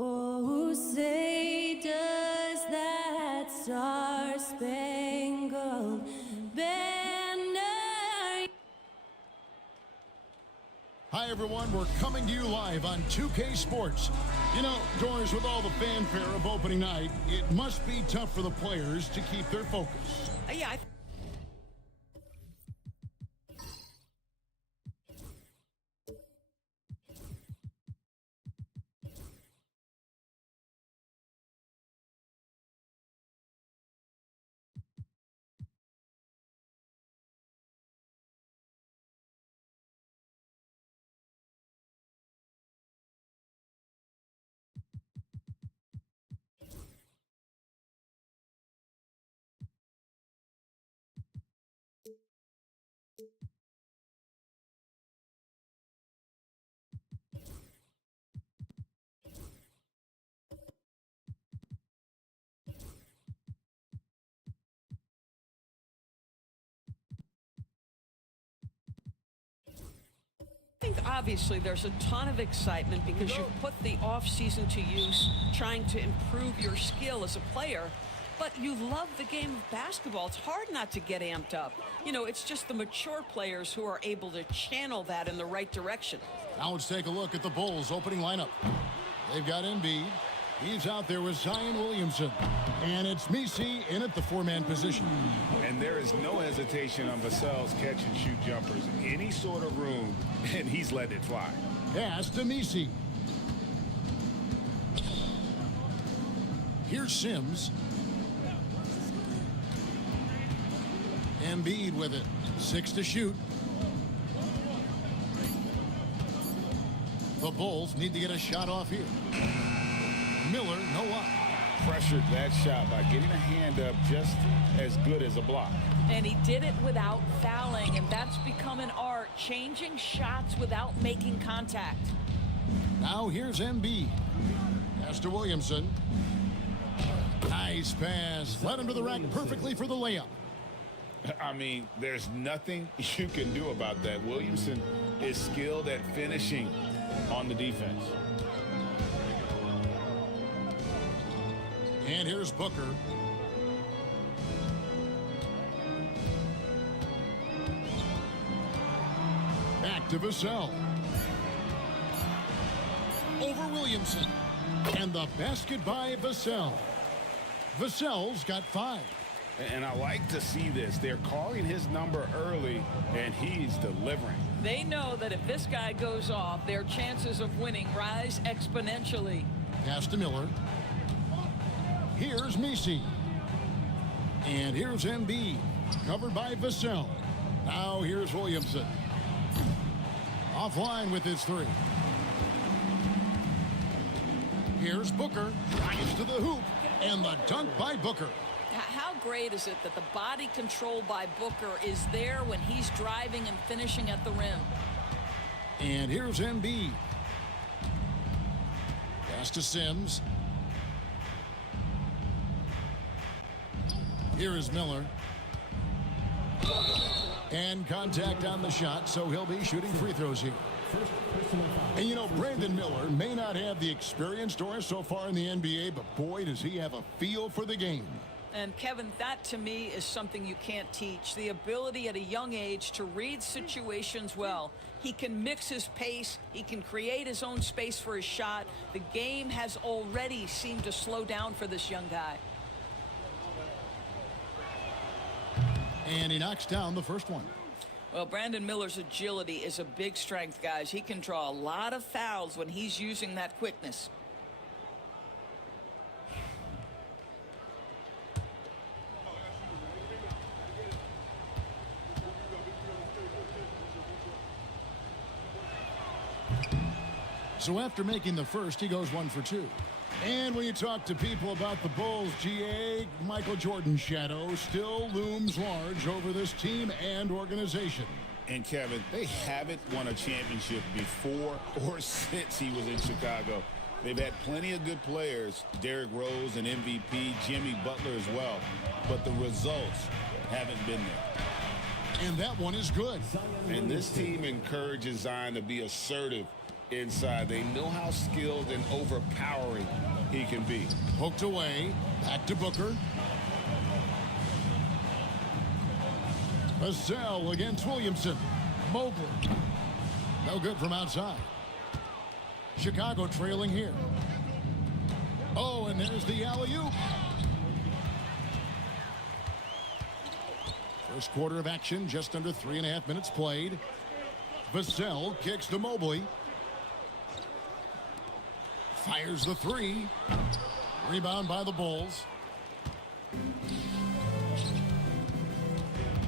Oh, say does that star-spangled banner... Hi, everyone. We're coming to you live on 2K Sports. You know, Doris, with all the fanfare of opening night, it must be tough for the players to keep their focus. Yeah, I think obviously there's a ton of excitement because you've put the off-season to use trying to improve your skill as a player, but you love the game of basketball. It's hard not to get amped up. You know, it's just the mature players who are able to channel that in the right direction. Now let's take a look at the Bulls' opening lineup. They've got Embiid, He's out there with Zion Williamson. And it's Messi in at the four-man position. And there is no hesitation on Vassell's catch-and-shoot jumpers. Any sort of room, and he's letting it fly. Pass to Messi. Here's Sims. Embiid with it. 6 to shoot. The Bulls need to get a shot off here. Miller, no up. Pressured that shot by getting a hand up just as good as a block. And he did it without fouling, and that's become an art, changing shots without making contact. Now here's Embiid. Pass to Williamson. Nice pass. Led him to the rack perfectly for the layup. I mean, there's nothing you can do about that. Williamson is skilled at finishing on the defense. And here's Booker. Back to Vassell. Over Williamson. And the basket by Vassell. Vassell's got 5. And I like to see this. They're calling his number early, and he's delivering. They know that if this guy goes off, their chances of winning rise exponentially. Pass to Miller. Here's Messi. And here's Embiid. Covered by Vassell. Now here's Williamson. Offline with his 3. Here's Booker. Drives to the hoop. And the dunk by Booker. How great is it that the body control by Booker is there when he's driving and finishing at the rim? And here's Embiid. Pass to Sims. Here is Miller. And contact on the shot, so he'll be shooting free throws here. And you know, Brandon Miller may not have the experience, Doris, so far in the NBA, but boy, does he have a feel for the game. And Kevin, that to me is something you can't teach. The ability at a young age to read situations well. He can mix his pace. He can create his own space for his shot. The game has already seemed to slow down for this young guy. And he knocks down the first one. Well, Brandon Miller's agility is a big strength, guys. He can draw a lot of fouls when he's using that quickness. So after making the first, he goes 1 for 2. And when you talk to people about the Bulls, GA, Michael Jordan's shadow still looms large over this team and organization. And Kevin, they haven't won a championship before or since he was in Chicago. They've had plenty of good players, Derrick Rose, an MVP, Jimmy Butler as well, but the results haven't been there. And that one is good. And this team encourages Zion to be assertive inside. They know how skilled and overpowering he can be. Poked away. Back to Booker. Vassell against Williamson. Mobley. No good from outside. Chicago trailing here. Oh, and there's the alley-oop. First quarter of action, just under 3.5 minutes played. Vassell kicks to Mobley. Fires the 3. Rebound by the Bulls.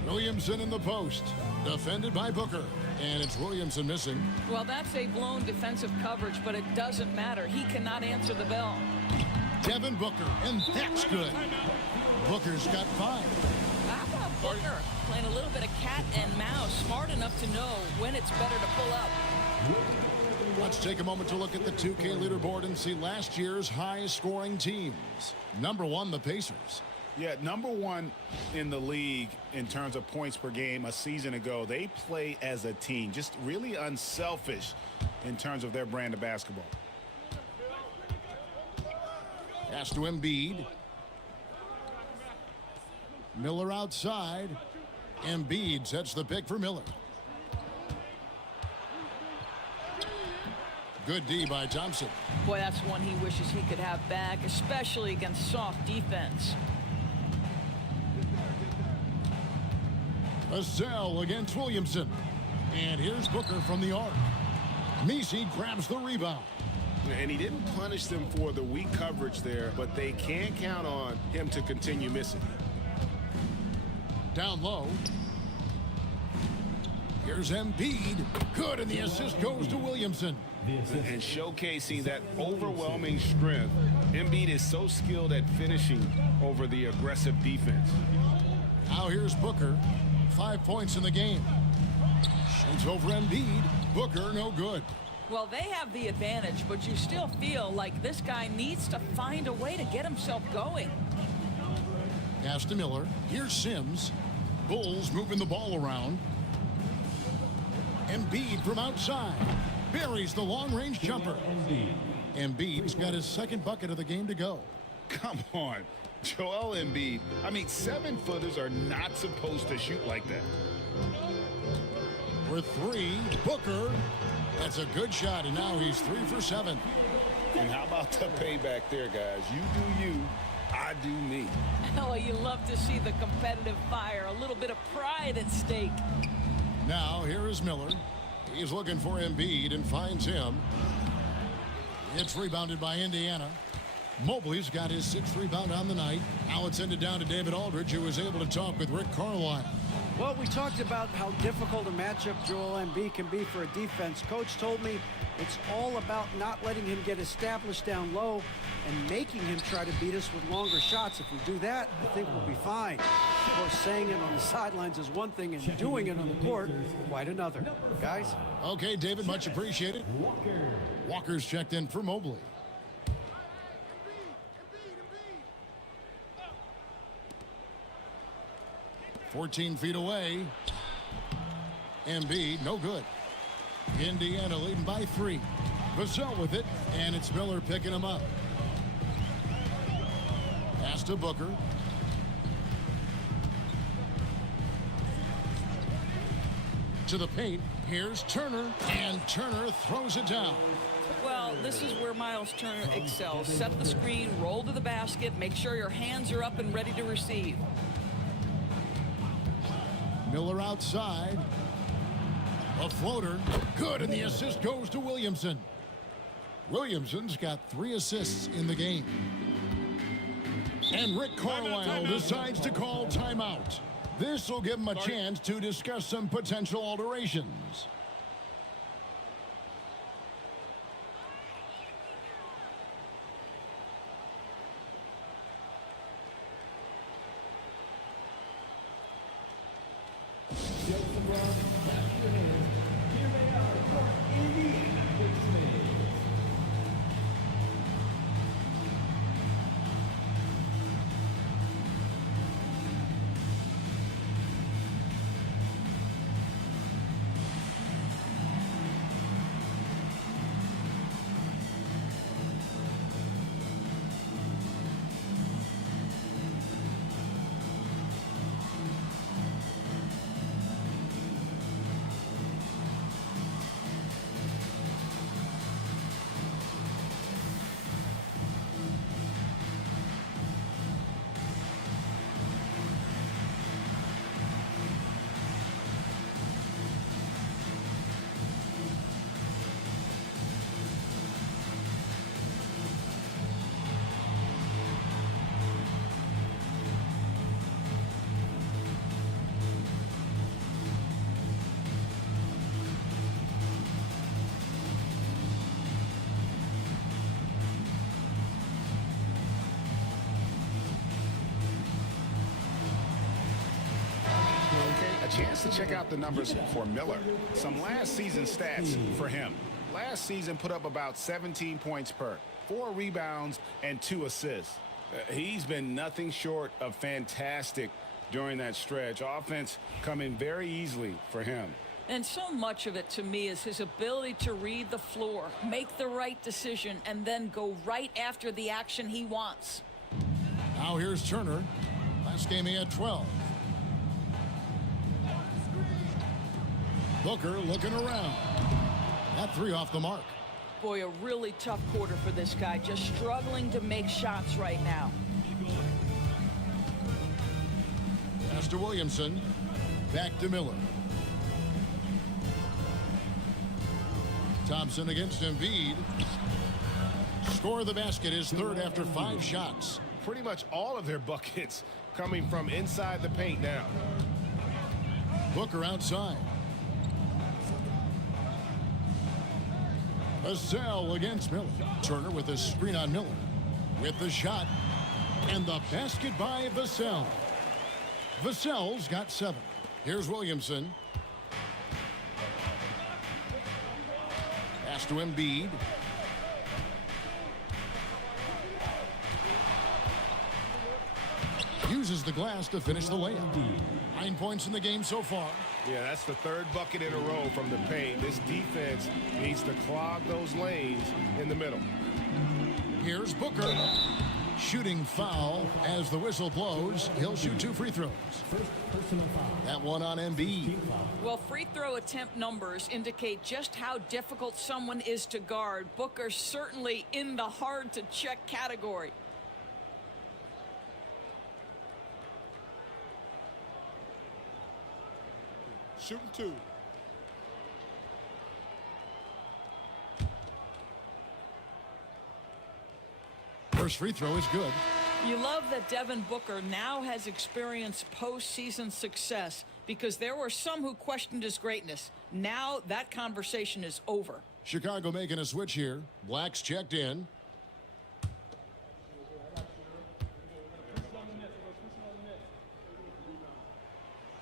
Williamson in the post. Defended by Booker. And it's Williamson missing. Well, that's a blown defensive coverage, but it doesn't matter. He cannot answer the bell. Devin Booker, and that's good. Booker's got 5. How about Booker playing a little bit of cat and mouse, smart enough to know when it's better to pull up. Let's take a moment to look at the 2K leaderboard and see last year's high-scoring teams. Number 1, the Pacers. Yeah, number 1 in the league in terms of points per game a season ago. They play as a team, just really unselfish in terms of their brand of basketball. Pass to Embiid. Miller outside. Embiid sets the pick for Miller. Good D by Thompson. Boy, that's one he wishes he could have back, especially against soft defense. Vassell against Williamson. And here's Booker from the arc. Messi grabs the rebound. And he didn't punish them for the weak coverage there, but they can count on him to continue missing. Down low. Here's Embiid. Good, and the assist goes to Williamson. And showcasing that overwhelming strength. Embiid is so skilled at finishing over the aggressive defense. Now here's Booker. 5 points in the game. Shoots over Embiid. Booker, no good. Well, they have the advantage, but you still feel like this guy needs to find a way to get himself going. Pass to Miller. Here's Sims. Bulls moving the ball around. Embiid from outside. Buries the long-range jumper. Embiid's got his second bucket of the game to go. Come on, Joel Embiid. I mean, 7-footers are not supposed to shoot like that. For three, Booker. That's a good shot, and now he's 3 for 7. And how about the payback there, guys? You do you, I do me. Oh, you love to see the competitive fire, a little bit of pride at stake. Now, here is Miller. He's looking for Embiid and finds him. It's rebounded by Indiana. Mobley's got his 6th rebound on the night. Now it's ended down to David Aldridge, who was able to talk with Rick Carlisle. Well, we talked about how difficult a matchup Joel Embiid can be for a defense. Coach told me it's all about not letting him get established down low and making him try to beat us with longer shots. If we do that, I think we'll be fine. Of course, saying it on the sidelines is one thing, and doing it on the court, quite another. Guys? Okay, David, much appreciated. Walker's checked in for Mobley. "14 feet away. Embiid, no good. Indiana leading by 3. Vassell with it, and it's Miller picking him up. Pass to Booker. To the paint. Here's Turner, and Turner throws it down. Well, this is where Miles Turner excels. Set the screen, roll to the basket, make sure your hands are up and ready to receive. Miller outside. A floater. Good, and the assist goes to Williamson. Williamson's got 3 assists in the game. And Rick Carlisle decides to call timeout. This will give him a chance to discuss some potential alterations. Chance to check out the numbers for Miller. Some last season stats for him. Last season put up about 17 points per, 4 rebounds, and 2 assists. He's been nothing short of fantastic during that stretch. Offense coming very easily for him. And so much of it to me is his ability to read the floor, make the right decision, and then go right after the action he wants. Now here's Turner. Last game he had 12. Booker looking around. That 3 off the mark. Boy, a really tough quarter for this guy. Just struggling to make shots right now. Pass to Williamson. Back to Miller. Thompson against Embiid. Score of the basket is third after 5 shots. Pretty much all of their buckets coming from inside the paint now. Booker outside. Vassell against Miller. Turner with a screen on Miller. With the shot. And the basket by Vassell. Vassell's got 7. Here's Williamson. Pass to Embiid. Uses the glass to finish the layup. 9 points in the game so far. Yeah, that's the 3rd bucket in a row from the paint. This defense needs to clog those lanes in the middle. Here's Booker. Shooting foul as the whistle blows. He'll shoot 2 free throws. That one on Embiid. Well, free throw attempt numbers indicate just how difficult someone is to guard. Booker certainly in the hard to check category. Shooting 2. First free throw is good. You love that Devin Booker now has experienced postseason success because there were some who questioned his greatness. Now that conversation is over. Chicago making a switch here. Black's checked in.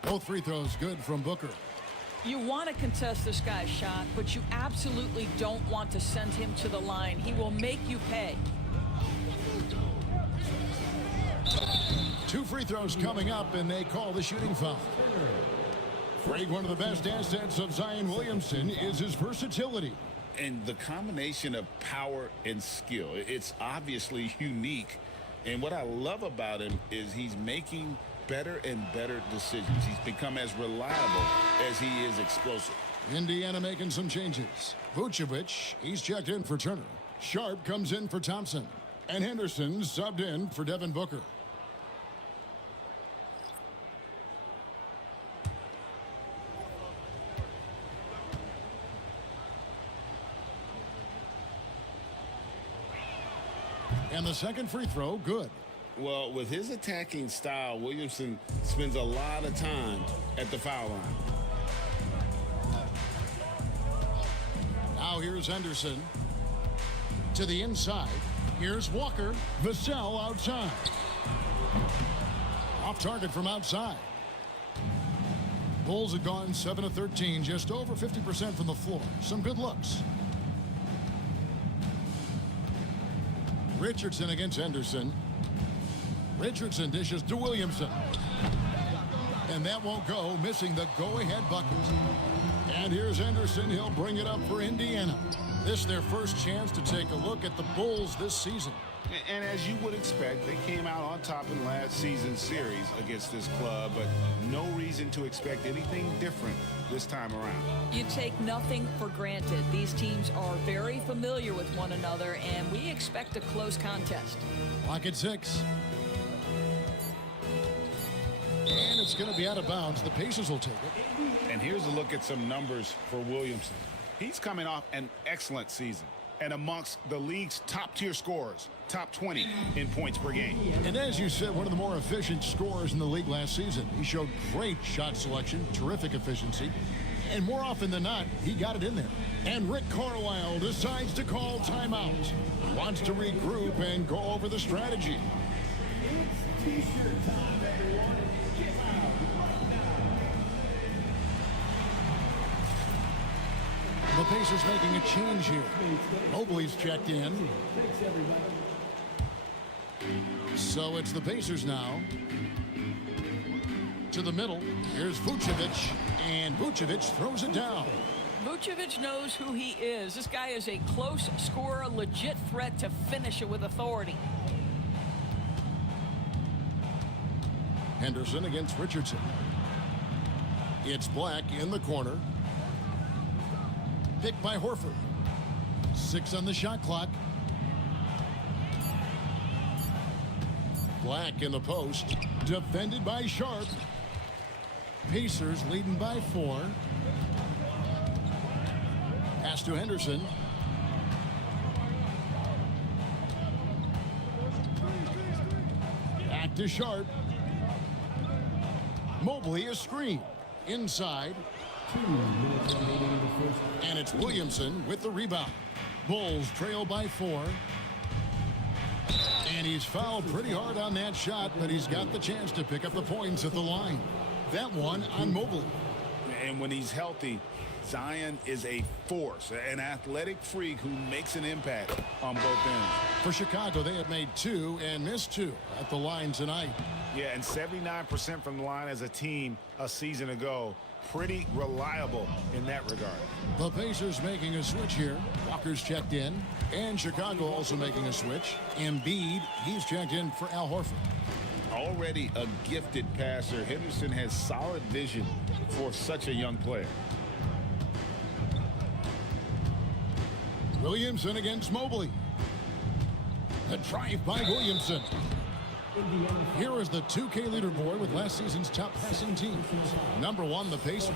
Both free throws good from Booker. You want to contest this guy's shot, but you absolutely don't want to send him to the line. He will make you pay. 2 free throws coming up, and they call the shooting foul. Greg, one of the best assets of Zion Williamson is his versatility. And the combination of power and skill, it's obviously unique. And what I love about him is he's making better and better decisions. He's become as reliable as he is explosive. Indiana making some changes. Vucevic, he's checked in for Turner. Sharp comes in for Thompson. And Henderson subbed in for Devin Booker. And the second free throw, good. Well, with his attacking style, Williamson spends a lot of time at the foul line. Now here's Henderson. To the inside. Here's Walker. Vassell outside. Off target from outside. Bulls have gone 7 of 13, just over 50% from the floor. Some good looks. Richardson against Henderson. Richardson dishes to Williamson. And that won't go, missing the go-ahead bucket. And here's Henderson. He'll bring it up for Indiana. This is their first chance to take a look at the Bulls this season. And as you would expect, they came out on top in last season's series against this club, but no reason to expect anything different this time around. You take nothing for granted. These teams are very familiar with one another, and we expect a close contest. Clock at 6. And it's going to be out of bounds. The Pacers will take it. And here's a look at some numbers for Williamson. He's coming off an excellent season and amongst the league's top-tier scorers, top 20 in points per game. And as you said, one of the more efficient scorers in the league last season. He showed great shot selection, terrific efficiency, and more often than not, he got it in there. And Rick Carlisle decides to call timeout. He wants to regroup and go over the strategy. T-shirt time, everyone. Get out The Pacers making a change here. Mobley's checked in. So it's the Pacers now. To the middle. Here's Vucevic. And Vucevic throws it down. Vucevic knows who he is. This guy is a close scorer, legit threat to finish it with authority. Henderson against Richardson. It's Black in the corner. Picked by Horford. 6 on the shot clock. Black in the post. Defended by Sharp. Pacers leading by 4. Pass to Henderson. Back to Sharp. Mobley a screen. Inside. And it's Williamson with the rebound. Bulls trail by 4. And he's fouled pretty hard on that shot, but he's got the chance to pick up the points at the line. That one on Mobley. And when he's healthy, Zion is a force, an athletic freak who makes an impact on both ends. For Chicago, they have made 2 and missed 2 at the line tonight. Yeah, and 79% from the line as a team a season ago. Pretty reliable in that regard. The Pacers making a switch here. Walker's checked in. And Chicago also making a switch. Embiid, he's checked in for Al Horford. Already a gifted passer, Henderson has solid vision for such a young player. Williamson against Mobley. The drive by Williamson. Here is the 2K leaderboard with last season's top passing teams. Number 1, the Pacers.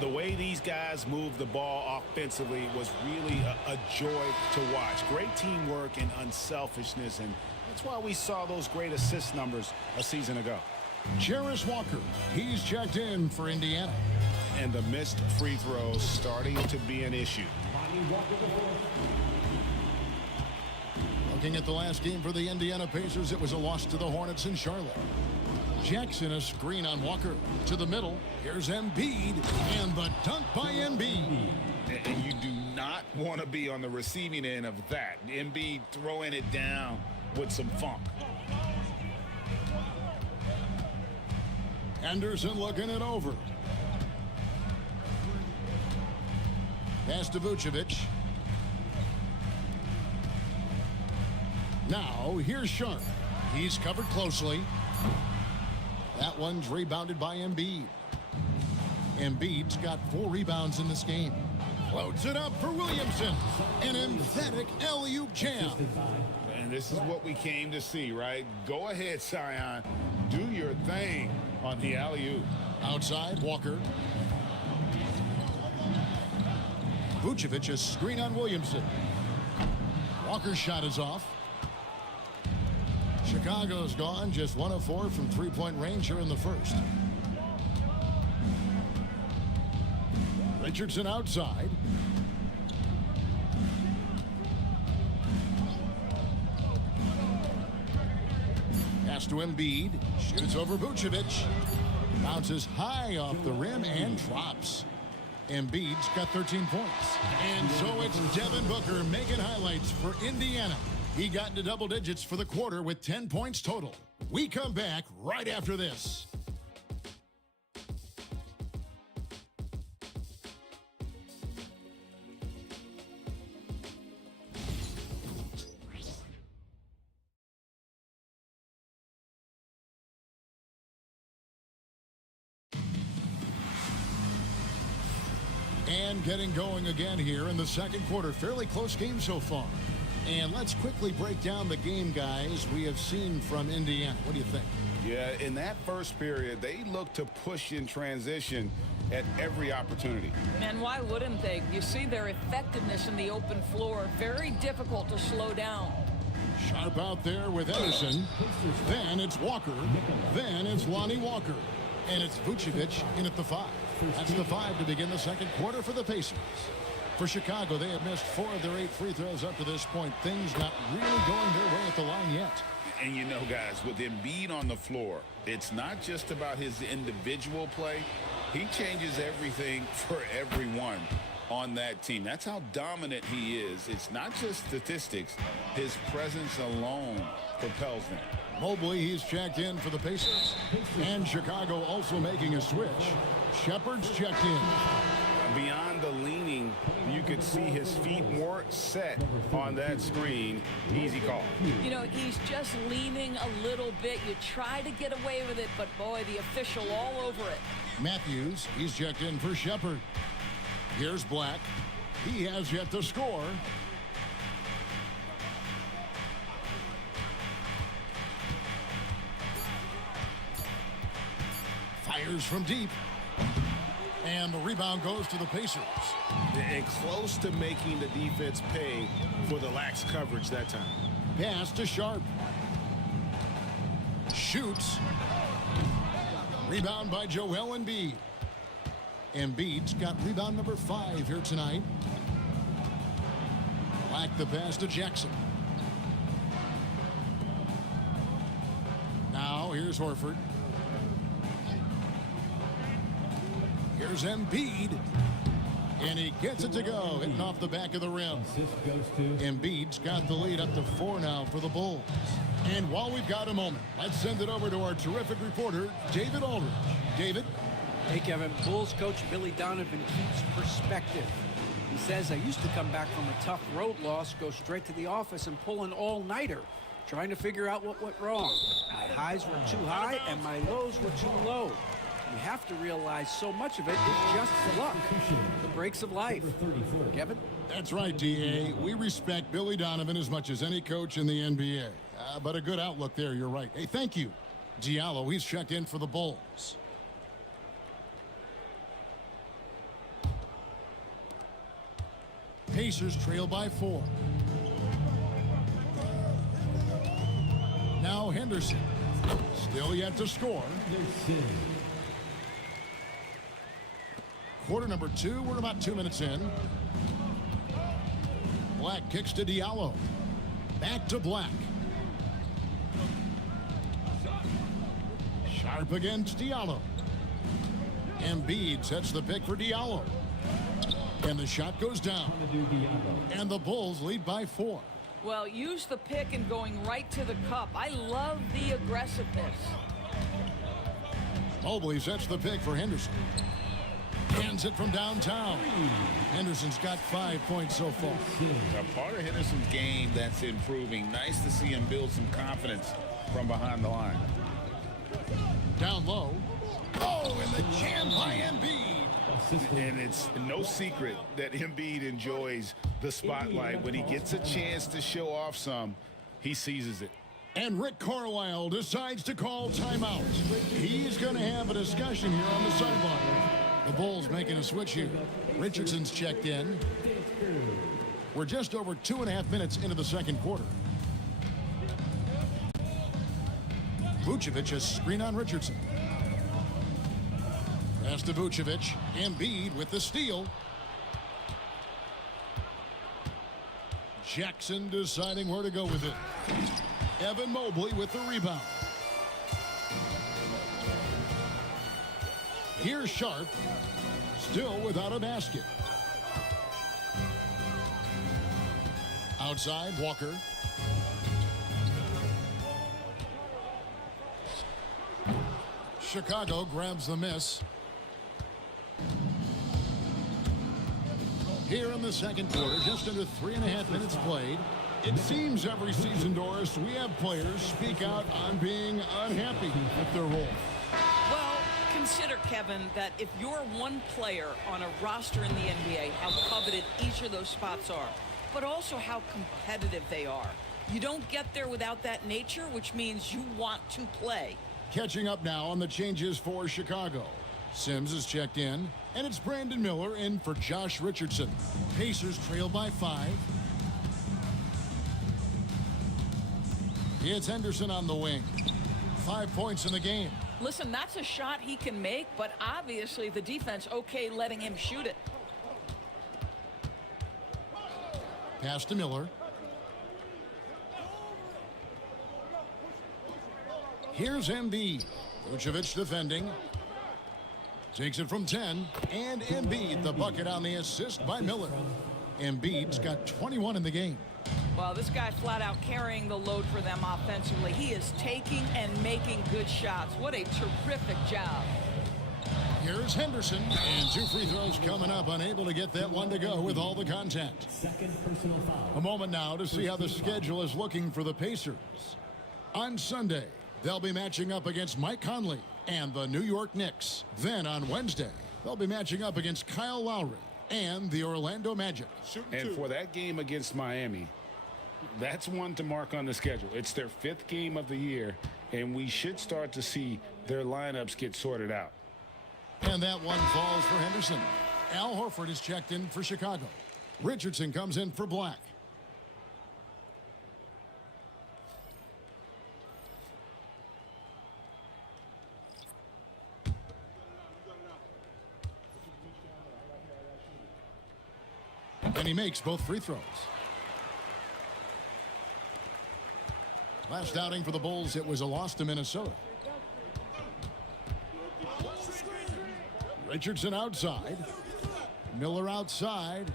The way these guys move the ball offensively was really a joy to watch. Great teamwork and unselfishness, and that's why we saw those great assist numbers a season ago. Jarris Walker, he's checked in for Indiana. And the missed free throws starting to be an issue. Looking at the last game for the Indiana Pacers, it was a loss to the Hornets in Charlotte. Jackson a screen on Walker to the middle. Here's Embiid and the dunk by Embiid. And you do not want to be on the receiving end of that. Embiid throwing it down with some funk. Henderson looking it over. Pass to Vucevic. Now, here's Sharp. He's covered closely. That one's rebounded by Embiid. Embiid's got 4 rebounds in this game. Floats it up for Williamson. An emphatic alley-oop jam. And this is what we came to see, right? Go ahead, Zion. Do your thing on the alley-oop. Outside, Walker. Vucevic a screen on Williamson. Walker's shot is off. Chicago's gone just 1 of 4 from three-point range here in the first. Richardson outside. Pass to Embiid. Shoots over Vucevic. Bounces high off the rim and drops. Embiid's got 13 points. And so it's Devin Booker making highlights for Indiana. He got into double digits for the quarter with 10 points total. We come back right after this. And getting going again here in the second quarter. Fairly close game so far. And let's quickly break down the game, guys, we have seen from Indiana. What do you think? Yeah, in that first period, they looked to push in transition at every opportunity. And why wouldn't they? You see their effectiveness in the open floor. Very difficult to slow down. Sharp out there with Edison. Then it's Walker. Then it's Lonnie Walker. And it's Vucevic in at the 5. That's the 5 to begin the second quarter for the Pacers. For Chicago, they have missed 4 of their 8 free throws up to this point. Things not really going their way at the line yet. And you know, guys, with Embiid on the floor, it's not just about his individual play. He changes everything for everyone on that team. That's how dominant he is. It's not just statistics. His presence alone propels them. Mobley, he's checked in for the Pacers. And Chicago also making a switch. Shepard's checked in. Beyond the leaning, you could see his feet weren't set on that screen. Easy call. You know, he's just leaning a little bit. You try to get away with it, but boy, the official all over it. Matthews, he's checked in for Shepard. Here's Black. He has yet to score. Fires from deep. And the rebound goes to the Pacers. And close to making the defense pay for the lax coverage that time. Pass to Sharp. Shoots. Rebound by Joel Embiid. Embiid's got rebound number 5 here tonight. Black the pass to Jackson. Now here's Horford. Here's Embiid. And he gets it to go, hitting off the back of the rim. Embiid's got the lead up to 4 now for the Bulls. And while we've got a moment, let's send it over to our terrific reporter, David Aldridge. David? Hey, Kevin. Bulls coach Billy Donovan keeps perspective. He says, I used to come back from a tough road loss, go straight to the office and pull an all-nighter, trying to figure out what went wrong. My highs were too high and my lows were too low. You have to realize so much of it is just luck, the breaks of life. Kevin? That's right, D.A. We respect Billy Donovan as much as any coach in the NBA. But a good outlook there, you're right. Hey, thank you. Diallo, he's checked in for the Bulls. Pacers trail by 4. Now Henderson. Still yet to score. Quarter number 2. We're about 2 minutes in. Black kicks to Diallo. Back to Black. Sharp against Diallo. Embiid sets the pick for Diallo. And the shot goes down. And the Bulls lead by 4. Well, use the pick and going right to the cup. I love the aggressiveness. Mobley sets the pick for Henderson. Hands it from downtown. Henderson's got 5 points so far. A part of Henderson's game that's improving. Nice to see him build some confidence from behind the line. Down low. Oh, and the jam by Embiid. And it's no secret that Embiid enjoys the spotlight. When he gets a chance to show off some, he seizes it. And Rick Carlisle decides to call timeout. He's going to have a discussion here on the sideline. The Bulls making a switch here. Richardson's checked in. We're just over 2.5 minutes into the second quarter. Vucevic has screen on Richardson. Pass to Vucevic. Embiid with the steal. Jackson deciding where to go with it. Evan Mobley with the rebound. Here's Sharp. Still without a basket. Outside, Walker. Chicago grabs the miss. Here in the second quarter, just under 3.5 minutes played. It seems every season, Doris, we have players speak out on being unhappy with their role. Well, consider, Kevin, that if you're one player on a roster in the NBA, how coveted each of those spots are, but also how competitive they are. You don't get there without that nature, which means you want to play. Catching up now on the changes for Chicago. Sims is checked in, and it's Brandon Miller in for Josh Richardson. Pacers trail by 5. It's Henderson on the wing. 5 points in the game. Listen, that's a shot he can make, but obviously the defense okay letting him shoot it. Pass to Miller. Here's Embiid. Vucevic defending. Takes it from 10. And Embiid, the bucket on the assist by Miller. Embiid's got 21 in the game. Well, this guy flat out carrying the load for them offensively. He is taking and making good shots. What a terrific job. Here's Henderson. And 2 free throws coming up. Unable to get that one to go with all the contact. Second personal foul. A moment now to see how the schedule is looking for the Pacers. On Sunday, they'll be matching up against Mike Conley and the New York Knicks. Then on Wednesday, they'll be matching up against Kyle Lowry and the Orlando Magic. And for that game against Miami, that's one to mark on the schedule. It's their 5th game of the year, and we should start to see their lineups get sorted out. And that one falls for Henderson. Al Horford is checked in for Chicago. Richardson comes in for Black. And he makes both free throws. Last outing for the Bulls, it was a loss to Minnesota. Richardson outside. Miller outside.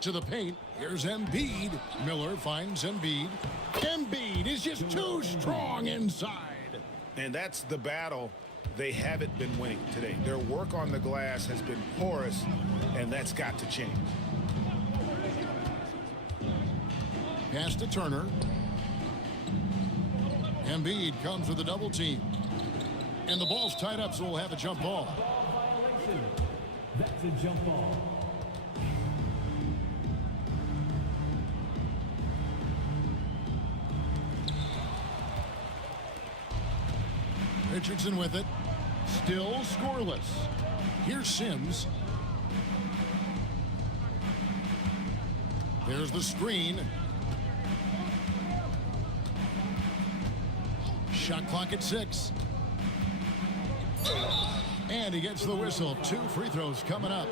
To the paint. Here's Embiid. Miller finds Embiid. Embiid is just too strong inside. And that's the battle they haven't been winning today. Their work on the glass has been porous, and that's got to change. Pass to Turner. Embiid comes with a double team. And the ball's tied up, so we'll have a jump ball. That's a jump ball. Richardson with it. Still scoreless. Here's Sims. There's the screen. Shot clock at 6. And he gets the whistle. 2 free throws coming up.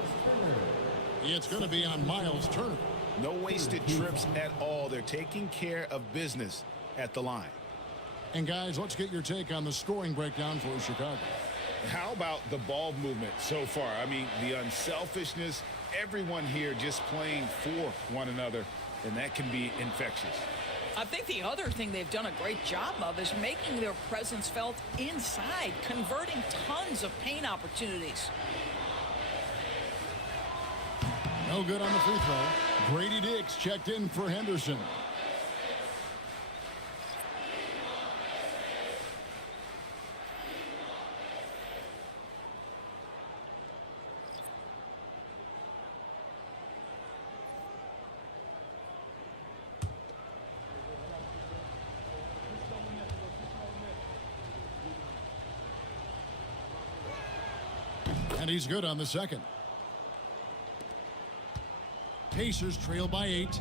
It's going to be on Miles Turner. No wasted trips at all. They're taking care of business at the line. And guys, let's get your take on the scoring breakdown for Chicago. How about the ball movement so far? I mean, the unselfishness, everyone here just playing for one another, and that can be infectious. I think the other thing they've done a great job of is making their presence felt inside, converting tons of paint opportunities. No good on the free throw. Grady Dix checked in for Henderson. And he's good on the second. Pacers trail by 8.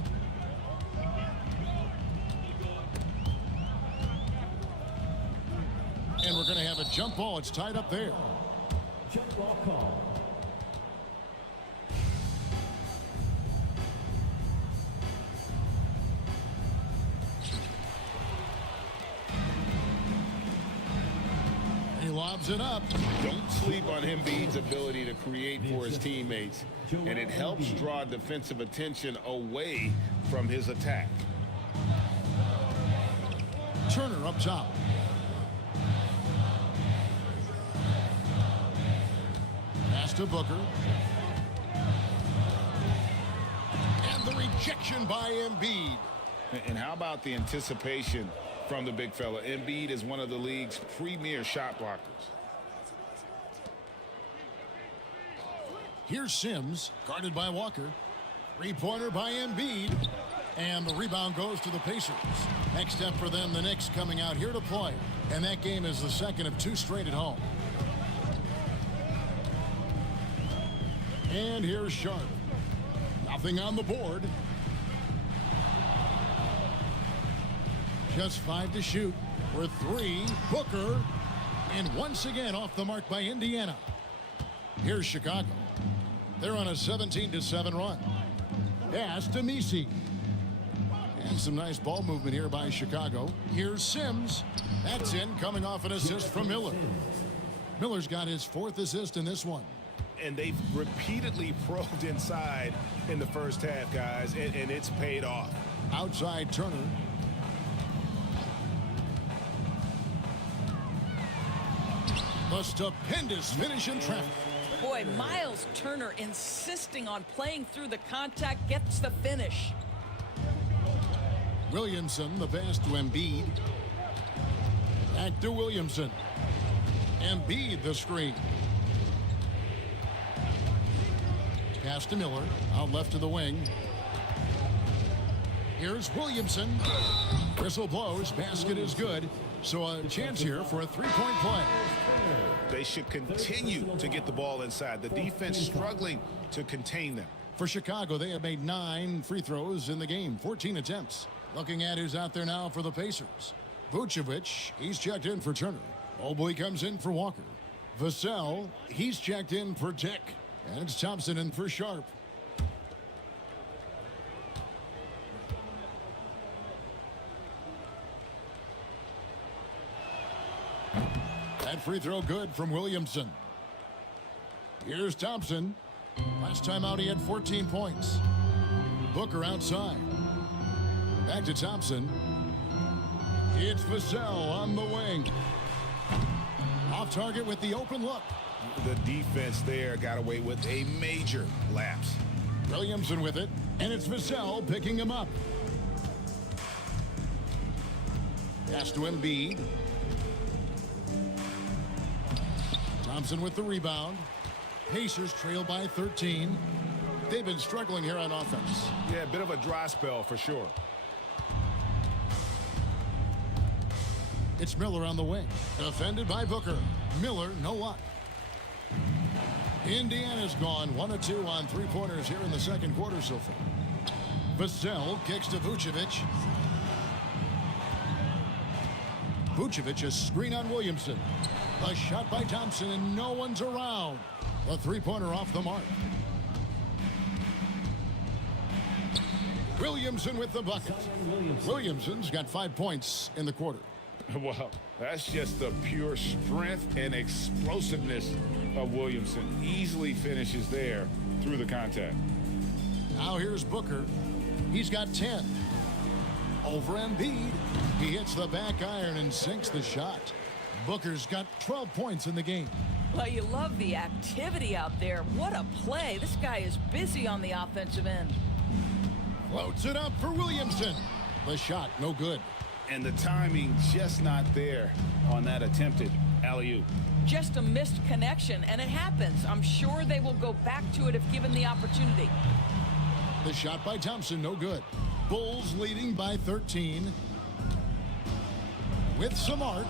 And we're going to have a jump ball. It's tied up there. Jump ball call. He lobs it up. Don't sleep on Embiid's ability to create for his teammates, and it helps draw defensive attention away from his attack. Turner up top. Pass to Booker. And the rejection by Embiid. And how about the anticipation from the big fella? Embiid is one of the league's premier shot blockers. Here's Sims, guarded by Walker. Three-pointer by Embiid. And the rebound goes to the Pacers. Next step for them, the Knicks coming out here to play. And that game is the second of 2 straight at home. And here's Sharp. Nothing on the board. Just 5 to shoot for 3. Booker. And once again off the mark by Indiana. Here's Chicago. They're on a 17-7 run. Pass to Messi. And some nice ball movement here by Chicago. Here's Sims. That's in, coming off an assist from Miller. Miller's got his 4th assist in this one. And they've repeatedly probed inside in the first half, guys, and it's paid off. Outside Turner. The stupendous finish in traffic. Boy, Miles Turner insisting on playing through the contact gets the finish. Williamson, the pass to Embiid. Back to Williamson. Embiid, the screen. Pass to Miller. Out left to the wing. Here's Williamson. Whistle blows. Basket is good. So a chance here for a three-point play. They should continue to get the ball inside. The defense struggling to contain them. For Chicago, they have made 9 free throws in the game, 14 attempts. Looking at who's out there now for the Pacers. Vucevic, he's checked in for Turner. Mobley comes in for Walker. Vassell, he's checked in for Tick. And it's Thompson in for Sharp. That free throw good from Williamson. Here's Thompson. Last time out, he had 14 points. Booker outside. Back to Thompson. It's Vassell on the wing. Off target with the open look. The defense there got away with a major lapse. Williamson with it, and it's Vassell picking him up. Pass to Embiid. Thompson with the rebound. Pacers trail by 13. They've been struggling here on offense. Yeah, a bit of a dry spell for sure. It's Miller on the wing. Defended by Booker. Miller, no luck. Indiana's gone 1 of 2 on three-pointers here in the second quarter so far. Vassell kicks to Vucevic. Vucevic, a screen on Williamson. A shot by Thompson, and no one's around. A three-pointer off the mark. Williamson with the bucket. Williamson's got 5 points in the quarter. Well, that's just the pure strength and explosiveness of Williamson. Easily finishes there through the contact. Now here's Booker. He's got 10. Over Embiid. He hits the back iron and sinks the shot. Booker's got 12 points in the game. Well, you love the activity out there. What a play. This guy is busy on the offensive end. Floats it up for Williamson. The shot, no good. And the timing just not there on that attempted alley-oop. Just a missed connection, and it happens. I'm sure they will go back to it if given the opportunity. The shot by Thompson, no good. Bulls leading by 13. With some arc.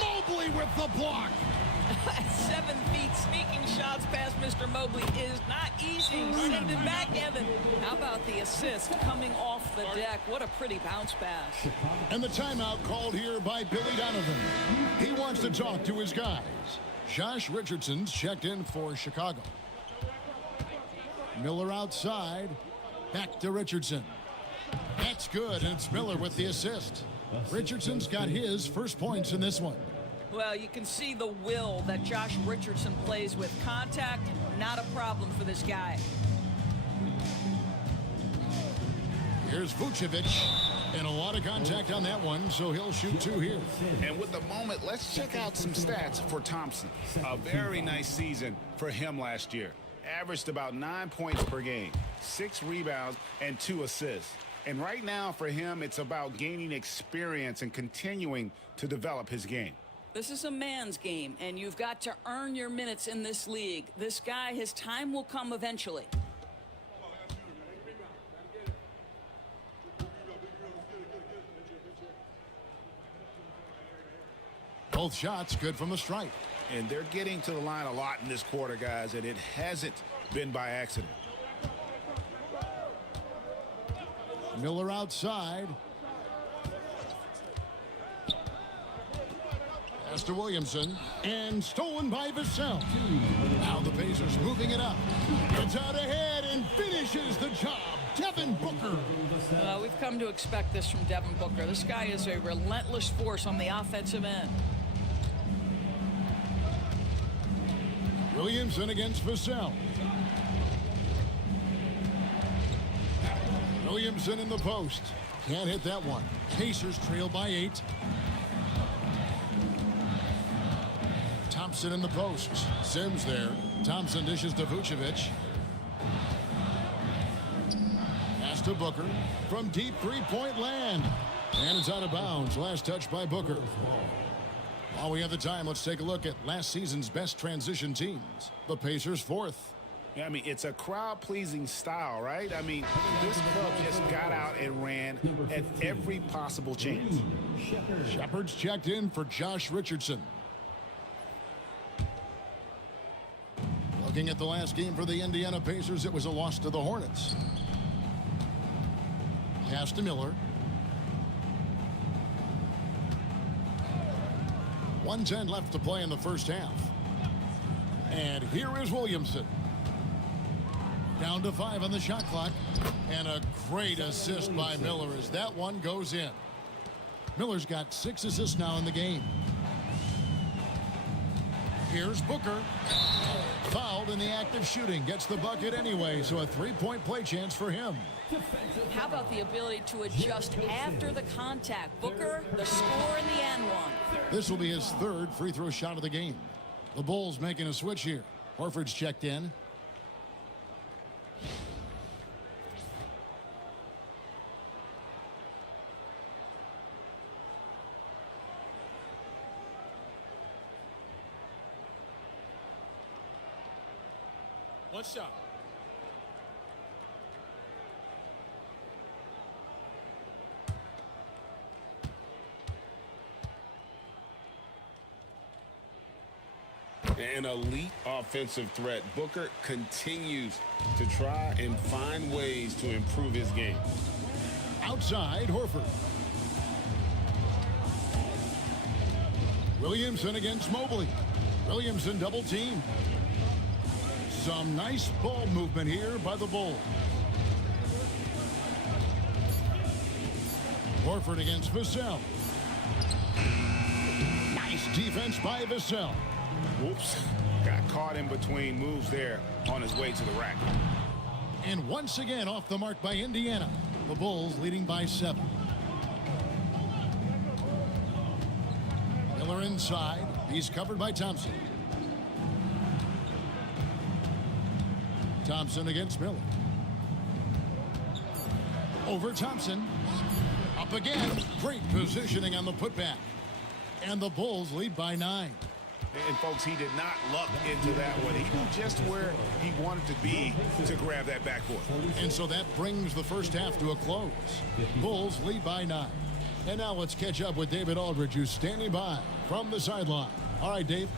Mobley with the block. 7 feet sneaking shots past Mr. Mobley is not easy. Send it back, Evan. How about the assist coming off the deck? What a pretty bounce pass. And the timeout called here by Billy Donovan. He wants to talk to his guys. Josh Richardson's checked in for Chicago. Miller outside. Back to Richardson. That's good, and it's Miller with the assist. Richardson's got his first points in this one. Well, you can see the will that Josh Richardson plays with. Contact, not a problem for this guy. Here's Vucevic, and a lot of contact on that one, so he'll shoot 2 here. And with the moment, let's check out some stats for Thompson. A very nice season for him last year. Averaged about 9 points per game, 6 rebounds, and 2 assists. And right now for him, it's about gaining experience and continuing to develop his game. This is a man's game, and you've got to earn your minutes in this league. This guy, his time will come eventually. Both shots good from the stripe. And they're getting to the line a lot in this quarter, guys, and it hasn't been by accident. Miller outside. Pass to Williamson, and stolen by Vassell. Now the Pacers moving it up. It's out ahead and finishes the job. Devin Booker. We've come to expect this from Devin Booker. This guy is a relentless force on the offensive end. Williamson against Vassell. Williamson in the post. Can't hit that one. Pacers trail by 8. Thompson in the post. Sims there. Thompson dishes to Vucevic. Pass to Booker from deep three-point land. And it's out of bounds. Last touch by Booker. While we have the time, let's take a look at last season's best transition teams. The Pacers 4th. Yeah, I mean, it's a crowd-pleasing style, right? I mean, this club just got out and ran at every possible chance. Shepard's checked in for Josh Richardson. Looking at the last game for the Indiana Pacers, it was a loss to the Hornets. Pass to Miller. 1:10 left to play in the first half. And here is Williamson. Down to 5 on the shot clock. And a great assist by Miller as that one goes in. Miller's got 6 assists now in the game. Here's Booker. Fouled in the act of shooting. Gets the bucket anyway, so a 3-point play chance for him. How about the ability to adjust after the contact? Booker, the score in the and one. This will be his 3rd free throw shot of the game. The Bulls making a switch here. Horford's checked in. One shot. An elite offensive threat. Booker continues to try and find ways to improve his game. Outside, Horford. Williamson against Mobley. Williamson double team. Some nice ball movement here by the Bulls. Horford against Vassell. Nice defense by Vassell. Whoops. Got caught in between moves there on his way to the rack. And once again off the mark by Indiana. The Bulls leading by 7. Miller inside. He's covered by Thompson. Thompson against Miller. Over Thompson. Up again. Great positioning on the putback. And the Bulls lead by 9. And, folks, he did not luck into that one. He knew just where he wanted to be to grab that backboard. And so that brings the first half to a close. Bulls lead by 9. And now let's catch up with David Aldridge, who's standing by from the sideline. All right, Dave.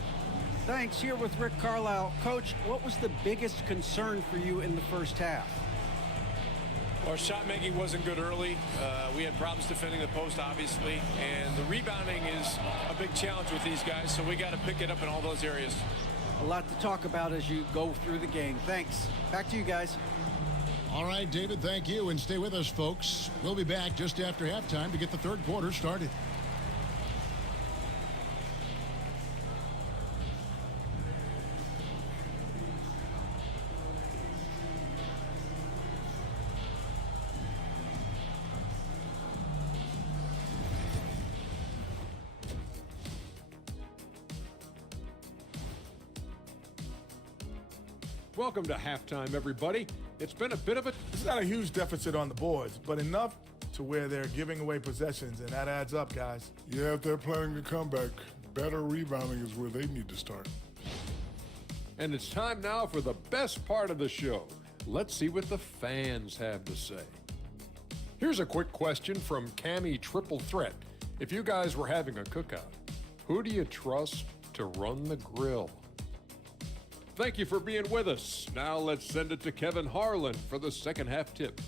Thanks. Here with Rick Carlisle. Coach, what was the biggest concern for you in the first half? Our shot making wasn't good early. We had problems defending the post, obviously, and the rebounding is a big challenge with these guys, so we got to pick it up in all those areas. A lot to talk about as you go through the game. Thanks. Back to you guys. All right, David, thank you. And stay with us, folks. We'll be back just after halftime to get the third quarter started. Welcome to halftime, everybody. It's been a bit of a... It's not a huge deficit on the boards, but enough to where they're giving away possessions, and that adds up, guys. Yeah, if they're planning a comeback, better rebounding is where they need to start. And it's time now for the best part of the show. Let's see what the fans have to say. Here's a quick question from Cammie Triple Threat. If you guys were having a cookout, who do you trust to run the grill? Thank you for being with us. Now let's send it to Kevin Harlan for the second half tip.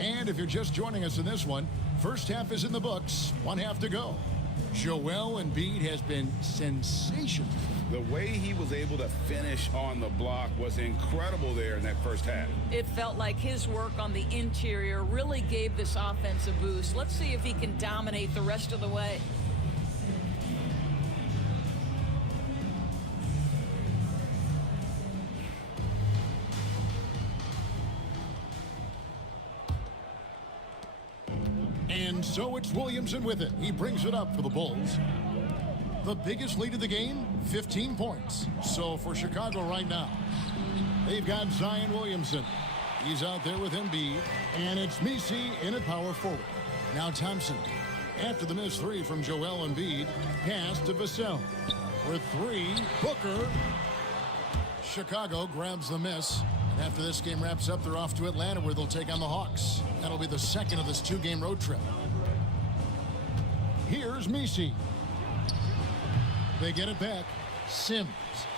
And if you're just joining us in this one, first half is in the books. 1 half to go. Joel Embiid has been sensational. The way he was able to finish on the block was incredible there in that first half. It felt like his work on the interior really gave this offense a boost. Let's see if he can dominate the rest of the way. And so it's Williamson with it. He brings it up for the Bulls. The biggest lead of the game, 15 points. So for Chicago right now, they've got Zion Williamson. He's out there with Embiid. And it's Messi in at power forward. Now Thompson. After the missed three from Joel Embiid, pass to Vassell. With three, Booker. Chicago grabs the miss. And after this game wraps up, they're off to Atlanta where they'll take on the Hawks. That'll be the second of this two-game road trip. Here's Messi. They get it back. Sims.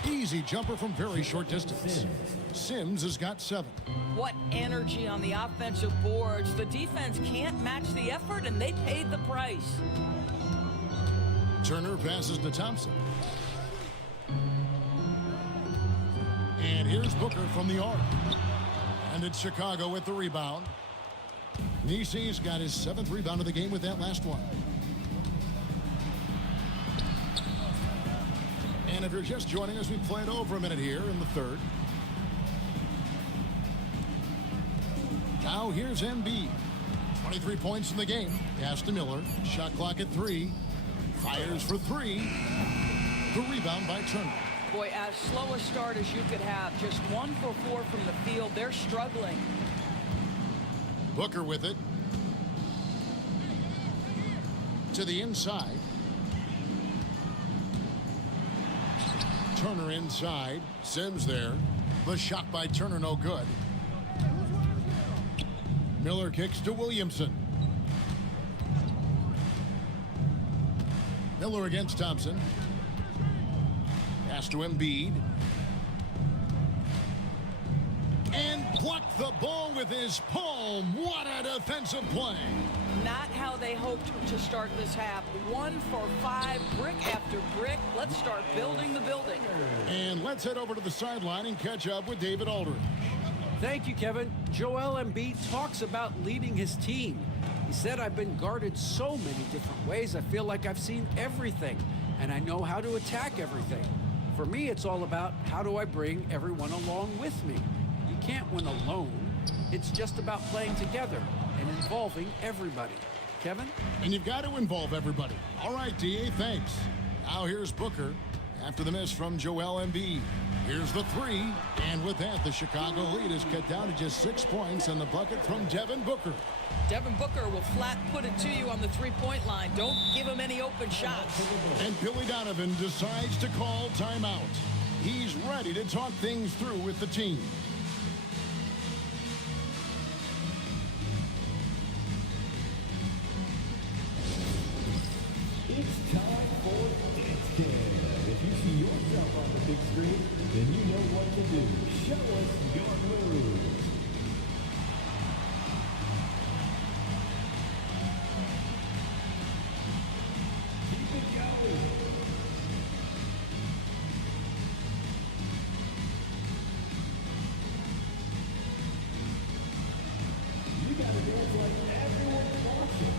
Easy jumper from very short distance. Sims has got 7. What energy on the offensive boards. The defense can't match the effort, and they paid the price. Turner passes to Thompson. And here's Booker from the arc. And it's Chicago with the rebound. Nisi's got his 7th rebound of the game with that last one. And if you're just joining us, we played over a minute here in the third. Now here's Embiid. 23 points in the game. Pass to Miller. Shot clock at 3. Fires for 3. The rebound by Turner. Boy, as slow a start as you could have. Just 1 for 4 from the field. They're struggling. Booker with it. To the inside. Turner inside. Sims there. The shot by Turner no good. Miller kicks to Williamson. Miller against Thompson. Pass to Embiid. And blocked the ball with his palm. What a defensive play. Not how they hoped to start this half. 1 for 5, brick after brick. Let's start building the building. And let's head over to the sideline and catch up with David Aldridge. Thank you, Kevin. Joel Embiid talks about leading his team. He said, I've been guarded so many different ways. I feel like I've seen everything, and I know how to attack everything. For me, it's all about how do I bring everyone along with me. You can't win alone. It's just about playing together and involving everybody. Kevin? And you've got to involve everybody. All right, D.A., thanks. Now here's Booker after the miss from Joel Embiid. Here's the 3, and with that, the Chicago lead is cut down to just 6 points, and the bucket from Devin Booker. Devin Booker will flat put it to you on the three-point line. Don't give him any open shots. And Billy Donovan decides to call timeout. He's ready to talk things through with the team. It's time for Dance Canada. If you see yourself on the big screen, then you know what to do. Show us your moves. Keep it going. You gotta dance like everyone's watching.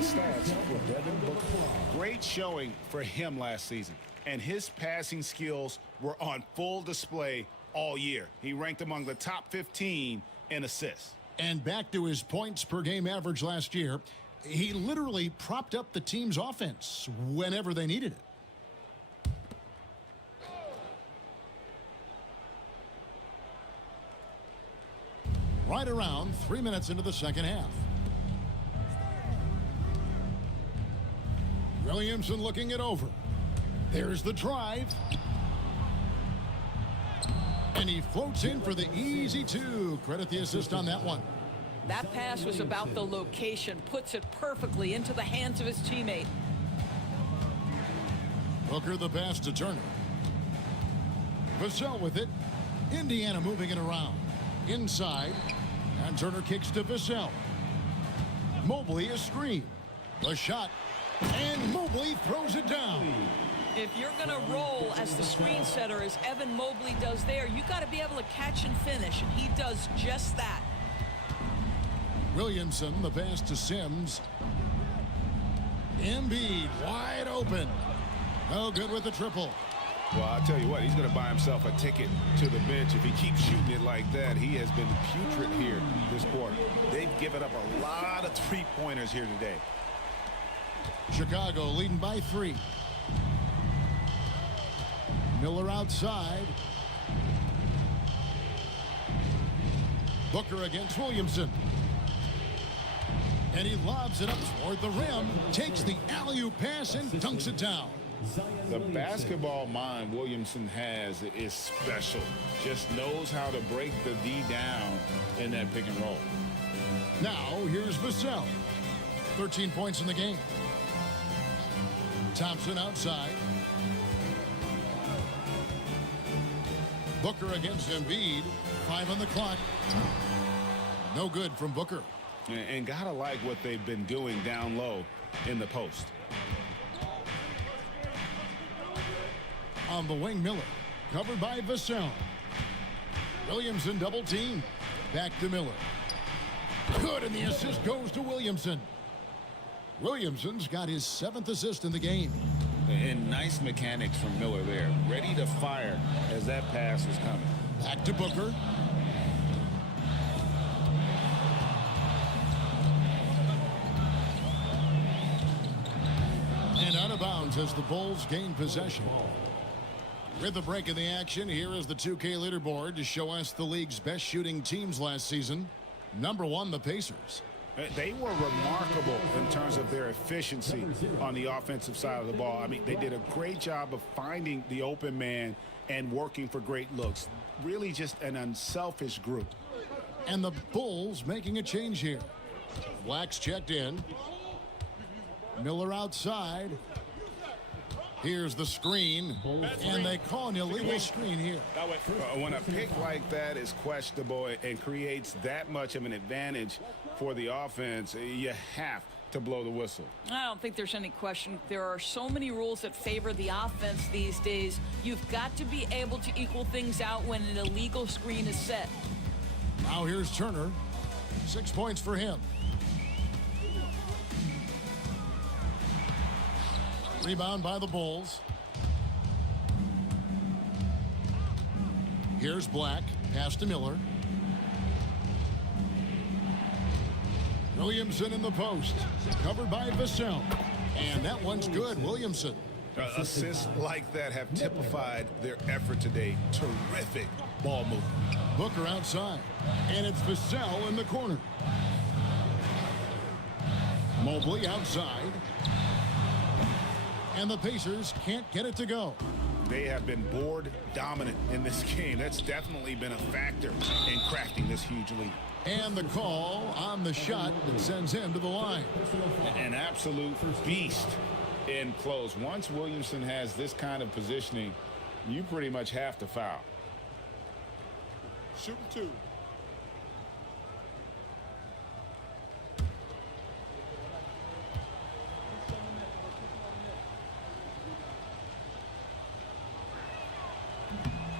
Stats for Devin Booker. Great showing for him last season, and his passing skills were on full display all year. He ranked among the top 15 in assists. And back to his points per game average last year, he literally propped up the team's offense whenever they needed it. Right around 3 minutes into the second half. Williamson looking it over. There's the drive. And he floats in for the easy 2. Credit the assist on that one. That pass was about the location. Puts it perfectly into the hands of his teammate. Booker the pass to Turner. Vassell with it. Indiana moving it around. inside. And Turner kicks to Vassell. Mobley is screened. The shot. And Mobley throws it down. If you're going to roll as the screen setter, as Evan Mobley does there, you got to be able to catch and finish, and he does just that. Williamson, the pass to Sims. Embiid wide open. No good with the triple. Well, I'll tell you what, he's going to buy himself a ticket to the bench. If he keeps shooting it like that, he has been putrid here this quarter. They've given up a lot of three-pointers here today. Chicago leading by 3. Miller outside. Booker against Williamson. And he lobs it up toward the rim, takes the alley-oop pass and dunks it down. The basketball mind Williamson has is special. Just knows how to break the D down in that pick and roll. Now, here's Vassell. 13 points in the game. Thompson outside. Booker against Embiid. 5 on the clock. No good from Booker. And gotta like what they've been doing down low in the post. On the wing, Miller. Covered by Vassell. Williamson double team. Back to Miller. Good, and the assist goes to Williamson. Williamson's got his 7th assist in the game. And nice mechanics from Miller there. Ready to fire as that pass is coming. Back to Booker. And out of bounds as the Bulls gain possession. With the break in the action, here is the 2K leaderboard to show us the league's best shooting teams last season. Number 1, the Pacers. They were remarkable in terms of their efficiency on the offensive side of the ball. I mean, they did a great job of finding the open man and working for great looks. Really just an unselfish group. And the Bulls making a change here. Black's checked in. Miller outside. Here's the screen, and they call an illegal screen here. When a pick like that is questionable and creates that much of an advantage for the offense, you have to blow the whistle. I don't think there's any question. There are so many rules that favor the offense these days. You've got to be able to equal things out when an illegal screen is set. Now here's Turner. 6 points for him. Rebound by the Bulls. Here's Black. Pass to Miller. Williamson in the post. Covered by Vassell. And that one's good. Williamson. Assists like that have typified their effort today. Terrific ball movement. Booker outside. And it's Vassell in the corner. Mobley outside. And the Pacers can't get it to go. They have been board dominant in this game. That's definitely been a factor in crafting this huge lead. And the call on the shot that sends him to the line. An absolute beast in close. Once Williamson has this kind of positioning, you pretty much have to foul. Shooting 2.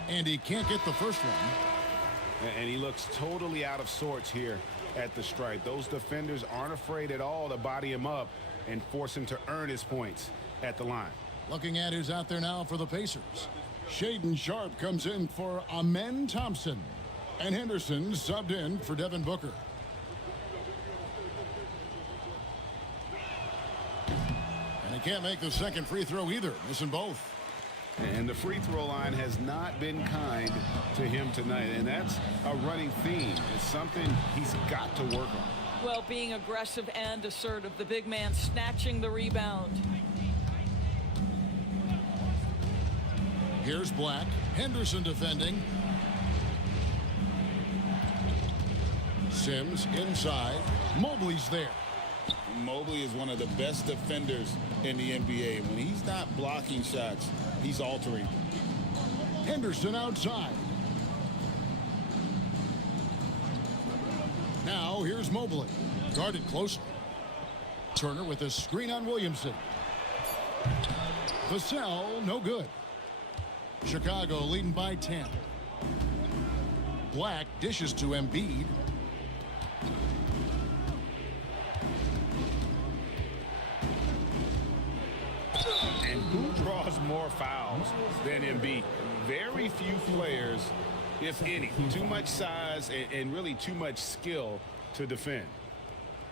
And he can't get the first one. And he looks totally out of sorts here at the stripe. Those defenders aren't afraid at all to body him up and force him to earn his points at the line. Looking at who's out there now for the Pacers. Shaedon Sharpe comes in for Amen Thompson. And Henderson subbed in for Devin Booker. And he can't make the second free throw either, missing both. And the free throw line has not been kind to him tonight, and that's a running theme. It's something he's got to work on. Well, being aggressive and assertive, the big man snatching the rebound. Here's Black. Henderson defending. Sims inside. Mobley's there. Mobley is one of the best defenders in the NBA. When he's not blocking shots, he's altering. Henderson outside. Now here's Mobley. Guarded closely. Turner with a screen on Williamson. Vassell, no good. Chicago leading by 10. Black dishes to Embiid. And who draws more fouls than Embiid? Very few players, if any. Too much size and really too much skill to defend.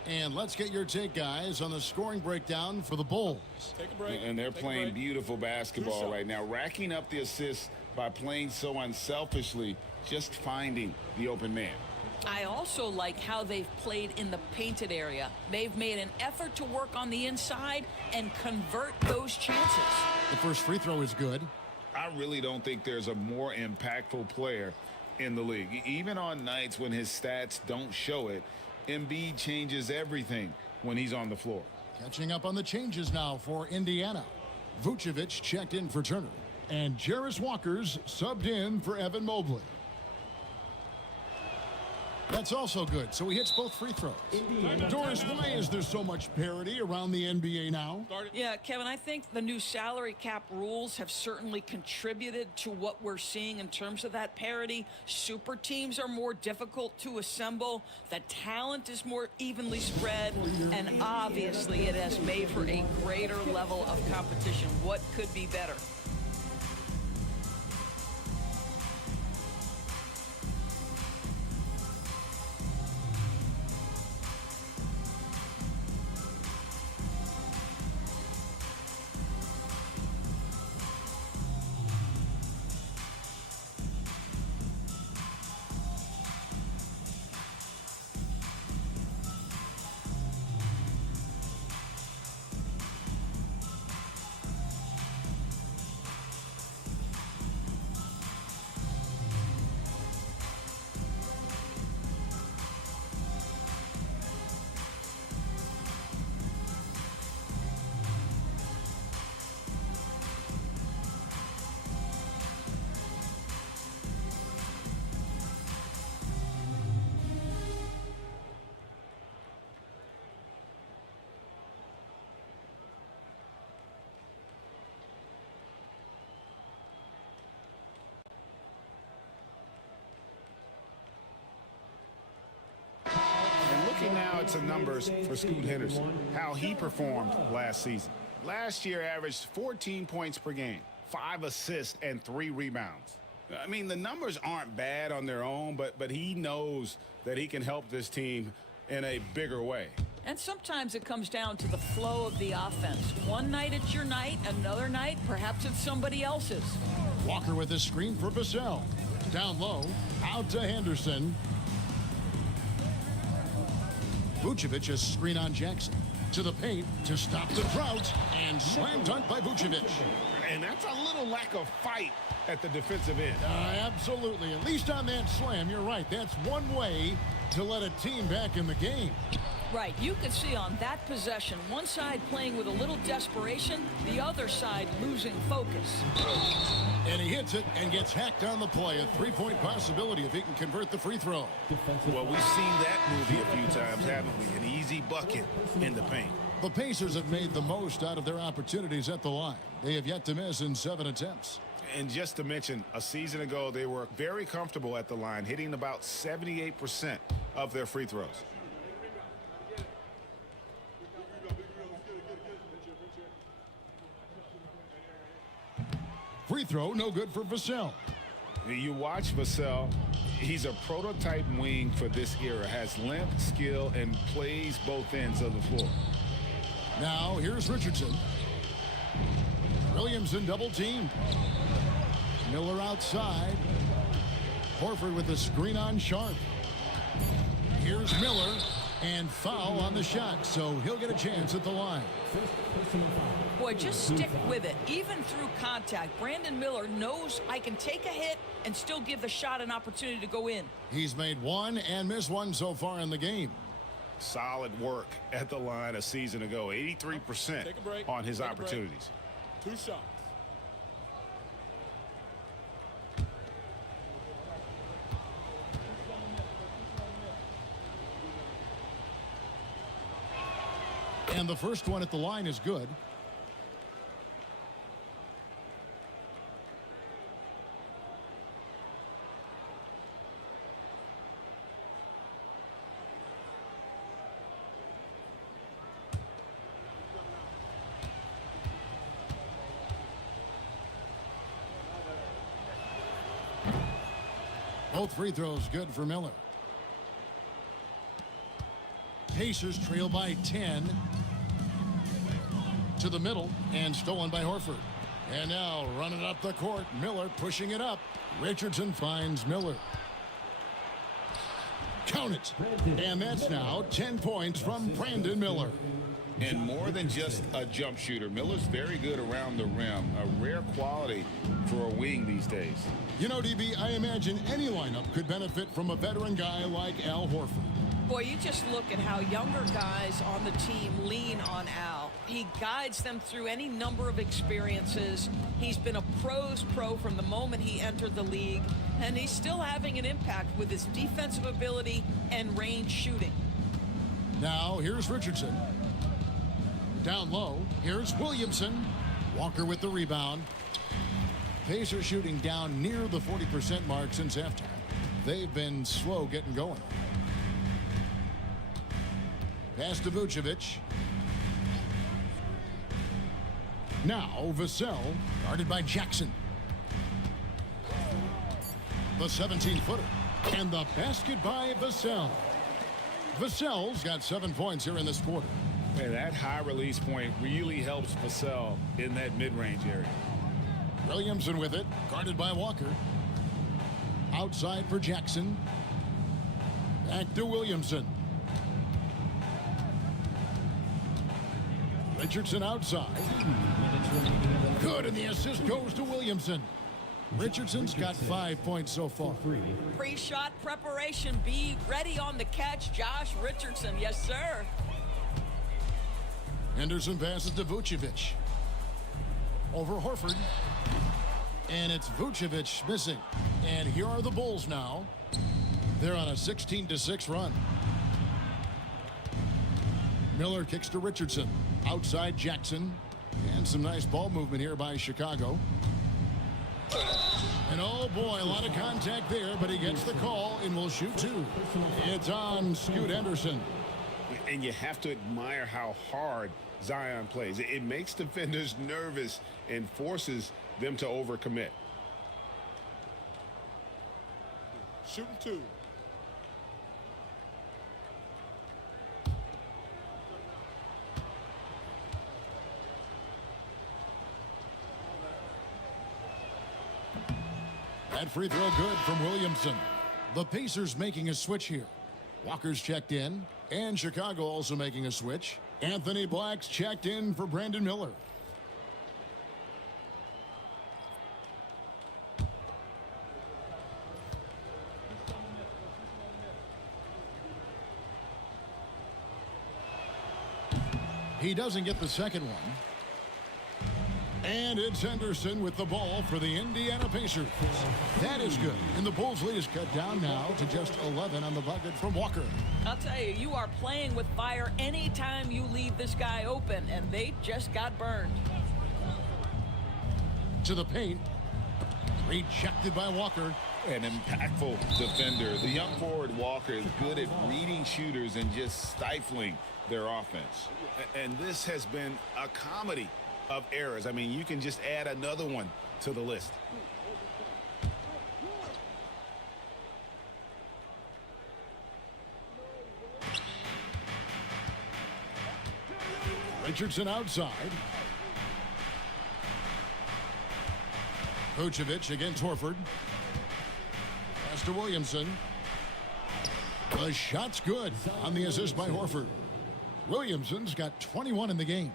And let's get your take, guys, on the scoring breakdown for the Bulls. Take a break. And they're playing beautiful basketball right now, racking up the assists by playing so unselfishly, just finding the open man. I also like how they've played in the painted area. They've made an effort to work on the inside and convert those chances. The first free throw is good. I really don't think there's a more impactful player in the league. Even on nights when his stats don't show it, Embiid changes everything when he's on the floor. Catching up on the changes now for Indiana. Vucevic checked in for Turner. And Jarris Walker's subbed in for Evan Mobley. That's also good, so he hits both free throws. Doris, why is there so much parity around the NBA now? Yeah, Kevin, I think the new salary cap rules have certainly contributed to what we're seeing in terms of that parity. Super teams are more difficult to assemble. The talent is more evenly spread. And obviously, it has made for a greater level of competition. What could be better? Now it's the numbers for Scoot Henderson, how he performed last season. Last year averaged 14 points per game, 5 assists, and 3 rebounds. I mean, the numbers aren't bad on their own, but he knows that he can help this team in a bigger way. And sometimes it comes down to the flow of the offense. One night it's your night, another night perhaps it's somebody else's. Walker with a screen for Vassell. Down low, out to Henderson. Vucevic a screen on Jackson. To the paint to stop the drought, and slam dunk by Vucevic. And that's a little lack of fight at the defensive end. Absolutely. At least on that slam, you're right. That's one way to let a team back in the game. Right, you could see on that possession, one side playing with a little desperation, the other side losing focus. And he hits it and gets hacked on the play. A three-point possibility if he can convert the free throw. Well, we've seen that movie a few times, haven't we? An easy bucket in the paint. The Pacers have made the most out of their opportunities at the line. They have yet to miss in 7 attempts. And just to mention, a season ago, they were very comfortable at the line, hitting about 78% of their free throws. Free throw, no good for Vassell. You watch Vassell, he's a prototype wing for this era, has length, skill, and plays both ends of the floor. Now, here's Richardson. Williamson double teamed. Miller outside. Horford with a screen on Sharp. Here's Miller, and foul on the shot, so he'll get a chance at the line. Boy, just stick with it. Even through contact, Brandon Miller knows I can take a hit and still give the shot an opportunity to go in. He's made one and missed one so far in the game. Solid work at the line a season ago. 83% on his opportunities. 2 shots. And the first one at the line is good. Both free throws good for Miller. Pacers trail by 10. To the middle and stolen by Horford. And now running up the court, Miller pushing it up. Richardson finds Miller. Count it. And that's now 10 points from Brandon Miller. And more than just a jump shooter, Miller's very good around the rim. A rare quality for a wing these days. You know, DB, I imagine any lineup could benefit from a veteran guy like Al Horford. Boy, you just look at how younger guys on the team lean on Al. He guides them through any number of experiences. He's been a pro's pro from the moment he entered the league, and he's still having an impact with his defensive ability and range shooting. Now, here's Richardson. Down low, here's Williamson. Walker with the rebound. Pacers shooting down near the 40% mark since halftime. They've been slow getting going. Pass to Vucevic. Now Vassell, guarded by Jackson. The 17-footer. And the basket by Vassell. Vassell's got 7 points here in this quarter. And that high release point really helps Vassell in that mid-range area. Williamson with it, guarded by Walker. Outside for Jackson. Back to Williamson. Richardson outside. Good, and the assist goes to Williamson. Richardson's got 5 points so far. Pre-shot preparation. Be ready on the catch, Josh Richardson. Yes, sir. Henderson passes to Vucevic. Over Horford. And it's Vucevic missing. And here are the Bulls now. They're on a 16-6 run. Miller kicks to Richardson. Outside Jackson. And some nice ball movement here by Chicago. And oh boy, a lot of contact there, but he gets the call and will shoot two. It's on Scoot Henderson. And you have to admire how hard Zion plays. It makes defenders nervous and forces them to overcommit. Shooting two. That free throw good from Williamson. The Pacers making a switch here. Walker's checked in, and Chicago also making a switch. Anthony Black's checked in for Brandon Miller. He doesn't get the second one. And it's Henderson with the ball for the Indiana Pacers. That is good. And the Bulls' lead is cut down now to just 11 on the bucket from Walker. I'll tell you, you are playing with fire anytime you leave this guy open, and they just got burned. To the paint. Rejected by Walker. An impactful defender. The young forward Walker is good at reading shooters and just stifling their offense. And this has been a comedy of errors. I mean, you can just add another one to the list. Richardson outside. Vucevic against Horford. Pass to Williamson. The shot's good on the assist by Horford. Williamson's got 21 in the game.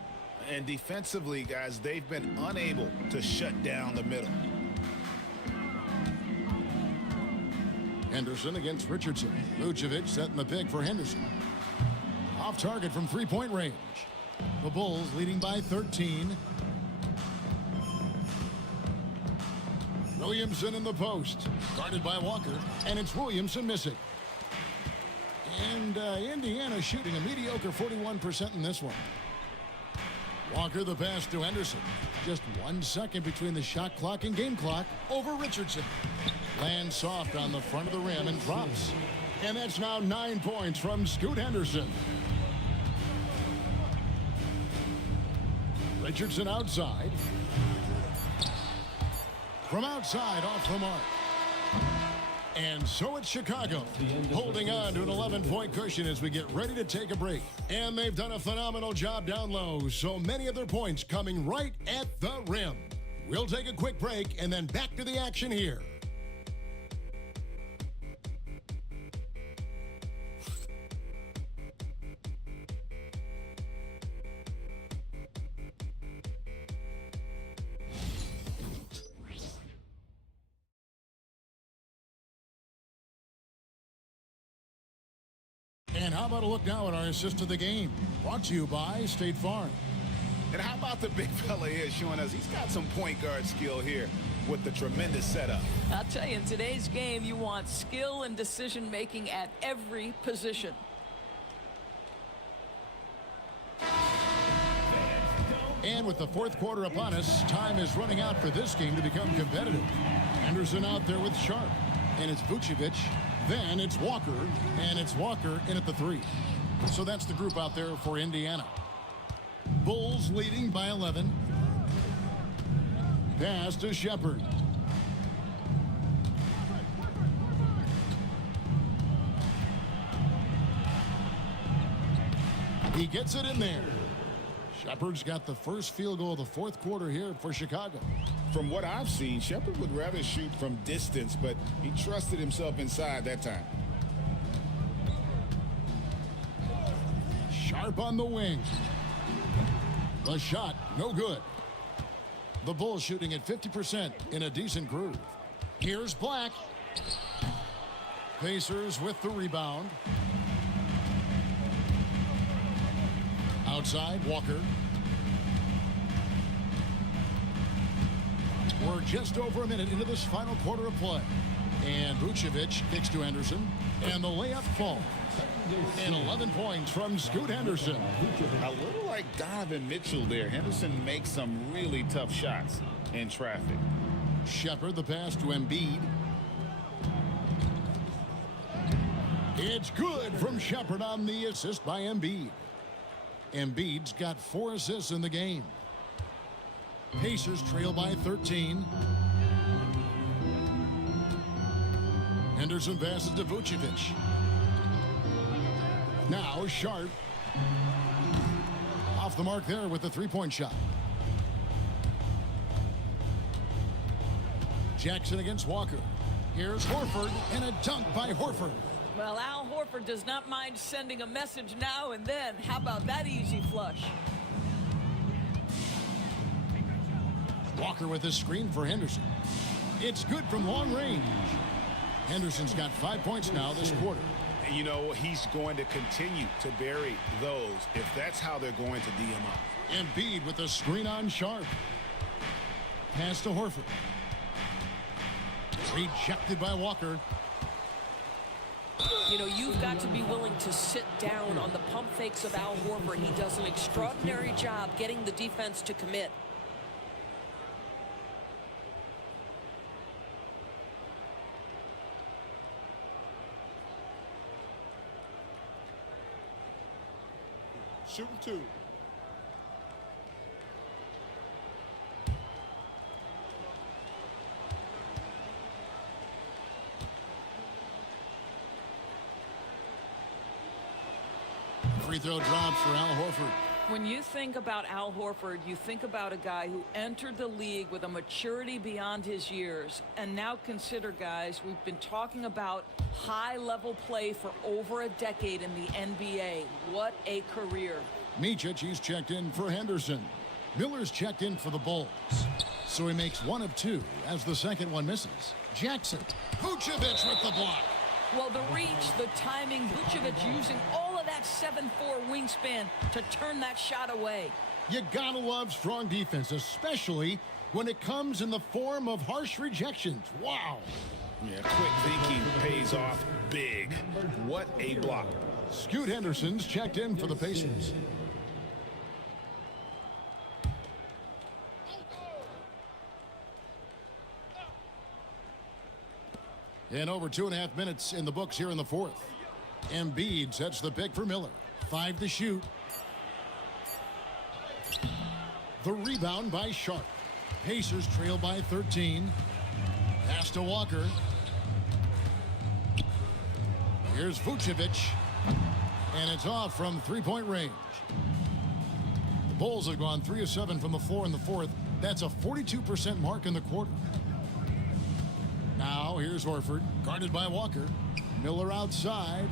And defensively, guys, they've been unable to shut down the middle. Henderson against Richardson. Vucevic setting the pick for Henderson. Off target from three-point range. The Bulls leading by 13. Williamson in the post. Guarded by Walker. And it's Williamson missing. And Indiana shooting a mediocre 41% in this one. Walker the pass to Henderson. Just 1 second between the shot clock and game clock over Richardson. Lands soft on the front of the rim and drops. And that's now 9 points from Scoot Henderson. Richardson outside. From outside off the mark. And so it's Chicago holding on to an 11-point cushion as we get ready to take a break. And they've done a phenomenal job down low. So many of their points coming right at the rim. We'll take a quick break and then back to the action here. And how about a look now at our assist of the game? Brought to you by State Farm. And how about the big fella here showing us he's got some point guard skill here with the tremendous setup. I'll tell you, in today's game, you want skill and decision making at every position. And with the fourth quarter upon us, time is running out for this game to become competitive. Henderson out there with Sharp. And it's Vucevic. Then it's Walker. And it's Walker in at the 3. So that's the group out there for Indiana. Bulls leading by 11. Pass to Shepherd. He gets it in there. Shepherd's got the first field goal of the fourth quarter here for Chicago. From what I've seen, Shepherd would rather shoot from distance, but he trusted himself inside that time. Sharp on the wing. The shot, no good. The Bulls shooting at 50% in a decent groove. Here's Black. Pacers with the rebound. Outside, Walker. We're just over a minute into this final quarter of play. And Vucevic kicks to Henderson. And the layup falls. And 11 points from Scoot Henderson. A little like Donovan Mitchell there. Henderson makes some really tough shots in traffic. Shepherd, the pass to Embiid. It's good from Shepherd on the assist by Embiid. Embiid's got 4 assists in the game. Pacers trail by 13. Henderson passes to Vucevic. Now Sharp. Off the mark there with the three-point shot. Jackson against Walker. Here's Horford and a dunk by Horford. Well, Al Horford does not mind sending a message now and then. How about that easy flush? Walker with a screen for Henderson. It's good from long range. Henderson's got 5 points now this quarter. And you know, he's going to continue to bury those if that's how they're going to D him up. Embiid with a screen on Sharp. Pass to Horford. Rejected by Walker. You know, you've got to be willing to sit down on the pump fakes of Al Horford. He does an extraordinary job getting the defense to commit. Shooting 2. Free throw drops for Al Horford. When you think about Al Horford, you think about a guy who entered the league with a maturity beyond his years. And now consider, guys, we've been talking about high-level play for over a decade in the NBA. What a career. Micic, he's checked in for Henderson. Miller's checked in for the Bulls. So he makes 1 of 2 as the second one misses. Jackson. Vucevic with the block. Well, the reach, the timing, Vucevic using all of that 7'4" wingspan to turn that shot away. You gotta love strong defense, especially when it comes in the form of harsh rejections. Wow. Yeah, quick thinking pays off big. What a block. Scoot Henderson's checked in for the Pacers. And over 2.5 minutes in the books here in the fourth. Embiid sets the pick for Miller. 5 to shoot. The rebound by Sharp. Pacers trail by 13. Pass to Walker. Here's Vucevic. And it's off from three-point range. The Bulls have gone 3 of 7 from the floor in the fourth. That's a 42% mark in the quarter. Now here's Horford, guarded by Walker. Miller outside.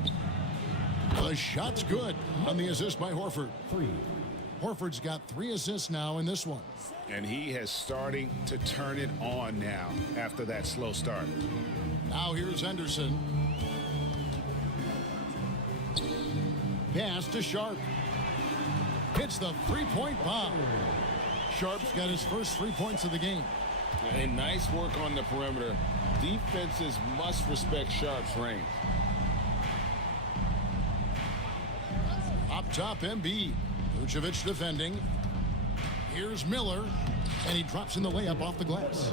The shot's good on the assist by Horford. Horford's got 3 assists now in this one. And he has starting to turn it on now after that slow start. Now here's Henderson. Pass to Sharp. Hits the three-point bomb. Sharp's got his first 3 points of the game. And nice work on the perimeter. Defenses must respect Sharp's range. Up top, Embiid. Vucevic defending. Here's Miller. And he drops in the layup off the glass.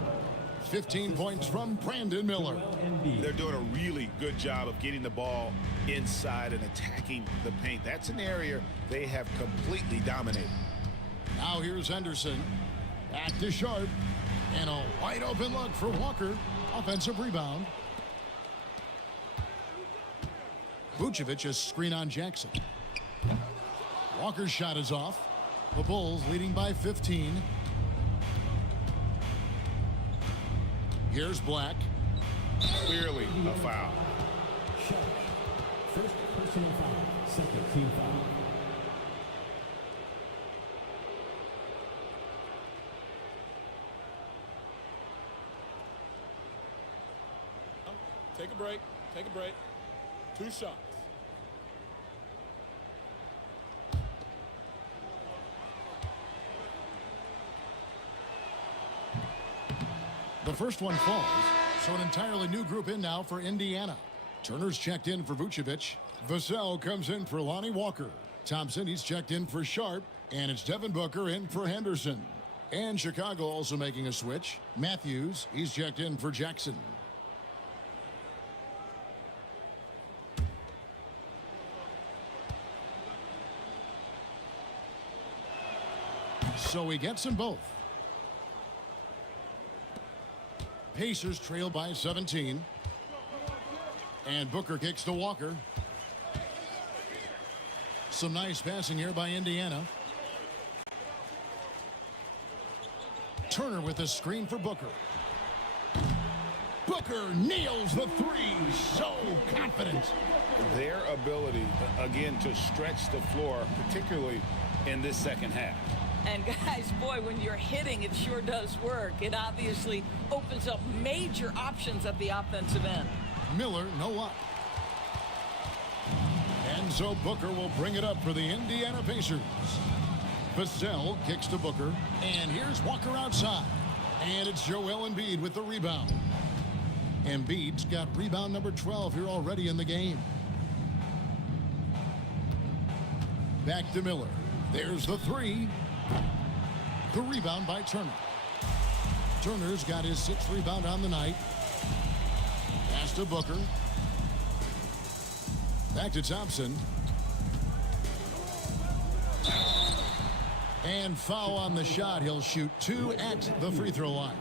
15 points from Brandon Miller. They're doing a really good job of getting the ball inside and attacking the paint. That's an area they have completely dominated. Now here's Henderson. Back to Sharp. And a wide open look for Walker. Offensive rebound. Vucevic a screen on Jackson. Walker's shot is off. The Bulls leading by 15. Here's Black. Clearly a foul. First personal foul. Second team foul. Take a break. Take a break. 2 shots. The first one falls, so an entirely new group in now for Indiana. Turner's checked in for Vucevic. Vassell comes in for Lonnie Walker. Thompson, he's checked in for Sharp. And it's Devin Booker in for Henderson. And Chicago also making a switch. Matthews, he's checked in for Jackson. So he gets them both. Pacers trail by 17. And Booker kicks to Walker. Some nice passing here by Indiana. Turner with a screen for Booker. Booker nails the three. So confident. Their ability, again, to stretch the floor, particularly in this second half. And guys, boy, when you're hitting, it sure does work. It obviously opens up major options at the offensive end. Miller, no luck. And so Booker will bring it up for the Indiana Pacers. Vassell kicks to Booker. And here's Walker outside. And it's Joel Embiid with the rebound. Embiid's got rebound number 12 here already in the game. Back to Miller. There's the three. The rebound by Turner. Turner's got his 6th rebound on the night. Pass to Booker. Back to Thompson. And foul on the shot. He'll shoot 2 at the free throw line.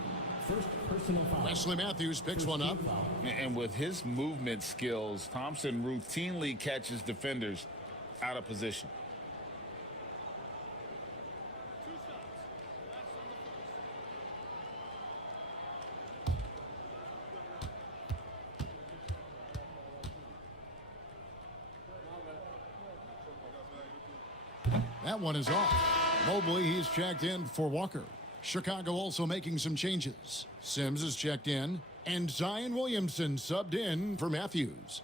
First personal foul. Wesley Matthews picks one up. And with his movement skills, Thompson routinely catches defenders out of position. That one is off. Mobley, he's checked in for Walker. Chicago also making some changes. Sims is checked in, and Zion Williamson subbed in for Matthews.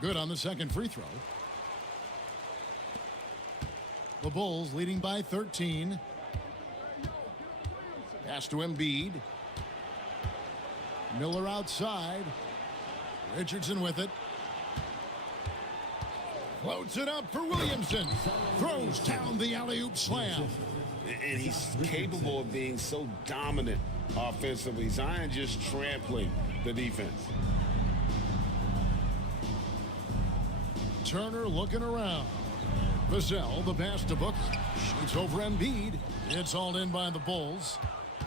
Good on the second free throw. The Bulls leading by 13. Pass to Embiid. Miller outside. Richardson with it. Floats it up for Williamson. Throws down the alley-oop slam. And he's capable of being so dominant offensively. Zion just trampling the defense. Turner looking around. Vassell, the pass to Booker. Shoots over Embiid. It's all in by the Bulls.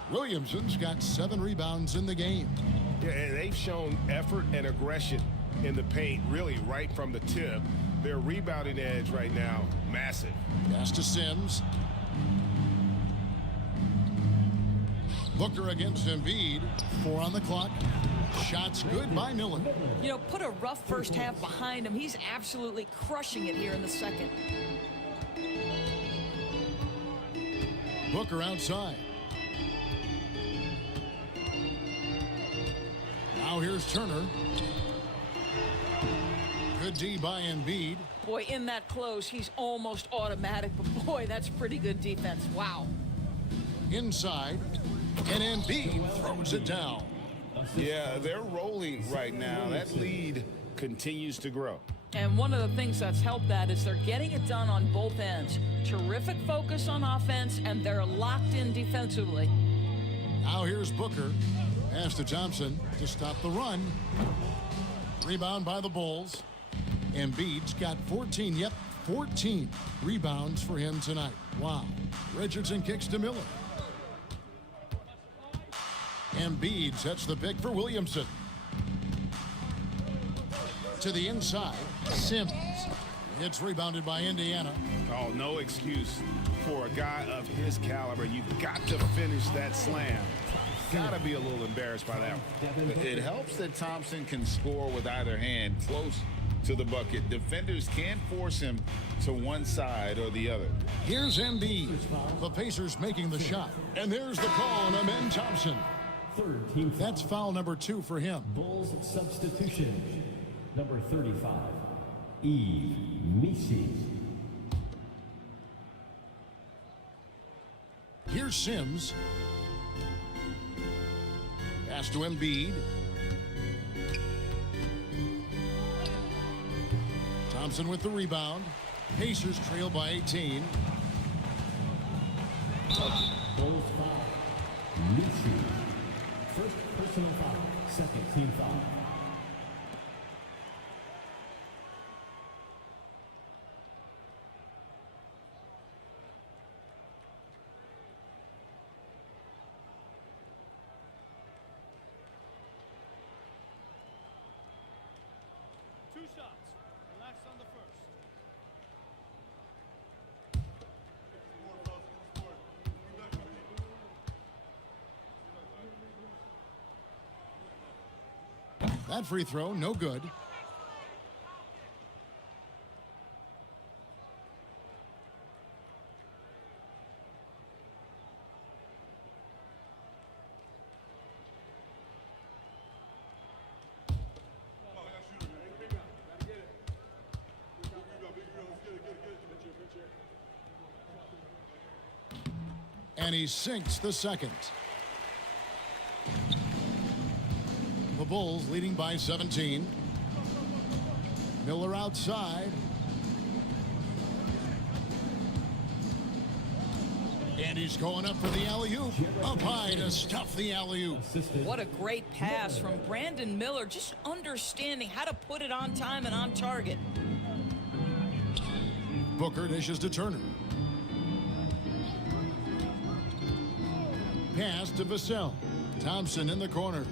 Williamson's got 7 rebounds in the game. Yeah, and they've shown effort and aggression in the paint, really right from the tip. Their rebounding edge right now, massive. Pass to Sims. Booker against Embiid. 4 on the clock. Shots good by Miller. You know, put a rough first half behind him. He's absolutely crushing it here in the second. Booker outside. Now here's Turner. Good D by Embiid. Boy, in that close, he's almost automatic, but boy, that's pretty good defense. Wow. Inside, and Embiid throws it down. Yeah, they're rolling right now. That lead continues to grow. And one of the things that's helped that is they're getting it done on both ends. Terrific focus on offense, and they're locked in defensively. Now here's Booker. Pass to Thompson to stop the run. Rebound by the Bulls. Embiid's got 14 rebounds for him tonight. Wow. Richardson kicks to Miller. Embiid sets the pick for Williamson. To the inside, Sims. It's rebounded by Indiana. Oh, no excuse for a guy of his caliber. You've got to finish that slam. Got to be a little embarrassed by that one. It helps that Thompson can score with either hand close to the bucket. Defenders can't force him to one side or the other. Here's Embiid. The Pacers making the shot. And there's the call on Amen Thompson. Third team foul. That's foul number 2 for him. Bulls substitution. Number 35, Yves Missi. Here's Sims. Pass to Embiid. Thompson with the rebound. Pacers trail by 18. Bulls foul. Missi. First personal foul. Second team foul. That free throw, no good. And he sinks the second. The Bulls leading by 17. Miller outside. And he's going up for the alley-oop. Up high to stuff the alley-oop. What a great pass from Brandon Miller, just understanding how to put it on time and on target. Booker dishes to Turner. Pass to Vassell. Thompson in the corner.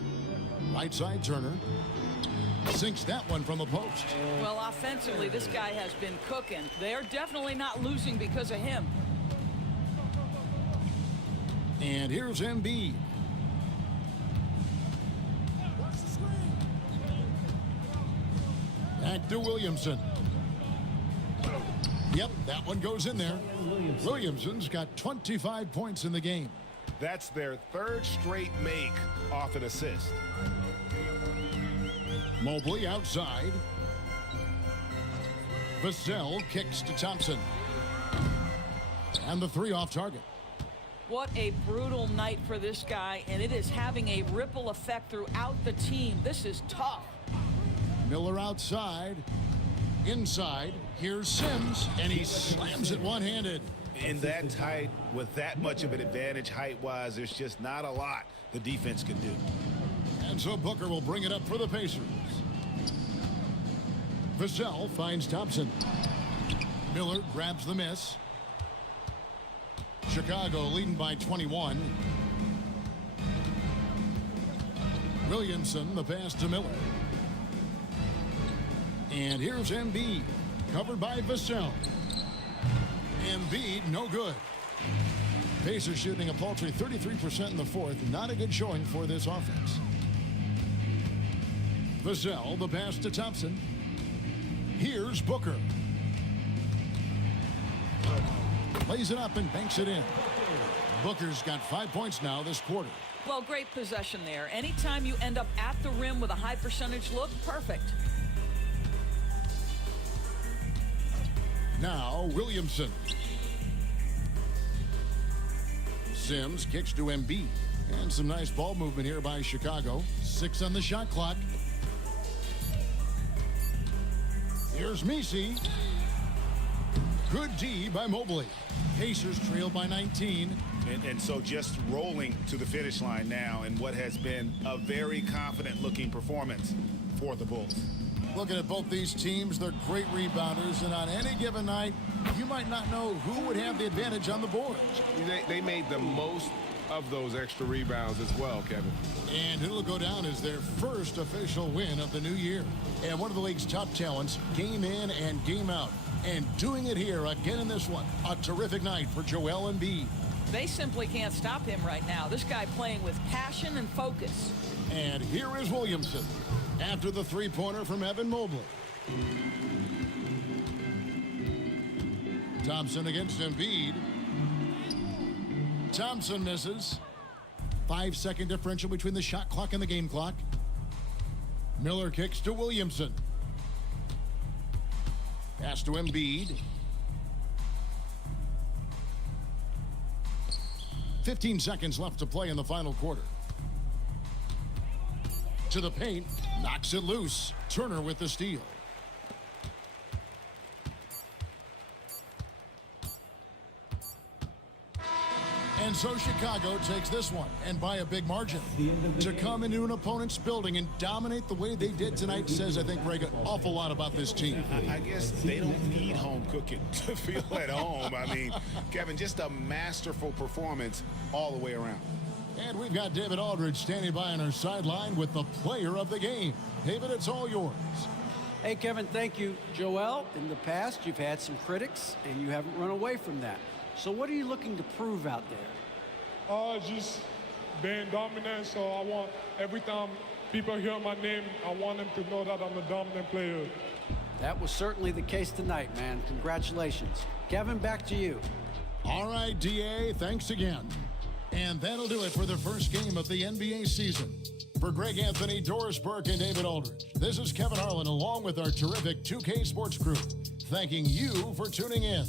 Right side Turner. Sinks that one from the post. Well, offensively, this guy has been cooking. They're definitely not losing because of him. And here's Embiid. Back to Williamson. Yep, that one goes in there. Williamson's got 25 points in the game. That's their third straight make off an assist. Mobley outside. Vassell kicks to Thompson. And the three off target. What a brutal night for this guy, and it is having a ripple effect throughout the team. This is tough. Miller outside. Inside. Here's Sims, and he slams it one-handed. In that tight, with that much of an advantage height-wise, there's just not a lot the defense can do. And so Booker will bring it up for the Pacers. Vassell finds Thompson. Miller grabs the miss. Chicago leading by 21. Williamson, the pass to Miller. And here's Embiid, covered by Vassell. Embiid, no good. Pacers shooting a paltry 33% in the fourth. Not a good showing for this offense. Vassell, the pass to Thompson. Here's Booker. Plays it up and banks it in. Booker's got 5 points now this quarter. Well, great possession there. Anytime you end up at the rim with a high percentage look, perfect. Now Williamson. Sims kicks to Embiid. And some nice ball movement here by Chicago. 6 on the shot clock. Here's Messi. Good D by Mobley. Pacers trail by 19. And so just rolling to the finish line now in what has been a very confident-looking performance for the Bulls. Looking at both these teams, they're great rebounders, and on any given night, you might not know who would have the advantage on the boards. They made the most of those extra rebounds as well, Kevin. And it'll go down as their first official win of the new year. And one of the league's top talents, game in and game out. And doing it here again in this one. A terrific night for Joel Embiid. They simply can't stop him right now. This guy playing with passion and focus. And here is Williamson after the three-pointer from Evan Mobley. Thompson against Embiid. Thompson misses. 5-second differential between the shot clock and the game clock. Miller kicks to Williamson. Pass to Embiid. 15 seconds left to play in the final quarter. To the paint, knocks it loose. Turner with the steal. And so Chicago takes this one, and by a big margin. To come into an opponent's building and dominate the way they did tonight says, I think, Greg, an awful lot about this team. I guess they don't need home cooking to feel at home. I mean, Kevin, just a masterful performance all the way around. And we've got David Aldridge standing by on our sideline with the player of the game. David, it's all yours. Hey, Kevin, thank you. Joel, in the past, you've had some critics, and you haven't run away from that. So what are you looking to prove out there? Just being dominant. So I want, every time people hear my name, I want them to know that I'm a dominant player. That was certainly the case tonight, man. Congratulations. Kevin, back to you. All right, DA, thanks again. And that'll do it for the first game of the NBA season. For Greg Anthony, Doris Burke, and David Aldridge, this is Kevin Harlan along with our terrific 2K Sports crew, thanking you for tuning in.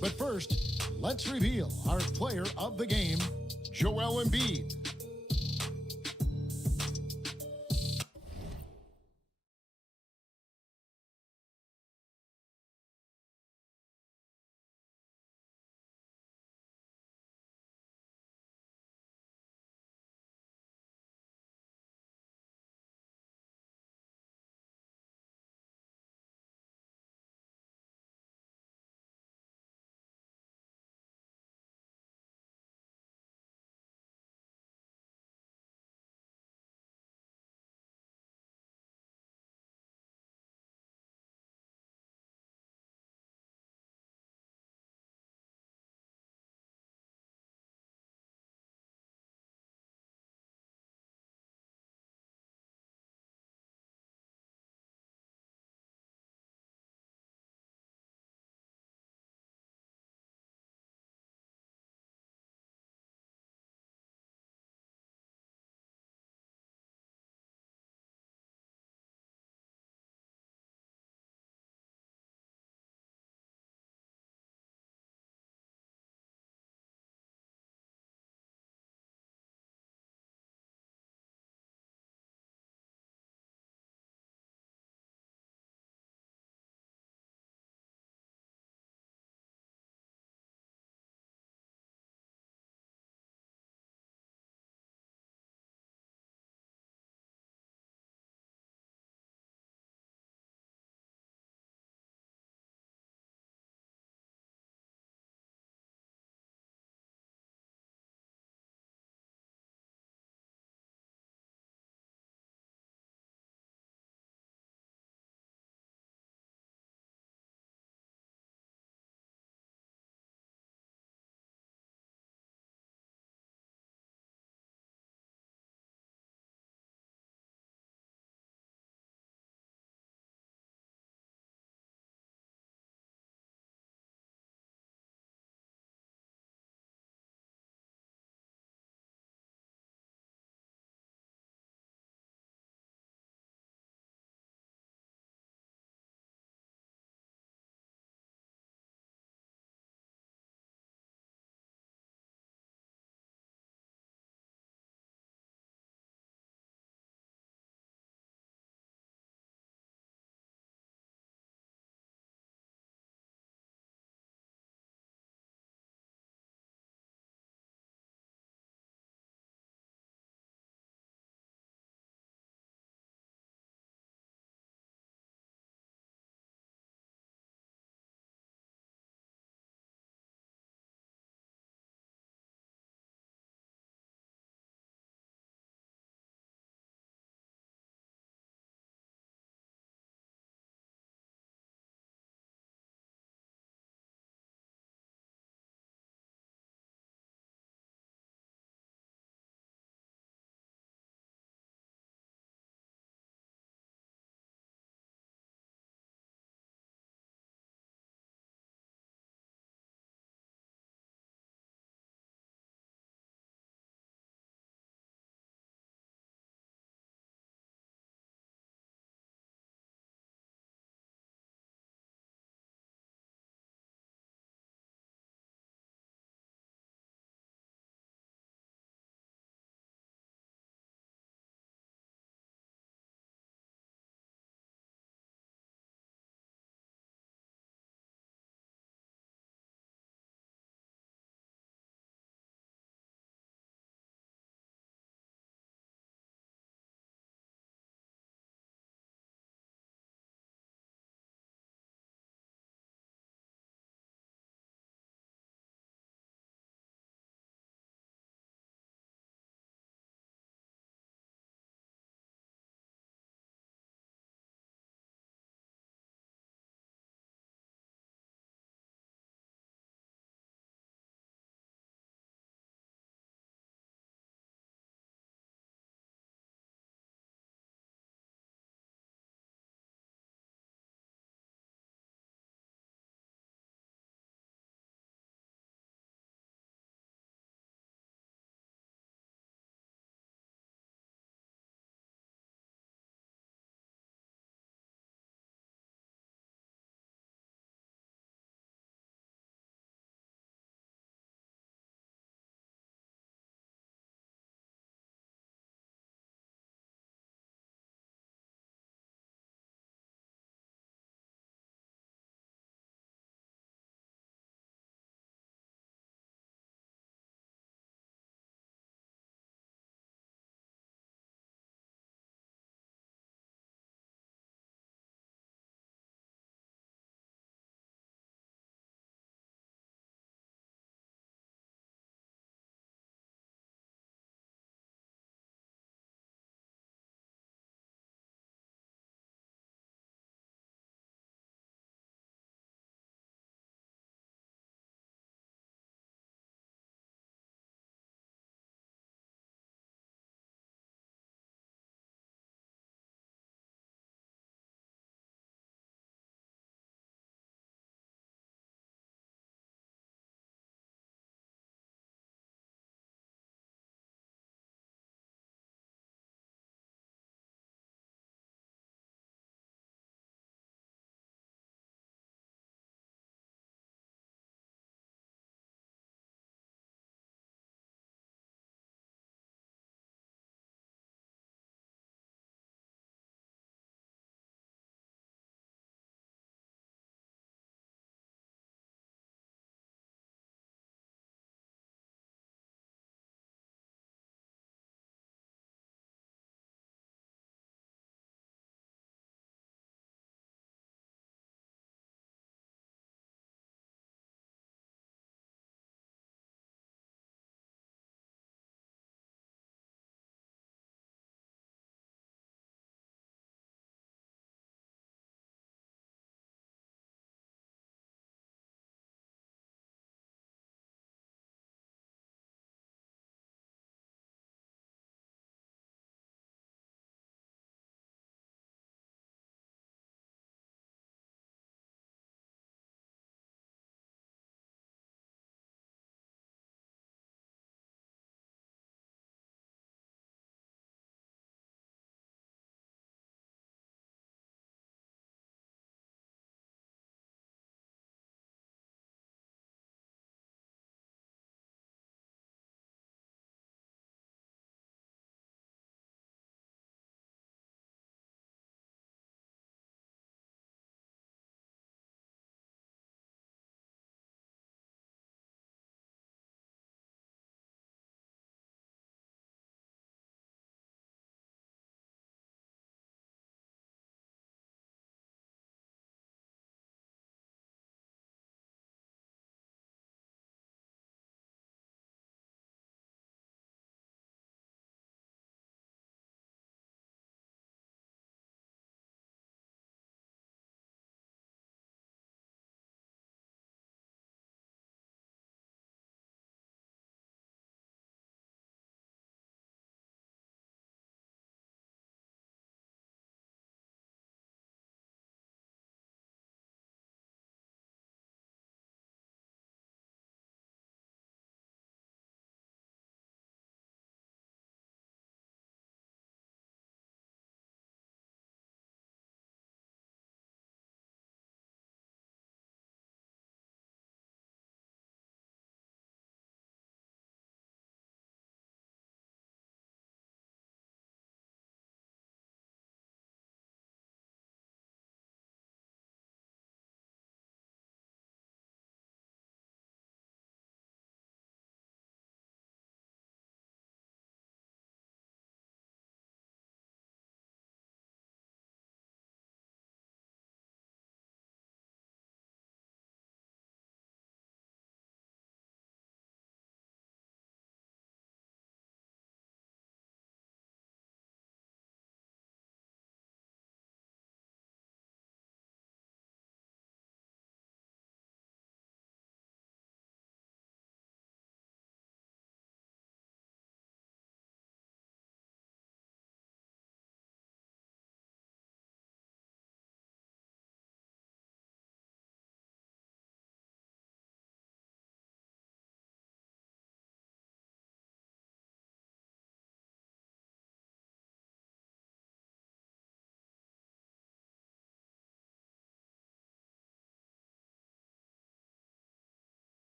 But first, let's reveal our player of the game, Joel Embiid.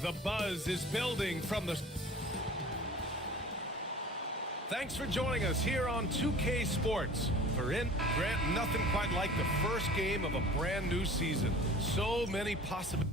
The buzz is building from the... Thanks for joining us here on 2K Sports. Grant, nothing quite like the first game of a brand new season. So many possibilities.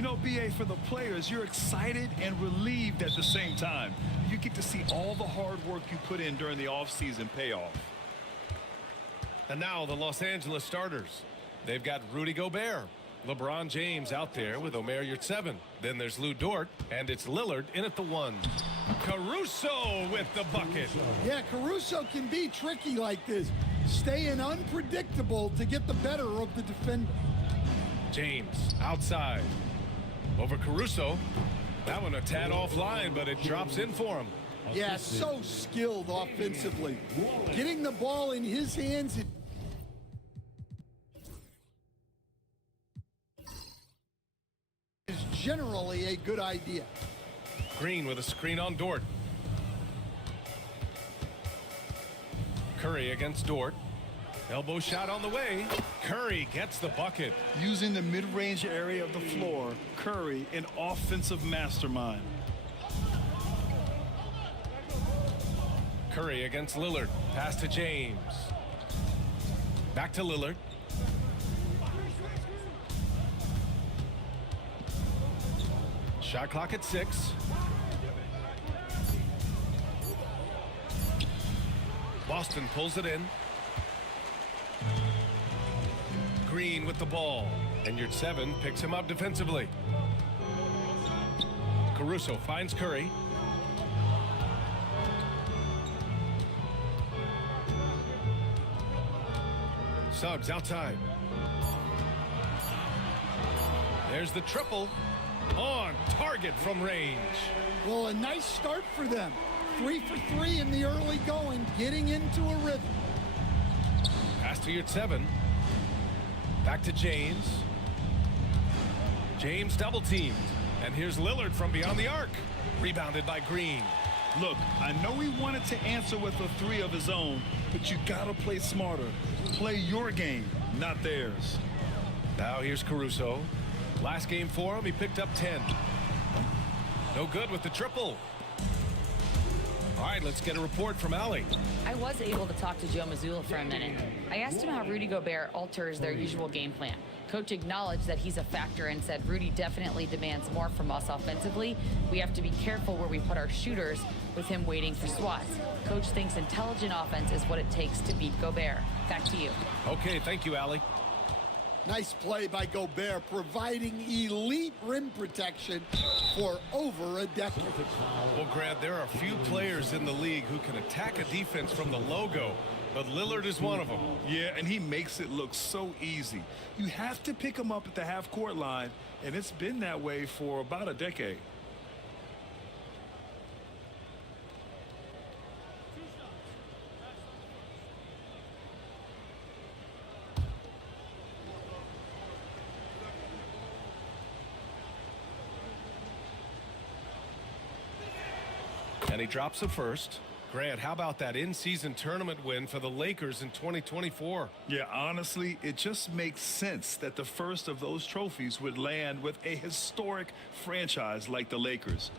You know, BA, for the players, you're excited and relieved at the same time. You get to see all the hard work you put in during the offseason pay off. And now the Los Angeles starters. They've got Rudy Gobert, LeBron James out there with Omer Yurtseven. Then there's Lou Dort, and it's Lillard in at the 1. Caruso with the bucket. Yeah, Caruso can be tricky like this, staying unpredictable to get the better of the defender. James outside. Over Caruso. That one a tad offline, but it drops in for him. Yeah, so skilled offensively. Getting the ball in his hands is generally a good idea. Green with a screen on Dort. Curry against Dort. Elbow shot on the way. Curry gets the bucket. Using the mid-range area of the floor, Curry, an offensive mastermind. Curry against Lillard. Pass to James. Back to Lillard. Shot clock at 6. Boston pulls it in. Green with the ball. And Yurtseven picks him up defensively. Caruso finds Curry. Suggs outside. There's the triple. On target from range. Well, a nice start for them. 3 for 3 in the early going, getting into a rhythm. Pass to Yurtseven. Back to James. James double teamed. And here's Lillard from beyond the arc. Rebounded by Green. Look, I know he wanted to answer with a 3 of his own, but you gotta play smarter. Play your game, not theirs. Now here's Caruso. Last game for him, he picked up 10. No good with the triple. All right, let's get a report from Allie. I was able to talk to Joe Mazzulla for a minute. I asked him how Rudy Gobert alters their usual game plan. Coach acknowledged that he's a factor and said Rudy definitely demands more from us offensively. We have to be careful where we put our shooters with him waiting for swats. Coach thinks intelligent offense is what it takes to beat Gobert. Back to you. Okay, thank you, Allie. Nice play by Gobert, providing elite rim protection for over a decade. Well, Grant, there are a few players in the league who can attack a defense from the logo, but Lillard is one of them. Yeah, and he makes it look so easy. You have to pick him up at the half-court line, and it's been that way for about a decade. And he drops the first. Grant, how about that in-season tournament win for the Lakers in 2024? Yeah, honestly, it just makes sense that the first of those trophies would land with a historic franchise like the Lakers.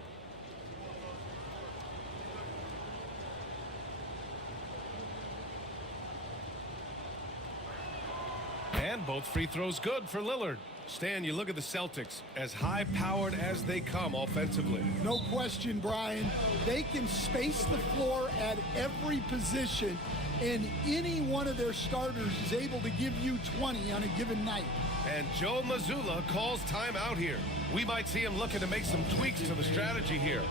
And both free throws good for Lillard. Stan, you look at the Celtics, as high-powered as they come offensively. No question, Brian. They can space the floor at every position, and any one of their starters is able to give you 20 on a given night. And Joe Mazzulla calls timeout here. We might see him looking to make some tweaks to the strategy here.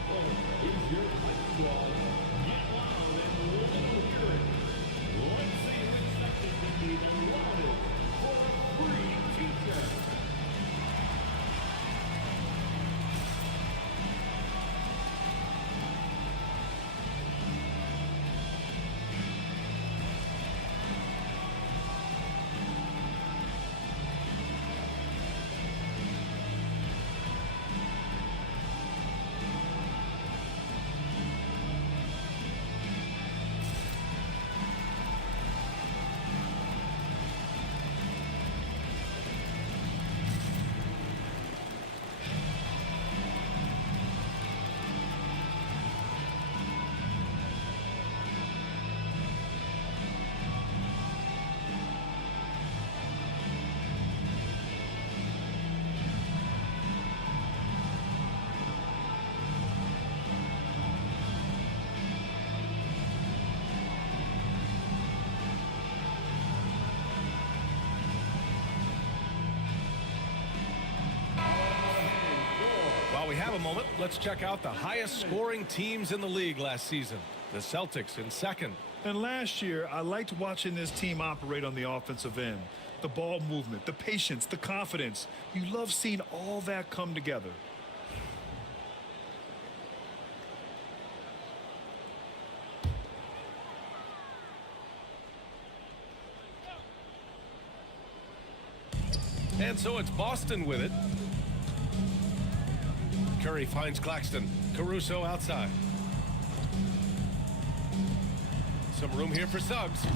we have a moment, let's check out the highest scoring teams in the league last season. The Celtics in second. And last year, I liked watching this team operate on the offensive end. The ball movement, the patience, the confidence. You love seeing all that come together. And so it's Boston with it. Curry finds Claxton. Caruso outside. Some room here for Suggs.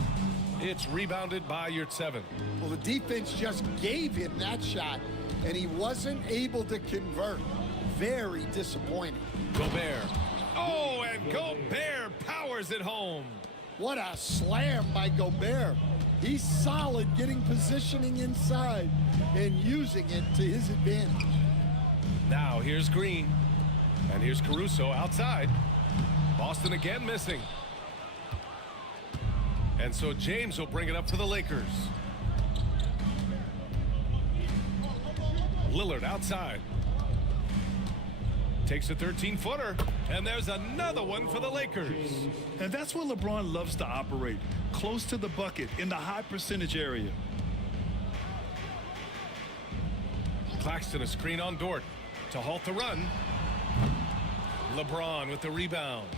It's rebounded by Yurtseven. Well, the defense just gave him that shot, and he wasn't able to convert. Very disappointing. Gobert. Oh, and Gobert powers it home. What a slam by Gobert. He's solid getting positioning inside and using it to his advantage. Now here's Green. And here's Caruso outside. Boston again missing. And so James will bring it up for the Lakers. Lillard outside. Takes a 13-footer. And there's another one for the Lakers. And that's where LeBron loves to operate. Close to the bucket in the high percentage area. Claxton a screen on Dort to halt the run. LeBron with the rebound.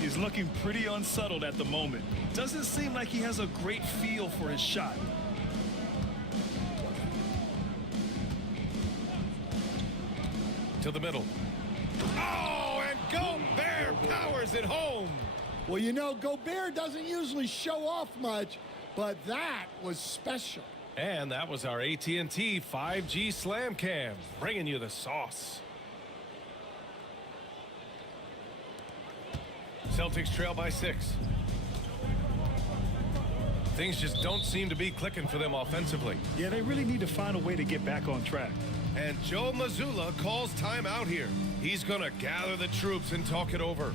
He's looking pretty unsettled at the moment. Doesn't seem like he has a great feel for his shot. To the middle. Oh, and Gobert powers it home. Well, you know, Gobert doesn't usually show off much, but that was special. And that was our AT&T 5G Slam Cam, bringing you the sauce. Celtics trail by 6. Things just don't seem to be clicking for them offensively. Yeah, they really need to find a way to get back on track. And Joe Mazzulla calls timeout here. He's going to gather the troops and talk it over.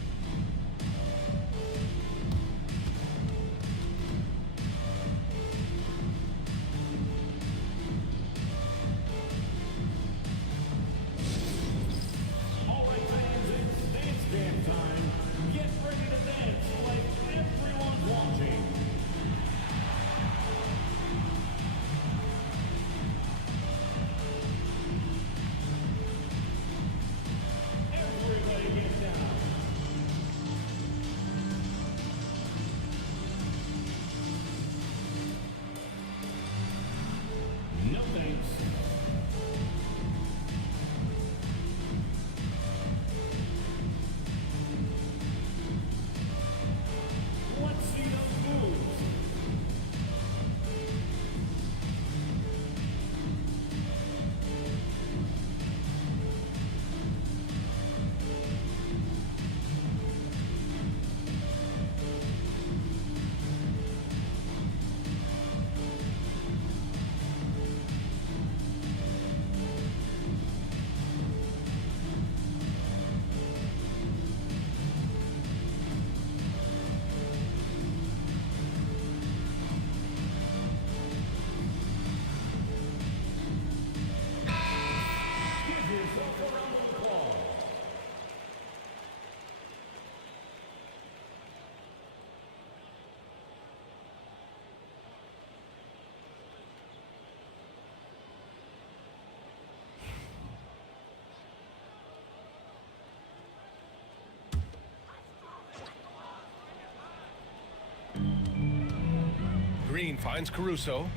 Green finds Caruso.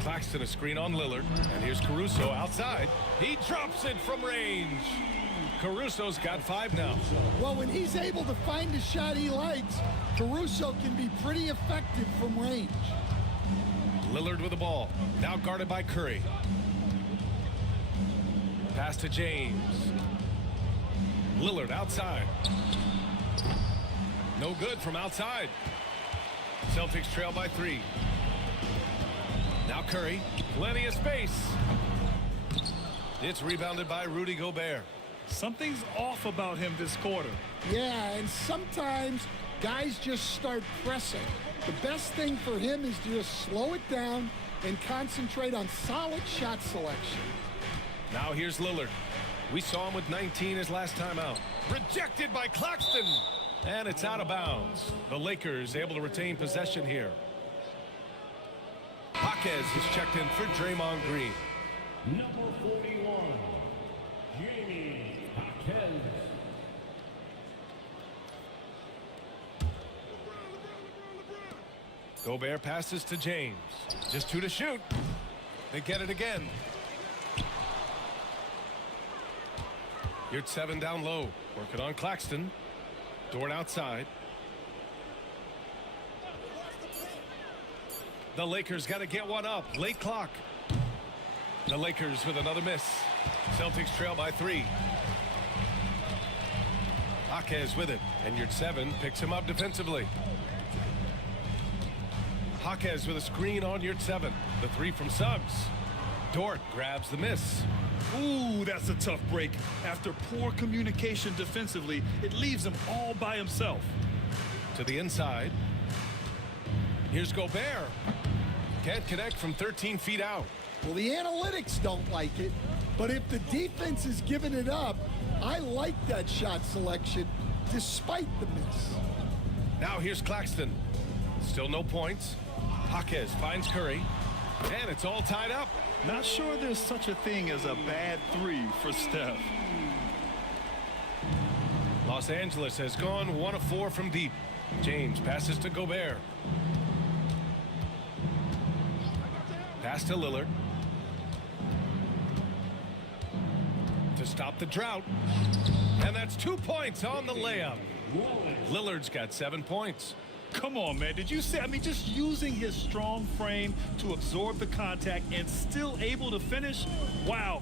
Claxton a screen on Lillard. And here's Caruso outside. He drops it from range. Caruso's got 5 now. Well, when he's able to find a shot he likes, Caruso can be pretty effective from range. Lillard with the ball. Now guarded by Curry. Pass to James. Lillard outside. No good from outside. Celtics trail by 3. Now Curry. Plenty of space. It's rebounded by Rudy Gobert. Something's off about him this quarter. Yeah, and sometimes guys just start pressing. The best thing for him is to just slow it down and concentrate on solid shot selection. Now here's Lillard. We saw him with 19 his last time out. Rejected by Claxton. And it's out of bounds. The Lakers able to retain possession here. Jaquez is checked in for Draymond Green. Number 41, Jamie Jaquez. Gobert passes to James. Just 2 to shoot. They get it again. Here's 7 down low. Working on Claxton. Dort outside. The Lakers got to get one up. Late clock. The Lakers with another miss. Celtics trail by 3. Jaquez with it. And Yurt 7 picks him up defensively. Jaquez with a screen on Yurt 7. The 3 from Suggs. Dort grabs the miss. Ooh, that's a tough break. After poor communication defensively, it leaves him all by himself. To the inside. Here's Gobert. Can't connect from 13 feet out. Well, the analytics don't like it, but if the defense is giving it up, I like that shot selection despite the miss. Now here's Claxton. Still no points. Jaquez finds Curry. And it's all tied up. Not sure there's such a thing as a bad 3 for Steph. Los Angeles has gone 1 of 4 from deep. James passes to Gobert. Pass to Lillard. To stop the drought. And that's 2 points on the layup. Lillard's got 7 points. Come on, man. Did you see? I mean, just using his strong frame to absorb the contact and still able to finish. Wow.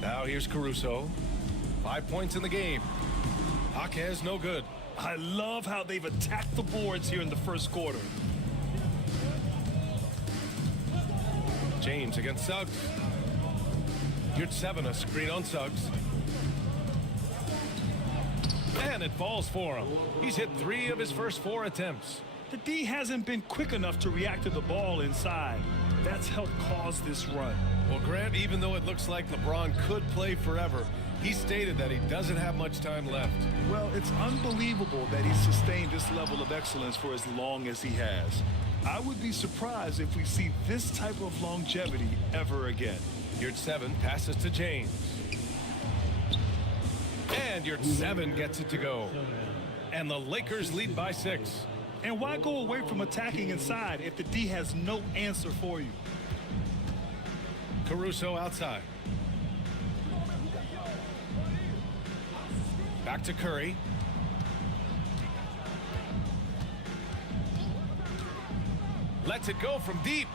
Now here's Caruso. 5 points in the game. Jaquez no good. I love how they've attacked the boards here in the first quarter. James against Suggs. Yurt 7, a screen on Suggs. And it falls for him. He's hit 3 of his first 4 attempts. The D hasn't been quick enough to react to the ball inside. That's helped cause this run. Well, Grant, even though it looks like LeBron could play forever, he stated that he doesn't have much time left. Well, it's unbelievable that he's sustained this level of excellence for as long as he has. I would be surprised if we see this type of longevity ever again. Yurt 7 passes to James. And Yurt 7 gets it to go. And the Lakers lead by 6. And why go away from attacking inside if the D has no answer for you? Caruso outside. Back to Curry. Lets it go from deep.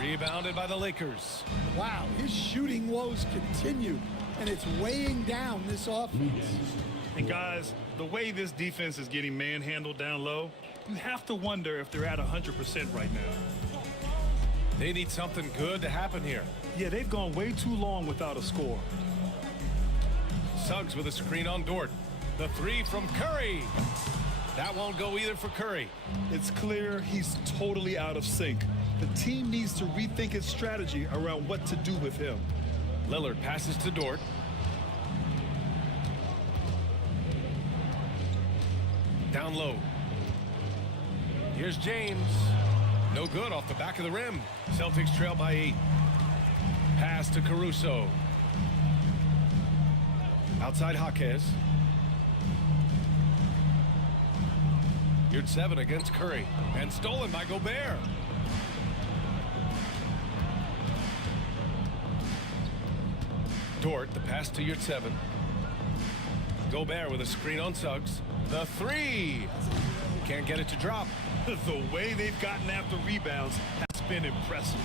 Rebounded by the Lakers. Wow, his shooting woes continue, and it's weighing down this offense. And guys, the way this defense is getting manhandled down low, you have to wonder if they're at 100% right now. They need something good to happen here. Yeah, they've gone way too long without a score. Suggs with a screen on Dort. The 3 from Curry. That won't go either for Curry. It's clear he's totally out of sync. The team needs to rethink its strategy around what to do with him. Lillard passes to Dort. Down low. Here's James. No good off the back of the rim. Celtics trail by 8. Pass to Caruso. Outside Jaquez. Yurt 7 against Curry. And stolen by Gobert. Dort, the pass to Yurt 7. Gobert with a screen on Suggs. The 3. Can't get it to drop. The way they've gotten after rebounds has been impressive.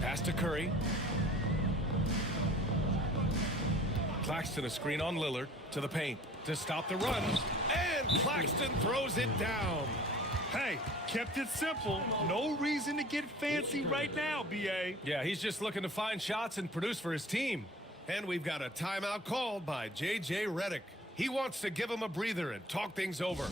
Pass to Curry. Claxton a screen on Lillard to the paint to stop the run. And Claxton throws it down. Hey, kept it simple. No reason to get fancy right now, B.A. Yeah, he's just looking to find shots and produce for his team. And we've got a timeout called by J.J. Redick. He wants to give him a breather and talk things over.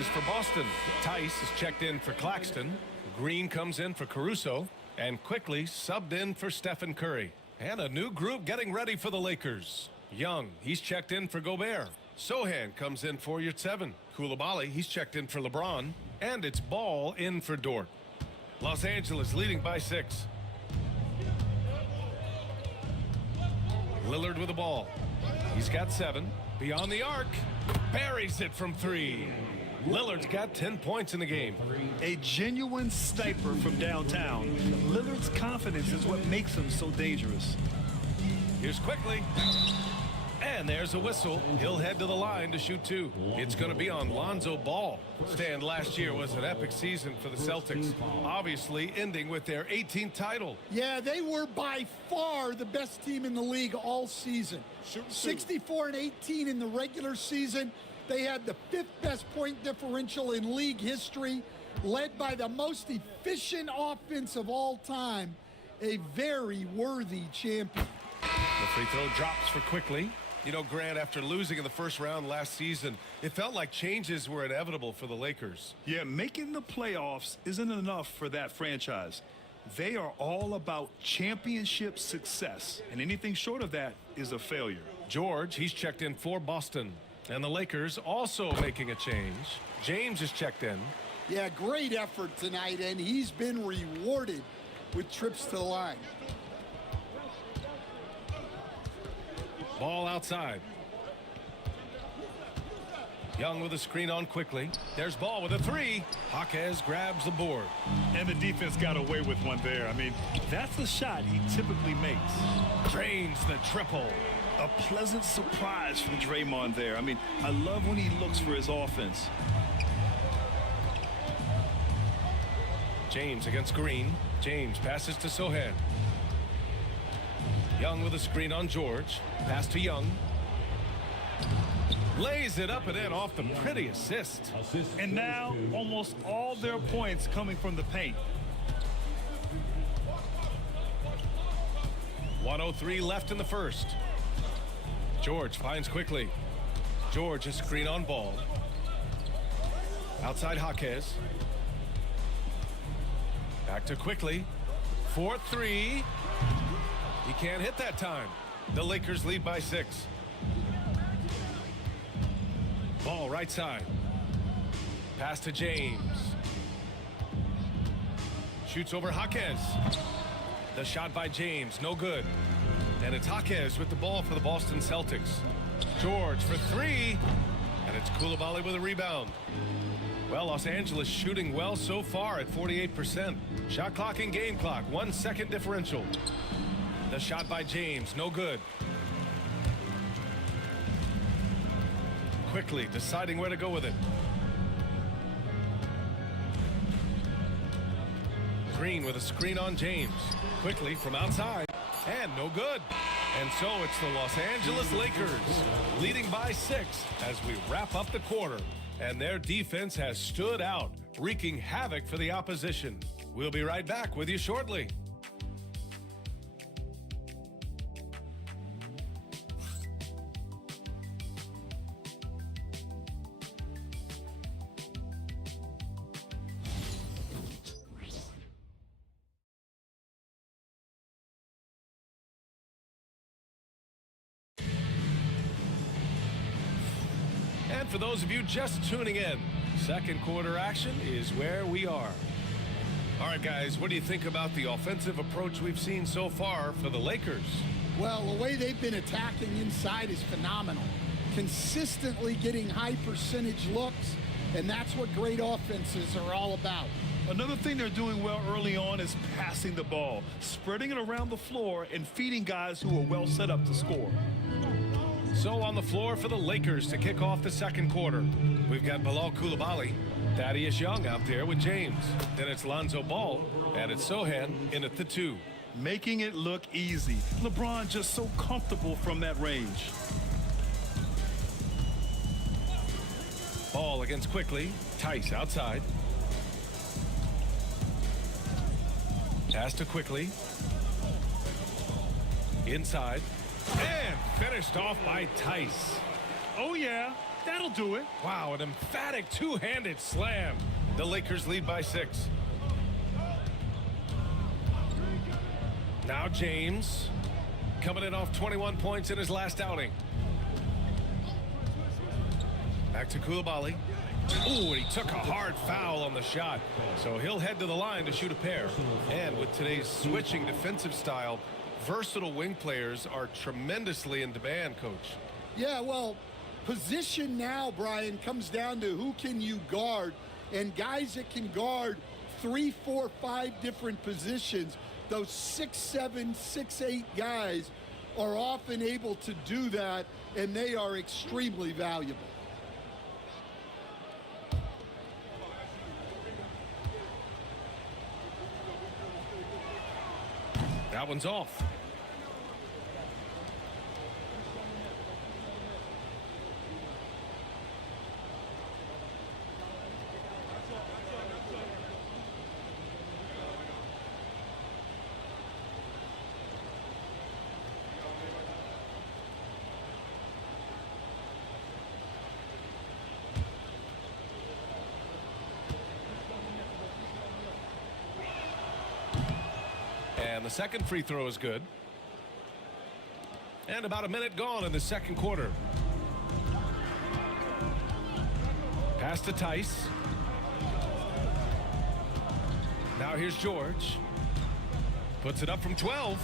changes for Boston. Tice is checked in for Claxton. Green comes in for Caruso. And quickly subbed in for Stephen Curry. And a new group getting ready for the Lakers. Young, he's checked in for Gobert. Sohan comes in for Yurtseven. Coulibaly, he's checked in for LeBron. And it's Ball in for Dort. Los Angeles leading by 6. Lillard with the ball. He's got 7. Beyond the arc. Buries it from 3. Lillard's got 10 points in the game. A genuine sniper from downtown. Lillard's confidence is what makes him so dangerous. Here's quickly. And there's a whistle. He'll head to the line to shoot 2. It's going to be on Lonzo Ball. Stan, last year was an epic season for the Celtics, obviously ending with their 18th title. Yeah, they were by far the best team in the league all season. 64-18 in the regular season. They had the 5th best point differential in league history, led by the most efficient offense of all time. A very worthy champion. The free throw drops for Quickly. You know, Grant, after losing in the first round last season, it felt like changes were inevitable for the Lakers. Yeah, making the playoffs isn't enough for that franchise. They are all about championship success, and anything short of that is a failure. George, he's checked in for Boston. And the Lakers also making a change. James is checked in. Yeah, great effort tonight, and he's been rewarded with trips to the line. Ball outside. Young with a screen on Quickly. There's Ball with a 3. Jaquez grabs the board. And the defense got away with one there. I mean, that's the shot he typically makes. Drains the triple. A pleasant surprise from Draymond there. I mean, I love when he looks for his offense. James against Green. James passes to Sohan. Young with a screen on George. Pass to Young. Lays it up and in off the pretty assist. And now almost all their points coming from the paint. 1:03 left in the first. George finds Quickly. George a screen on Ball. Outside Jaquez. Back to Quickly. 4-3. He can't hit that time. The Lakers lead by 6. Ball right side. Pass to James. Shoots over Jaquez. The shot by James, no good. And it's Jaquez with the ball for the Boston Celtics. George for 3. And it's Coulibaly with a rebound. Well, Los Angeles shooting well so far at 48%. Shot clock and game clock, 1 second differential. The shot by James, no good. Quickly deciding where to go with it. Green with a screen on James. Quickly from outside. And no good. And so it's the Los Angeles Lakers leading by 6 as we wrap up the quarter. And their defense has stood out, wreaking havoc for the opposition. We'll be right back with you shortly. And for those of you just tuning in, second quarter action is where we are. All right, guys, what do you think about the offensive approach we've seen so far for the Lakers? Well, the way they've been attacking inside is phenomenal. Consistently getting high percentage looks, and that's what great offenses are all about. Another thing they're doing well early on is passing the ball, spreading it around the floor and feeding guys who are well set up to score. So on the floor for the Lakers to kick off the second quarter, we've got Bilal Coulibaly, Thaddeus Young out there with James. Then it's Lonzo Ball, and it's Sohan in at the 2. Making it look easy. LeBron just so comfortable from that range. Ball against Quickly. Tice outside. Pass to Quickly. Inside. And finished off by Tice. Oh, yeah. That'll do it. Wow, an emphatic two-handed slam. The Lakers lead by 6. Now James, coming in off 21 points in his last outing. Back to Koulibaly. Ooh, and he took a hard foul on the shot. So he'll head to the line to shoot a pair. And with today's switching defensive style, versatile wing players are tremendously in demand, Coach. Yeah, well, position now, Brian, comes down to who can you guard. And guys that can guard 3, 4, 5 different positions, those 6'7", 6'8" guys are often able to do that, and they are extremely valuable. That one's off. And the second free throw is good. And about a minute gone in the second quarter. Pass to Tice. Now here's George. Puts it up from 12.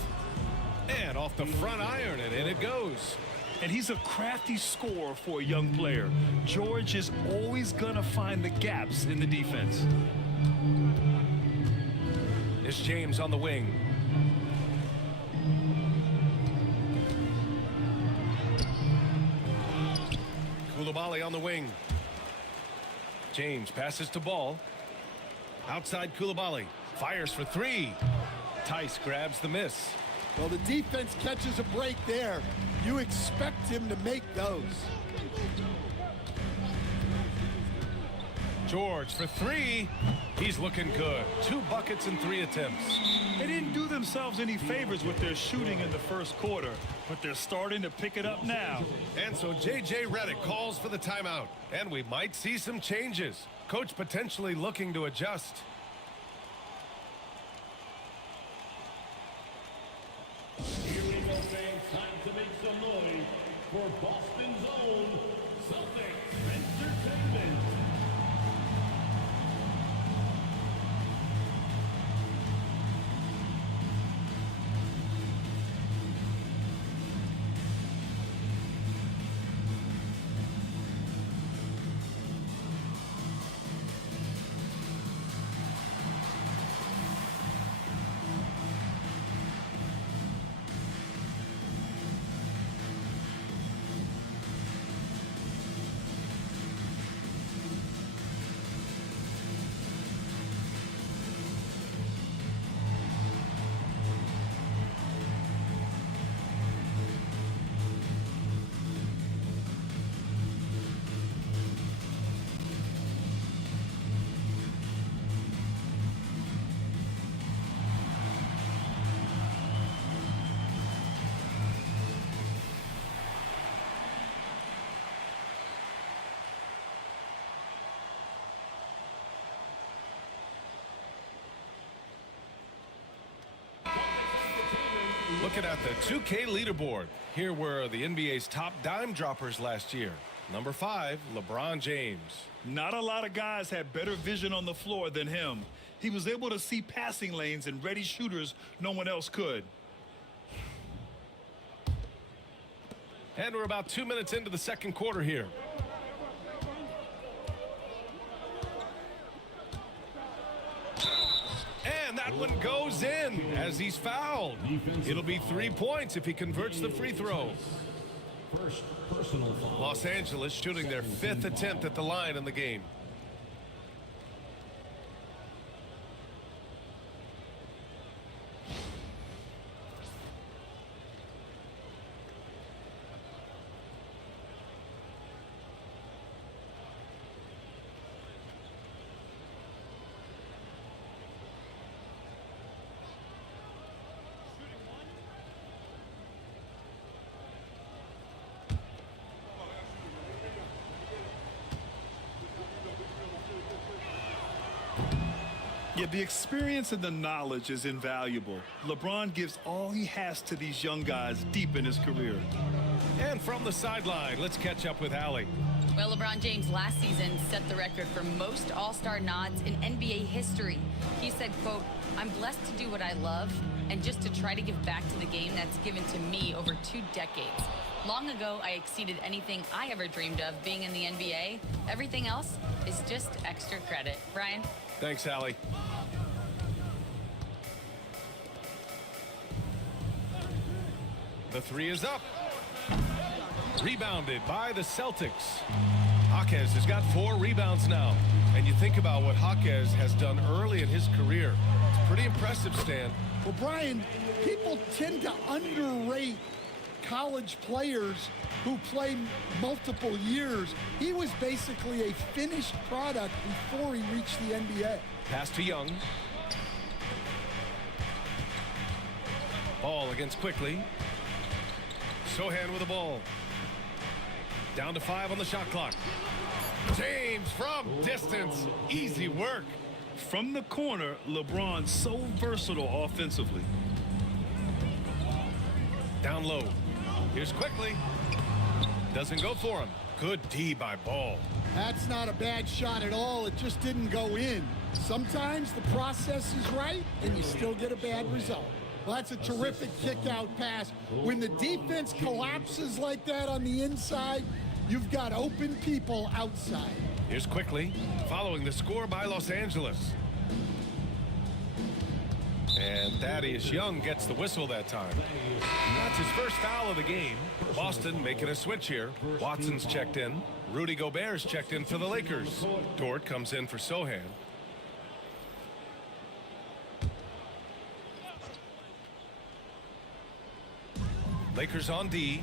And off the front iron, and in it goes. And he's a crafty scorer for a young player. George is always going to find the gaps in the defense. It's James on the wing. Koulibaly on the wing. James passes to Ball. Outside Koulibaly. Fires for 3. Tice grabs the miss. Well, the defense catches a break there. You expect him to make those. George for 3. He's looking good. 2 buckets and 3 attempts. They didn't do themselves any favors with their shooting in the first quarter, but they're starting to pick it up now. And so J.J. Redick calls for the timeout. And we might see some changes. Coach potentially looking to adjust. Here we go, fans. Time to make some noise for Boston's own Celtics Entertainment. Looking at the 2K leaderboard. Here were the NBA's top dime droppers last year. Number 5, LeBron James. Not a lot of guys had better vision on the floor than him. He was able to see passing lanes and ready shooters no one else could. And we're about 2 minutes into the second quarter here. And that one goes in as he's fouled. It'll be 3 points if he converts the free throw. First personal foul. Los Angeles shooting their 5th attempt at the line in the game. Yeah, the experience and the knowledge is invaluable. LeBron gives all he has to these young guys deep in his career. And from the sideline, let's catch up with Allie. Well, LeBron James last season set the record for most All-Star nods in NBA history. He said, quote, "I'm blessed to do what I love and just to try to give back to the game that's given to me over 2 decades. Long ago, I exceeded anything I ever dreamed of being in the NBA. Everything else is just extra credit." Brian? Thanks, Allie. The three is up. Rebounded by the Celtics. Jaquez has got 4 rebounds now. And you think about what Jaquez has done early in his career. It's pretty impressive, Stan. Well, Brian, people tend to underrate college players who play multiple years. He was basically a finished product before he reached the NBA. Pass to Young. Ball against Quickly. Sohan with the ball. Down to 5 on the shot clock. James from distance. Easy work. From the corner, LeBron's so versatile offensively. Down low. Here's Quickly. Doesn't go for him. Good D by Ball. That's not a bad shot at all. It just didn't go in. Sometimes the process is right and you still get a bad result. Well, that's a terrific kick-out pass. When the defense collapses like that on the inside, you've got open people outside. Here's Quickly, following the score by Los Angeles. And Thaddeus Young gets the whistle that time. That's his first foul of the game. Boston making a switch here. Watson's checked in. Rudy Gobert's checked in for the Lakers. Dort comes in for Sohan. Lakers on D.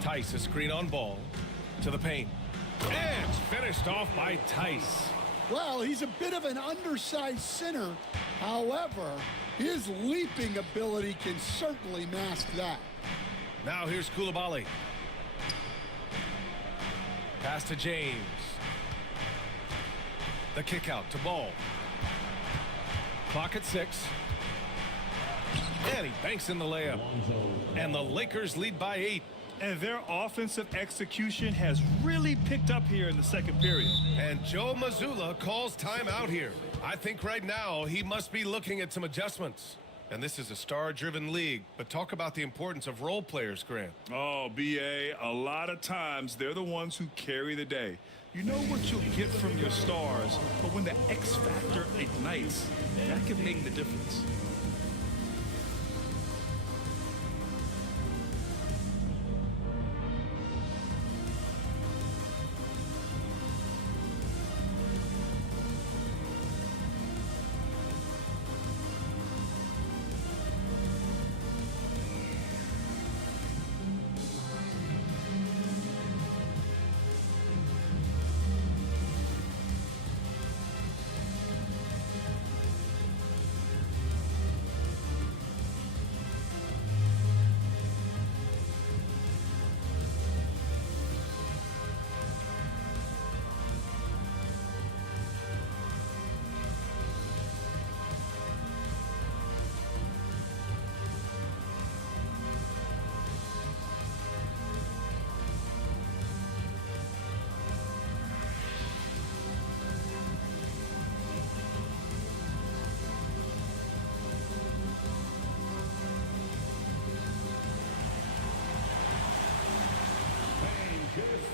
Tice, a screen on Ball. To the paint. And it's finished off by Tice. Well, he's a bit of an undersized center. However, his leaping ability can certainly mask that. Now here's Coulibaly. Pass to James. The kick out to Ball. Clock at 6. And he banks in the layup. And the Lakers lead by 8. And their offensive execution has really picked up here in the second period. And Joe Mazzulla calls timeout here. I think right now he must be looking at some adjustments. And this is a star-driven league. But talk about the importance of role players, Grant. Oh, B.A., a lot of times they're the ones who carry the day. You know what you'll get from your stars, but when the X factor ignites, that can make the difference.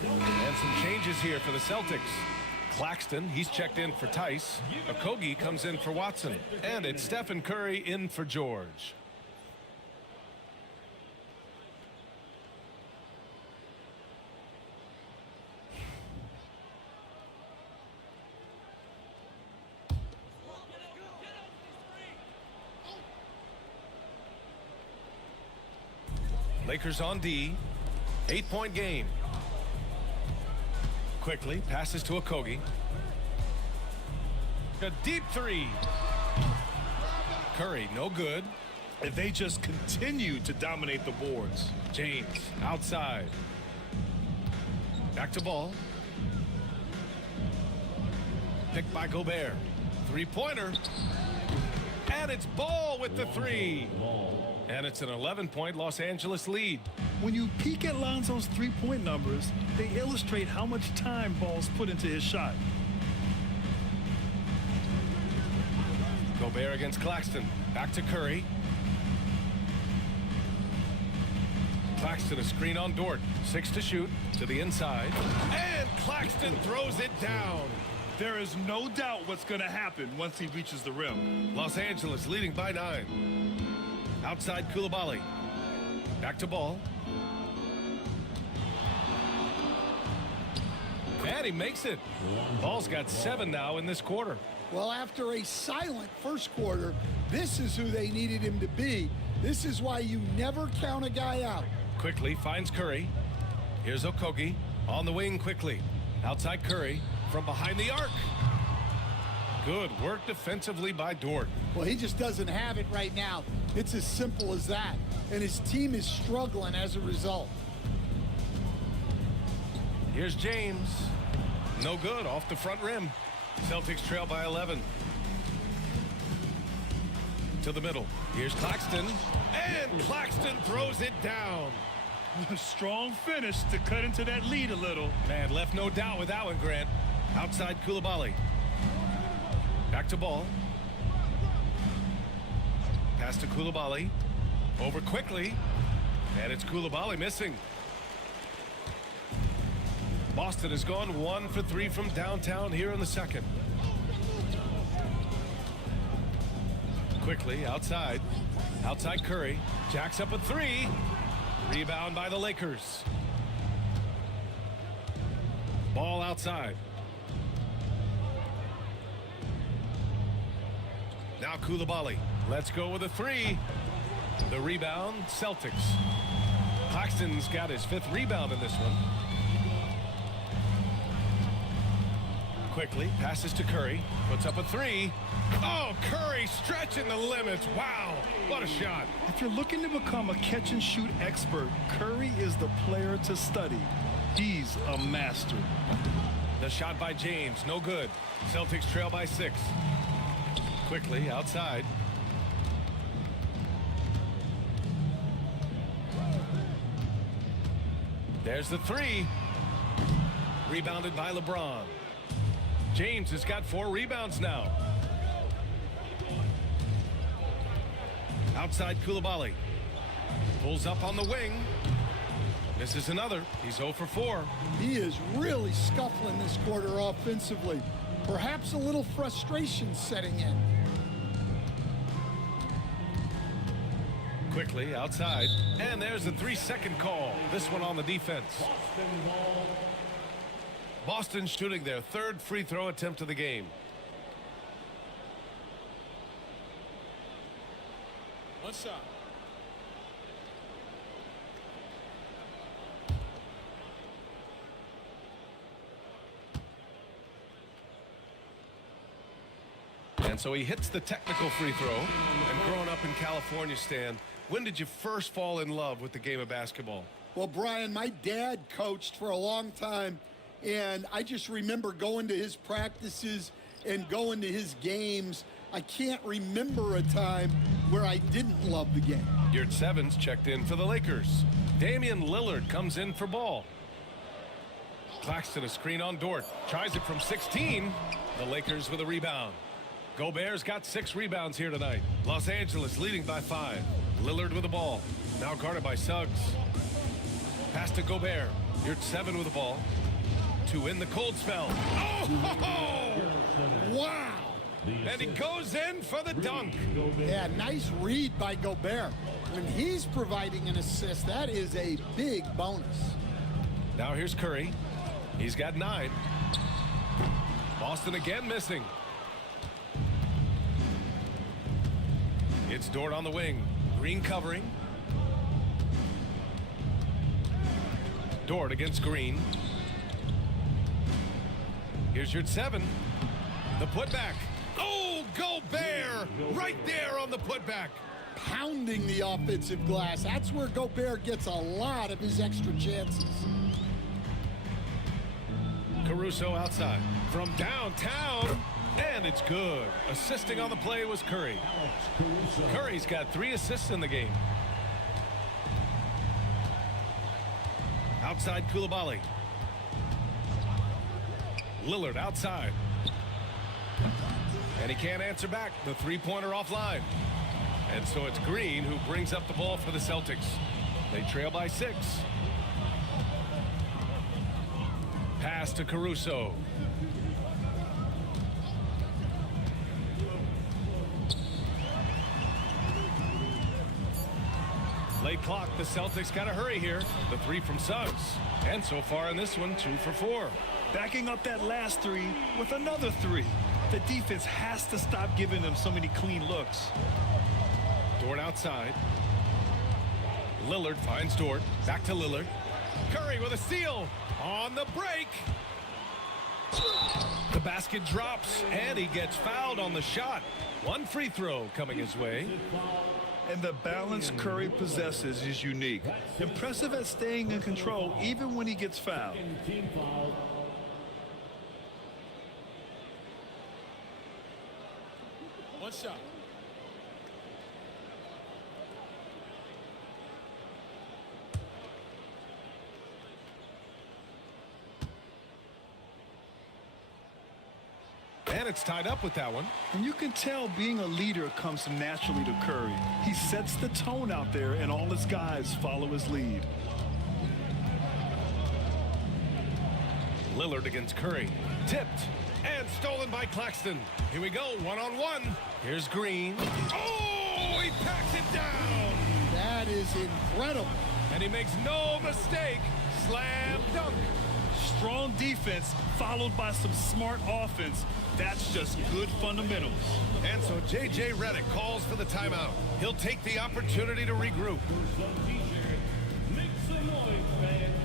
And some changes here for the Celtics. Claxton, he's checked in for Tice. Okogie comes in for Watson. And it's Stephen Curry in for George. Lakers on D. 8-point game. Quickly passes to Okogie. A deep three. Curry, no good. And they just continue to dominate the boards. James outside. Back to Ball. Picked by Gobert. Three-pointer. And it's Ball with the three. And it's an 11-point Los Angeles lead. When you peek at Lonzo's three-point numbers, they illustrate how much time Ball's put into his shot. Gobert against Claxton. Back to Curry. Claxton a screen on Dort. 6 to shoot. To the inside. And Claxton throws it down. There is no doubt what's going to happen once he reaches the rim. Los Angeles leading by 9. Outside Coulibaly. Back to Ball. And he makes it. Ball's got 7 now in this quarter. Well, after a silent first quarter, this is who they needed him to be. This is why you never count a guy out. Quickly finds Curry. Here's Okogie on the wing quickly. Outside Curry from behind the arc. Good work defensively by Dort. Well, he just doesn't have it right now. It's as simple as that. And his team is struggling as a result. Here's James. No good off the front rim. Celtics trail by 11. To the middle. Here's Claxton. And Claxton throws it down. A strong finish to cut into that lead a little. Man, left no doubt with that one, Grant. Outside Coulibaly. Back to Ball. Pass to Coulibaly. Over quickly. And it's Coulibaly missing. Boston has gone 1 for 3 from downtown here in the second. Quickly outside. Outside Curry. Jacks up a 3. Rebound by the Lakers. Ball outside. Now Coulibaly. Let's go with a 3. The rebound, Celtics. Claxton's got his 5th rebound in this one. Quickly passes to Curry. Puts up a 3. Oh, Curry stretching the limits. Wow, what a shot. If you're looking to become a catch-and-shoot expert, Curry is the player to study. He's a master. The shot by James, no good. Celtics trail by 6. Quickly outside. There's the 3. Rebounded by LeBron. James has got 4 rebounds now. Outside Coulibaly. Pulls up on the wing. Misses another. He's 0 for 4. He is really scuffling this quarter offensively. Perhaps a little frustration setting in. Quickly outside. And there's a 3-second call. This one on the defense. Boston shooting their 3rd free throw attempt of the game. One shot. And so he hits the technical free throw. And growing up in California, Stan, when did you first fall in love with the game of basketball? Well, Brian, my dad coached for a long time, and I just remember going to his practices and going to his games. I can't remember a time where I didn't love the game. Yurt Sevens checked in for the Lakers. Damian Lillard comes in for Ball. Claxton a screen on Dort. Tries it from 16. The Lakers with a rebound. Gobert's got 6 rebounds here tonight. Los Angeles leading by 5. Lillard with the ball. Now guarded by Suggs. Pass to Gobert. Yurt 7 with the ball. To in the cold spell. Oh! Wow! And he goes in for the dunk. Yeah, nice read by Gobert. When he's providing an assist, that is a big bonus. Now here's Curry. He's got 9. Boston again missing. It's Dort on the wing. Green covering. Dort against Green. Here's Yurt 7. The putback. Oh, Gobert! Right there on the putback. Pounding the offensive glass. That's where Gobert gets a lot of his extra chances. Caruso outside. From downtown, and it's good. Assisting on the play was Curry. Curry's got 3 assists in the game. Outside Koulibaly. Lillard outside. And he can't answer back. The three-pointer offline. And so it's Green who brings up the ball for the Celtics. They trail by 6. Pass to Caruso. Late clock, the Celtics got to hurry here. The 3 from Suggs. And so far in this one, 2 for 4. Backing up that last 3 with another 3. The defense has to stop giving them so many clean looks. Dort outside. Lillard finds Dort. Back to Lillard. Curry with a steal on the break. The basket drops, and he gets fouled on the shot. 1 free throw coming his way. And the balance Curry possesses is unique. Impressive at staying in control even when he gets fouled. One shot. And it's tied up with that one. And you can tell being a leader comes naturally to Curry. He sets the tone out there, and all his guys follow his lead. Lillard against Curry. Tipped and stolen by Claxton. Here we go, one-on-one. Here's Green. Oh, he packs it down. That is incredible. And he makes no mistake. Slam dunk. Strong defense followed by some smart offense. That's just good fundamentals. And so J.J. Redick calls for the timeout. He'll take the opportunity to regroup. Make some noise, fans.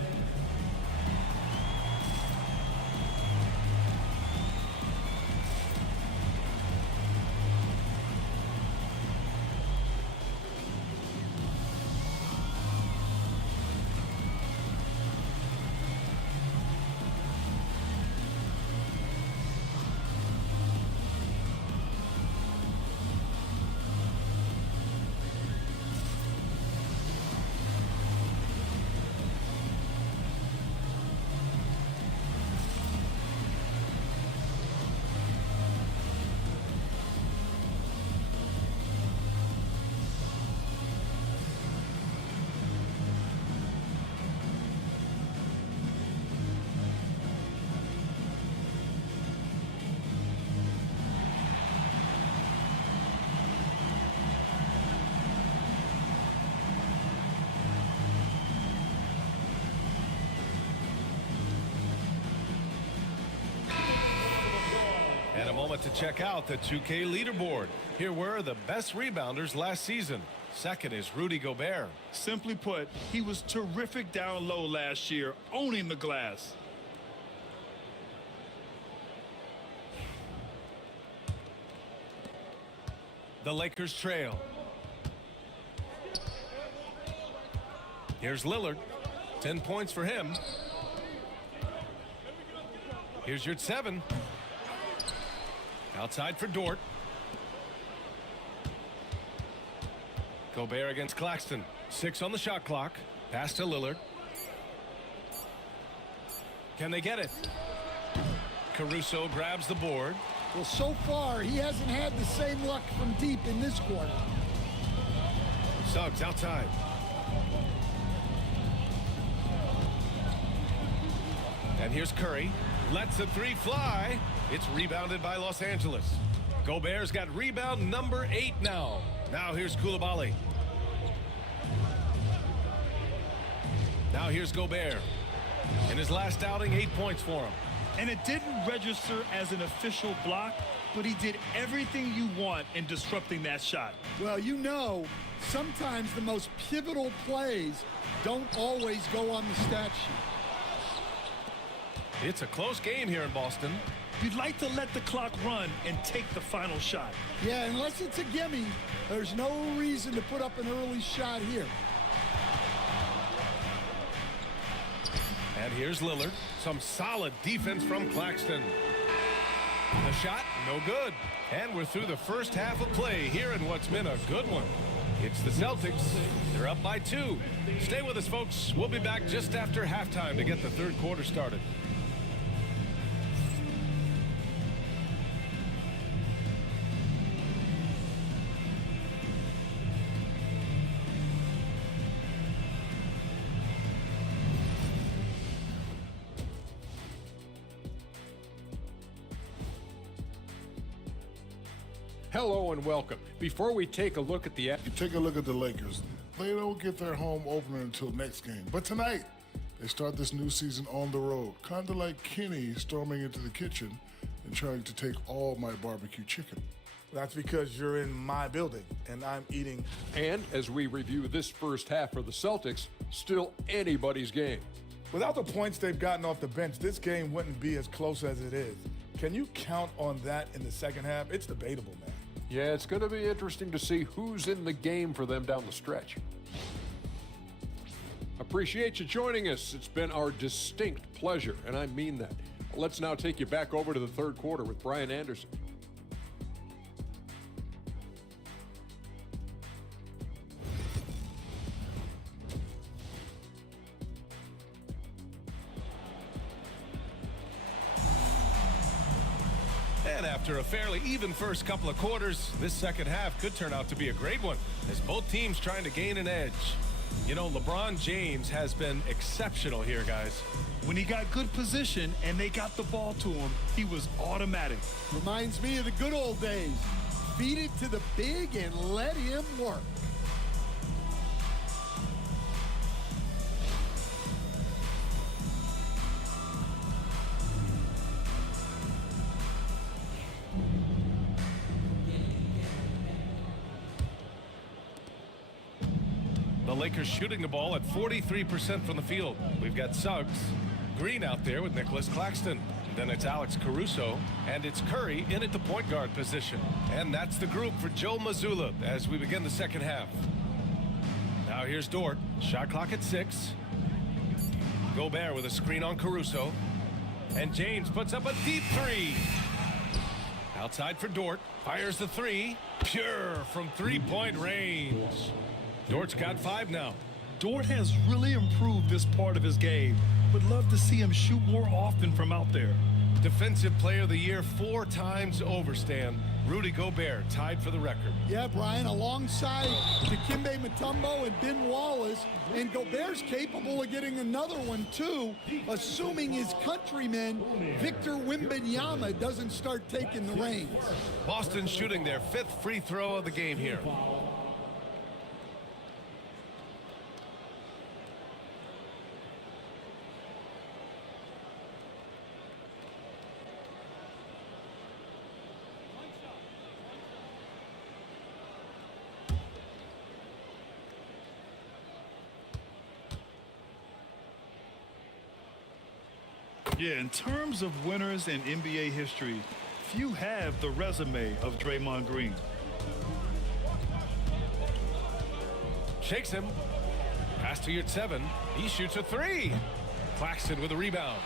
And a moment to check out the 2K leaderboard. Here were the best rebounders last season. Second is Rudy Gobert. Simply put, he was terrific down low last year, owning the glass. The Lakers trail. Here's Lillard. 10 points for him. Here's your 7. Outside for Dort. Gobert against Claxton. 6 on the shot clock. Pass to Lillard. Can they get it? Caruso grabs the board. Well, so far, he hasn't had the same luck from deep in this quarter. Suggs outside. And here's Curry. Lets the 3 fly. It's rebounded by Los Angeles. Gobert's got rebound number 8 now. Now here's Koulibaly. Now here's Gobert. In his last outing, 8 points for him. And it didn't register as an official block, but he did everything you want in disrupting that shot. Well, you know, sometimes the most pivotal plays don't always go on the stat sheet. It's a close game here in Boston. You'd like to let the clock run and take the final shot. Yeah, unless it's a gimme, there's no reason to put up an early shot here. And here's Lillard. Some solid defense from Claxton. The shot, no good. And we're through the first half of play here in what's been a good one. It's the Celtics. They're up by 2. Stay with us, folks. We'll be back just after halftime to get the third quarter started. Hello and welcome. Before we take a look at the... You take a look at the Lakers. They don't get their home opener until next game. But tonight, they start this new season on the road. Kind of like Kenny storming into the kitchen and trying to take all my barbecue chicken. That's because you're in my building and I'm eating. And as we review this first half for the Celtics, still anybody's game. Without the points they've gotten off the bench, this game wouldn't be as close as it is. Can you count on that in the second half? It's debatable, man. Yeah, it's going to be interesting to see who's in the game for them down the stretch. Appreciate you joining us. It's been our distinct pleasure, and I mean that. Let's now take you back over to the third quarter with Brian Anderson. And after a fairly even first couple of quarters, this second half could turn out to be a great one as both teams trying to gain an edge. You know, LeBron James has been exceptional here, guys. When he got good position and they got the ball to him, he was automatic. Reminds me of the good old days. Feed it to the big and let him work. The Lakers shooting the ball at 43% from the field. We've got Suggs, Green out there with Nicholas Claxton. Then it's Alex Caruso, and it's Curry in at the point guard position. And that's the group for Joe Mazzulla as we begin the second half. Now here's Dort. Shot clock at 6. Gobert with a screen on Caruso. And James puts up a deep 3. Outside for Dort. Fires the 3. Pure from three-point range. Dort's got 5 now. Dort has really improved this part of his game. Would love to see him shoot more often from out there. Defensive Player of the Year 4 times over, Stan. Rudy Gobert tied for the record. Yeah, Brian, alongside Dikembe Mutombo and Ben Wallace, and Gobert's capable of getting another one too, assuming his countryman Victor Wembanyama doesn't start taking the reins. Boston shooting their 5th free throw of the game here. Yeah, in terms of winners in NBA history, few have the resume of Draymond Green. Shakes him. Pass to Yurtseven. He shoots a 3. Claxton with a rebound.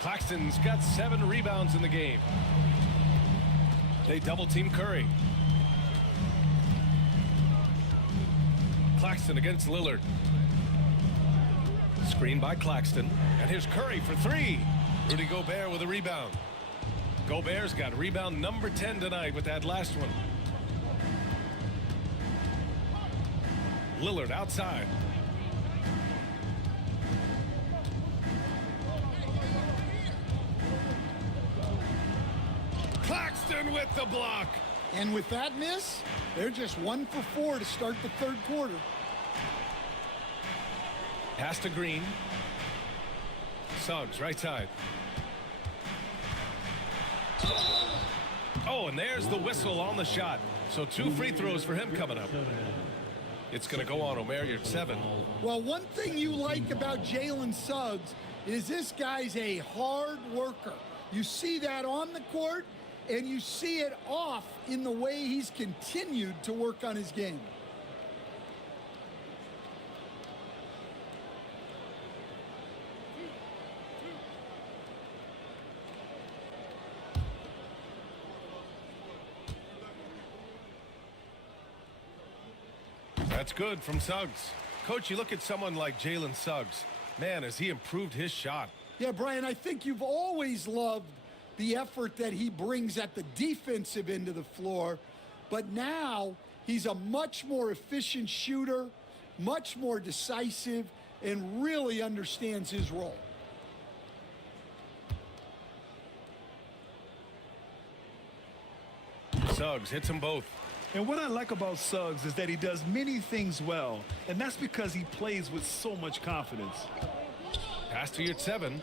Claxton's got 7 rebounds in the game. They double team Curry. Claxton against Lillard. Screen by Claxton. And here's Curry for 3. Rudy Gobert with a rebound. Gobert's got rebound number 10 tonight with that last one. Lillard outside. Claxton with the block. And with that miss, they're just 1 for 4 to start the third quarter. Pass to Green. Suggs, right side. Oh, and there's the whistle on the shot. So 2 free throws for him coming up. It's going to go on Omer Yurtseven. Well, one thing you like about Jalen Suggs is this guy's a hard worker. You see that on the court, and you see it off in the way he's continued to work on his game. That's good from Suggs. Coach, you look at someone like Jalen Suggs. Man, has he improved his shot. Yeah, Brian, I think you've always loved the effort that he brings at the defensive end of the floor, but now he's a much more efficient shooter, much more decisive, and really understands his role. Suggs hits them both. And what I like about Suggs is that he does many things well, and that's because he plays with so much confidence. Pass to Yurtseven.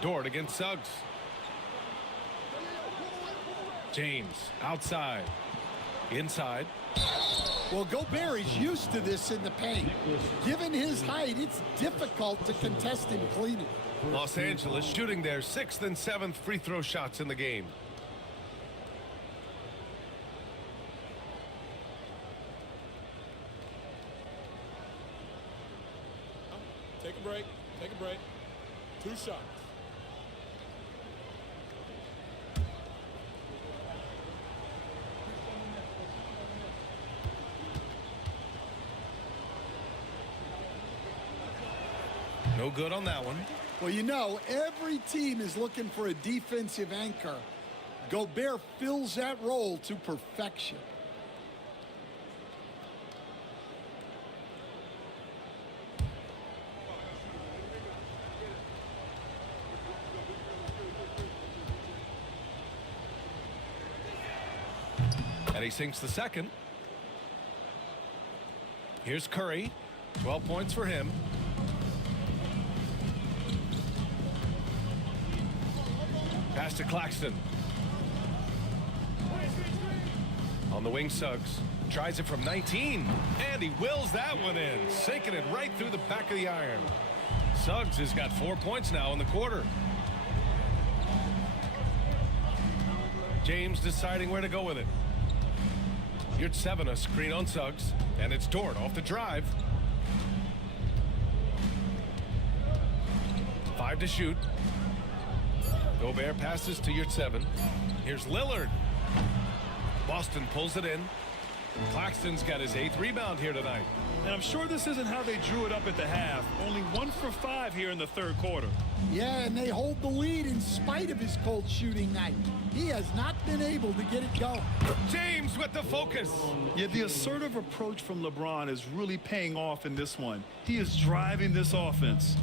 Dort against Suggs. James outside. Inside. Well, Gobert is used to this in the paint. Given his height, it's difficult to contest him cleanly. Los Angeles shooting their 6th and 7th free throw shots in the game. Take a break. Take a break. 2 shots. No good on that one. Well, you know, every team is looking for a defensive anchor. Gobert fills that role to perfection. And he sinks the second. Here's Curry. 12 points for him. Pass to Claxton. On the wing, Suggs. Tries it from 19. And he wills that one in. Sinking it right through the back of the iron. Suggs has got 4 points now in the quarter. James deciding where to go with it. Yurtseven, a screen on Suggs. And it's Dort off the drive. 5 to shoot. Gobert passes to Yurtseven. Here's Lillard. Boston pulls it in. Claxton's got his 8th rebound here tonight. And I'm sure this isn't how they drew it up at the half. Only 1 for 5 here in the 3rd quarter. Yeah, and they hold the lead in spite of his cold shooting night. He has not been able to get it going. James with the focus. Yeah, the assertive approach from LeBron is really paying off in this one. He is driving this offense.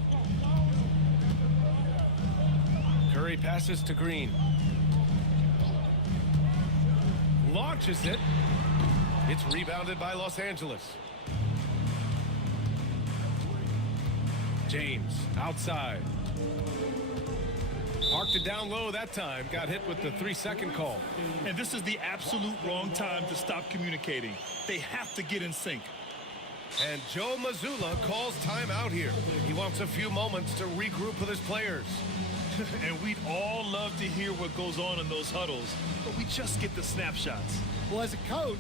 Curry passes to Green. Launches it. It's rebounded by Los Angeles. James outside. Parked it down low that time. Got hit with the 3-second call. And this is the absolute wrong time to stop communicating. They have to get in sync. And Joe Mazzulla calls timeout here. He wants a few moments to regroup with his players. And we'd all love to hear what goes on in those huddles, but we just get the snapshots. Well, as a coach,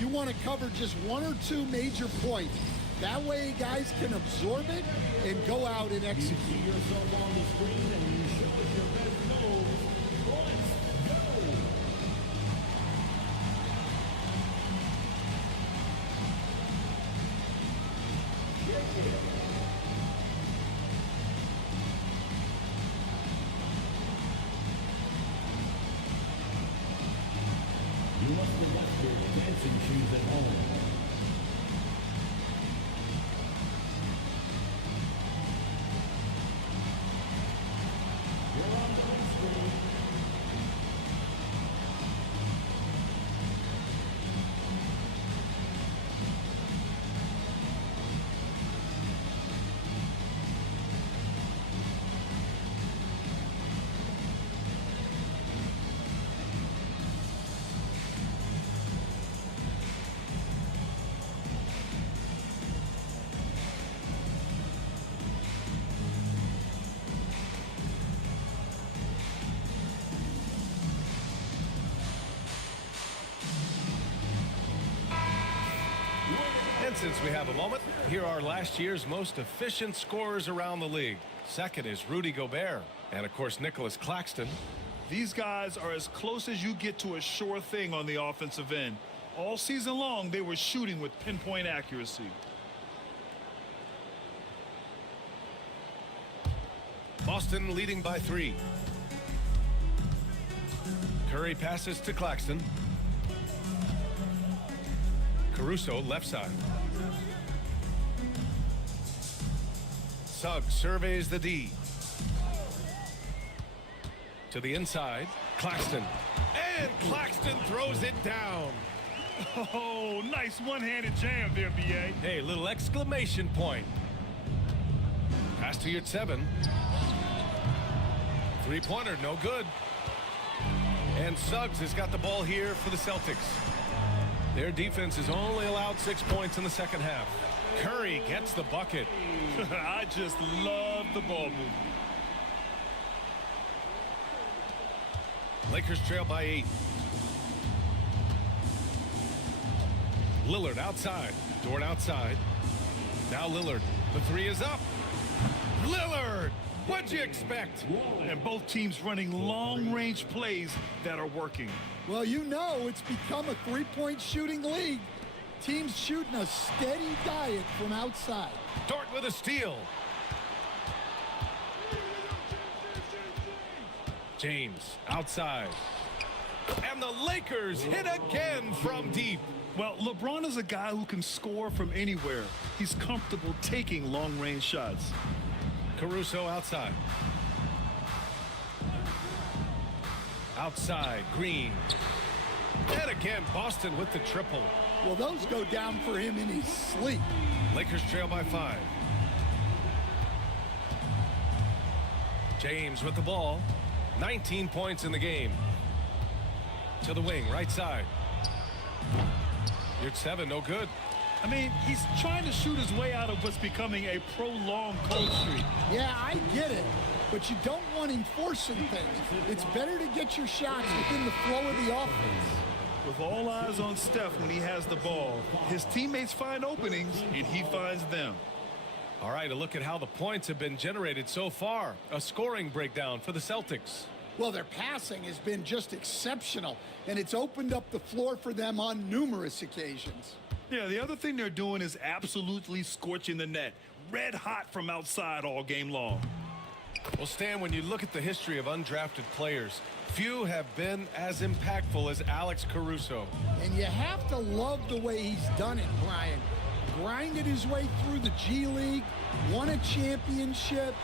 you want to cover just 1 or 2 major points. That way guys can absorb it and go out and execute. You see yourself on the screen and you show us your best goals. Let's go! You must have left your dancing shoes at home. You're on the big screen. And since we have a moment, here are last year's most efficient scorers around the league. Second is Rudy Gobert. And, of course, Nicholas Claxton. These guys are as close as you get to a sure thing on the offensive end. All season long, they were shooting with pinpoint accuracy. Boston leading by 3. Curry passes to Claxton. Caruso left side. Suggs surveys the D. To the inside, Claxton. And Claxton throws it down. Oh, nice one-handed jam there, B.A. Hey, little exclamation point. Pass to Yurtseven. Three-pointer, no good. And Suggs has got the ball here for the Celtics. Their defense has only allowed 6 points in the second half. Curry gets the bucket. I just love the ball movement. Lakers trail by 8. Lillard outside. Dort outside. Now Lillard. The 3 is up. Lillard! What'd you expect? And both teams running long-range plays that are working. Well, you know it's become a three-point shooting league. Teams shooting a steady diet from outside. Dort with a steal. James outside. And the Lakers hit again from deep. Well, LeBron is a guy who can score from anywhere. He's comfortable taking long-range shots. Caruso outside. Outside, Green. And again, Boston with the triple. Well, those go down for him in his sleep. Lakers trail by 5. James with the ball. 19 points in the game. To the wing, right side. Yurtseven, no good. I mean, he's trying to shoot his way out of what's becoming a prolonged cold streak. Yeah, I get it. But you don't want him forcing things. It's better to get your shots within the flow of the offense. With all eyes on Steph when he has the ball, his teammates find openings, and he finds them. All right, a look at how the points have been generated so far. A scoring breakdown for the Celtics. Well, their passing has been just exceptional, and it's opened up the floor for them on numerous occasions. Yeah, the other thing they're doing is absolutely scorching the net. Red hot from outside all game long. Well, Stan, when you look at the history of undrafted players, few have been as impactful as Alex Caruso. And you have to love the way he's done it, Brian. Grinded his way through the G League, won a championship,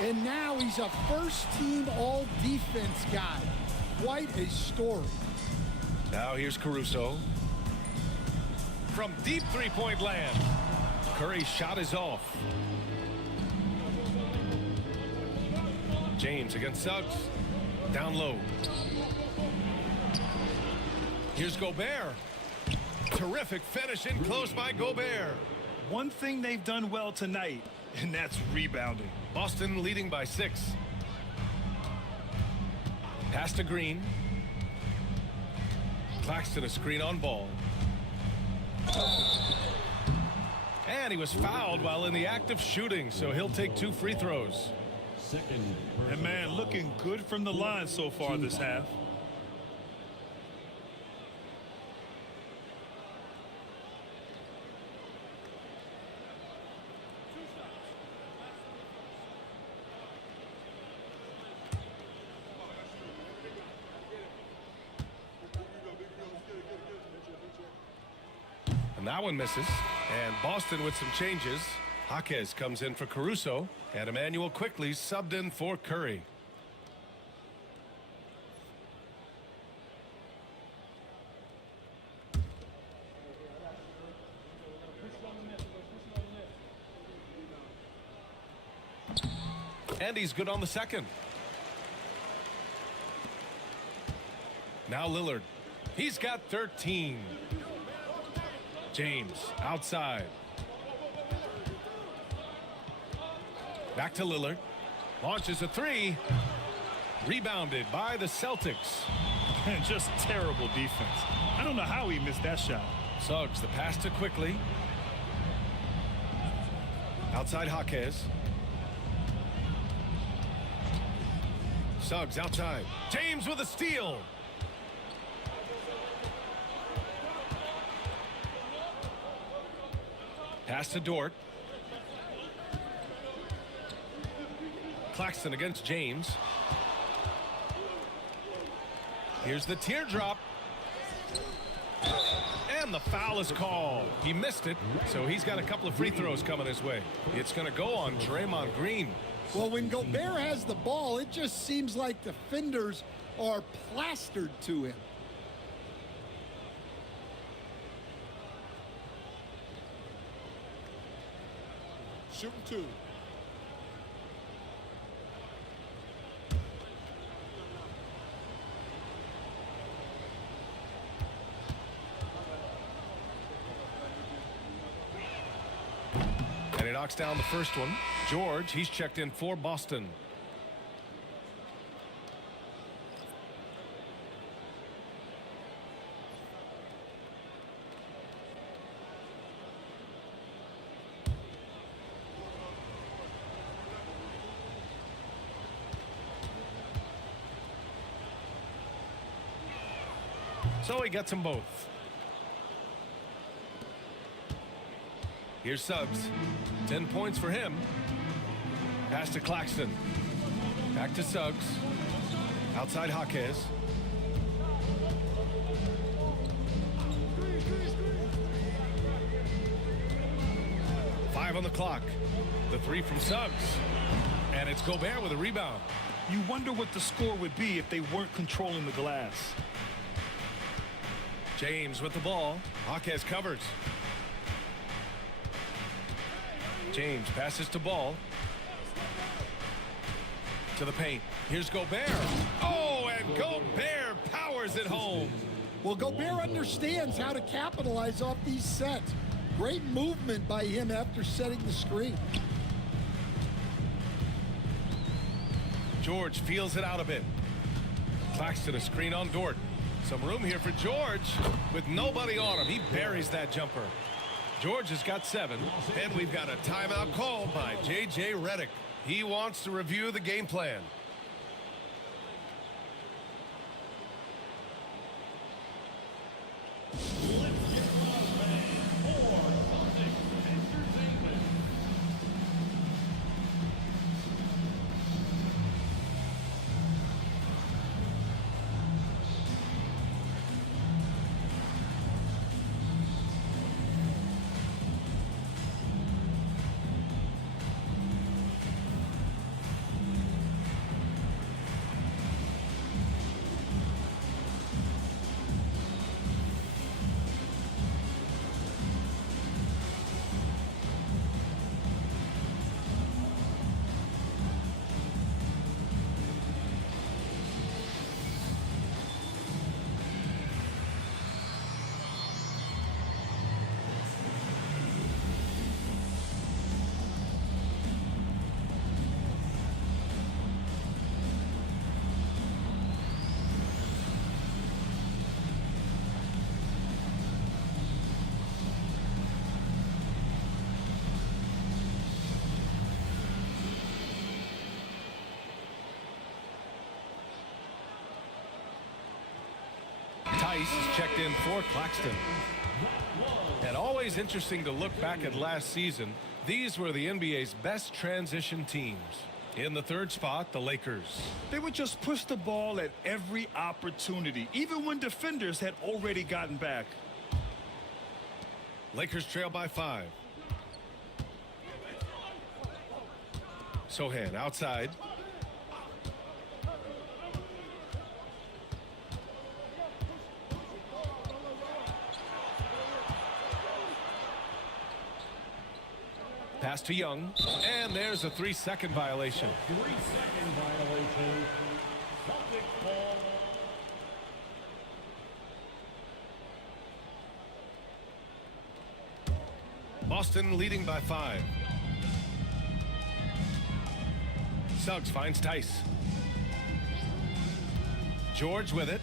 and now he's a first-team all-defense guy. Quite a story. Now here's Caruso. From deep three-point land. Curry's shot is off. James against Suggs. Down low. Here's Gobert. Terrific finish in close by Gobert. One thing they've done well tonight, and that's rebounding. Boston leading by 6. Pass to Green. Claxton a screen on ball. And he was fouled while in the act of shooting, so he'll take 2 free throws. And man, looking good from the line so far this half. And that one misses. And Boston with some changes. Jaquez comes in for Caruso. And Emmanuel quickly subbed in for Curry. And he's good on the second. Now Lillard. He's got 13. James outside. Back to Lillard. Launches a 3. Rebounded by the Celtics. And just terrible defense. I don't know how he missed that shot. Suggs the pass to quickly. Outside Jaquez. Suggs outside. James with a steal. Pass to Dort. Claxton against James. Here's the teardrop. And the foul is called. He missed it, so he's got a couple of free throws coming his way. It's going to go on Draymond Green. Well, when Gobert has the ball, it just seems like defenders are plastered to him. Shooting two. And he knocks down the first one. George, he's checked in for Boston. So he gets them both. Here's Suggs. 10 points for him. Pass to Claxton. Back to Suggs. Outside Jaquez. Five on the clock. The three from Suggs. And it's Gobert with a rebound. You wonder what the score would be if they weren't controlling the glass. James with the ball. Jaquez covers. James passes to Ball. To the paint. Here's Gobert. Oh, and Gobert powers it home. Well, Gobert understands how to capitalize off these sets. Great movement by him after setting the screen. George feels it out a bit. Claxton a screen on Dort. Some room here for George with nobody on him. He buries that jumper. George has got 7, and we've got a timeout called by J.J. Redick. He wants to review the game plan. Tice is checked in for Claxton. And always interesting to look back at last season. These were the NBA's best transition teams. In the third spot, the Lakers. They would just push the ball at every opportunity, even when defenders had already gotten back. Lakers trail by 5. Sohan outside. Pass to Young, and there's a 3-second violation. 3-second violation. Celtic ball. Boston leading by 5. Suggs finds Tice. George with it.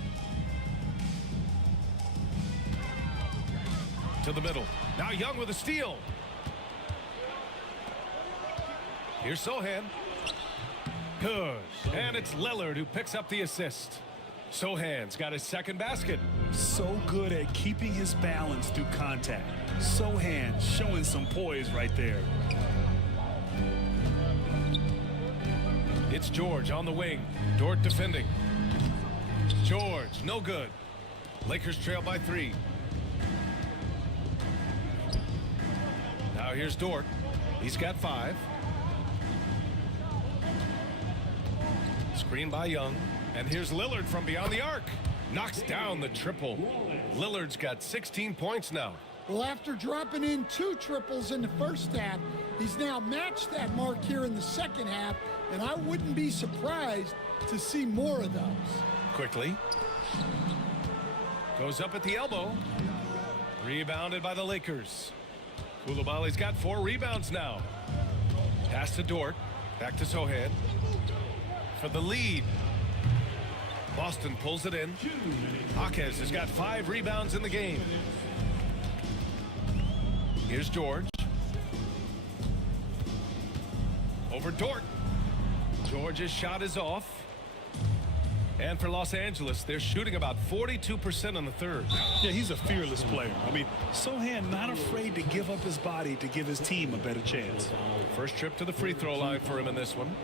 To the middle. Now Young with a steal. Here's Sohan. Good. And it's Lillard who picks up the assist. Sohan's got his second basket. So good at keeping his balance through contact. Sohan showing some poise right there. It's George on the wing. Dort defending. George, no good. Lakers trail by 3. Now here's Dort. He's got 5. Screen by Young. And here's Lillard from beyond the arc. Knocks down the triple. Lillard's got 16 points now. Well, after dropping in 2 triples in the first half, he's now matched that mark here in the second half, and I wouldn't be surprised to see more of those. Quickly. Goes up at the elbow. Rebounded by the Lakers. Koulibaly's got 4 rebounds now. Pass to Dort. Back to Sohan. For the lead. Boston pulls it in. Jaquez has got 5 rebounds in the game. Here's George. Over Dort. George's shot is off. And for Los Angeles, they're shooting about 42% on the third. Yeah, he's a fearless player. I mean, Sohan not afraid to give up his body to give his team a better chance. First trip to the free throw line for him in this one.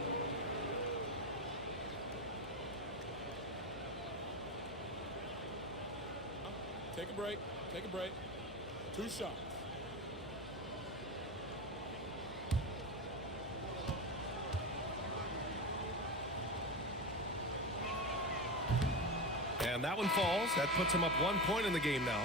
Take a break. Take a break. 2 shots. And that one falls. That puts him up 1 point in the game now.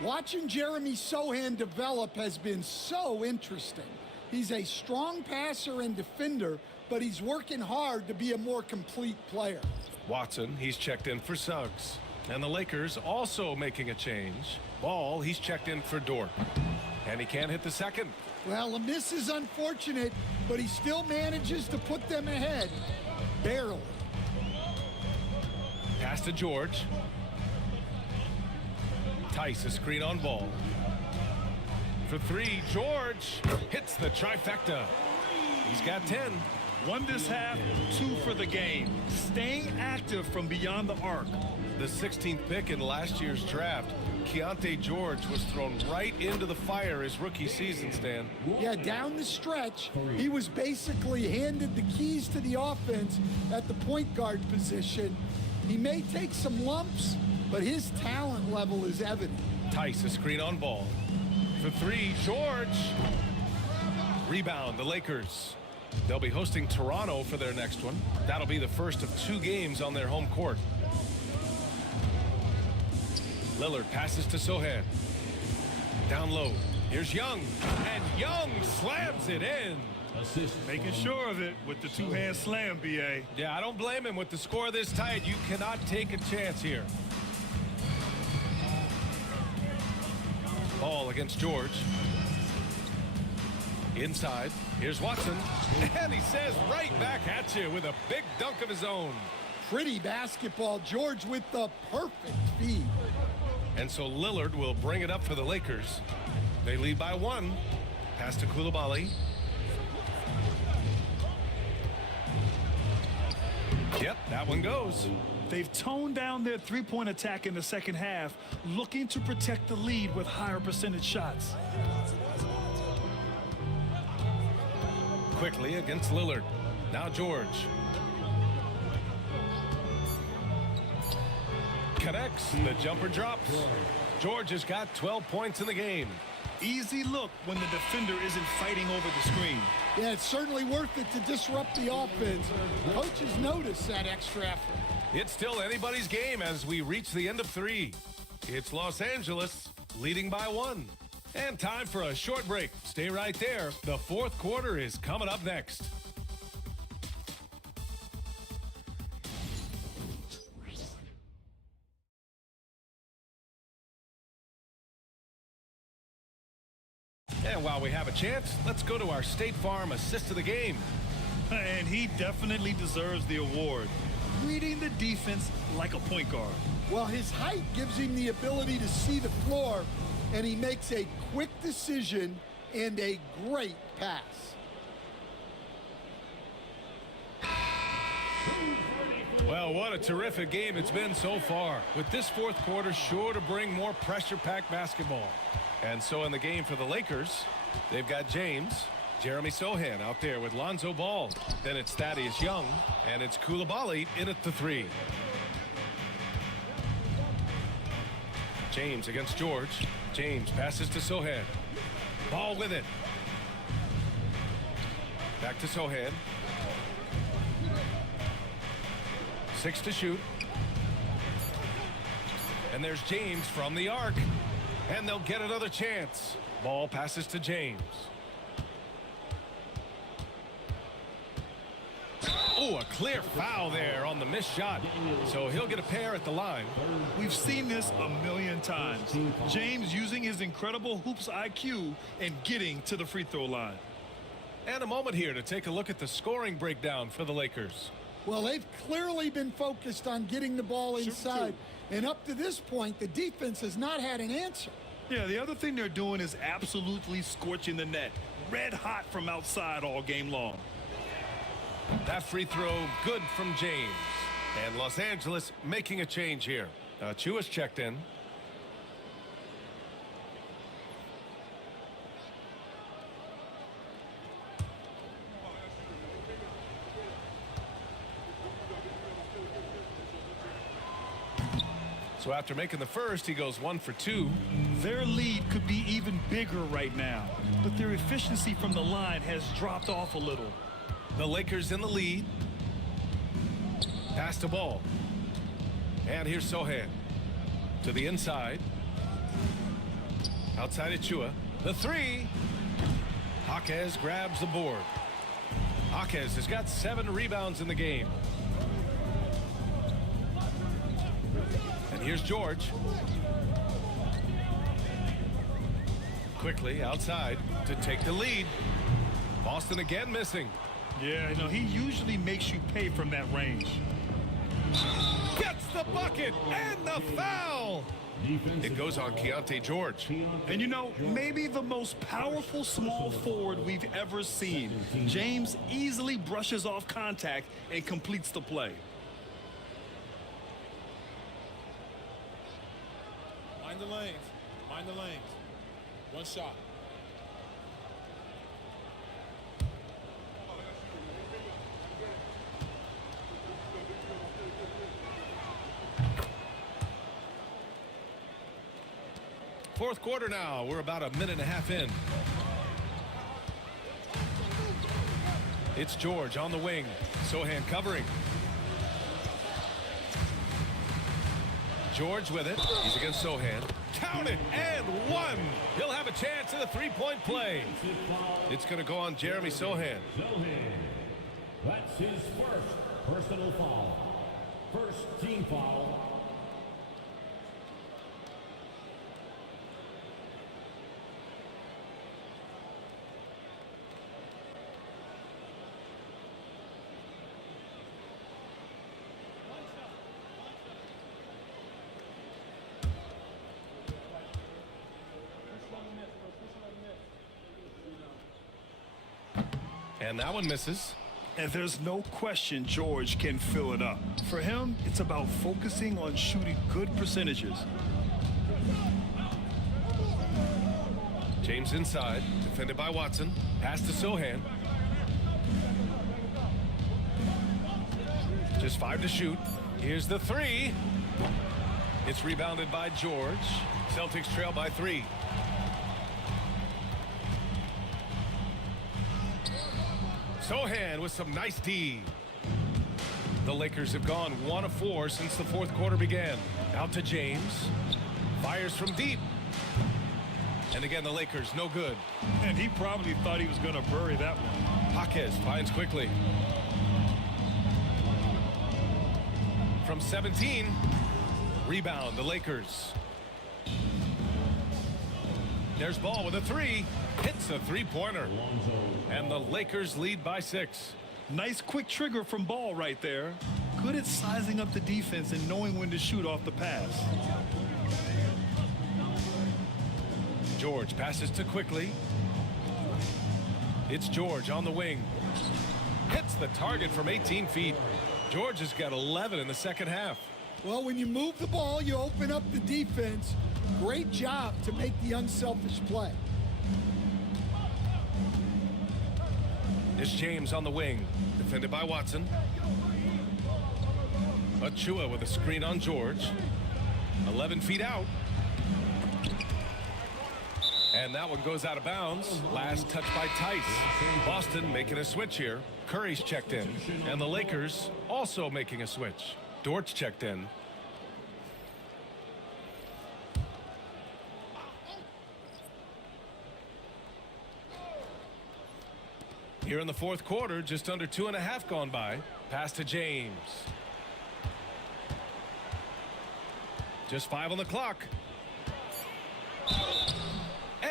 Watching Jeremy Sohan develop has been so interesting. He's a strong passer and defender, but he's working hard to be a more complete player. Watson, he's checked in for Suggs. And the Lakers also making a change. Ball, he's checked in for Dort. And he can't hit the second. Well, a miss is unfortunate, but he still manages to put them ahead. Barely. Pass to George. Tice, a screen on Ball. For 3, George hits the trifecta. He's got 10. 1 this half, 2 for the game. Staying active from beyond the arc. The 16th pick in last year's draft, Keontae George was thrown right into the fire his rookie season, Stan. Yeah, down the stretch, he was basically handed the keys to the offense at the point guard position. He may take some lumps, but his talent level is evident. Tice, a screen on Ball. For 3, George. Rebound, the Lakers. They'll be hosting Toronto for their next one. That'll be the first of 2 games on their home court. Lillard passes to Sohan. Down low. Here's Young. And Young slams it in. Making sure of it with the 2-hand slam, B.A. Yeah, I don't blame him. With the score this tight, you cannot take a chance here. Ball against George. Inside. Here's Watson. And he says right back at you with a big dunk of his own. Pretty basketball. George with the perfect feed. And so Lillard will bring it up for the Lakers. They lead by 1. Pass to Koulibaly. Yep, that one goes. They've toned down their 3-point attack in the second half, looking to protect the lead with higher percentage shots. Quickly against Lillard. Now George. Connects. The jumper drops. George has got 12 points in the game. Easy look when the defender isn't fighting over the screen. Yeah, it's certainly worth it to disrupt the offense. Coaches notice that extra effort. It's still anybody's game as we reach the end of 3. It's Los Angeles leading by 1. And time for a short break. Stay right there. The 4th quarter is coming up next. And while we have a chance, let's go to our State Farm assist of the game. And he definitely deserves the award. Reading the defense like a point guard. Well, his height gives him the ability to see the floor, and he makes a quick decision and a great pass. Well, what a terrific game it's been so far, with this fourth quarter sure to bring more pressure-packed basketball. And so in the game for the Lakers, they've got James, Jeremy Sohan out there with Lonzo Ball. Then it's Thaddeus Young, and it's Coulibaly in at the 3. James against George. James passes to Sohan. Ball with it. Back to Sohan. 6 to shoot. And there's James from the arc. And they'll get another chance. Ball passes to James. Oh, a clear foul there on the missed shot. So he'll get a pair at the line. We've seen this a million times. James using his incredible hoops IQ and getting to the free throw line. And a moment here to take a look at the scoring breakdown for the Lakers. Well, they've clearly been focused on getting the ball inside. And up to this point, the defense has not had an answer. Yeah, the other thing they're doing is absolutely scorching the net. Red hot from outside all game long. That free throw good from James. And Los Angeles making a change here. Chua's checked in. So after making the first, he goes 1 for 2. Their lead could be even bigger right now, but their efficiency from the line has dropped off a little. The Lakers in the lead. Pass the ball. And here's Sohan. To the inside. Outside Achua. The 3. Jaquez grabs the board. Jaquez has got 7 rebounds in the game. And here's George. Quickly outside to take the lead. Boston again missing. Yeah, you know, he usually makes you pay from that range. Gets the bucket and the foul. It goes on Keontae George. And you know, maybe the most powerful small forward we've ever seen. James easily brushes off contact and completes the play. Mind the lanes. Mind the lanes. One shot. Fourth quarter now. We're about a minute and a half in. It's George on the wing. Sohan covering. George with it. He's against Sohan. Count it, and 1. He'll have a chance at a three-point play. It's going to go on Jeremy Sohan. That's his first personal foul. First team foul. And that one misses. And there's no question George can fill it up. For him, it's about focusing on shooting good percentages. James inside, defended by Watson. Pass to Sohan. Just 5 to shoot. Here's the 3. It's rebounded by George. Celtics trail by 3. Sohan with some nice D. The Lakers have gone 1 of 4 since the fourth quarter began. Out to James. Fires from deep. And again, the Lakers no good. And he probably thought he was going to bury that one. Jaquez finds quickly. From 17. Rebound, the Lakers. There's Ball with a 3. Hits a three-pointer. And the Lakers lead by 6. Nice quick trigger from Ball right there. Good at sizing up the defense and knowing when to shoot off the pass. George passes to Quickly. It's George on the wing. Hits the target from 18 feet. George has got 11 in the second half. Well, when you move the ball, you open up the defense. Great job to make the unselfish play. It's James on the wing, defended by Watson. Achua with a screen on George. 11 feet out. And that one goes out of bounds. Last touch by Tice. Boston making a switch here. Curry's checked in. And the Lakers also making a switch. Dort's checked in. Here in the fourth quarter, just under 2.5 gone by. Pass to James. Just 5 on the clock.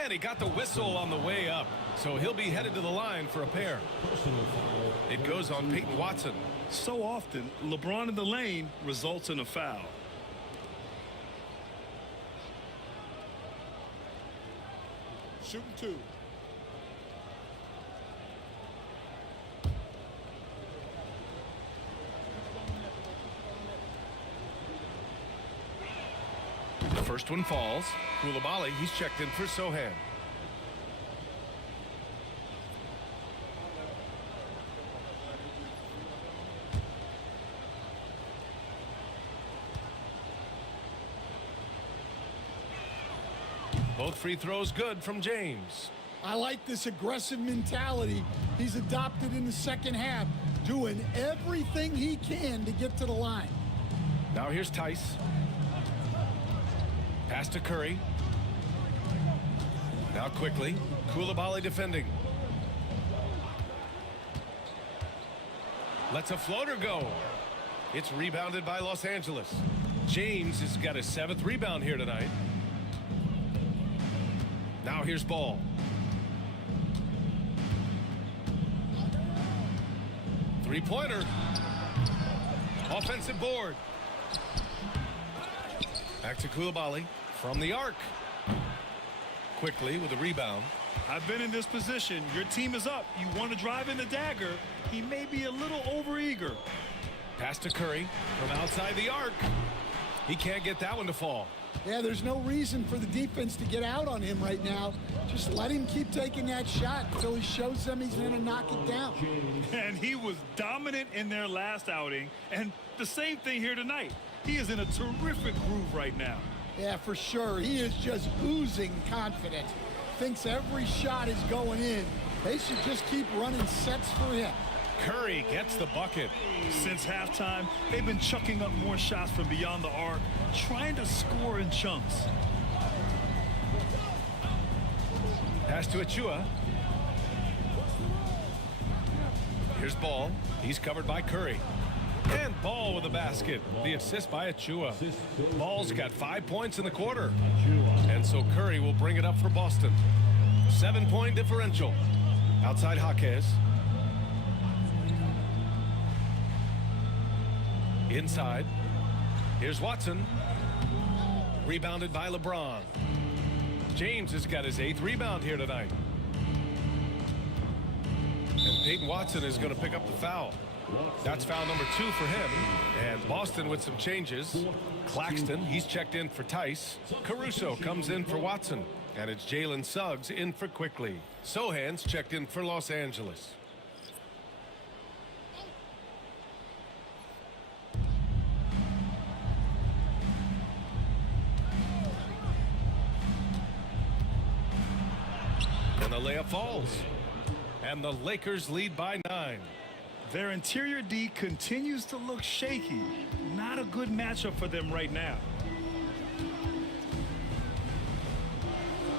And he got the whistle on the way up. So he'll be headed to the line for a pair. It goes on Peyton Watson. So often, LeBron in the lane results in a foul. Shooting 2. The first one falls. Koulibaly, he's checked in for Sohan. Both free throws good from James. I like this aggressive mentality he's adopted in the second half, doing everything he can to get to the line. Now here's Tice. Pass to Curry. Now quickly, Koulibaly defending. Lets a floater go. It's rebounded by Los Angeles. James has got his 7th rebound here tonight. Now here's Ball. Three-pointer. Offensive board. Back to Koulibaly from the arc. Quickly with a rebound. I've been in this position. Your team is up. You want to drive in the dagger. He may be a little overeager. Pass to Curry from outside the arc. He can't get that one to fall. Yeah, there's no reason for the defense to get out on him right now. Just let him keep taking that shot until he shows them he's going to knock it down. And he was dominant in their last outing. And the same thing here tonight. He is in a terrific groove right now. Yeah, for sure. He is just oozing confidence. Thinks every shot is going in. They should just keep running sets for him. Curry gets the bucket. Since halftime, they've been chucking up more shots from beyond the arc, trying to score in chunks. Pass to Achua. Here's Ball. He's covered by Curry. And Ball with a basket. The assist by Achua. Ball's got 5 points in the quarter. And so Curry will bring it up for Boston. 7-point differential. Outside Jaquez. Inside. Here's Watson. Rebounded by LeBron. James has got his 8th rebound here tonight. And Peyton Watson is going to pick up the foul. That's foul number 2 for him. And Boston with some changes. Claxton, he's checked in for Tice. Caruso comes in for Watson. And it's Jalen Suggs in for Quickly. Sohan's checked in for Los Angeles. And the layup falls. And the Lakers lead by 9. Their interior D continues to look shaky. Not a good matchup for them right now.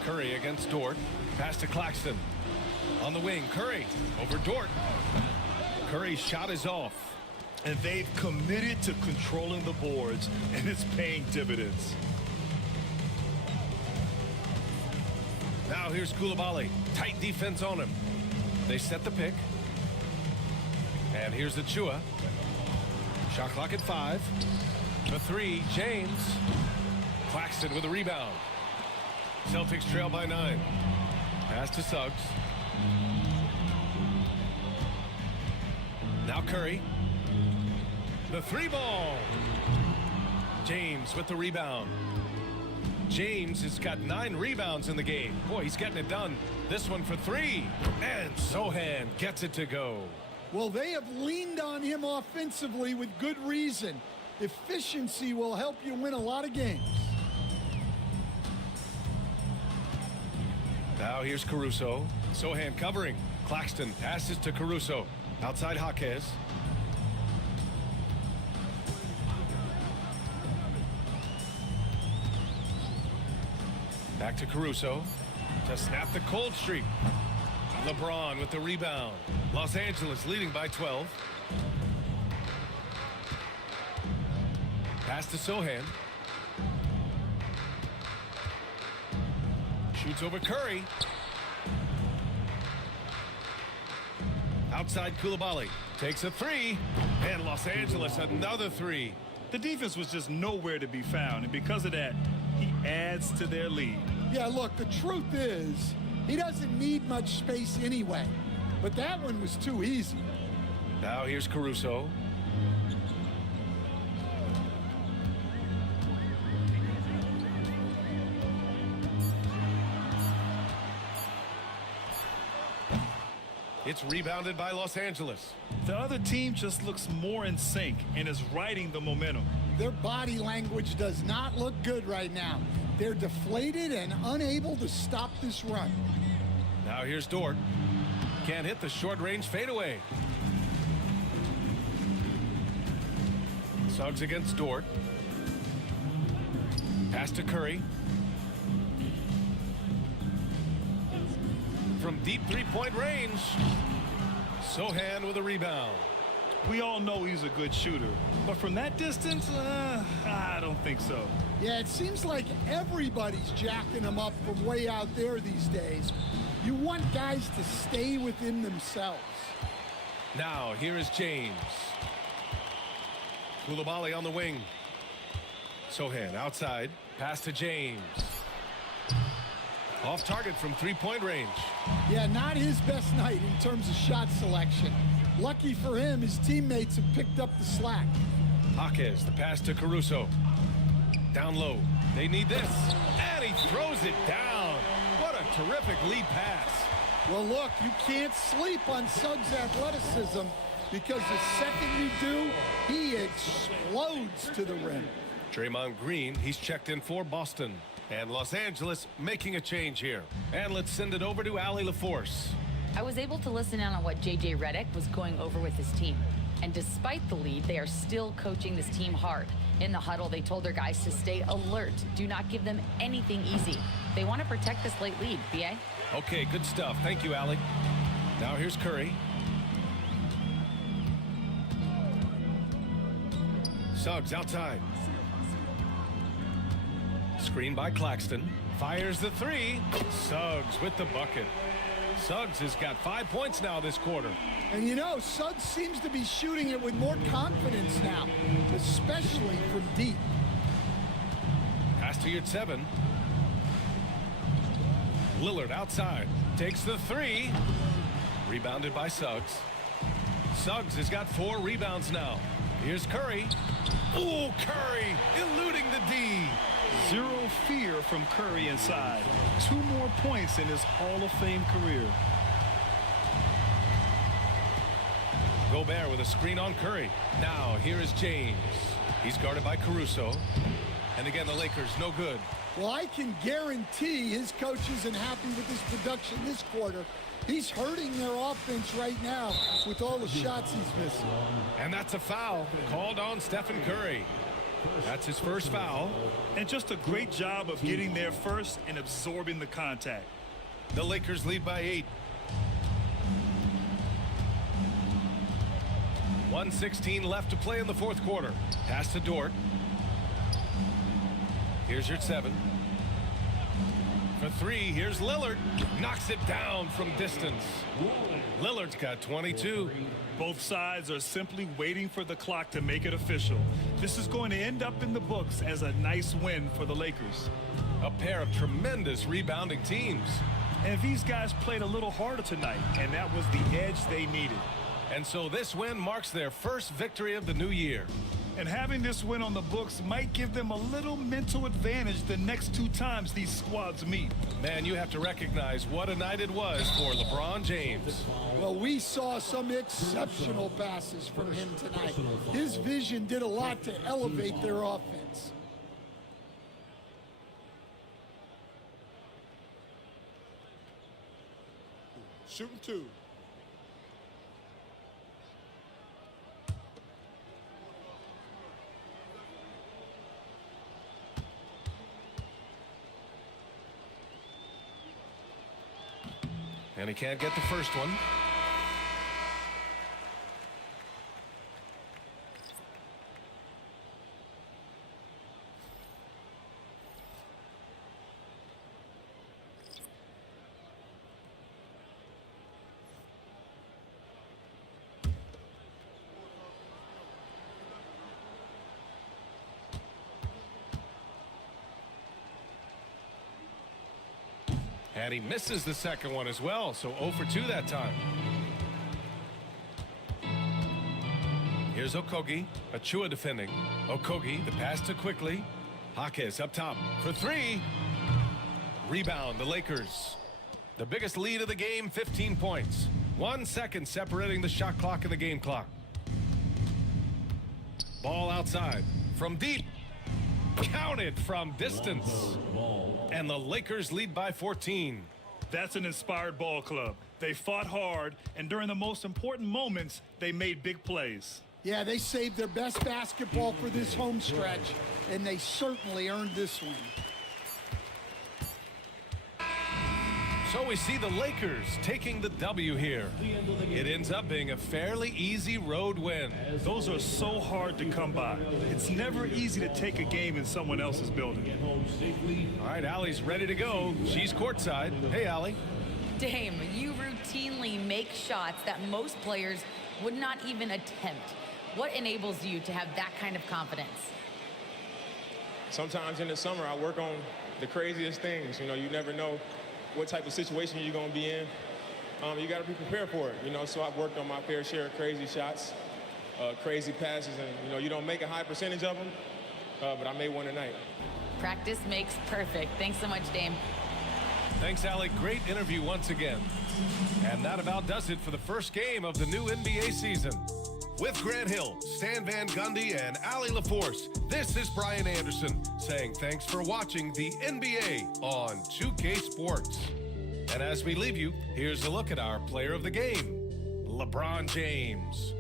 Curry against Dort. Pass to Claxton. On the wing, Curry over Dort. Curry's shot is off. And they've committed to controlling the boards, and it's paying dividends. Now here's Koulibaly. Tight defense on him. They set the pick. And here's Achua. Shot clock at 5. The 3, James. Claxton with a rebound. Celtics trail by 9. Pass to Suggs. Now Curry. The three ball. James with the rebound. James has got 9 rebounds in the game. Boy, he's getting it done. This one for 3. And Sochan gets it to go. Well, they have leaned on him offensively with good reason. Efficiency will help you win a lot of games. Now here's Caruso. Sochan covering. Claxton passes to Caruso. Outside Jaquez. Back to Caruso to snap the cold streak. LeBron with the rebound. Los Angeles leading by 12. Pass to Sochan. Shoots over Curry. Outside Coulibaly. Takes a 3. And Los Angeles another 3. The defense was just nowhere to be found, and because of that, he adds to their lead. Yeah, look, the truth is, he doesn't need much space anyway. But that one was too easy. Now here's Caruso. It's rebounded by Los Angeles. The other team just looks more in sync and is riding the momentum. Their body language does not look good right now. They're deflated and unable to stop this run. Now here's Dort. Can't hit the short-range fadeaway. Suggs against Dort. Pass to Curry. From deep three-point range. Sochan with a rebound. We all know he's a good shooter, but from that distance, I don't think so. Yeah, it seems like everybody's jacking him up from way out there these days. You want guys to stay within themselves. Now, here is James. Coulibaly on the wing. Sochan outside. Pass to James. Off target from three-point range. Yeah, not his best night in terms of shot selection. Lucky for him, his teammates have picked up the slack. Jaquez, the pass to Caruso. Down low. They need this. And he throws it down. What a terrific lead pass. Well, look, you can't sleep on Suggs' athleticism because the second you do, he explodes to the rim. Draymond Green, he's checked in for Boston. And Los Angeles making a change here. And let's send it over to Allie LaForce. I was able to listen in on what J.J. Redick was going over with his team. And despite the lead, they are still coaching this team hard. In the huddle, they told their guys to stay alert. Do not give them anything easy. They want to protect this late lead, B.A. Okay, good stuff. Thank you, Allie. Now here's Curry. Suggs outside. Screen by Claxton. Fires the 3. Suggs with the bucket. Suggs has got 5 points now this quarter. And you know, Suggs seems to be shooting it with more confidence now, especially from deep. Pass to Yurtseven. Lillard outside. Takes the 3. Rebounded by Suggs. Suggs has got 4 rebounds now. Here's Curry. Ooh, Curry eluding the D. Zero fear from Curry inside. 2 more points in his Hall of Fame career. Gobert with a screen on Curry. Now here is James. He's guarded by Caruso. And again, the Lakers no good. Well, I can guarantee his coach isn't happy with his production this quarter. He's hurting their offense right now with all the shots he's missing. And that's a foul called on Stephen Curry. That's his first foul. And just a great job of getting there first and absorbing the contact. The Lakers lead by 8. 1:16 left to play in the fourth quarter. Pass to Dort. Here's Yurtseven. For 3, here's Lillard. Knocks it down from distance. Lillard's got 22. Both sides are simply waiting for the clock to make it official. This is going to end up in the books as a nice win for the Lakers. A pair of tremendous rebounding teams. And these guys played a little harder tonight, and that was the edge they needed. And so this win marks their first victory of the new year. And having this win on the books might give them a little mental advantage the next 2 times these squads meet. Man, you have to recognize what a night it was for LeBron James. Well, we saw some exceptional passes from him tonight. His vision did a lot to elevate their offense. Shooting 2. And he can't get the first one. And he misses the second one as well, so 0 for 2 that time. Here's Okogie, Achua defending. Okogie, the pass to Quickly. Jaquez up top for 3. Rebound, the Lakers. The biggest lead of the game, 15 points. 1 second separating the shot clock and the game clock. Ball outside from deep. Counted from distance. And the Lakers lead by 14. That's an inspired ball club. They fought hard, and during the most important moments, they made big plays. Yeah, they saved their best basketball for this home stretch, and they certainly earned this win. So we see the Lakers taking the W here. It ends up being a fairly easy road win. Those are so hard to come by. It's never easy to take a game in someone else's building. All right, Allie's ready to go. She's courtside. Hey, Allie. Dame, you routinely make shots that most players would not even attempt. What enables you to have that kind of confidence? Sometimes in the summer, I work on the craziest things. You know, you never know what type of situation you're going to be in. You got to be prepared for it, you know, so I've worked on my fair share of crazy shots, crazy passes, and, you know, you don't make a high percentage of them, but I made one tonight. Practice makes perfect. Thanks so much, Dame. Thanks, Allie. Great interview once again. And that about does it for the first game of the new NBA season. With Grant Hill, Stan Van Gundy, and Allie LaForce, this is Brian Anderson saying thanks for watching the NBA on 2K Sports. And as we leave you, here's a look at our player of the game, LeBron James.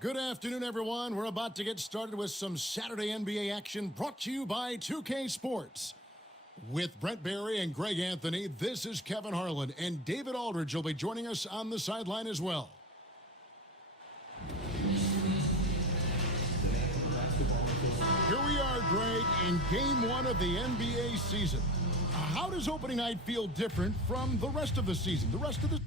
Good afternoon, everyone. We're about to get started with some Saturday NBA action brought to you by 2K Sports. With Brent Barry and Greg Anthony, this is Kevin Harlan, and David Aldridge will be joining us on the sideline as well. Here we are, Greg, in Game 1 of the NBA season. How does opening night feel different from the rest of the season, the rest of the...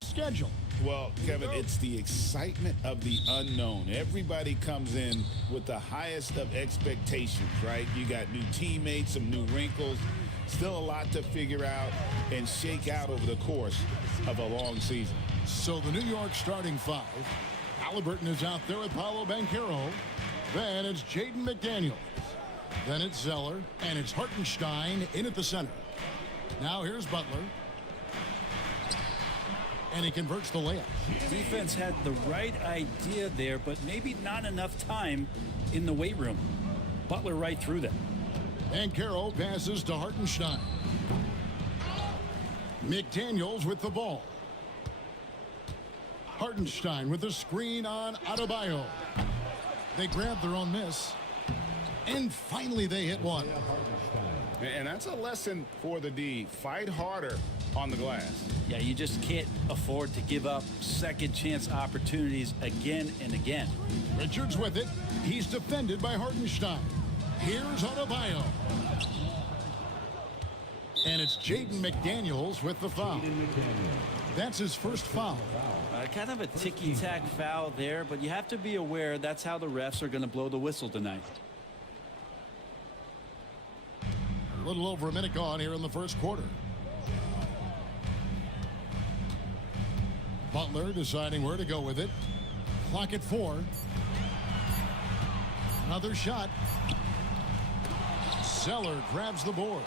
schedule? Well, Kevin, it's the excitement of the unknown. Everybody comes in with the highest of expectations, right? You got new teammates, some new wrinkles, still a lot to figure out and shake out over the course of a long season. So the New York starting five. Halliburton is out there with Paolo Banchero. Then it's Jaden McDaniels. Then it's Zeller, and it's Hartenstein in at the center. Now here's Butler. And he converts the layup. Defense had the right idea there, but maybe not enough time in the weight room. Butler right through them. And Carroll passes to Hartenstein. McDaniels with the ball. Hartenstein with the screen on Adebayo. They grab their own miss. And finally they hit one. And that's a lesson for the D. Fight harder on the glass. Yeah, you just can't afford to give up second chance opportunities again and again. Richards with it. He's defended by Hartenstein. Here's Adebayo. And it's Jaden McDaniels with the foul. That's his first foul. Kind of a ticky-tack foul there, but you have to be aware that's how the refs are going to blow the whistle tonight. A little over a minute gone here in the first quarter. Butler deciding where to go with it. Clock at 4. Another shot. Zeller grabs the board.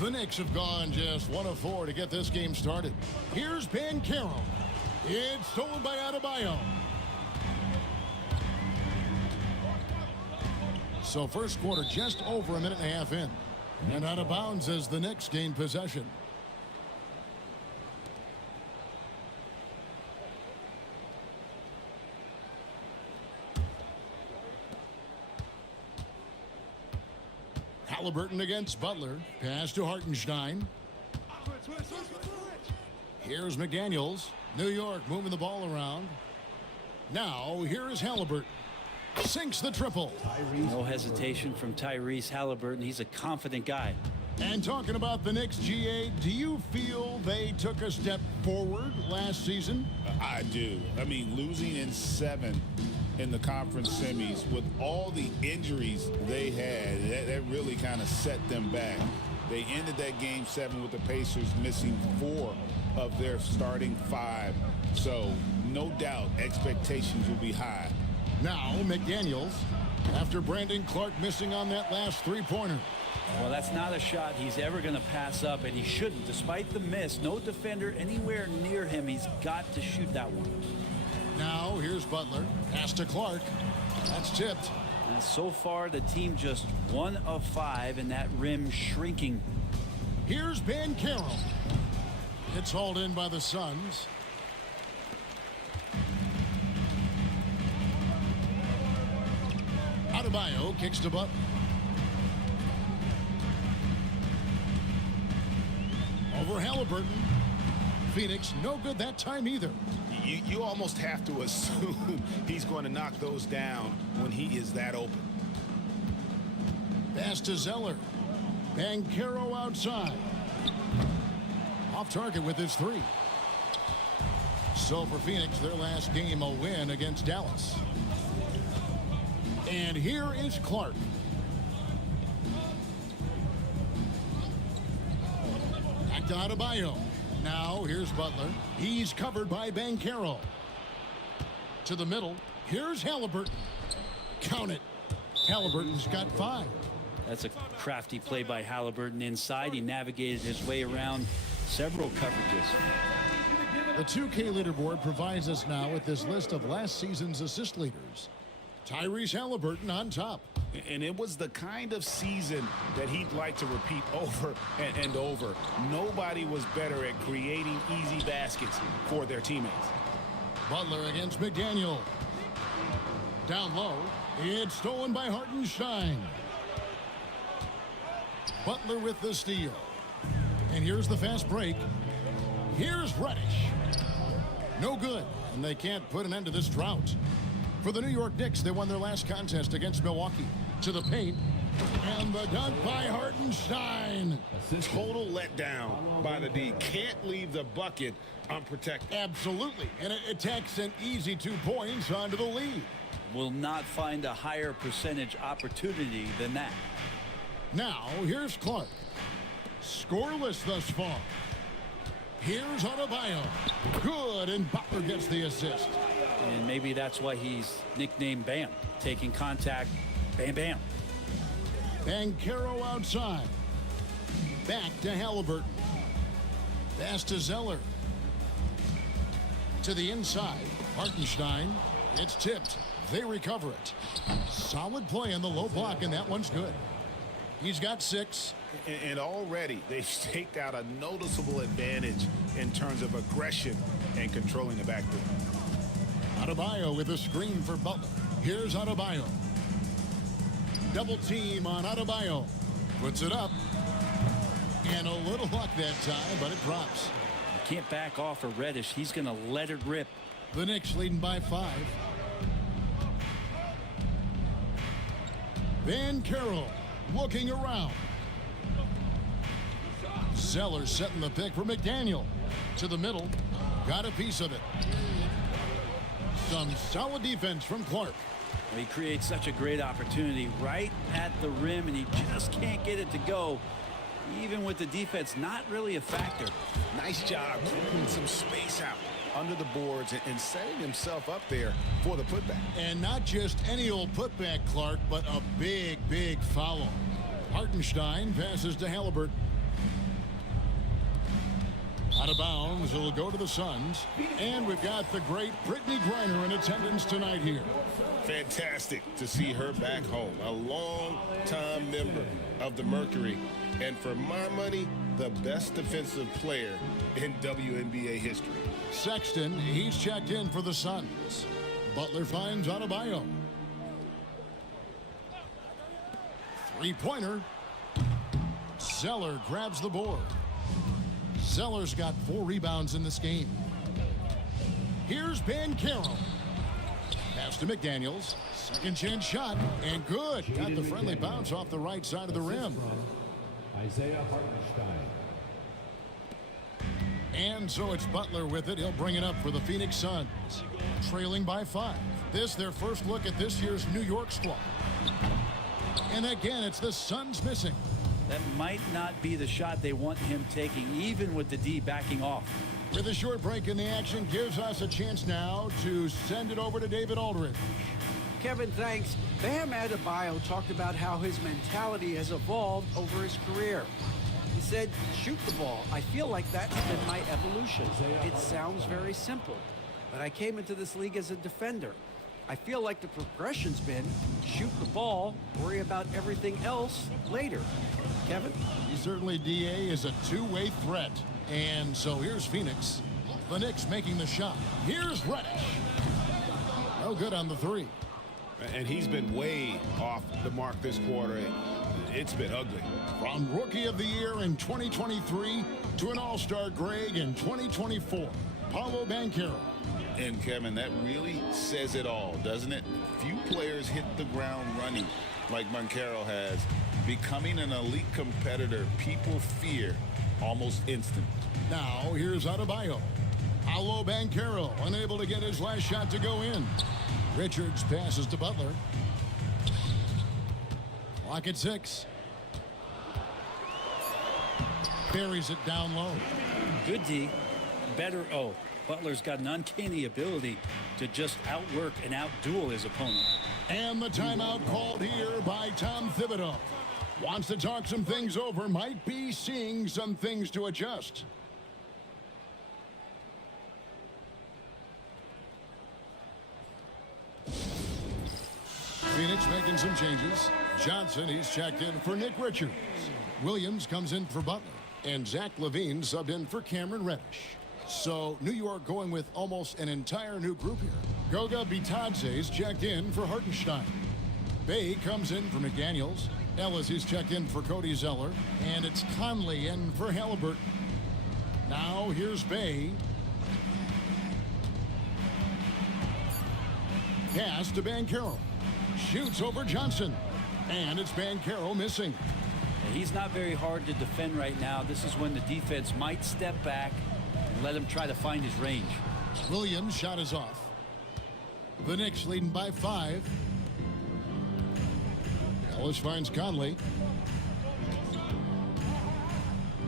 The Knicks have gone just 1 of 4 to get this game started. Here's Banchero. It's stolen by Adebayo. So first quarter just over a minute and a half in. And out of bounds as the Knicks gain possession. Halliburton against Butler. Pass to Hartenstein. Here's McDaniels. New York moving the ball around. Now here is Halliburton. Sinks the triple. No hesitation from Tyrese Halliburton. He's a confident guy. And talking about the Knicks, GA, do you feel they took a step forward last season? I do. I mean, losing in 7 in the conference semis with all the injuries they had, that really kind of set them back. They ended that game 7 with the Pacers missing 4 of their starting 5. So no doubt expectations will be high. Now McDaniels, after Brandon Clark missing on that last three-pointer. Well, that's not a shot he's ever going to pass up, and he shouldn't. Despite the miss, no defender anywhere near him. He's got to shoot that one. Now here's Butler. Pass to Clark. That's tipped. And so far, the team just 1 of 5, and that rim shrinking. Here's Banchero. It's hauled in by the Suns. Adebayo kicks to Butler. Over Halliburton. Phoenix no good that time either. You almost have to assume he's going to knock those down when he is that open. Pass to Zeller. Banchero outside. Off target with his 3. So for Phoenix, their last game a win against Dallas. And here is Clark. Back to Adebayo. Now here's Butler. He's covered by Banchero. To the middle. Here's Halliburton. Count it. Halliburton's got 5. That's a crafty play by Halliburton inside. He navigated his way around several coverages. The 2K leaderboard provides us now with this list of last season's assist leaders. Tyrese Halliburton on top. And it was the kind of season that he'd like to repeat over and over. Nobody was better at creating easy baskets for their teammates. Butler against McDaniel. Down low. It's stolen by Hartenstein. Butler with the steal. And here's the fast break. Here's Reddish. No good. And they can't put an end to this drought. For the New York Knicks, they won their last contest against Milwaukee. To the paint. And the dunk by Hartenstein. Total letdown by the D. Can't leave the bucket unprotected. Absolutely. And it takes an easy 2 points onto the lead. Will not find a higher percentage opportunity than that. Now, here's Clark. Scoreless thus far. Here's Adebayo. Good, and Butler gets the assist. And maybe that's why he's nicknamed Bam. Taking contact, bam, bam. Banchero outside. Back to Halliburton. Pass to Zeller. To the inside. Hartenstein. It's tipped. They recover it. Solid play in the low block, and that one's good. He's got 6. And already they've staked out a noticeable advantage in terms of aggression and controlling the backcourt. Adebayo with a screen for Butler. Here's Adebayo. Double team on Adebayo. Puts it up. And a little luck that time, but it drops. You can't back off of Reddish. He's going to let it rip. The Knicks leading by 5. Banchero looking around. Zeller setting the pick for McDaniel. To the middle. Got a piece of it. Some solid defense from Clark. He creates such a great opportunity right at the rim, and he just can't get it to go. Even with the defense not really a factor. Nice job clearing some space out under the boards and setting himself up there for the putback. And not just any old putback, Clark, but a big, big foul. Hartenstein passes to Halliburton. Out of bounds, it'll go to the Suns. And we've got the great Brittney Griner in attendance tonight here. Fantastic to see her back home. A long-time member of the Mercury. And for my money, the best defensive player in WNBA history. Sexton, he's checked in for the Suns. Butler finds Adebayo. Three-pointer. Zeller grabs the board. Zeller's got 4 rebounds in this game. Here's Banchero. Pass to McDaniels. Second chance shot. And good. Got the friendly bounce off the right side of the rim. Isaiah Hartenstein. And so it's Butler with it. He'll bring it up for the Phoenix Suns. Trailing by 5. This their first look at this year's New York squad. And again, it's the Suns missing. That might not be the shot they want him taking, even with the D backing off. With a short break in the action, gives us a chance now to send it over to David Aldridge. Kevin, thanks. Bam Adebayo talked about how his mentality has evolved over his career. He said, shoot the ball. I feel like that's been my evolution. It sounds very simple, but I came into this league as a defender. I feel like the progression's been shoot the ball, worry about everything else later. Kevin? He certainly, DA, is a two-way threat. And so here's Phoenix. The Knicks making the shot. Here's Reddish. No good on the three. And he's been way off the mark this quarter. It's been ugly. From Rookie of the Year in 2023 to an All-Star Greg in 2024, Paolo Banchero. And Kevin, that really says it all, doesn't it? Few players hit the ground running like Banchero has. Becoming an elite competitor, people fear almost instant. Now here's Adebayo. Paolo Banchero unable to get his last shot to go in. Richards passes to Butler. Clock at 6. Buries it down low. Good D. Better O. Butler's got an uncanny ability to just outwork and outduel his opponent. And the timeout called here by Tom Thibodeau. Wants to talk some things over. Might be seeing some things to adjust. Phoenix making some changes. Johnson, he's checked in for Nick Richards. Williams comes in for Butler. And Zach LaVine subbed in for Cameron Reddish. So New York going with almost an entire new group here. Goga Bitadze's checked in for Hartenstein. Bay comes in for McDaniels. Ellis is checked in for Cody Zeller. And it's Conley in for Halliburton. Now here's Bay. Pass to Banchero. Shoots over Johnson. And it's Banchero missing. He's not very hard to defend right now. This is when the defense might step back and let him try to find his range. Williams' shot is off. The Knicks leading by 5. Ellis finds Conley.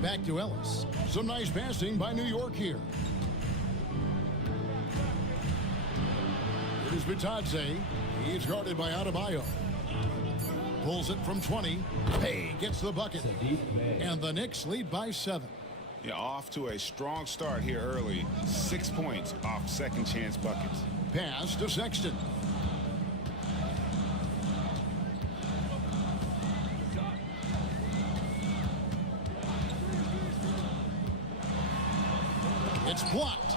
Back to Ellis. Some nice passing by New York here. Here's Bitadze. He's guarded by Adebayo. Pulls it from 20. Bay gets the bucket. And the Knicks lead by 7. Yeah, off to a strong start here early. 6 points off second chance buckets. Pass to Sexton. It's blocked.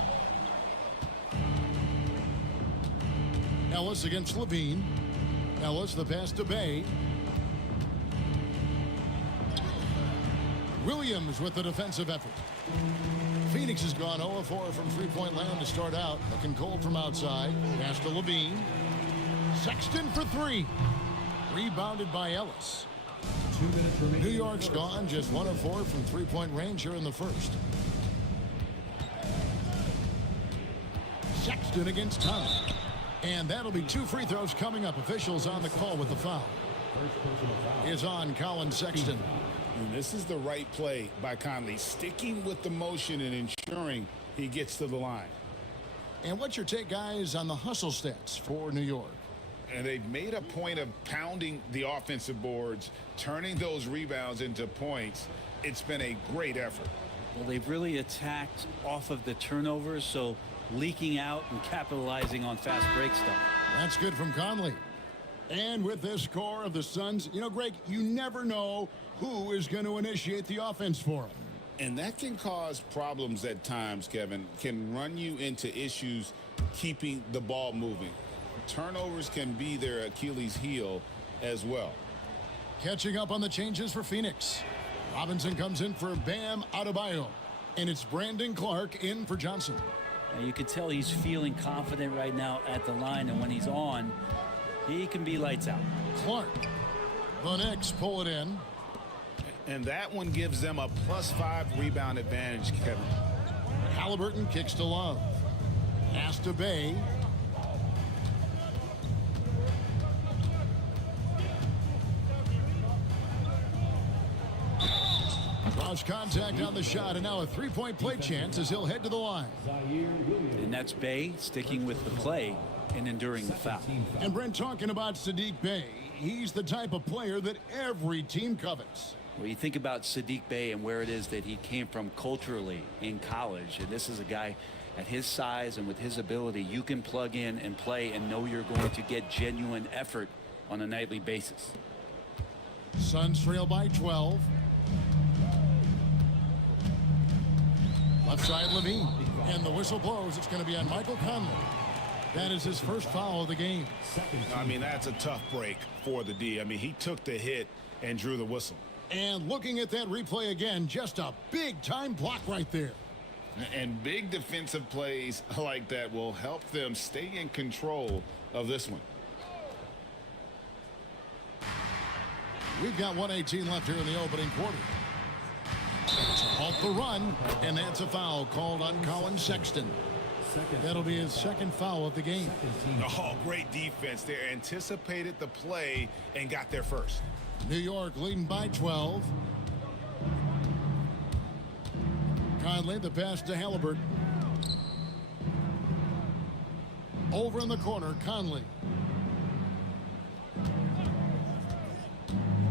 Ellis against LaVine. Ellis the pass to Bay. Williams with the defensive effort. Phoenix has gone 0-4 from three-point land to start out. Looking cold from outside. Pass to LaVine. Sexton for 3. Rebounded by Ellis. 2 minutes remaining. New York's gone just 1 of 4 from three-point range here in the first. Sexton against Conley. And that'll be 2 free throws coming up. Officials on the call with the foul. Is on Colin Sexton. And this is the right play by Conley, sticking with the motion and ensuring he gets to the line. And what's your take, guys, on the hustle stats for New York? And they've made a point of pounding the offensive boards, turning those rebounds into points. It's been a great effort. Well, they've really attacked off of the turnovers, so leaking out and capitalizing on fast break stuff. That's good from Conley. And with this score of the Suns, you know, Greg, you never know who is going to initiate the offense for them. And that can cause problems at times, Kevin. Can run you into issues keeping the ball moving. Turnovers can be their Achilles heel as well. Catching up on the changes for Phoenix. Robinson comes in for Bam Adebayo. And it's Brandon Clark in for Johnson. You can tell he's feeling confident right now at the line, and when he's on, he can be lights out. Clark. The Knicks pull it in. And that one gives them a +5 rebound advantage, Kevin. Halliburton kicks to Love. Pass to Bay. lost contact on the shot, and now a three-point play chance as he'll head to the line. And that's Bey sticking with the play and enduring the foul. And Brent, talking about Saddiq Bey, he's the type of player that every team covets. Well, you think about Saddiq Bey and where it is that he came from culturally in college, and this is a guy at his size and with his ability, you can plug in and play and know you're going to get genuine effort on a nightly basis. Suns trail by 12. Left side Levine, and the whistle blows. It's going to be on Michael Conley. That is his first foul of the game. I mean, that's a tough break for the D. I mean, he took the hit and drew the whistle. And looking at that replay again, just a big-time block right there. And big defensive plays like that will help them stay in control of this one. We've got 1:18 left here in the opening quarter. To halt the run, and that's a foul called on Colin Sexton. That'll be his second foul of the game. Oh, great defense there. Anticipated the play and got there first. New York leading by 12. Conley, the pass to Halliburton. Over in the corner, Conley.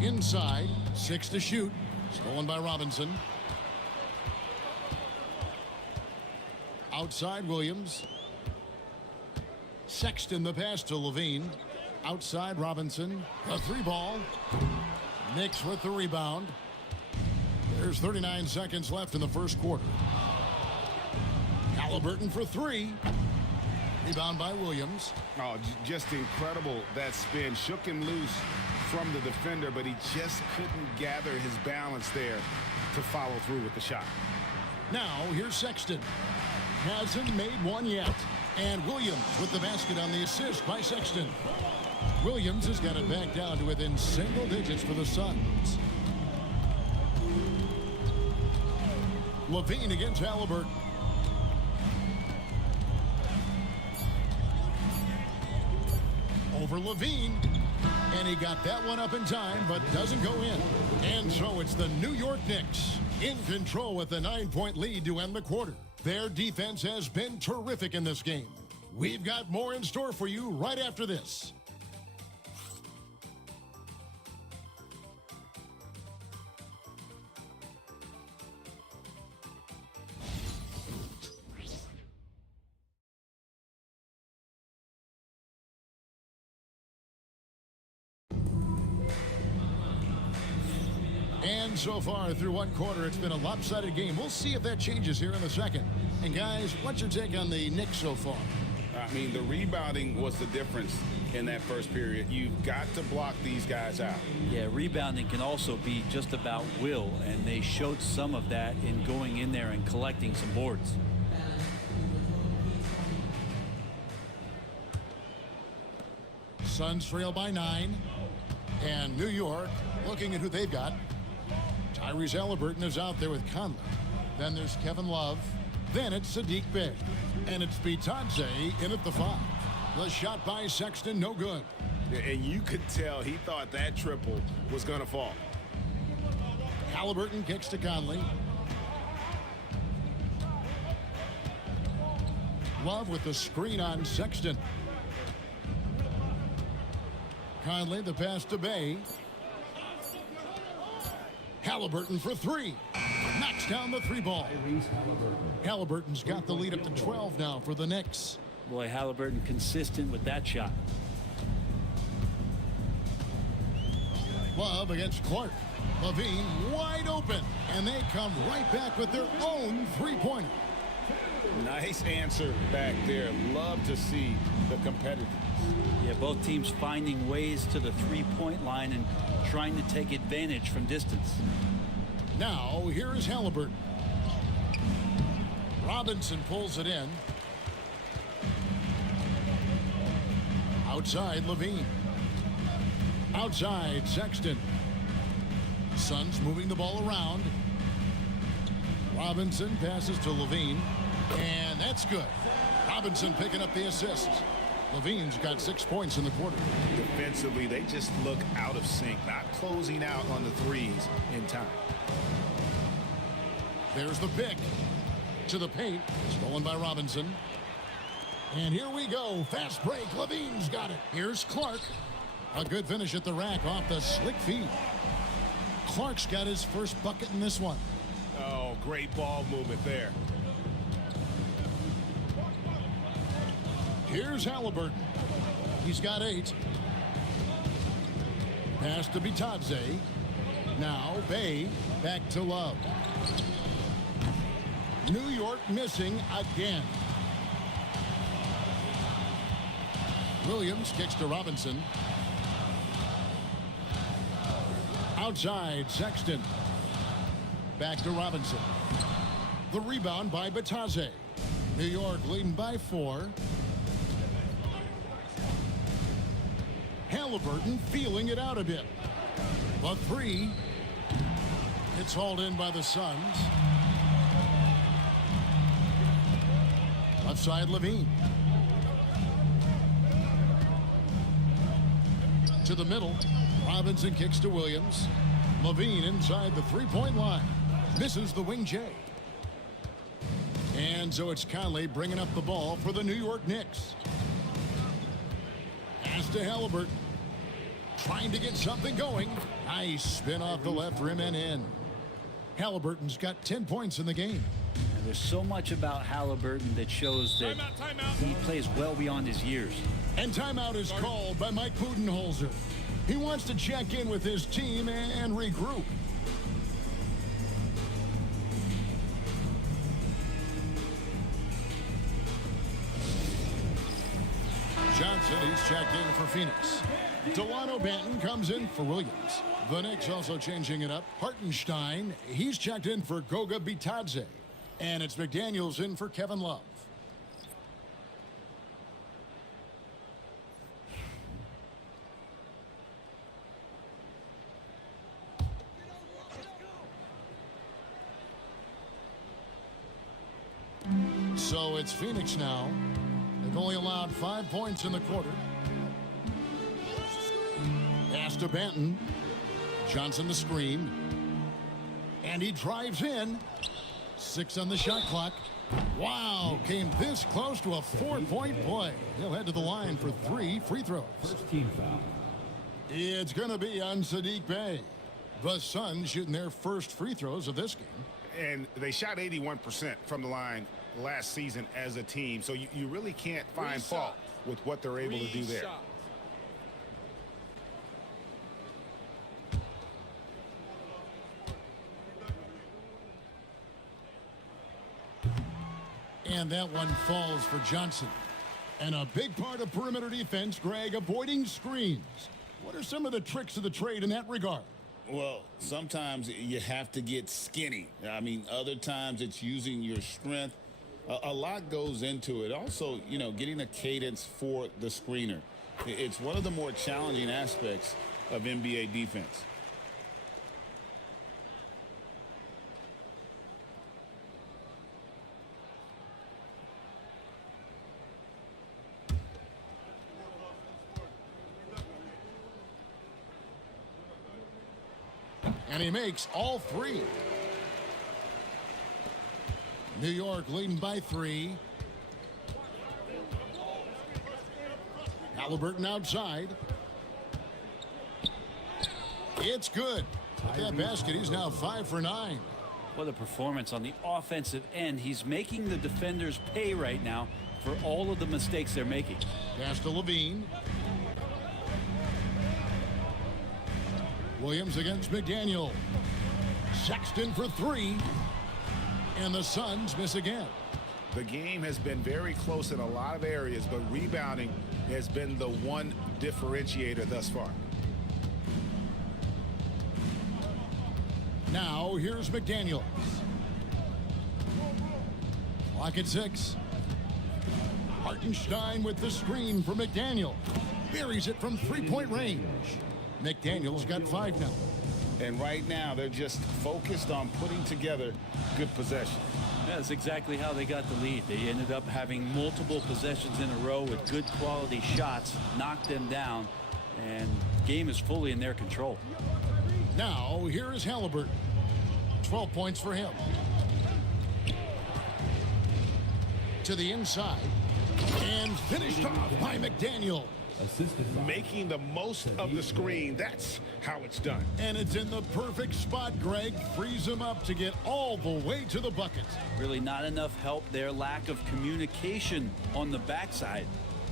Inside, 6 to shoot. Stolen by Robinson. Outside, Williams. Sexton, the pass to Levine. Outside, Robinson. A three ball. Knicks with the rebound. There's 39 seconds left in the first quarter. Halliburton for three. Rebound by Williams. Oh, just incredible. That spin shook him loose from the defender, but he just couldn't gather his balance there to follow through with the shot. Now, here's Sexton. Hasn't made one yet. And Williams with the basket on the assist by Sexton. Williams has got it back down to within single digits for the Suns. Levine against Halliburton. Over Levine. And he got that one up in time, but doesn't go in. And so it's the New York Knicks in control with a 9-point lead to end the quarter. Their defense has been terrific in this game. We've got more in store for you right after this. And so far through one quarter, it's been a lopsided game. We'll see if that changes here in the second. And guys, what's your take on the Knicks so far? I mean, the rebounding was the difference in that first period. You've got to block these guys out. Yeah, rebounding can also be just about will, and they showed some of that in going in there and collecting some boards. Suns trail by 9. And New York looking at who they've got. Tyrese Halliburton is out there with Conley. Then there's Kevin Love. Then it's Saddiq Bey. And it's Bitadze in at the 5. The shot by Sexton, no good. And you could tell he thought that triple was going to fall. Halliburton kicks to Conley. Love with the screen on Sexton. Conley, the pass to Bey. Halliburton for 3. Knocks down the 3 ball. Halliburton's got the lead up to 12 now for the Knicks. Boy, Halliburton consistent with that shot. Love against Clark. Levine wide open. And they come right back with their own 3-pointer. Nice answer back there. Love to see the competitiveness. Yeah, both teams finding ways to the 3-point line and trying to take advantage from distance. Now, here is Halliburton. Robinson pulls it in. Outside, Levine. Outside, Sexton. Suns moving the ball around. Robinson passes to Levine. And that's good. Robinson picking up the assist. Levine's got 6 points in the quarter. Defensively, they just look out of sync, not closing out on the threes in time. There's the pick. To the paint. Stolen by Robinson. And here we go. Fast break. Levine's got it. Here's Clark. A good finish at the rack off the slick feed. Clark's got his first bucket in this one. Oh, great ball movement there. Here's Halliburton. He's got 8. Pass to Bitadze. Now Bay back to Love. New York missing again. Williams kicks to Robinson. Outside, Sexton. Back to Robinson. The rebound by Bitadze. New York leading by 4. Halliburton feeling it out a bit. A 3. It's hauled in by the Suns. Left side, Levine. To the middle. Robinson kicks to Williams. Levine inside the three-point line. Misses the wing J. And so it's Conley bringing up the ball for the New York Knicks. Pass to Halliburton. Trying to get something going. Nice spin off the left rim and in. Halliburton's got 10 points in the game. And there's so much about Halliburton that shows that he plays well beyond his years. And timeout is called by Mike Budenholzer. He wants to check in with his team and regroup. Johnson, he's checked in for Phoenix. Delano Banton comes in for Williams. The Knicks also changing it up. Hartenstein, he's checked in for Goga Bitadze. And it's McDaniels in for Kevin Love. So it's Phoenix now. They've only allowed 5 points in the quarter. Pass to Banton. Johnson the screen. And he drives in. 6 on the shot clock. Wow, came this close to a 4-point play. He'll head to the line for 3 free throws. First team foul. It's going to be on Saddiq Bey. The Suns shooting their first free throws of this game. And they shot 81% from the line last season as a team. So you really can't find fault with what they're able to do there. And that one falls for Johnson. And a big part of perimeter defense, Greg, avoiding screens. What are some of the tricks of the trade in that regard? Well, sometimes you have to get skinny. I mean, other times it's using your strength. A lot goes into it. Also, you know, getting a cadence for the screener. It's one of the more challenging aspects of NBA defense. And he makes all 3. New York leading by 3. Halliburton outside. It's good. With that basket, he's now 5 for 9. What a performance on the offensive end. He's making the defenders pay right now for all of the mistakes they're making. Pass to Levine. Williams against McDaniel. Sexton for 3. And the Suns miss again. The game has been very close in a lot of areas, but rebounding has been the one differentiator thus far. Now here's McDaniel. Clock at 6. Hartenstein with the screen for McDaniel. Buries it from 3-point range. McDaniel's got 5 now. And right now they're just focused on putting together good possession. That's exactly how they got the lead. They ended up having multiple possessions in a row with good quality shots, knocked them down, and game is fully in their control. Now here is Halliburton. 12 points for him. to the inside. And finished off by McDaniel. Making the most of the screen. That's how it's done. And it's in the perfect spot, Greg. Frees him up to get all the way to the bucket. Really not enough help there. Lack of communication on the backside.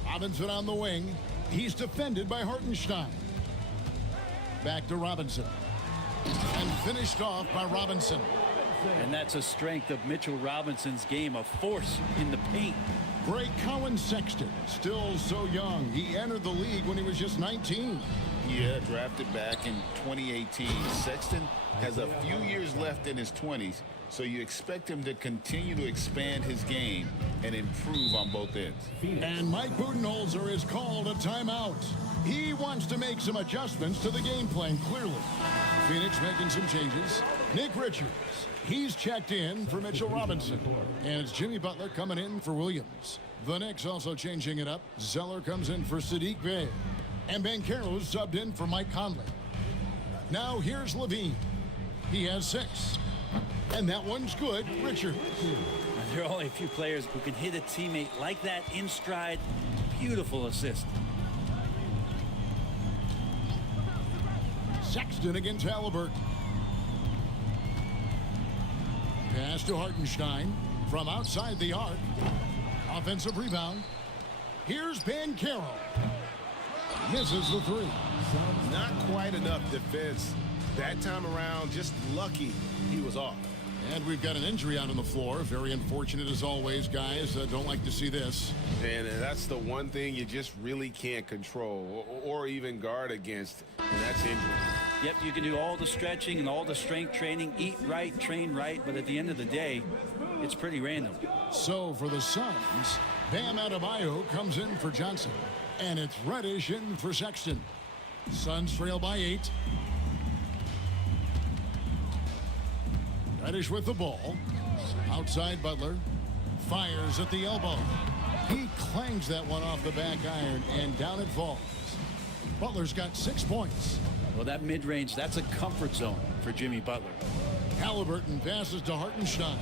Robinson on the wing. He's defended by Hartenstein. Back to Robinson. And finished off by Robinson. And that's a strength of Mitchell Robinson's game, a force in the paint. Greg Cowan Sexton, still so young. He entered the league when he was just 19. Yeah, drafted back in 2018. Sexton has a few years left in his 20s, so you expect him to continue to expand his game and improve on both ends. And Mike Budenholzer is called a timeout. He wants to make some adjustments to the game plan, clearly. Phoenix making some changes. Nick Richards. He's checked in for Mitchell Robinson. And it's Jimmy Butler coming in for Williams. The Knicks also changing it up. Zeller comes in for Sadiq Bey. And Banchero's subbed in for Mike Conley. Now here's Levine. He has 6. And that one's good. Richard. There are only a few players who can hit a teammate like that in stride. Beautiful assist. Sexton against Halliburton. Pass to Hartenstein from outside the arc. Offensive rebound. Here's Banchero. Misses the 3. Not quite enough defense. That time around, just lucky he was off. And we've got an injury out on the floor. Very unfortunate as always, guys. Don't like to see this. And that's the one thing you just really can't control or even guard against, and that's injury. Yep, you can do all the stretching and all the strength training, eat right, train right, but at the end of the day, it's pretty random. So for the Suns, Bam Adebayo comes in for Johnson. And it's Reddish in for Sexton. Suns trail by 8. Reddish with the ball. Outside Butler. Fires at the elbow. He clangs that one off the back iron, and down it falls. Butler's got 6 points. Well, that mid-range, that's a comfort zone for Jimmy Butler. Halliburton passes to Hartenstein.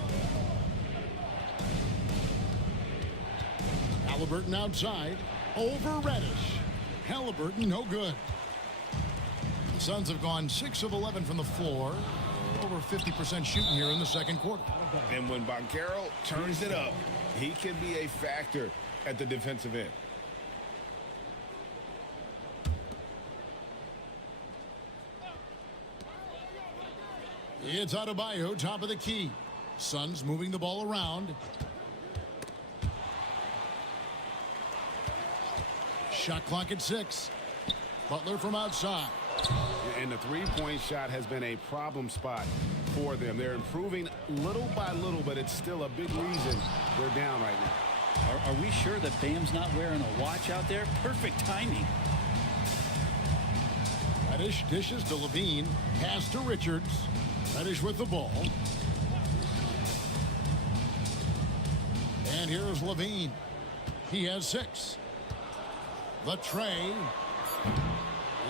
Halliburton outside. Over Reddish. Halliburton no good. The Suns have gone 6 of 11 from the floor. Over 50% shooting here in the second quarter. And when Banchero turns it up, he can be a factor at the defensive end. It's Adebayo, top of the key. Suns moving the ball around. Shot clock at 6. Butler from outside. And the three-point shot has been a problem spot for them. They're improving little by little, but it's still a big reason they're down right now. Are we sure that Bam's not wearing a watch out there? Perfect timing. Reddish dishes to Levine. Pass to Richards. Reddish with the ball. And here's Levine. He has 6. The tray.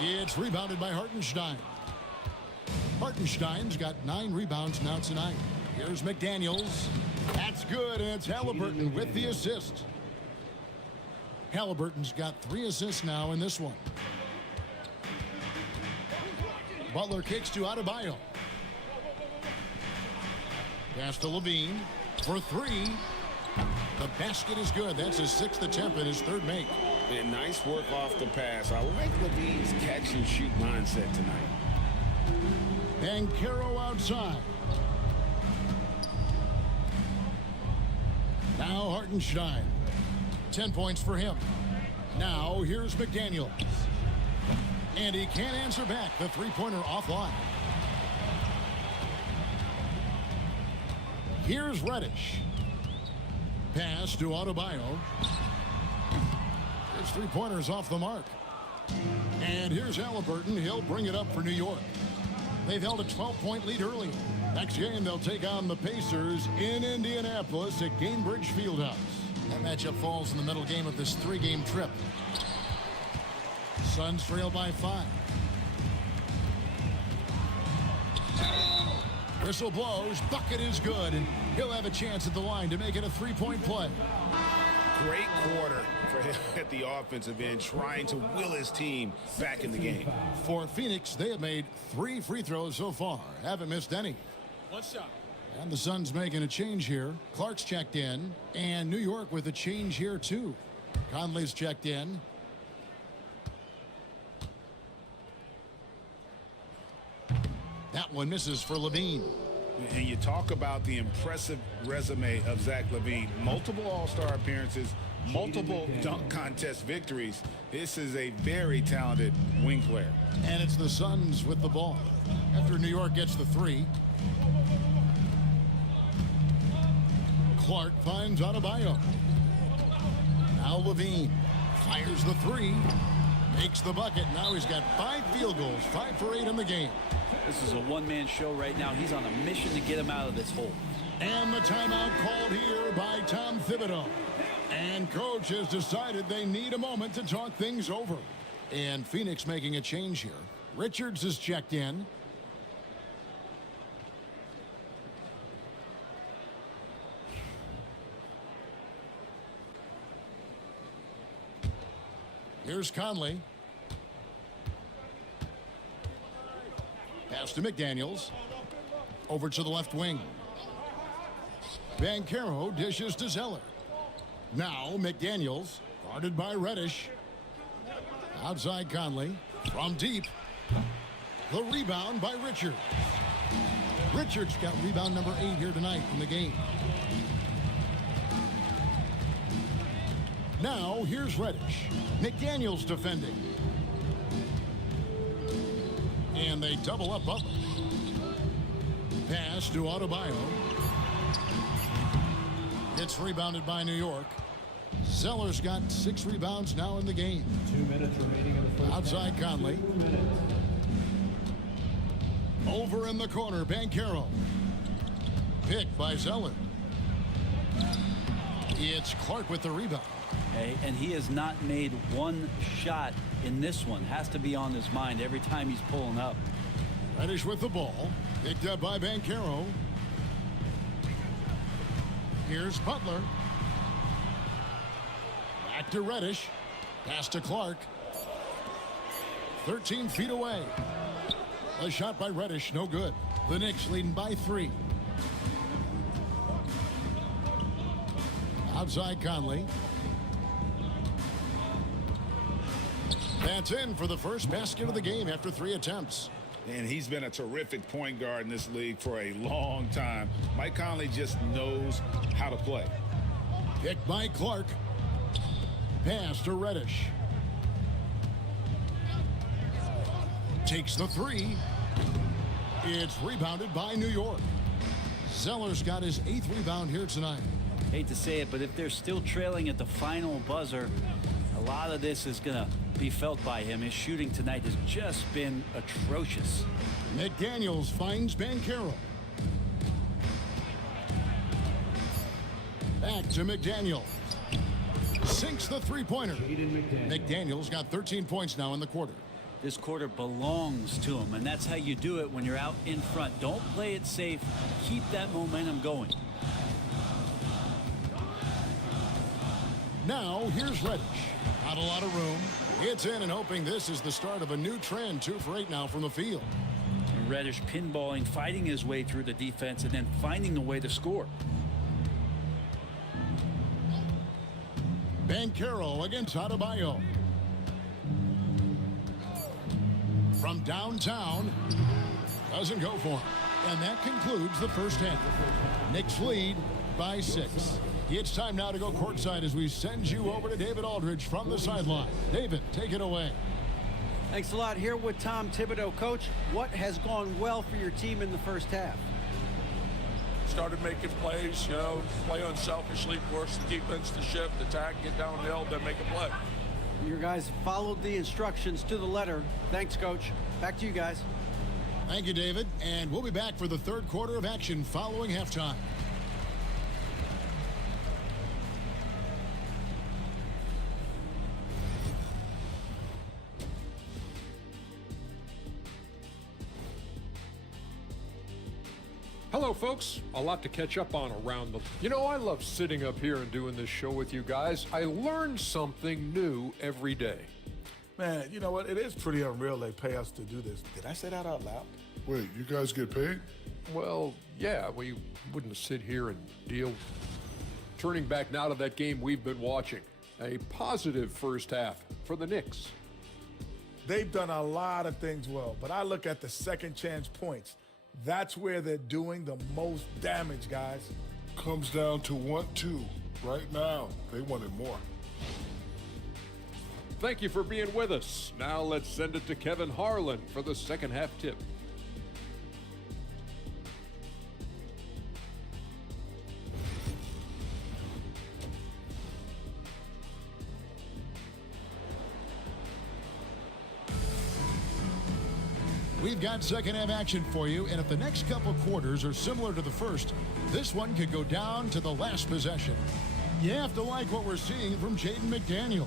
It's rebounded by Hartenstein. Hartenstein's got 9 rebounds now tonight. Here's McDaniels. That's good, and it's Halliburton with the assist. Halliburton's got 3 assists now in this one. Butler kicks to Adebayo. Pass to Levine for 3. The basket is good. That's his 6th attempt and his 3rd make. And nice work off the pass. I like Levine's catch and shoot mindset tonight. Banchero outside. Now Hartenstein. 10 points for him. Now here's McDaniels. And he can't answer back. The three-pointer offline. Here's Reddish. Pass to Adebayo. His three-pointer's off the mark. And here's Halliburton. He'll bring it up for New York. They've held a 12-point lead early. Next game, they'll take on the Pacers in Indianapolis at Gainbridge Fieldhouse. That matchup falls in the middle game of this 3-game trip. Suns trail by 5. Whistle blows. Bucket is good, and he'll have a chance at the line to make it a 3-point play. Great quarter for him at the offensive end, trying to will his team back in the game. For Phoenix, they have made 3 free throws so far. Haven't missed any. One shot. And the Suns making a change here. Clark's checked in. And New York with a change here, too. Conley's checked in. That one misses for LaVine. And you talk about the impressive resume of Zach LaVine. Multiple All-Star appearances, multiple dunk contest victories. This is a very talented wing player. And it's the Suns with the ball. After New York gets the 3. Clark finds Adebayo. Now LaVine fires the 3. Makes the bucket. Now he's got 5 field goals. 5 for 8 in the game. This is a one-man show right now. He's on a mission to get him out of this hole. And the timeout called here by Tom Thibodeau. And coach has decided they need a moment to talk things over. And Phoenix making a change here. Richards is checked in. Here's Conley. Pass to McDaniels. Over to the left wing. Banchero dishes to Zeller. Now McDaniels, guarded by Reddish. Outside Conley. From deep. The rebound by Richards. Richards got rebound number 8 here tonight in the game. Now here's Reddish. McDaniels defending. And they double up Butler. Pass to Adebayo. It's rebounded by New York. Zeller's got 6 rebounds now in the game. 2 minutes remaining in the first Outside half. Conley. 2 minutes. Over in the corner, Banchero. Picked by Zeller. It's Clark with the rebound. Okay, and he has not made one shot in this one. Has to be on his mind every time he's pulling up. Reddish with the ball. Picked up by Banchero. Here's Butler. Back to Reddish. Pass to Clark. 13 feet away. A shot by Reddish, no good. The Knicks leading by 3. Outside Conley. That's in for the first basket of the game after 3 attempts. And he's been a terrific point guard in this league for a long time. Mike Conley just knows how to play. Picked by Clark. Pass to Reddish. Takes the 3. It's rebounded by New York. Zeller's got his 8th rebound here tonight. Hate to say it, but if they're still trailing at the final buzzer, a lot of this is going to be felt by him. His shooting tonight has just been atrocious. McDaniels finds Banchero. Back to McDaniel. Sinks the 3-pointer. McDaniels got 13 points now in the quarter. This quarter belongs to him, and that's how you do it when you're out in front. Don't play it safe. Keep that momentum going. Now here's Reddish. Not a lot of room. It's in and hoping this is the start of a new trend. 2 for 8 now from the field. Reddish pinballing, fighting his way through the defense, and then finding the way to score. Banchero against Adebayo. From downtown. Doesn't go for him. And that concludes the first half. Knicks lead by 6. It's time now to go courtside as we send you over to David Aldridge from the sideline. David, take it away. Thanks a lot. Here with Tom Thibodeau. Coach, what has gone well for your team in the first half? Started making plays, play unselfishly, force the defense to shift, attack, get downhill, then make a play. Your guys followed the instructions to the letter. Thanks, Coach. Back to you guys. Thank you, David. And we'll be back for the third quarter of action following halftime. Hello, folks. A lot to catch up on around the... You know, I love sitting up here and doing this show with you guys. I learn something new every day. Man, you know what? It is pretty unreal they pay us to do this. Did I say that out loud? Wait, you guys get paid? Well, yeah, we wouldn't sit here and deal. Turning back now to that game we've been watching. A positive first half for the Knicks. They've done a lot of things well, but I look at the second chance points. That's where they're doing the most damage, guys. Comes down to 1-2. Right now, they wanted more. Thank you for being with us. Now let's send it to Kevin Harlan for the second half tip. We've got second half action for you, and if the next couple quarters are similar to the first, this one could go down to the last possession. You have to like what we're seeing from Jaden McDaniel.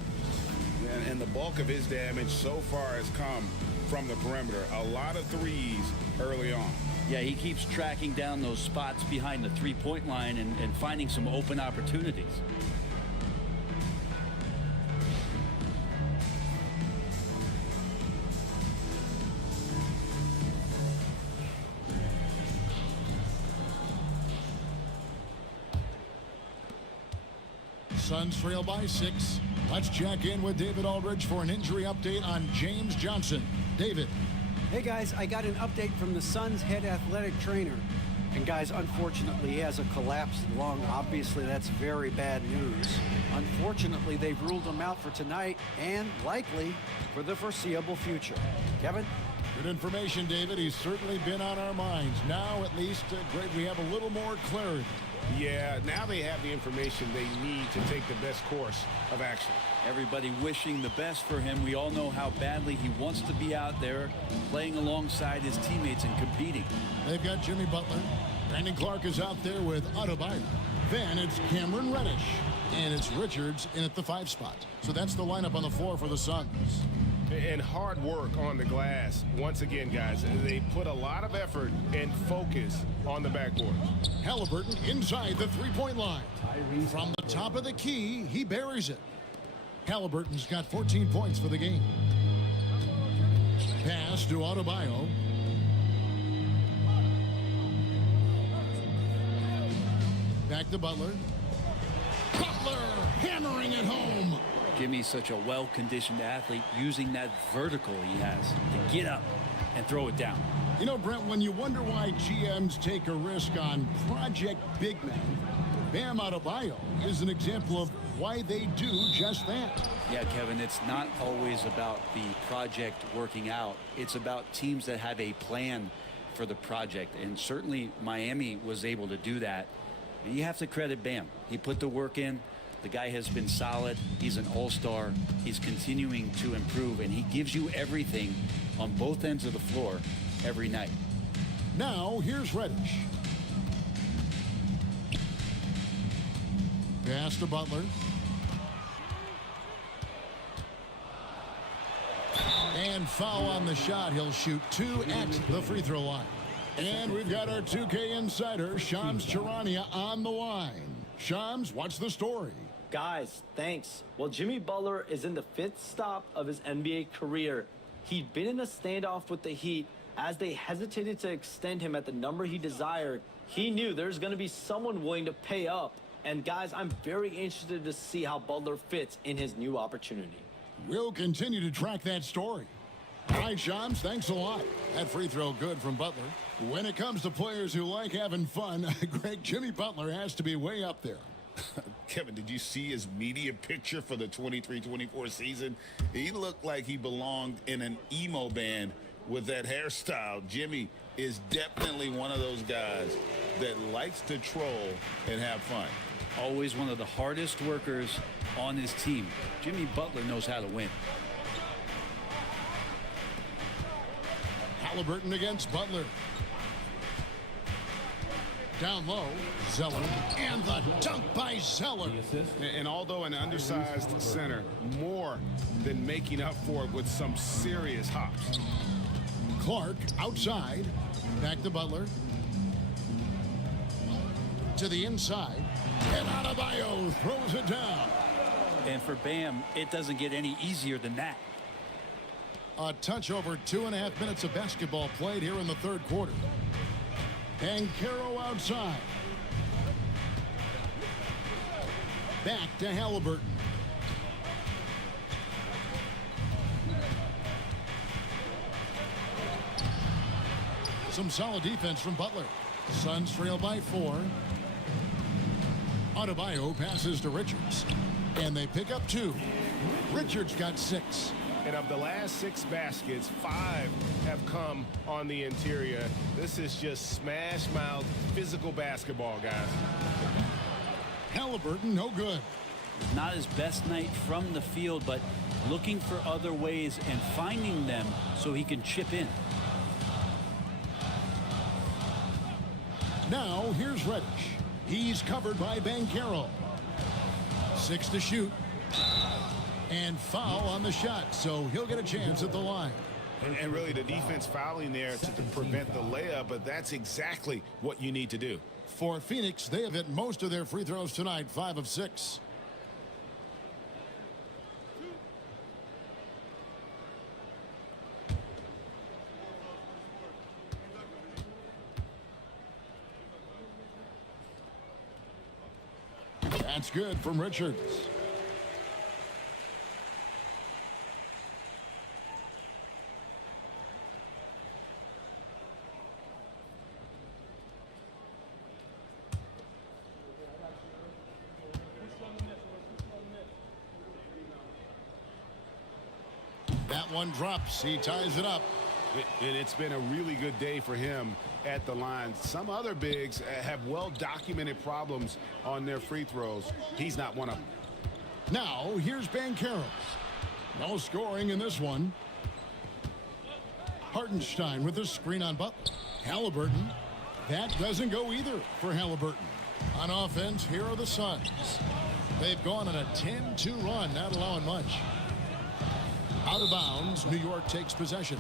And the bulk of his damage so far has come from the perimeter. A lot of threes early on. Yeah, he keeps tracking down those spots behind the three-point line and finding some open opportunities. Suns trail by 6. Let's check in with David Aldridge for an injury update on James Johnson. David. Hey guys, I got an update from the Suns head athletic trainer. And guys, unfortunately, he has a collapsed lung. Obviously, that's very bad news. Unfortunately, they've ruled him out for tonight and likely for the foreseeable future. Kevin? Good information, David. He's certainly been on our minds. Now, at least, Greg, we have a little more clarity. Yeah, now they have the information they need to take the best course of action. Everybody wishing the best for him. We all know how badly he wants to be out there playing alongside his teammates and competing. They've got Jimmy Butler. Brandon Clark is out there with Adebayo. Then it's Cameron Reddish. And it's Richards in at the 5 spot. So that's the lineup on the floor for the Suns. And hard work on the glass. Once again, guys, they put a lot of effort and focus on the backboard. Halliburton inside the three-point line. From the top of the key, he buries it. Halliburton's got 14 points for the game. Pass to Adebayo. Back to Butler. Butler hammering it home. Jimmy's such a well-conditioned athlete, using that vertical he has to get up and throw it down. You know, Brent, when you wonder why GMs take a risk on project big men, Bam Adebayo is an example of why they do just that. Yeah, Kevin, it's not always about the project working out. It's about teams that have a plan for the project, and certainly Miami was able to do that. You have to credit Bam. He put the work in. The guy has been solid. He's an all-star. He's continuing to improve, and he gives you everything on both ends of the floor every night. Now, here's Reddish. Pass to Butler. And foul on the shot. He'll shoot 2 at the free throw line. And we've got our 2K insider, Shams Charania, on the line. Shams, what's the story? Guys, thanks. Well, Jimmy Butler is in the 5th stop of his NBA career. He'd been in a standoff with the Heat. As they hesitated to extend him at the number he desired, he knew there's going to be someone willing to pay up. And guys, I'm very interested to see how Butler fits in his new opportunity. We'll continue to track that story. All right, Shams, thanks a lot. That free throw good from Butler. When it comes to players who like having fun, Greg, Jimmy Butler has to be way up there. Kevin, did you see his media picture for the 23-24 season? He looked like he belonged in an emo band with that hairstyle. Jimmy is definitely one of those guys that likes to troll and have fun. Always one of the hardest workers on his team. Jimmy Butler knows how to win. Halliburton against Butler. Down low, Zeller, and the dunk by Zeller. And although an undersized center, more than making up for it with some serious hops. Clark outside, back to Butler. to the inside. And Adebayo throws it down. And for Bam, it doesn't get any easier than that. A touch over 2.5 minutes of basketball played here in the third quarter. Banchero outside. Back to Halliburton. Some solid defense from Butler. Suns trail by 4. Adebayo passes to Richards. And they pick up 2. Richards got 6. And of the last 6 baskets, 5 have come on the interior. This is just smash mouth physical basketball, guys. Halliburton, no good. Not his best night from the field, but looking for other ways and finding them so he can chip in. Now, here's Reddish. He's covered by Banchero. 6 to shoot. And foul on the shot, so he'll get a chance at the line. And really, the defense fouling there to prevent the layup, but that's exactly what you need to do. For Phoenix, they have hit most of their free throws tonight, 5 of 6. That's good from Richards. That one drops. He ties it up. And it's been a really good day for him at the line. Some other bigs have well-documented problems on their free throws. He's not one of them. Now, here's Banchero. No scoring in this one. Hartenstein with a screen on Butler. Halliburton. That doesn't go either for Halliburton. On offense, here are the Suns. They've gone on a 10-2 run, not allowing much. Out of bounds, New York takes possession.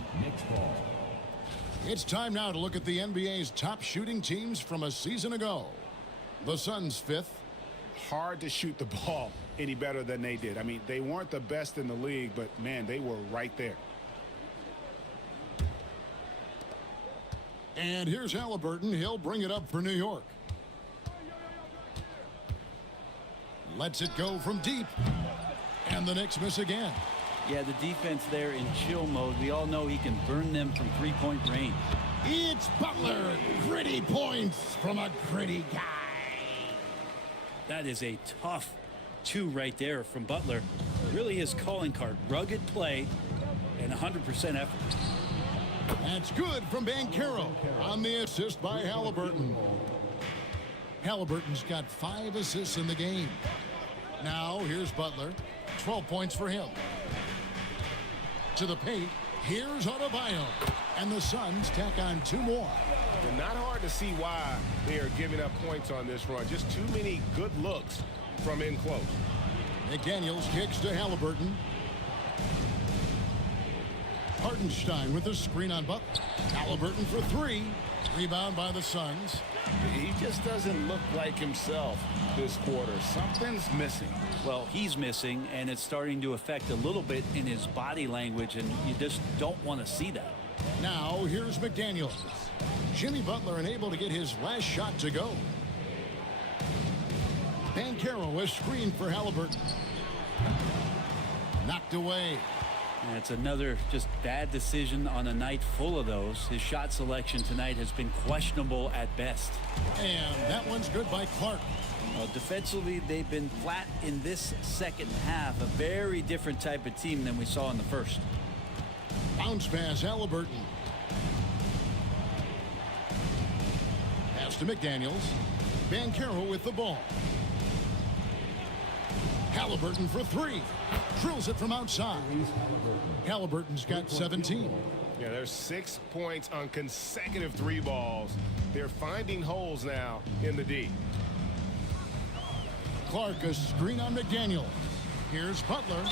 It's time now to look at the NBA's top shooting teams from a season ago. The Suns 5th. Hard to shoot the ball any better than they did. I mean, they weren't the best in the league, but, man, they were right there. And here's Halliburton. He'll bring it up for New York. Lets it go from deep. And the Knicks miss again. Yeah, the defense there in chill mode. We all know he can burn them from three-point range. It's Butler. Gritty points from a gritty guy. That is a tough 2 right there from Butler. Really his calling card. Rugged play and 100% effort. That's good from Banchero on the assist by Halliburton. Halliburton's got 5 assists in the game. Now here's Butler. 12 points for him. To the paint, here's Adebayo. And the Suns tack on 2 more. And not hard to see why they are giving up points on this run. Just too many good looks from in close. McDaniels kicks to Halliburton. Hartenstein with a screen on Butler. Halliburton for 3. Rebound by the Suns. He just doesn't look like himself this quarter. Something's missing. Well, he's missing, and it's starting to affect a little bit in his body language, and you just don't want to see that. Now, here's McDaniels. Jimmy Butler unable to get his last shot to go. Banchero a screen for Halliburton. Knocked away. And it's another just bad decision on a night full of those. His shot selection tonight has been questionable at best. And that one's good by Clark. Well, defensively, they've been flat in this second half. A very different type of team than we saw in the first. Bounce pass, Halliburton. Pass to McDaniels. Banchero with the ball. Halliburton for 3. Drills it from outside. Halliburton's got 17. Yeah, there's 6 points on consecutive 3 balls. They're finding holes now in the D. Clark a screen on McDaniel. Here's Butler.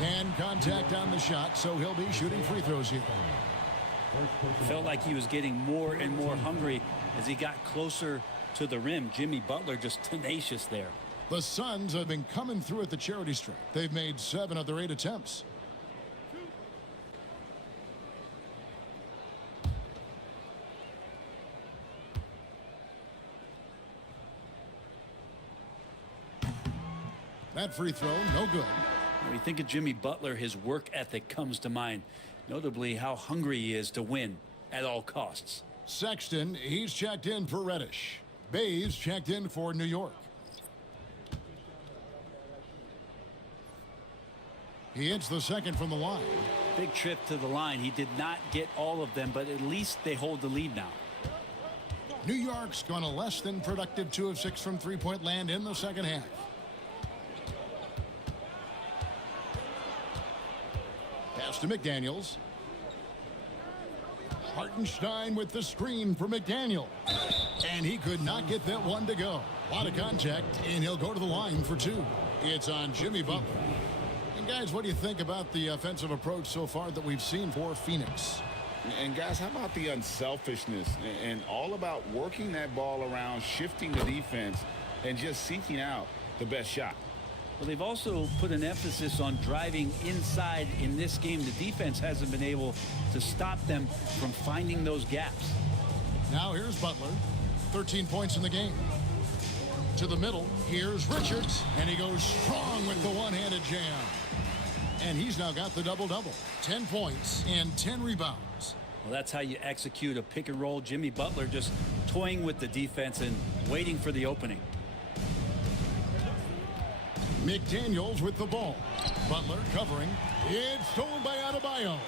And contact on the shot, so he'll be shooting free throws here. Felt like he was getting more and more hungry as he got closer to the rim. Jimmy Butler just tenacious there. The Suns have been coming through at the charity stripe. They've made 7 of their 8 attempts. That free throw, no good. When you think of Jimmy Butler, his work ethic comes to mind. Notably, how hungry he is to win at all costs. Sexton, he's checked in for Reddish. Bayes checked in for New York. He hits the second from the line. Big trip to the line. He did not get all of them, but at least they hold the lead now. New York's gone a less than productive 2 of 6 from three-point land in the second half. Pass to McDaniels. Hartenstein with the screen for McDaniel. And he could not get that one to go. A lot of contact, and he'll go to the line for 2. It's on Jimmy Butler. And guys, what do you think about the offensive approach so far that we've seen for Phoenix? And guys, how about the unselfishness and all about working that ball around, shifting the defense, and just seeking out the best shot? Well, they've also put an emphasis on driving inside in this game. The defense hasn't been able to stop them from finding those gaps. Now here's Butler. 13 points in the game. To the middle, here's Richards, and he goes strong with the one-handed jam. And he's now got the double-double. 10 points and 10 rebounds. Well, that's how you execute a pick and roll. Jimmy Butler just toying with the defense and waiting for the opening. McDaniels with the ball. Butler covering. It's stolen by Adebayo.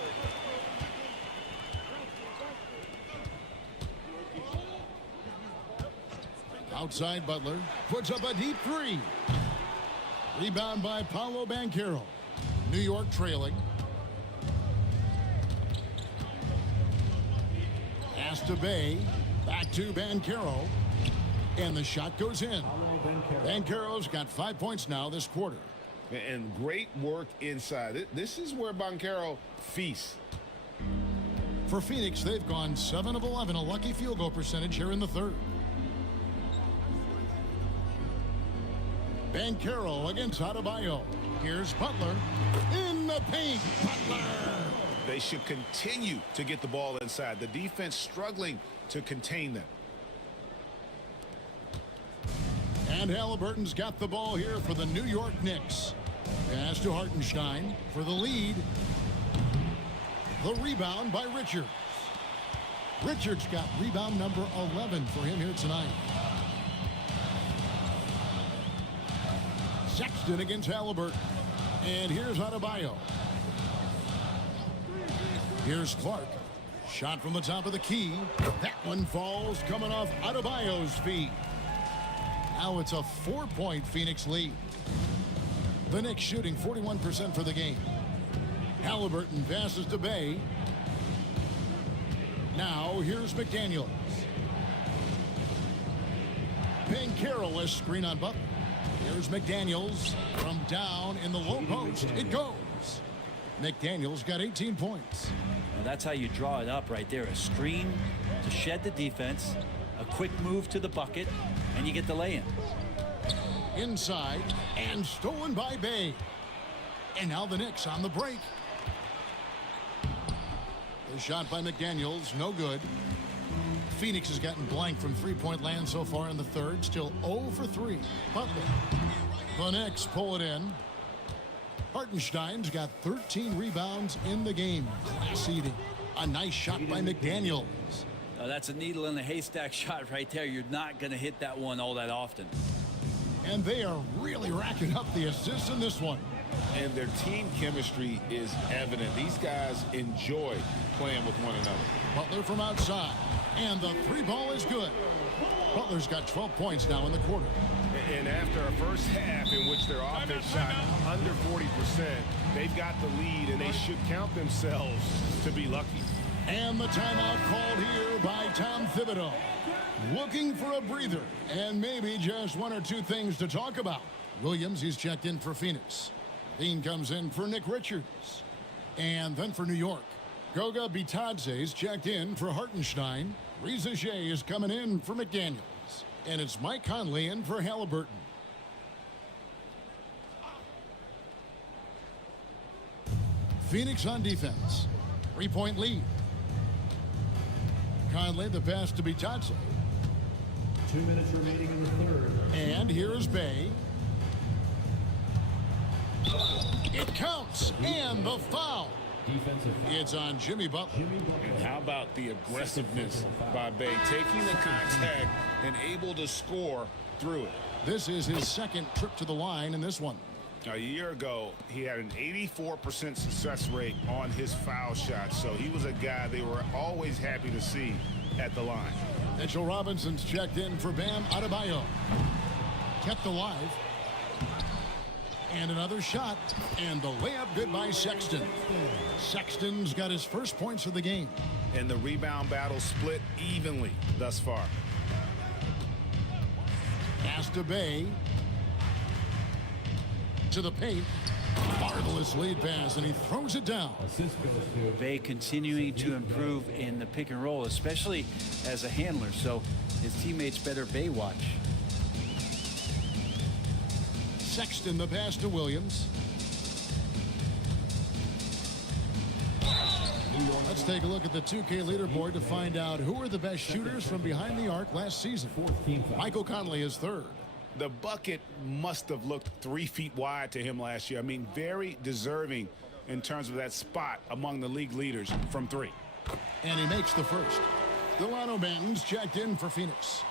Outside Butler puts up a deep 3. Rebound by Paolo Banchero. New York trailing. Pass to Bay. Back to Banchero. And the shot goes in. Banchero's got 5 points now this quarter. And great work inside. This is where Banchero feasts. For Phoenix, they've gone 7 of 11, a lucky field goal percentage here in the third. Banchero against Adebayo. Here's Butler in the paint. Butler! They should continue to get the ball inside. The defense struggling to contain them. And Halliburton's got the ball here for the New York Knicks. Pass to Hartenstein for the lead. The rebound by Richards. Richards got rebound number 11 for him here tonight. Sexton against Halliburton. And here's Adebayo. Here's Clark. Shot from the top of the key. That one falls coming off Adebayo's feet. Now it's a 4-point Phoenix lead. The Knicks shooting 41% for the game. Halliburton passes to Bay. Now here's McDaniels. Banchero is screen on Butler. Here's McDaniels from down in the low post. It goes. McDaniels got 18 points. Well, that's how you draw it up right there. A screen to shed the defense, a quick move to the bucket, and you get the lay-in. Inside and stolen by Bay. And now the Knicks on the break. The shot by McDaniels, no good. Phoenix has gotten blank from three-point land so far in the third. Still 0 for 3. Butler. The Knicks pull it in. Hartenstein's got 13 rebounds in the game. Class eating. A nice shot by McDaniels. Oh, that's a needle in a haystack shot right there. You're not going to hit that one all that often. And they are really racking up the assists in this one. And their team chemistry is evident. These guys enjoy playing with one another. Butler from outside. And the three ball is good. Butler's got 12 points now in the quarter. And after a first half in which their offense shot under 40%, they've got the lead, and they should count themselves to be lucky. And the timeout called here by Tom Thibodeau. Looking for a breather and maybe just one or two things to talk about. Williams, he's checked in for Phoenix. Dean comes in for Nick Richards. And then for New York, Goga Bitadze's checked in for Hartenstein. Riza Shea is coming in for McDaniels. And it's Mike Conley in for Halliburton. Phoenix on defense. 3-point lead. Conley, the pass to Bitadze. 2 minutes remaining in the third. And here's Bay. It counts, and the foul. It's on Jimmy Butler. And how about the aggressiveness by Bay, taking the contact and able to score through it. This is his second trip to the line in this one. A year ago, he had an 84% success rate on his foul shots, so he was a guy they were always happy to see at the line. Mitchell Robinson's checked in for Bam Adebayo. Kept alive. And another shot, and the layup good by Sexton. Sexton's got his first points of the game. And the rebound battle split evenly thus far. Pass to Bay. To the paint. Marvelous lead pass, and he throws it down. Bay continuing to improve in the pick and roll, especially as a handler, so his teammates better Bay watch. Sexton, the pass to Williams. Let's take a look at the 2K leaderboard to find out who are the best shooters from behind the arc last season. Michael Conley is third. The bucket must have looked 3 feet wide to him last year. I mean, very deserving in terms of that spot among the league leaders from 3. And he makes the first. Delano Banton's checked in for Phoenix.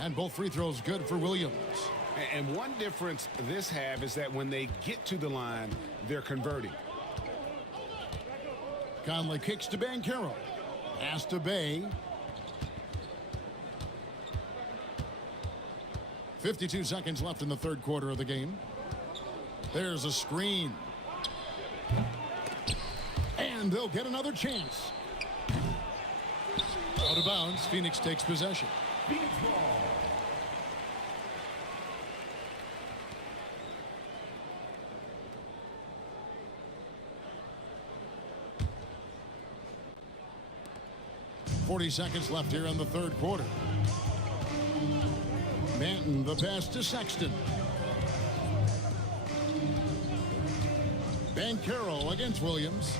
And both free throws good for Williams. And one difference this half is that when they get to the line, they're converting. Conley kicks to Banchero. Pass to Bay. 52 seconds left in the third quarter of the game. There's a screen. And they'll get another chance. Out of bounds, Phoenix takes possession. Phoenix ball. .40 seconds left here in the third quarter. Manton, the pass to Sexton. Banchero against Williams.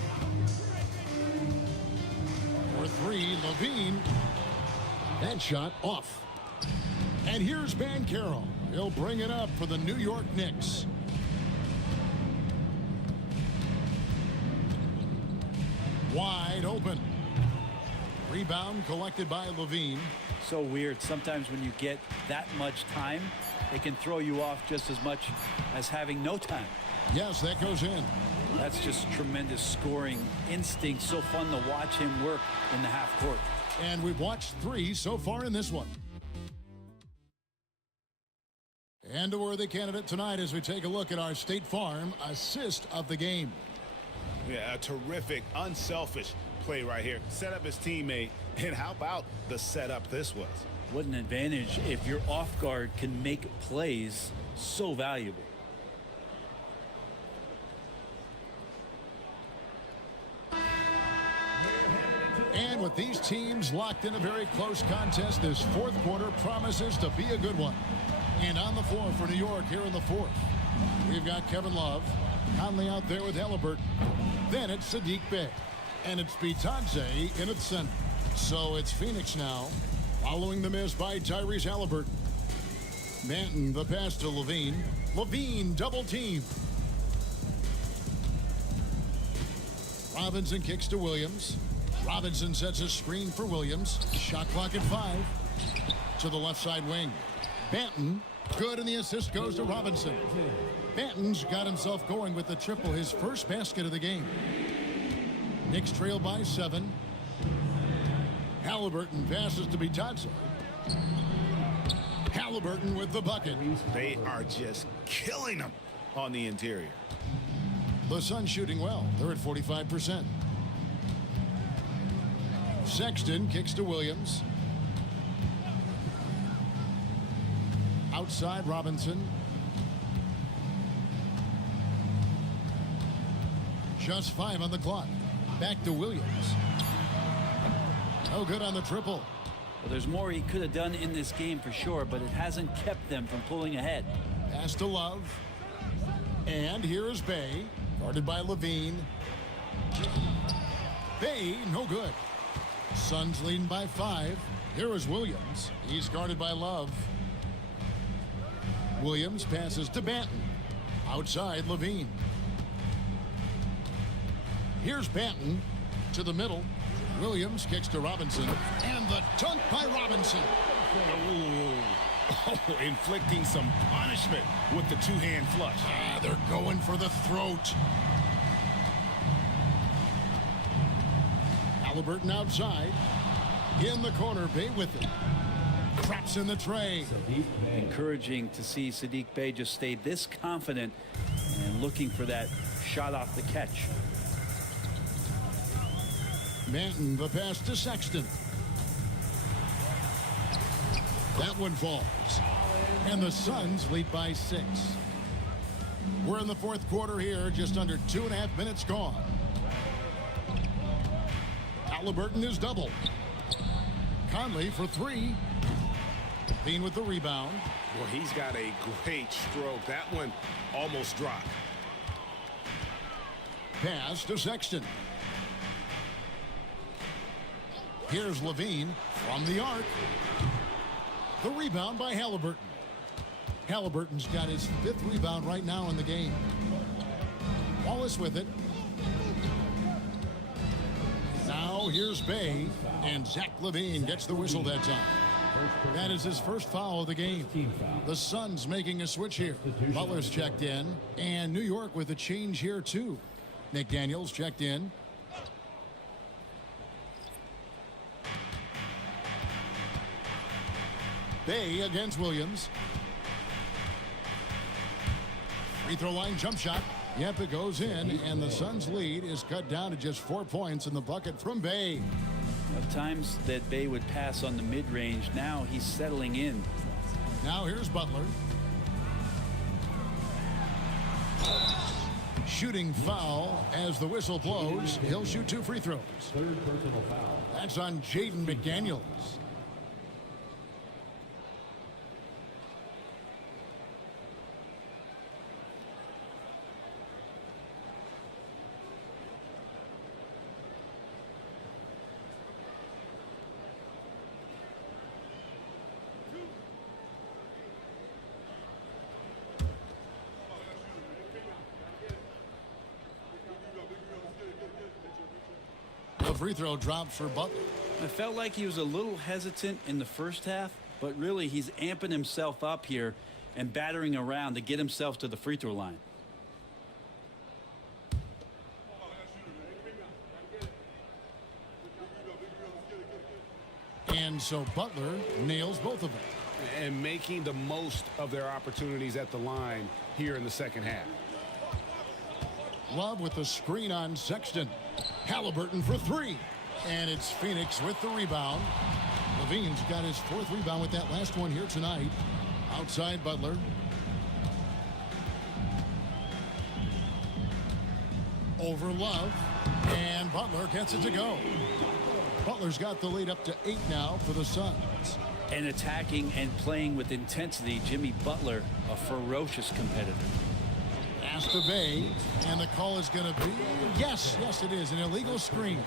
For 3, Levine. That shot off. And here's Banchero. He'll bring it up for the New York Knicks. Wide open. Rebound collected by Levine. So weird. Sometimes when you get that much time, it can throw you off just as much as having no time. Yes, that goes in. That's just tremendous scoring instinct. So fun to watch him work in the half court. And we've watched 3 so far in this one. And a worthy candidate tonight as we take a look at our State Farm assist of the game. Yeah, a terrific, unselfish play right here. Set up his teammate, and how about the setup this was? What an advantage if your off guard can make plays so valuable. And with these teams locked in a very close contest, this fourth quarter promises to be a good one. And on the floor for New York here in the fourth, we've got Kevin Love, Conley out there with Halliburton. Then it's Saddiq Bey. And it's Bitadze in its center. So it's Phoenix now, following the miss by Tyrese Halliburton. Manton, the pass to Levine. Levine, double team. Robinson kicks to Williams. Robinson sets a screen for Williams. Shot clock at 5. To the left side wing. Banton, good, and the assist goes to Robinson. Banton's got himself going with the triple, his first basket of the game. Knicks trail by 7. Halliburton passes to Bitadze. Halliburton with the bucket. They are just killing them on the interior. The Suns shooting well. They're at 45%. Sexton kicks to Williams. Outside Robinson. Just 5 on the clock. Back to Williams. No good on the triple. Well, there's more he could have done in this game for sure, but it hasn't kept them from pulling ahead. Pass to Love. And here is Bay, guarded by Levine. Bay, no good. Suns leading by 5. Here is Williams. He's guarded by Love. Williams passes to Banton. Outside Levine. Here's Banton to the middle. Williams kicks to Robinson. And the dunk by Robinson. Oh, inflicting some punishment with the two-hand flush. They're going for the throat. Halliburton outside. In the corner, Bay with it. Traps in the tray. Encouraging to see Saddiq Bey just stay this confident and looking for that shot off the catch. Manton, the pass to Sexton. That one falls. And the Suns lead by 6. We're in the fourth quarter here, just under 2.5 minutes gone. Halliburton is doubled. Conley for 3. Bean with the rebound. Well, he's got a great stroke. That one almost dropped. Pass to Sexton. Here's Levine from the arc. The rebound by Halliburton. Halliburton's got his 5th rebound right now in the game. Wallace with it. Now here's Bay, and Zach Levine gets the whistle that time. That is his first foul of the game. The Suns making a switch here. Butler's checked in, and New York with a change here too. McDaniels checked in. Bay against Williams. Free throw line jump shot. Yep, it goes in, and the Suns' lead is cut down to just 4 points in the bucket from Bay. At times that Bay would pass on the mid-range. Now he's settling in. Now here's Butler. Shooting foul as the whistle blows. He'll shoot 2 free throws. Third personal foul. That's on Jaden McDaniels. The free throw drops for Butler. I felt like he was a little hesitant in the first half, but really he's amping himself up here and battering around to get himself to the free throw line. And so Butler nails both of them. And making the most of their opportunities at the line here in the second half. Love with the screen on Sexton. Halliburton for 3. And it's Phoenix with the rebound. Levine's got his 4th rebound with that last one here tonight. Outside Butler. Over Love. And Butler gets it to go. Butler's got the lead up to 8 now for the Suns. And attacking and playing with intensity, Jimmy Butler, a ferocious competitor. Pass to Bay, and the call is going to be, yes, it is, an illegal screen.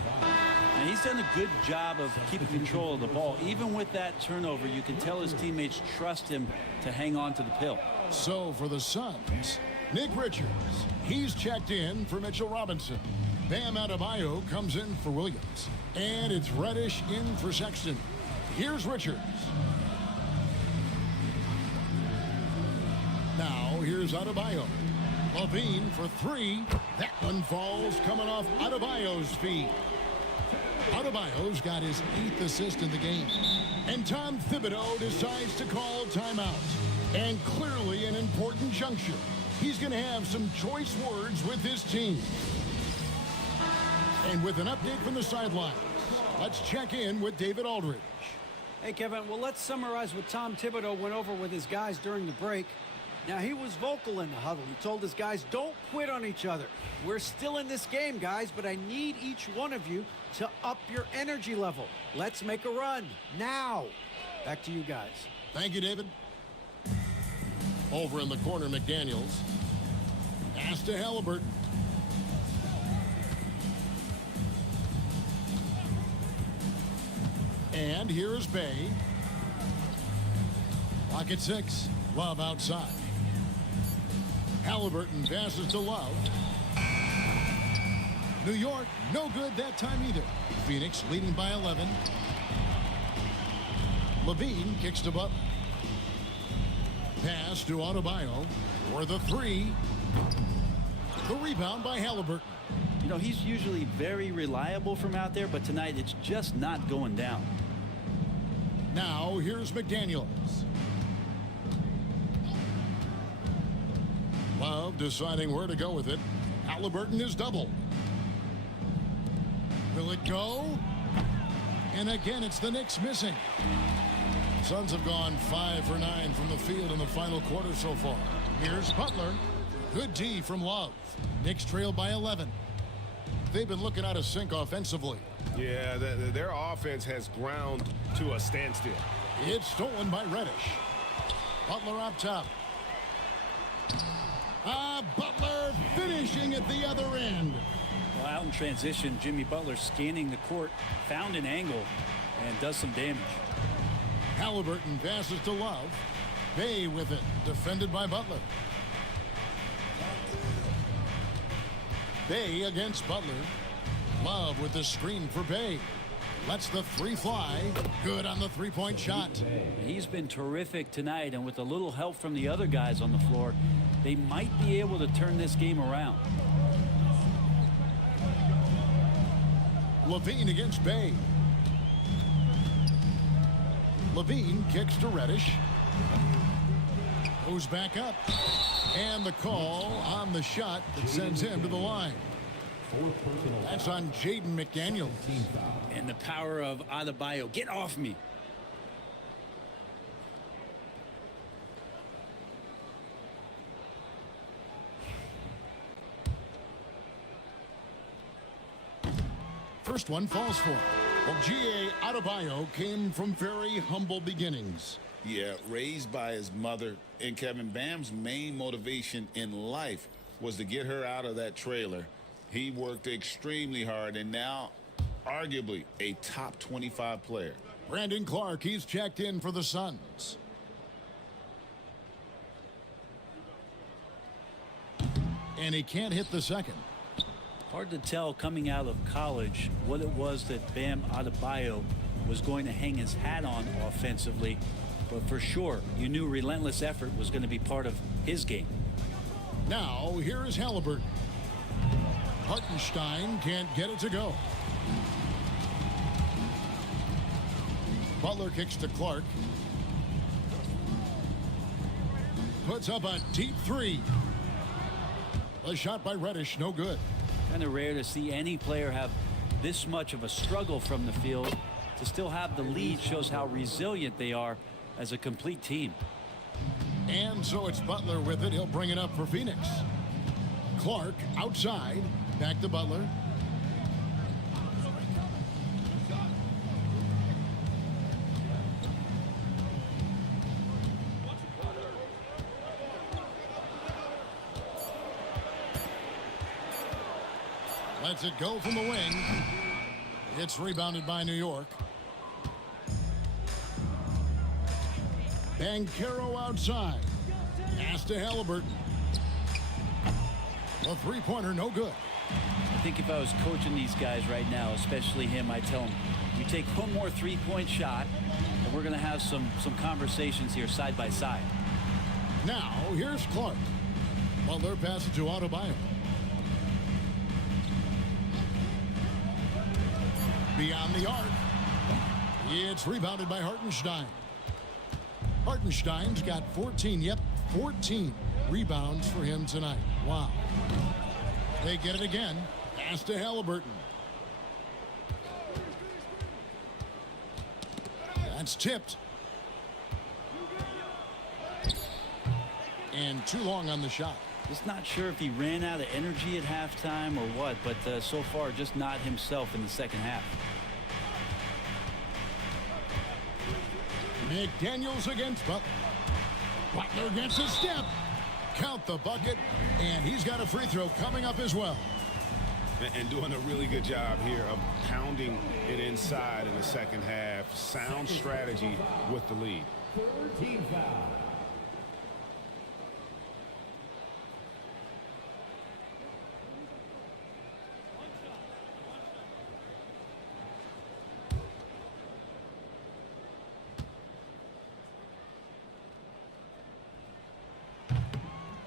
And he's done a good job of keeping control of the ball. Even with that turnover, you can tell his teammates trust him to hang on to the pill. So for the Suns, Nick Richards, he's checked in for Mitchell Robinson. Bam Adebayo comes in for Williams. And it's Reddish in for Sexton. Here's Richards. Now here's Adebayo. Levine for 3. That one falls coming off Adebayo's feet. Adebayo's got his 8th assist in the game. And Tom Thibodeau decides to call timeout. And clearly an important juncture. He's going to have some choice words with his team. And with an update from the sidelines, Let's check in with David Aldridge. Hey, Kevin, well, let's summarize what Tom Thibodeau went over with his guys during the break. Now, he was vocal in the huddle. He told his guys, don't quit on each other. We're still in this game, guys, but I need each one of you to up your energy level. Let's make a run now. Back to you guys. Thank you, David. Over in the corner, McDaniels. Pass to Halliburton. And here is Bay. Lock at 6. Love outside. Halliburton passes to Love. New York, no good that time either. Phoenix leading by 11. Levine kicks to Butler. Pass to Adebayo for the 3. The rebound by Halliburton. You know, he's usually very reliable from out there, but tonight it's just not going down. Now here's McDaniels. Love deciding where to go with it. Halliburton is double. Will it go? And again, it's the Knicks missing. Suns have gone 5 for 9 from the field in the final quarter so far. Here's Butler. Good D from Love. Knicks trail by 11. They've been looking out of sync offensively. Yeah, their offense has ground to a standstill. It's stolen by Reddish. Butler up top. Butler finishing at the other end. Well, out in transition, Jimmy Butler scanning the court, found an angle, and does some damage. Halliburton passes to Love. Bay with it, defended by Butler. Bay against Butler. Love with the screen for Bay. Lets the 3 fly. Good on the three-point shot. He's been terrific tonight, and with a little help from the other guys on the floor, they might be able to turn this game around. Levine against Bay. Levine kicks to Reddish. Goes back up. And the call on the shot that sends him to the line. That's on Jaden McDaniels. And the power of Adebayo. Get off me. First one falls for him. Well, G.A. Adebayo came from very humble beginnings. Yeah, raised by his mother. And Kevin, Bam's main motivation in life was to get her out of that trailer. He worked extremely hard and now arguably a top 25 player. Brandon Clark, he's checked in for the Suns. And he can't hit the second. Hard to tell coming out of college what it was that Bam Adebayo was going to hang his hat on offensively. But for sure, you knew relentless effort was going to be part of his game. Now, here is Halliburton. Hartenstein can't get it to go. Butler kicks to Clark. Puts up a deep 3. A shot by Reddish, no good. Kind of rare to see any player have this much of a struggle from the field. To still have the lead shows how resilient they are as a complete team. And so it's Butler with it. He'll bring it up for Phoenix. Clark outside. Back to Butler. Lets it go from the wing. It's rebounded by New York. Banchero outside. Pass to Halliburton. A three-pointer, no good. I think if I was coaching these guys right now, especially him, I'd tell him, you take one more three-point shot, and we're going to have some conversations here side by side. Now, here's Clark. Butler passes to Adebayo. Beyond the arc. It's rebounded by Hartenstein. Hartenstein's got 14 rebounds for him tonight. Wow. They get it again. Pass to Halliburton. That's tipped. And too long on the shot. Just not sure if he ran out of energy at halftime or what, but so far just not himself in the second half. McDaniels against Butler. Butler gets a step. Count the bucket, and he's got a free throw coming up as well. And doing a really good job here of pounding it inside in the second half. Sound strategy with the lead. Team foul.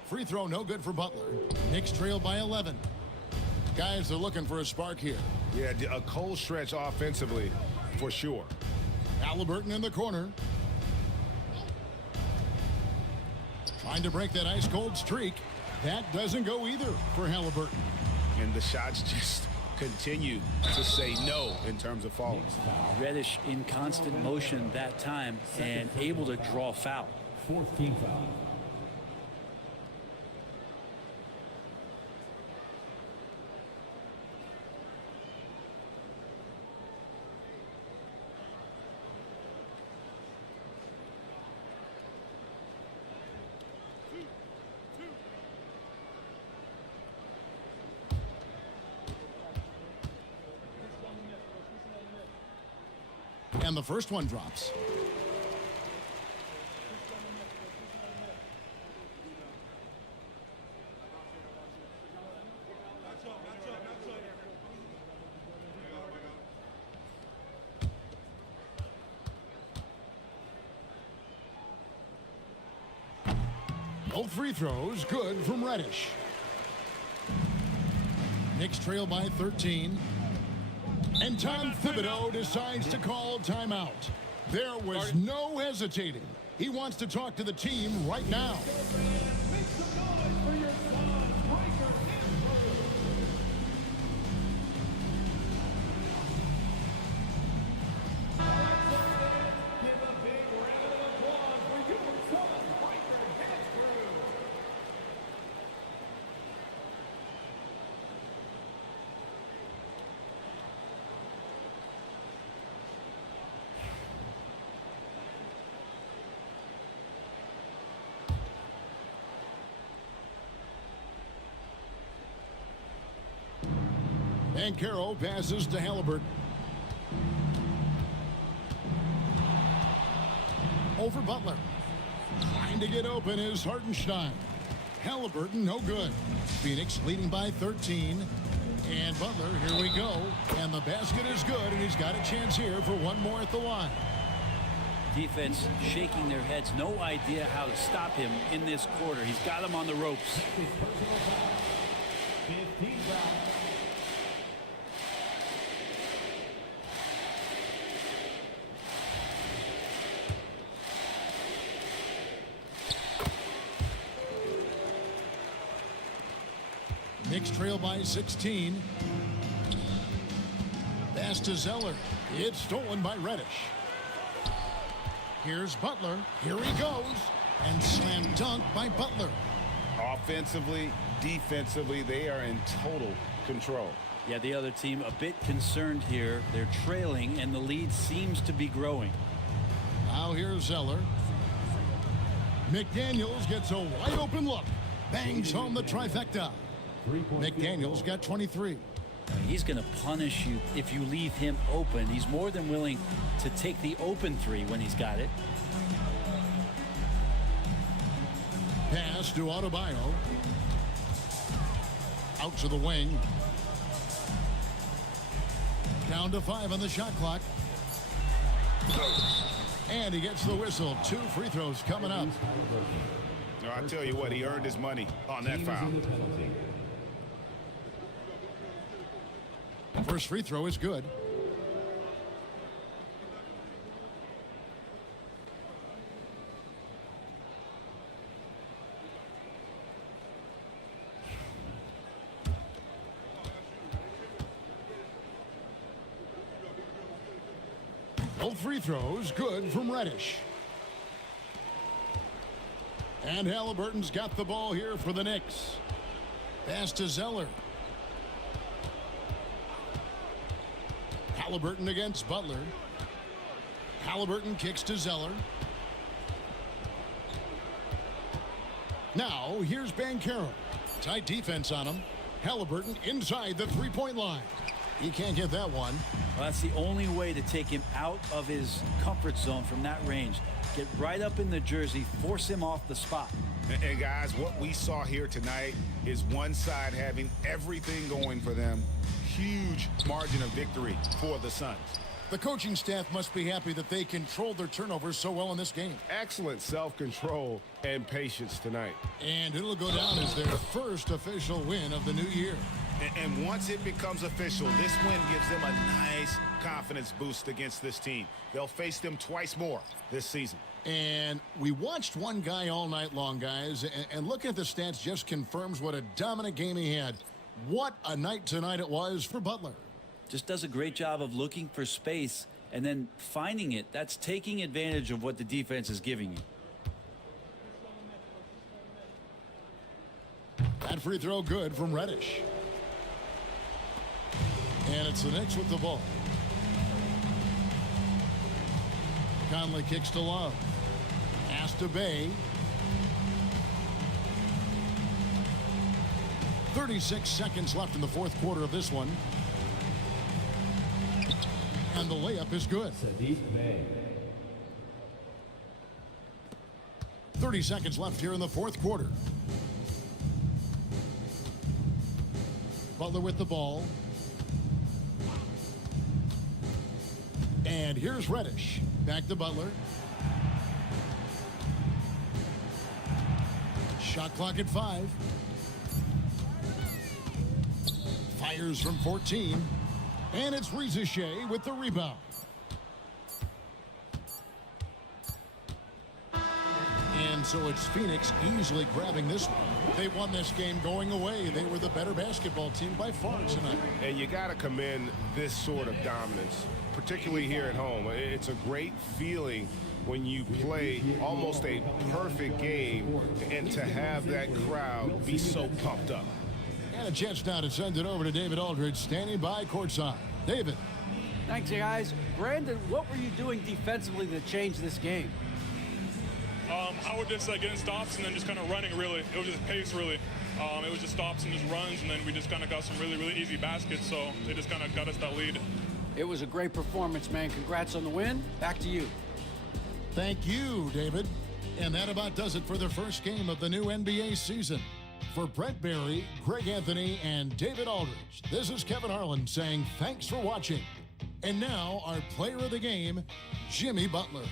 Free throw no good for Butler. Knicks trail by 11. Guys are looking for a spark here. Yeah, a cold stretch offensively for sure. Halliburton in the corner. Trying to break that ice cold streak. That doesn't go either for Halliburton. And the shots just continue to say no in terms of falling. Reddish in constant motion that time and able to draw foul. 4th team foul. And the first one drops. Both free throws good from Reddish. Knicks trail by 13. And Tom Thibodeau decides to call timeout. There was no hesitating. He wants to talk to the team right now. And Carroll passes to Halliburton. Over Butler. Trying to get open is Hartenstein. Halliburton no good. Phoenix leading by 13. And Butler, here we go. And the basket is good, and he's got a chance here for one more at the line. Defense shaking their heads. No idea how to stop him in this quarter. He's got him on the ropes. 15 foul. Knicks trail by 16. Pass to Zeller. It's stolen by Reddish. Here's Butler. Here he goes. And slam dunk by Butler. Offensively, defensively, they are in total control. Yeah, the other team a bit concerned here. They're trailing, and the lead seems to be growing. Now here's Zeller. McDaniels gets a wide open look. Bangs home the trifecta. McDaniels got 23. He's going to punish you if you leave him open. He's more than willing to take the open three when he's got it. Pass to Adebayo. Out to the wing. Down to 5 on the shot clock. And he gets the whistle. 2 free throws coming up. No, I tell you what, he earned his money on that foul. First free throw is good. Both free throws good from Reddish. And Halliburton's got the ball here for the Knicks. Pass to Zeller. Halliburton against Butler. Halliburton kicks to Zeller. Now, here's Banchero. Tight defense on him. Halliburton inside the three-point line. He can't get that one. Well, that's the only way to take him out of his comfort zone from that range. Get right up in the jersey, force him off the spot. And guys, what we saw here tonight is one side having everything going for them. Huge margin of victory for the Suns. The coaching staff must be happy that they controlled their turnovers so well in this game. Excellent self-control and patience tonight. And it'll go down as their first official win of the new year. And once it becomes official, this win gives them a nice confidence boost against this team. They'll face them twice more this season. And we watched one guy all night long, guys, and looking at the stats just confirms what a dominant game he had. What a night tonight it was for Butler. Just does a great job of looking for space and then finding it. That's taking advantage of what the defense is giving you. That free throw good from Reddish. And it's the Knicks with the ball. Conley kicks to Love. Pass to Bay. 36 seconds left in the fourth quarter of this one. And the layup is good. 30 seconds left here in the fourth quarter. Butler with the ball. And here's Reddish. Back to Butler. Shot clock at 5. Fires from 14. And it's Reza Shea with the rebound. And so it's Phoenix easily grabbing this one. They won this game going away. They were the better basketball team by far tonight. And you got to commend this sort of dominance, particularly here at home. It's a great feeling when you play almost a perfect game and to have that crowd be so pumped up. And a chance now to send it over to David Aldridge, standing by courtside. David. Thanks, guys. Brandon, what were you doing defensively to change this game? I would just get in stops and then just kind of running, really. It was just pace, really. It was just stops and just runs, and then we just kind of got some really, really easy baskets, so it just kind of got us that lead. It was a great performance, man. Congrats on the win. Back to you. Thank you, David. And that about does it for the first game of the new NBA season. For Brent Barry, Greg Anthony, and David Aldridge, this is Kevin Harlan saying thanks for watching. And now, our player of the game, Jimmy Butler.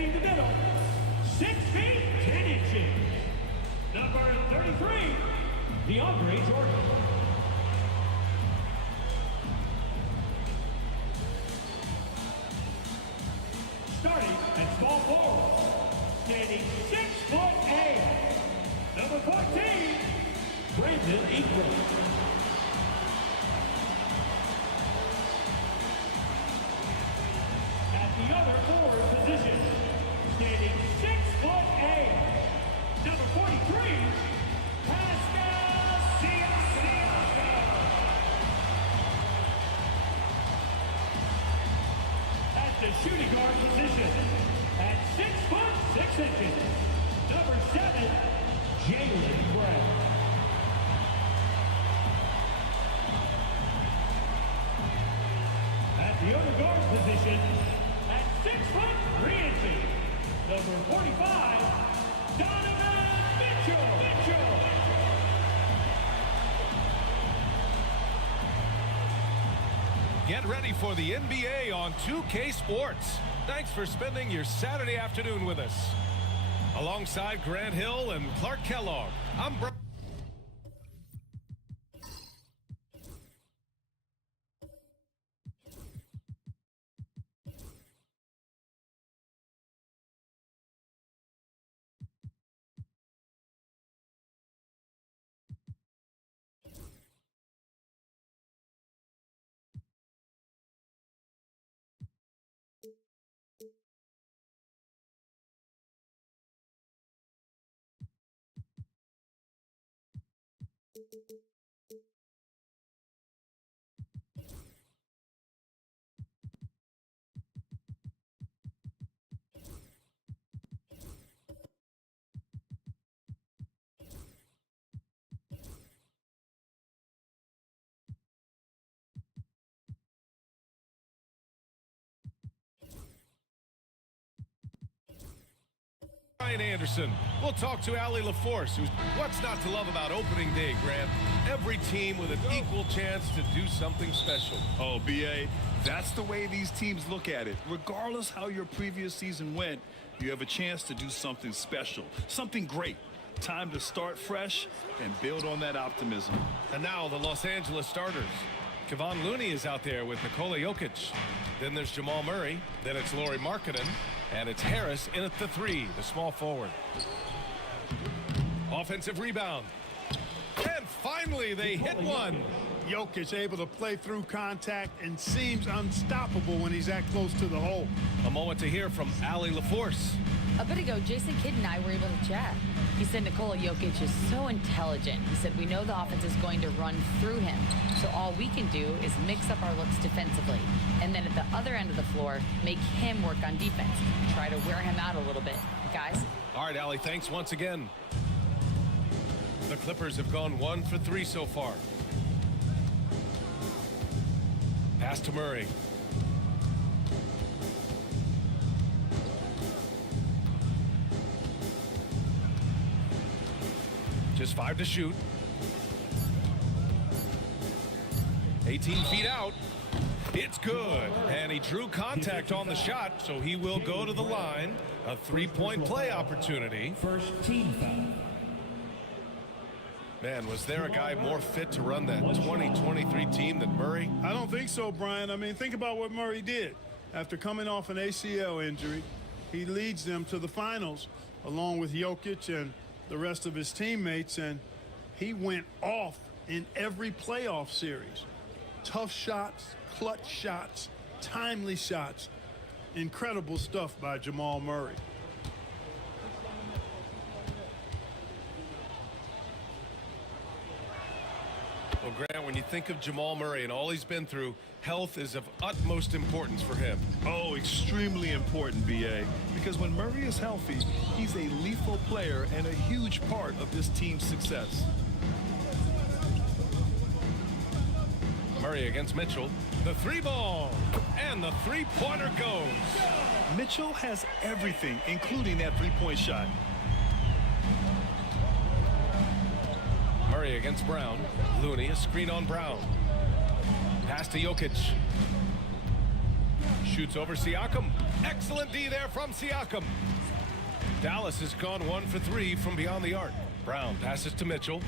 Defending the middle, 6 feet 10 inches. Number 33, DeAndre Jordan. Starting at small forward, standing 6'8", number 14, Brandon Ingram. At the other forward position, standing 6'8", number 43, Pascal Siakam. At the shooting guard position, at 6'6", number 7, Jaylen Brown. At the other guard position, at 6'3", number 45, Donovan Mitchell. Get ready for the NBA on 2K Sports. Thanks for spending your Saturday afternoon with us. Alongside Grant Hill and Clark Kellogg, I'm Brian Anderson. We'll talk to Allie LaForce, who's what's not to love about opening day, Grant. Every team with an equal chance to do something special. Oh, B.A., that's the way these teams look at it. Regardless how your previous season went, you have a chance to do something special, something great. Time to start fresh and build on that optimism. And now the Los Angeles starters. Kevon Looney is out there with Nikola Jokic. Then there's Jamal Murray. Then it's Lauri Markkanen. And it's Harris in at the 3, the small forward. Offensive rebound. And finally, they hit one. Jokic able to play through contact and seems unstoppable when he's that close to the hole. A moment to hear from Allie LaForce. A bit ago, Jason Kidd and I were able to chat. He said Nikola Jokic is so intelligent. He said we know the offense is going to run through him. So all we can do is mix up our looks defensively. And then at the other end of the floor, make him work on defense. Try to wear him out a little bit. Guys? All right, Allie, thanks once again. The Clippers have gone 1 for 3 so far. Pass to Murray. Just 5 to shoot. 18 feet out. It's good. And he drew contact on the shot, so he will go to the line. A 3-point play opportunity. First team foul. Man, was there a guy more fit to run that 2023 team than Murray? I don't think so, Brian. I mean, think about what Murray did. After coming off an ACL injury, he leads them to the finals along with Jokic and the rest of his teammates, and he went off in every playoff series. Tough shots, clutch shots, timely shots. Incredible stuff by Jamal Murray. Well, Grant, when you think of Jamal Murray and all he's been through, health is of utmost importance for him. Oh, extremely important, B.A., because when Murray is healthy, he's a lethal player and a huge part of this team's success. Murray against Mitchell. The 3-ball. And the 3-pointer goes. Mitchell has everything, including that 3-point shot. Murray against Brown. Looney, a screen on Brown. Pass to Jokic. Shoots over Siakam. Excellent D there from Siakam. Dallas has gone 1 for 3 from beyond the arc. Brown passes to Mitchell.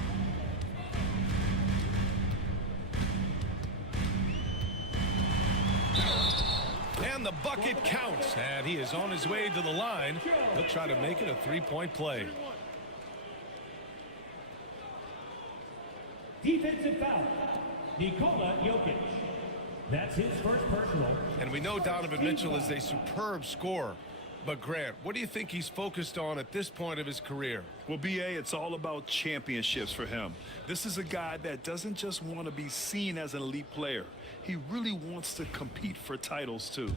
And the bucket counts. And he is on his way to the line. He'll try to make it a three-point play. Defensive foul, Nikola Jokic. That's his first personal. And we know Donovan Mitchell is a superb scorer. But Grant, what do you think he's focused on at this point of his career? Well, B.A., it's all about championships for him. This is a guy that doesn't just want to be seen as an elite player. He really wants to compete for titles, too.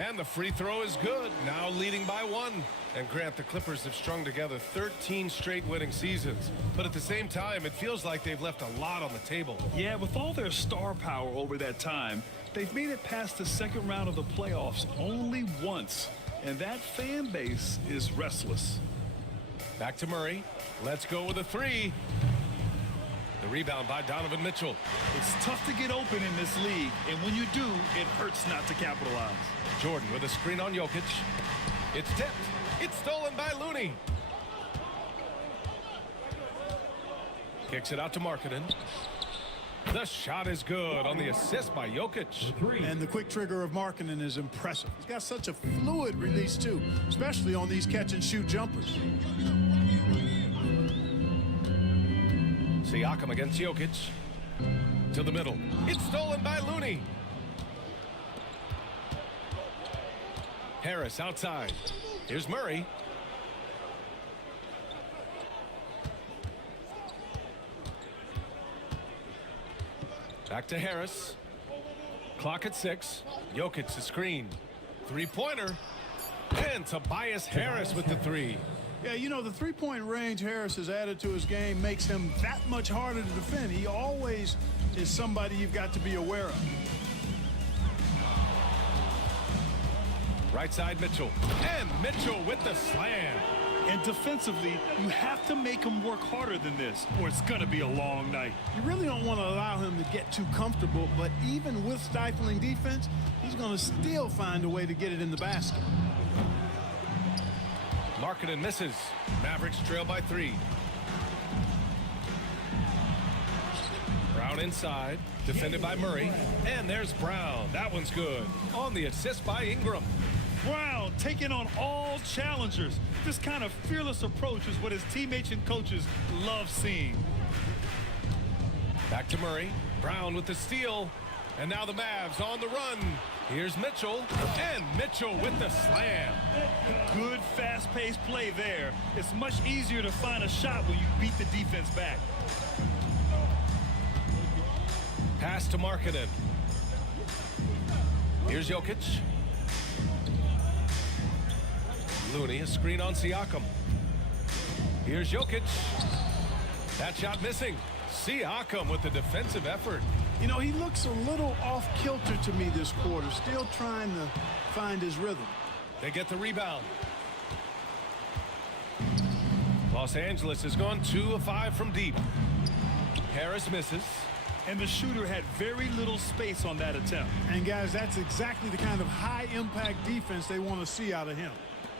And the free throw is good. Now leading by 1. And Grant, the Clippers have strung together 13 straight winning seasons. But at the same time, it feels like they've left a lot on the table. Yeah, with all their star power over that time, they've made it past the second round of the playoffs only once. And that fan base is restless. Back to Murray. Let's go with a 3. The rebound by Donovan Mitchell. It's tough to get open in this league, and when you do, it hurts not to capitalize. Jordan with a screen on Jokic. It's tipped. It's stolen by Looney. Kicks it out to Markkanen. The shot is good on the assist by Jokic. And the quick trigger of Markkanen is impressive. He's got such a fluid release, too, especially on these catch-and-shoot jumpers. Siakam against Jokic. To the middle. It's stolen by Looney. Harris outside. Here's Murray. Back to Harris. Clock at 6. Jokic the screen. Three-pointer. And Tobias Harris with the 3. Yeah, you know, the three-point range Harris has added to his game makes him that much harder to defend. He always is somebody you've got to be aware of. Right side Mitchell. And Mitchell with the slam. And defensively, you have to make him work harder than this, or it's going to be a long night. You really don't want to allow him to get too comfortable, but even with stifling defense, he's going to still find a way to get it in the basket. Markkanen misses. Mavericks trail by 3. Brown inside. Defended by Murray. And there's Brown. That one's good. On the assist by Ingram. Brown taking on all challengers. This kind of fearless approach is what his teammates and coaches love seeing. Back to Murray. Brown with the steal. And now the Mavs on the run. Here's Mitchell. And Mitchell with the slam. Good fast-paced play there. It's much easier to find a shot when you beat the defense back. Pass to Markkanen. Here's Jokic. Looney, a screen on Siakam. Here's Jokic. That shot missing. Siakam with the defensive effort. You know, he looks a little off kilter to me this quarter, still trying to find his rhythm. They get the rebound. Los Angeles has gone 2 of 5 from deep. Harris misses. And the shooter had very little space on that attempt. And guys, that's exactly the kind of high-impact defense they want to see out of him.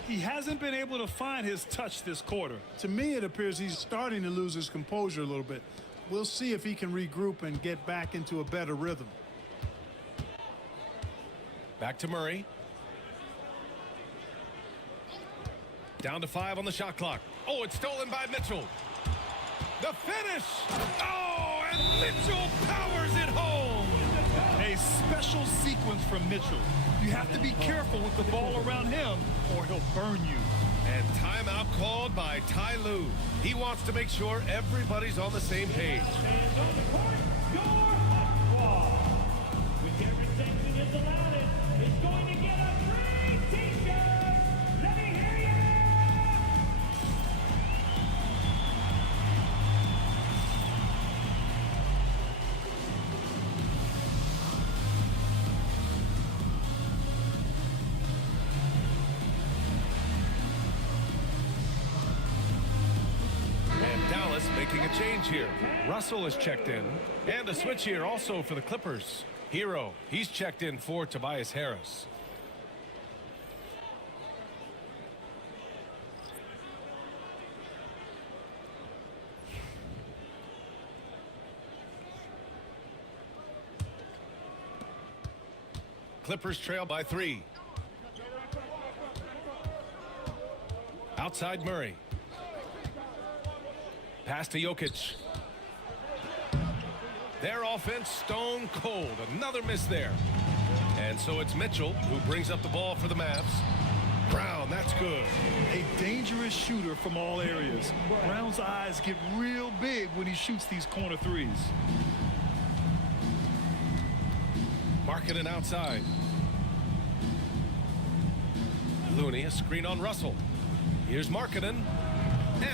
He hasn't been able to find his touch this quarter. To me, it appears he's starting to lose his composure a little bit. We'll see if he can regroup and get back into a better rhythm. Back to Murray. Down to 5 on the shot clock. Oh, it's stolen by Mitchell. The finish! Oh, and Mitchell powers it home! A special sequence from Mitchell. You have to be careful with the ball around him or he'll burn you. And timeout called by Ty Lue. He wants to make sure everybody's on the same page. Whichever section is the loudest is going to get a free t-shirt. Let me hear you. change here. Russell is checked in. And a switch here also for the Clippers. Hero, he's checked in for Tobias Harris. Clippers trail by 3. Outside Murray. Pass to Jokic. Their offense stone cold. Another miss there. And so it's Mitchell who brings up the ball for the Mavs. Brown, that's good. A dangerous shooter from all areas. Brown's eyes get real big when he shoots these corner threes. Markkanen outside. Looney, a screen on Russell. Here's Markkanen.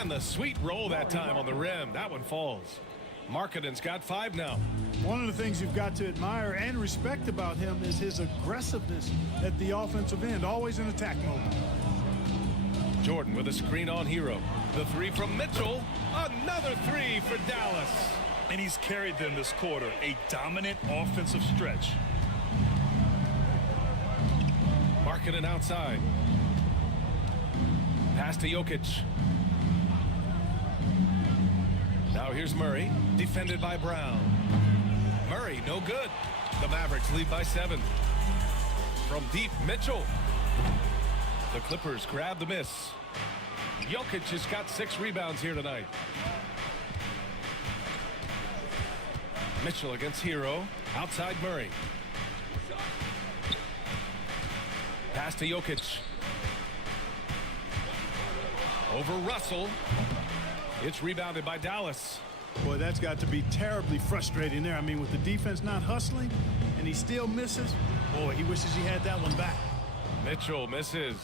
And the sweet roll that time on the rim. That one falls. Markkanen's got 5 now. One of the things you've got to admire and respect about him is his aggressiveness at the offensive end, always in attack mode. Jordan with a screen on Hero. The 3 from Mitchell. Another 3 for Dallas. And he's carried them this quarter. A dominant offensive stretch. Markkanen outside. Pass to Jokic. Now here's Murray, defended by Brown. Murray, no good. The Mavericks lead by 7. From deep, Mitchell. The Clippers grab the miss. Jokic has got 6 rebounds here tonight. Mitchell against Hero. Outside Murray. Pass to Jokic. Over Russell. It's rebounded by Dallas. Boy, that's got to be terribly frustrating there. I mean, with the defense not hustling and he still misses, boy, he wishes he had that one back. Mitchell misses.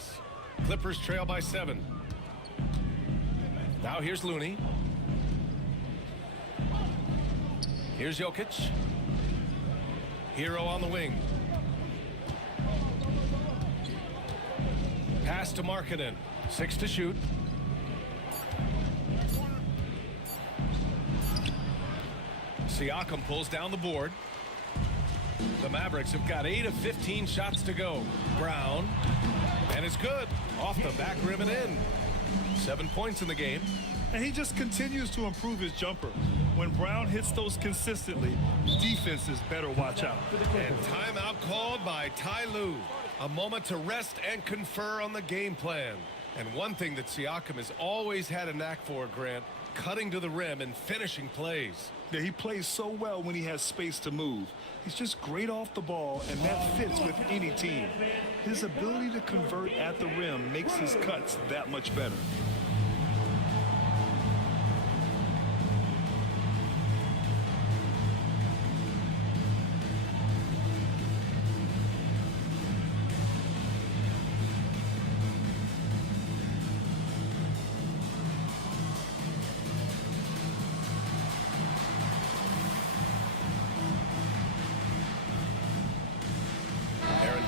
Clippers trail by 7. Now here's Looney. Here's Jokic. Hero on the wing. Pass to Markkanen. 6 to shoot. Siakam pulls down the board. The Mavericks have got 8 of 15 shots to go. Brown. And it's good. Off the back rim and in. 7 points in the game. And he just continues to improve his jumper. When Brown hits those consistently, defenses better watch out. And timeout called by Ty Lue. A moment to rest and confer on the game plan. And one thing that Siakam has always had a knack for, Grant, cutting to the rim and finishing plays. Yeah, he plays so well when he has space to move. He's just great off the ball, and that fits with any team. His ability to convert at the rim makes his cuts that much better.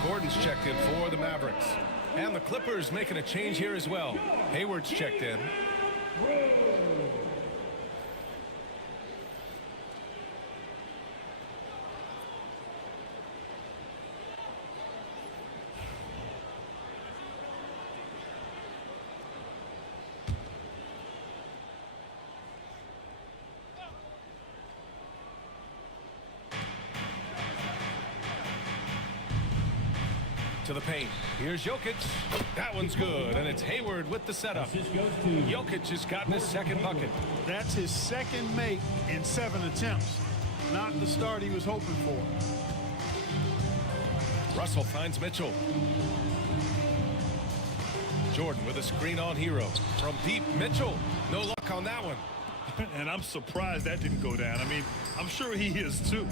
Gordon's checked in for the Mavericks. And the Clippers making a change here as well. Hayward's checked in. To the paint. Here's Jokic. That one's good, and it's Hayward with the setup. Jokic has gotten his 2nd bucket. That's his 2nd make in 7 attempts. Not the start he was hoping for. Russell finds Mitchell. Jordan with a screen on Hero. From deep, Mitchell. No luck on that one. And I'm surprised that didn't go down. I mean, I'm sure he is too.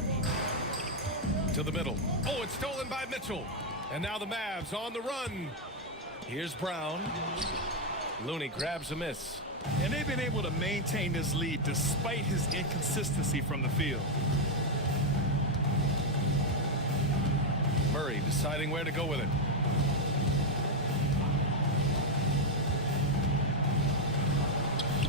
To the middle. Oh, it's stolen by Mitchell. And now the Mavs on the run. Here's Brown. Looney grabs a miss. And they've been able to maintain this lead despite his inconsistency from the field. Murray deciding where to go with it.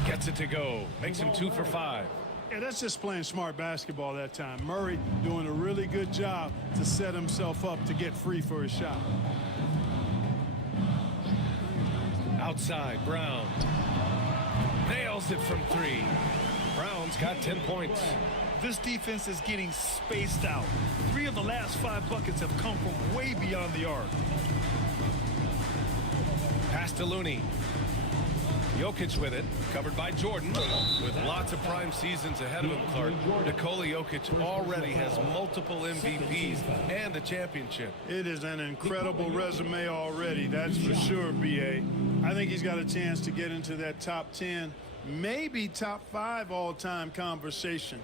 Gets Gets it to go. Makes him 2 for 5. Yeah, that's just playing smart basketball that time. Murray doing a really good job to set himself up to get free for his shot. Outside, Brown. Nails it from 3. Brown's got 10 points. This defense is getting spaced out. 3 of the last 5 buckets have come from way beyond the arc. Pass to Looney. Jokic with it, covered by Jordan. With lots of prime seasons ahead of him, Clark, Nikola Jokic already has multiple MVPs and a championship. It is an incredible resume already, that's for sure, B.A. I think he's got a chance to get into that top 10, maybe top 5 all-time conversation.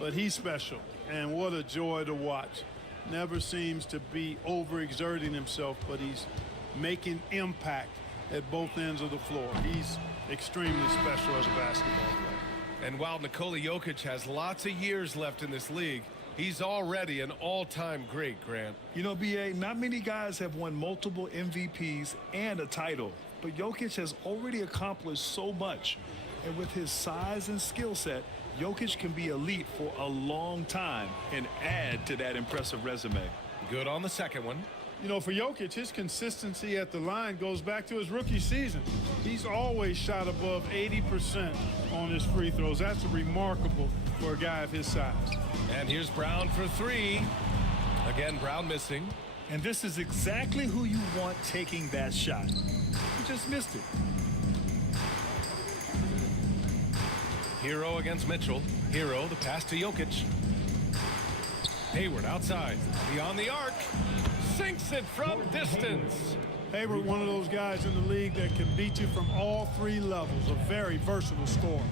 But he's special, and what a joy to watch. Never seems to be overexerting himself, but he's making impact at both ends of the floor. He's extremely special as a basketball player. And while Nikola Jokic has lots of years left in this league, he's already an all-time great, Grant. You know, B.A., not many guys have won multiple MVPs and a title, but Jokic has already accomplished so much. And with his size and skill set, Jokic can be elite for a long time and add to that impressive resume. Good on the second one. You know, for Jokic, his consistency at the line goes back to his rookie season. He's always shot above 80% on his free throws. That's remarkable for a guy of his size. And here's Brown for 3. Again, Brown missing. And this is exactly who you want taking that shot. He just missed it. Hero against Mitchell. Hero, the pass to Jokic. Hayward outside. Beyond the arc. Sinks it from distance. Hayward, one of those guys in the league that can beat you from all 3 levels. A very versatile scorer.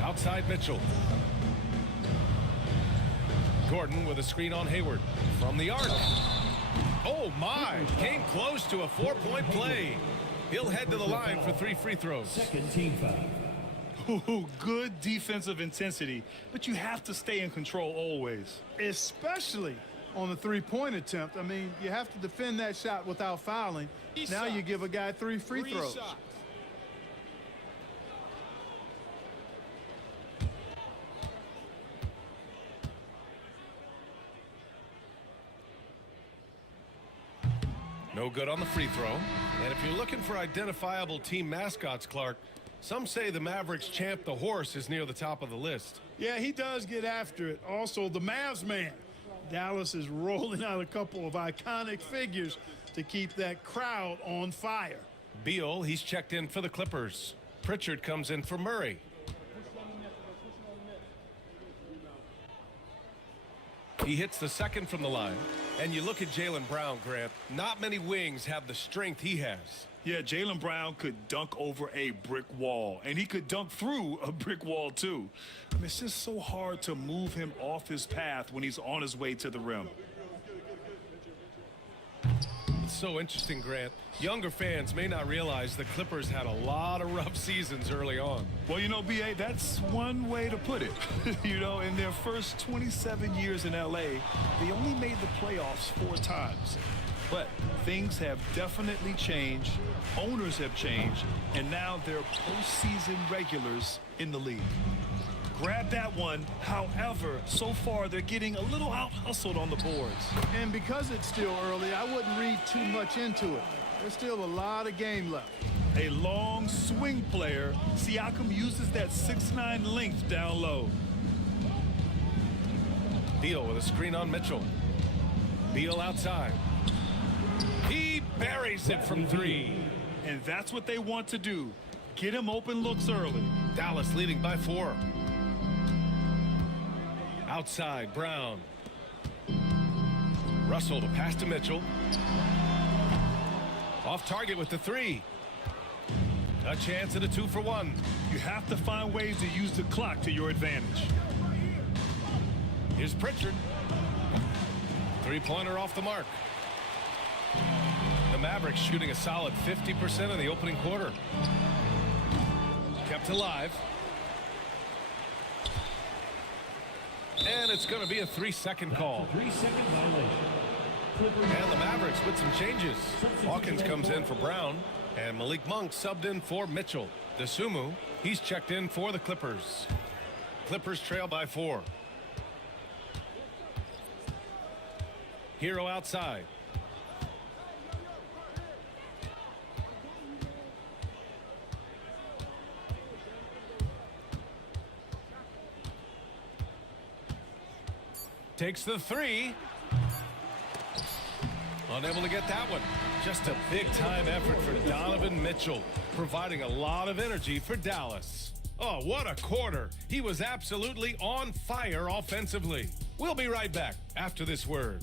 Outside Mitchell. Gordon with a screen on Hayward. From the arc. Oh my, came close to a 4-point play. He'll head to the line for 3 free throws. Second team foul. Ooh, good defensive intensity, but you have to stay in control always. Especially on the 3-point attempt. I mean, you have to defend that shot without fouling. Now you give a guy 3 free throws. No good on the free throw. And if you're looking for identifiable team mascots, Clark, some say the Mavericks champ, the horse, is near the top of the list. Yeah, he does get after it. Also, the Mavs man. Dallas is rolling out a couple of iconic figures to keep that crowd on fire. Beal, he's checked in for the Clippers. Pritchard comes in for Murray. He hits the second from the line. And you look at Jaylen Brown, Grant. Not many wings have the strength he has. Yeah, Jaylen Brown could dunk over a brick wall, and he could dunk through a brick wall, too. I mean, it's just so hard to move him off his path when he's on his way to the rim. It's so interesting, Grant. Younger fans may not realize the Clippers had a lot of rough seasons early on. Well, you know, B.A., that's one way to put it. You know, in their first 27 years in L.A., they only made the playoffs 4 times. But things have definitely changed, owners have changed, and now they're postseason regulars in the league. Grab that one. However, so far they're getting a little out-hustled on the boards. And because it's still early, I wouldn't read too much into it. There's still a lot of game left. A long swing player. Siakam uses that 6'9" length down low. Beal with a screen on Mitchell. Beal outside. He buries it from 3. And that's what they want to do. Get him open looks early. Dallas leading by 4. Outside, Brown. Russell to pass to Mitchell. Off target with the 3. A chance at a 2 for 1. You have to find ways to use the clock to your advantage. Here's Pritchard. 3-pointer off the mark. The Mavericks shooting a solid 50% in the opening quarter. Kept alive. And it's going to be a 3-second call. 3-second violation. And the Mavericks with some changes. Hawkins comes in for Brown. And Malik Monk subbed in for Mitchell. Dosunmu, he's checked in for the Clippers. Clippers trail by 4. Hero outside. Takes the 3. Unable to get that one. Just a big-time effort for Donovan Mitchell, providing a lot of energy for Dallas. Oh, what a quarter. He was absolutely on fire offensively. We'll be right back after this word.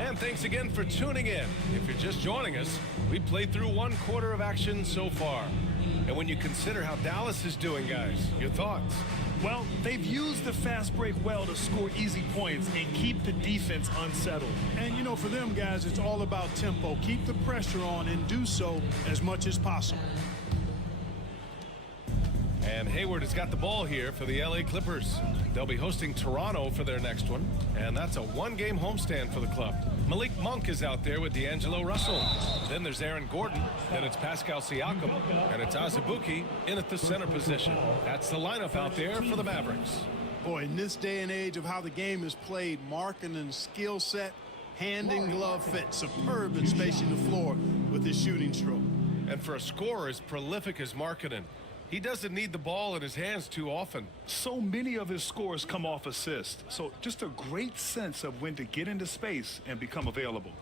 And thanks again for tuning in. If you're just joining us, we played through 1 quarter of action so far. And when you consider how Dallas is doing, guys, your thoughts? Well, they've used the fast break well to score easy points and keep the defense unsettled. And, you know, for them guys, it's all about tempo. Keep the pressure on and do so as much as possible. And Hayward has got the ball here for the LA Clippers. They'll be hosting Toronto for their next one, and that's a 1-game homestand for the club. Malik Monk is out there with D'Angelo Russell. Then there's Aaron Gordon. Then it's Pascal Siakam, and it's Azubuike in at the center position. That's the lineup out there for the Mavericks. Boy, in this day and age of how the game is played, Markkanen's skill set, hand and glove fit, superb in spacing the floor with his shooting stroke. And for a scorer as prolific as Markkanen, he doesn't need the ball in his hands too often. So many of his scores come off assists. So just a great sense of when to get into space and become available.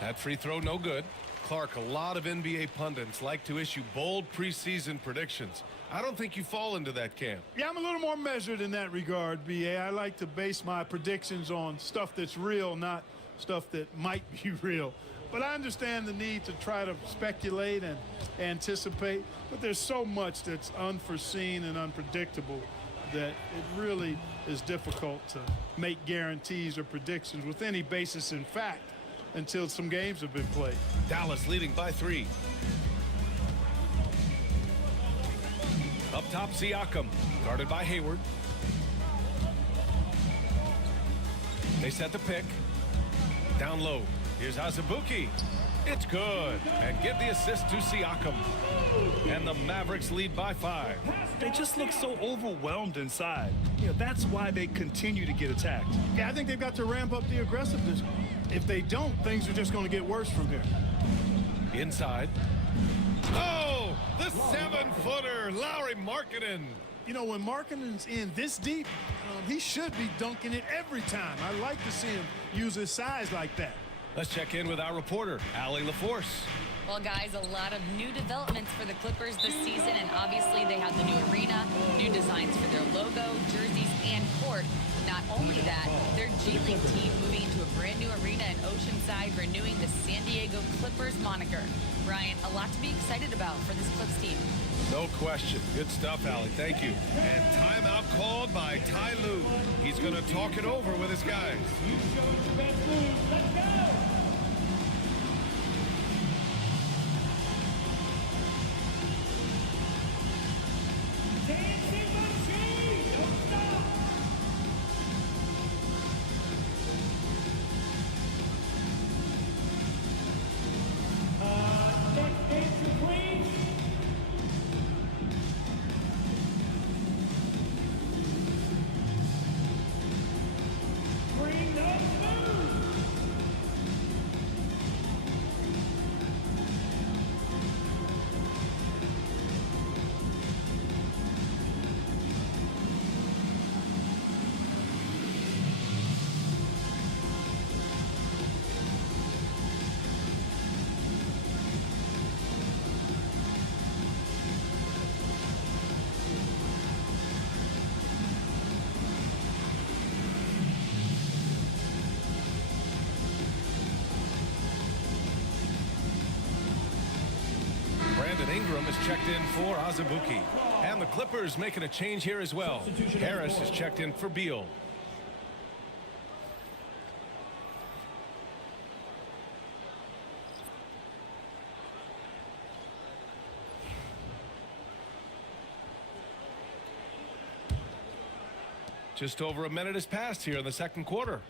That free throw no good. Clark, a lot of NBA pundits like to issue bold preseason predictions. I don't think you fall into that camp. Yeah, I'm a little more measured in that regard, B.A. I like to base my predictions on stuff that's real, not stuff that might be real. But I understand the need to try to speculate and anticipate. But there's so much that's unforeseen and unpredictable that it really is difficult to make guarantees or predictions with any basis in fact until some games have been played. Dallas leading by 3. Up top, Siakam, guarded by Hayward. They set the pick. Down low. Here's Azubuike. It's good. And give the assist to Siakam. And the Mavericks lead by 5. They just look so overwhelmed inside. You know, that's why they continue to get attacked. Yeah, I think they've got to ramp up the aggressiveness. If they don't, things are just going to get worse from here. Inside. Oh, the 7-footer, Lauri Markkanen. You know, when Markkanen's in this deep, he should be dunking it every time. I like to see him use his size like that. Let's check in with our reporter, Allie LaForce. Well, guys, a lot of new developments for the Clippers this season, and obviously they have the new arena, new designs for their logo, jerseys, and court. Not only that, their G League team moving into a brand new arena in Oceanside, renewing the San Diego Clippers moniker. Brian, a lot to be excited about for this Clips team. No question. Good stuff, Allie. Thank you. And timeout called by Ty Lue. He's going to talk it over with his guys. You showed your best move. Let's go! checked in for Azubuike. And the Clippers making a change here as well. Harris is checked in for Beal. Just over a minute has passed here in the second quarter.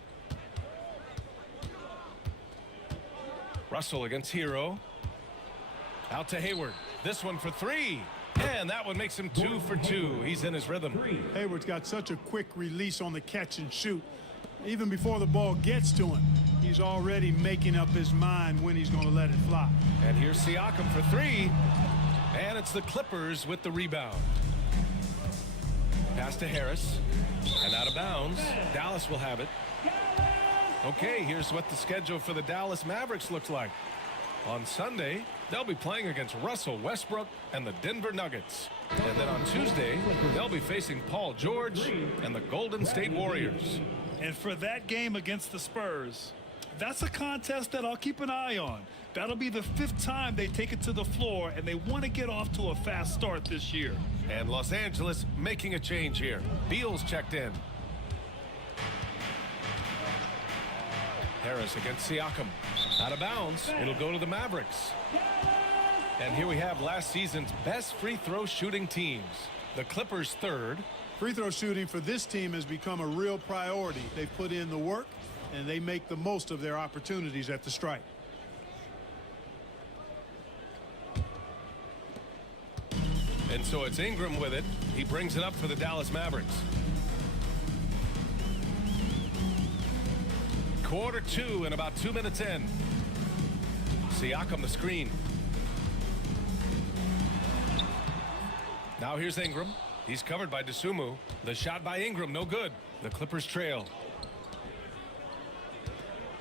Russell against Hero. Out to Hayward. This one for three. And that one makes him 2 for 2. He's in his rhythm. Hayward's got such a quick release on the catch and shoot. Even before the ball gets to him, he's already making up his mind when he's going to let it fly. And here's Siakam for three. And it's the Clippers with the rebound. Pass to Harris. And out of bounds. Dallas will have it. Okay, here's what the schedule for the Dallas Mavericks looks like. On Sunday, they'll be playing against Russell Westbrook and the Denver Nuggets. And then on Tuesday, they'll be facing Paul George and the Golden State Warriors. And for that game against the Spurs, that's a contest that I'll keep an eye on. That'll be the 5th time they take it to the floor, and they want to get off to a fast start this year. And Los Angeles making a change here. Beal's checked in. Harris against Siakam. Out of bounds. It'll go to the Mavericks. And here we have last season's best free throw shooting teams. The Clippers 3rd. Free throw shooting for this team has become a real priority. They put in the work, and they make the most of their opportunities at the stripe. And so it's Ingram with it. He brings it up for the Dallas Mavericks. Quarter 2 and about 2 minutes in. Siakam the screen. Now here's Ingram. He's covered by Dosunmu. The shot by Ingram, no good. The Clippers trail.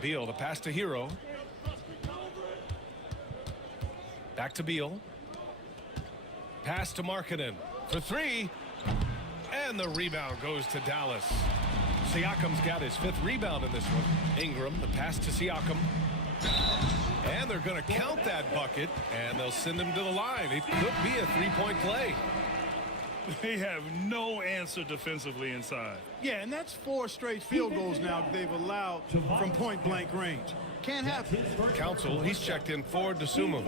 Beal, the pass to Hero. Back to Beal. Pass to Markkanen for three. And the rebound goes to Dallas. Siakam's got his 5th rebound in this one. Ingram, the pass to Siakam. And they're going to count that bucket, and they'll send him to the line. It could be a 3-point play. They have no answer defensively inside. Yeah, and that's 4 straight field goals now they've allowed from point-blank range. Can't happen. Council, he's checked in for Dosunmu.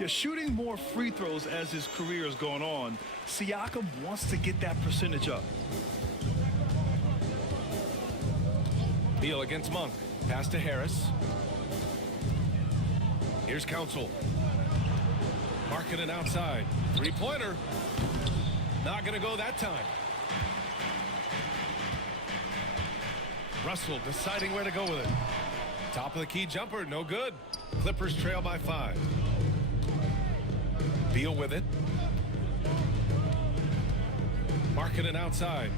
Yeah, shooting more free throws as his career is going on, Siakam wants to get that percentage up. Beal against Monk. Pass to Harris. Here's Council. Markkanen outside. 3-pointer. Not going to go that time. Russell deciding where to go with it. Top of the key jumper. No good. Clippers trail by 5. Beal with it. Markkanen outside.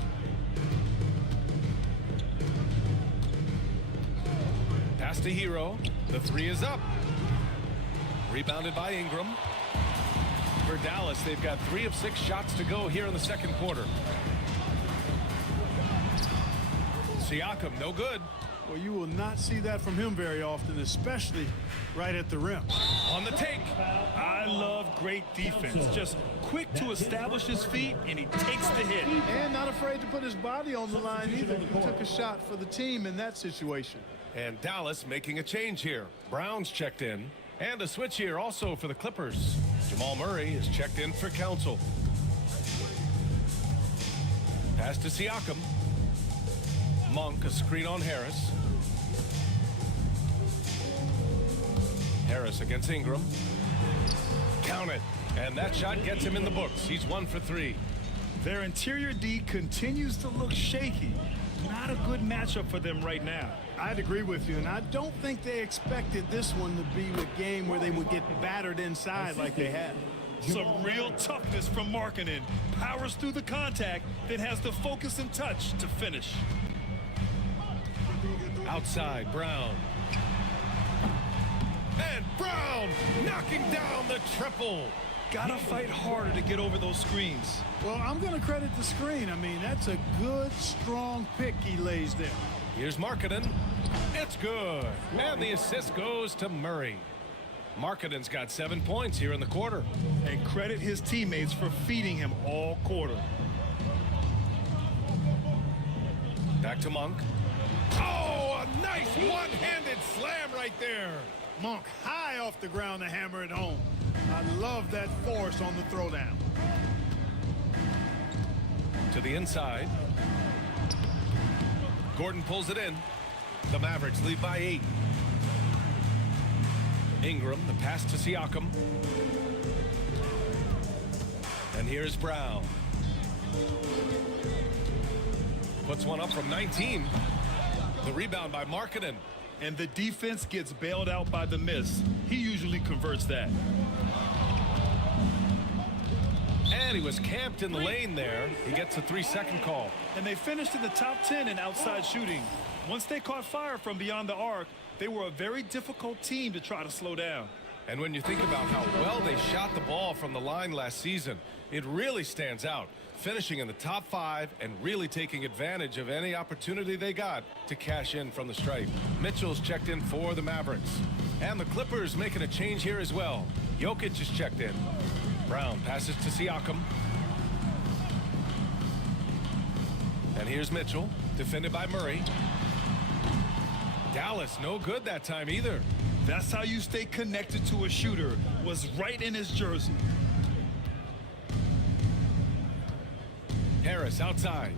Pass to Hero. The 3 is up. Rebounded by Ingram. For Dallas, they've got 3 of 6 shots to go here in the second quarter. Siakam, no good. Well, you will not see that from him very often, especially right at the rim. On the take. I love great defense. Just quick to establish his feet, and he takes the hit. And not afraid to put his body on the line either. He took a shot for the team in that situation. And Dallas making a change here. Brown's checked in. And a switch here also for the Clippers. Jamal Murray is checked in for Council. Pass to Siakam. Monk, a screen on Harris. Harris against Ingram. Count it. And that shot gets him in the books. He's 1 for 3. Their interior D continues to look shaky. Not a good matchup for them right now. I'd agree with you, and I don't think they expected this one to be a game where they would get battered inside like they had. Some real toughness from Markkanen. Powers through the contact, then has the focus and touch to finish. Outside, Brown. And Brown knocking down the triple. Gotta fight harder to get over those screens. Well, I'm going to credit the screen. I mean, that's a good, strong pick he lays there. Here's Markkanen. It's good. And the assist goes to Murray. Markkanen's got 7 points here in the quarter. And credit his teammates for feeding him all quarter. Back to Monk. Oh, a nice one-handed slam right there. Monk high off the ground to hammer it home. I love that force on the throwdown. To the inside. Gordon pulls it in. The Mavericks lead by 8. Ingram, the pass to Siakam. And here's Brown. Puts one up from 19. The rebound by Markkanen. And the defense gets bailed out by the miss. He usually converts that. And he was camped in the lane there. He gets a 3-second call. And they finished in the top 10 in outside shooting. Once they caught fire from beyond the arc, they were a very difficult team to try to slow down. And when you think about how well they shot the ball from the line last season, it really stands out. Finishing in the top 5 and really taking advantage of any opportunity they got to cash in from the stripe. Mitchell's checked in for the Mavericks. And the Clippers making a change here as well. Jokic is checked in. Brown passes to Siakam. And here's Mitchell, defended by Murray. Dallas no good that time either. That's how you stay connected to a shooter. Was right in his jersey. Harris outside.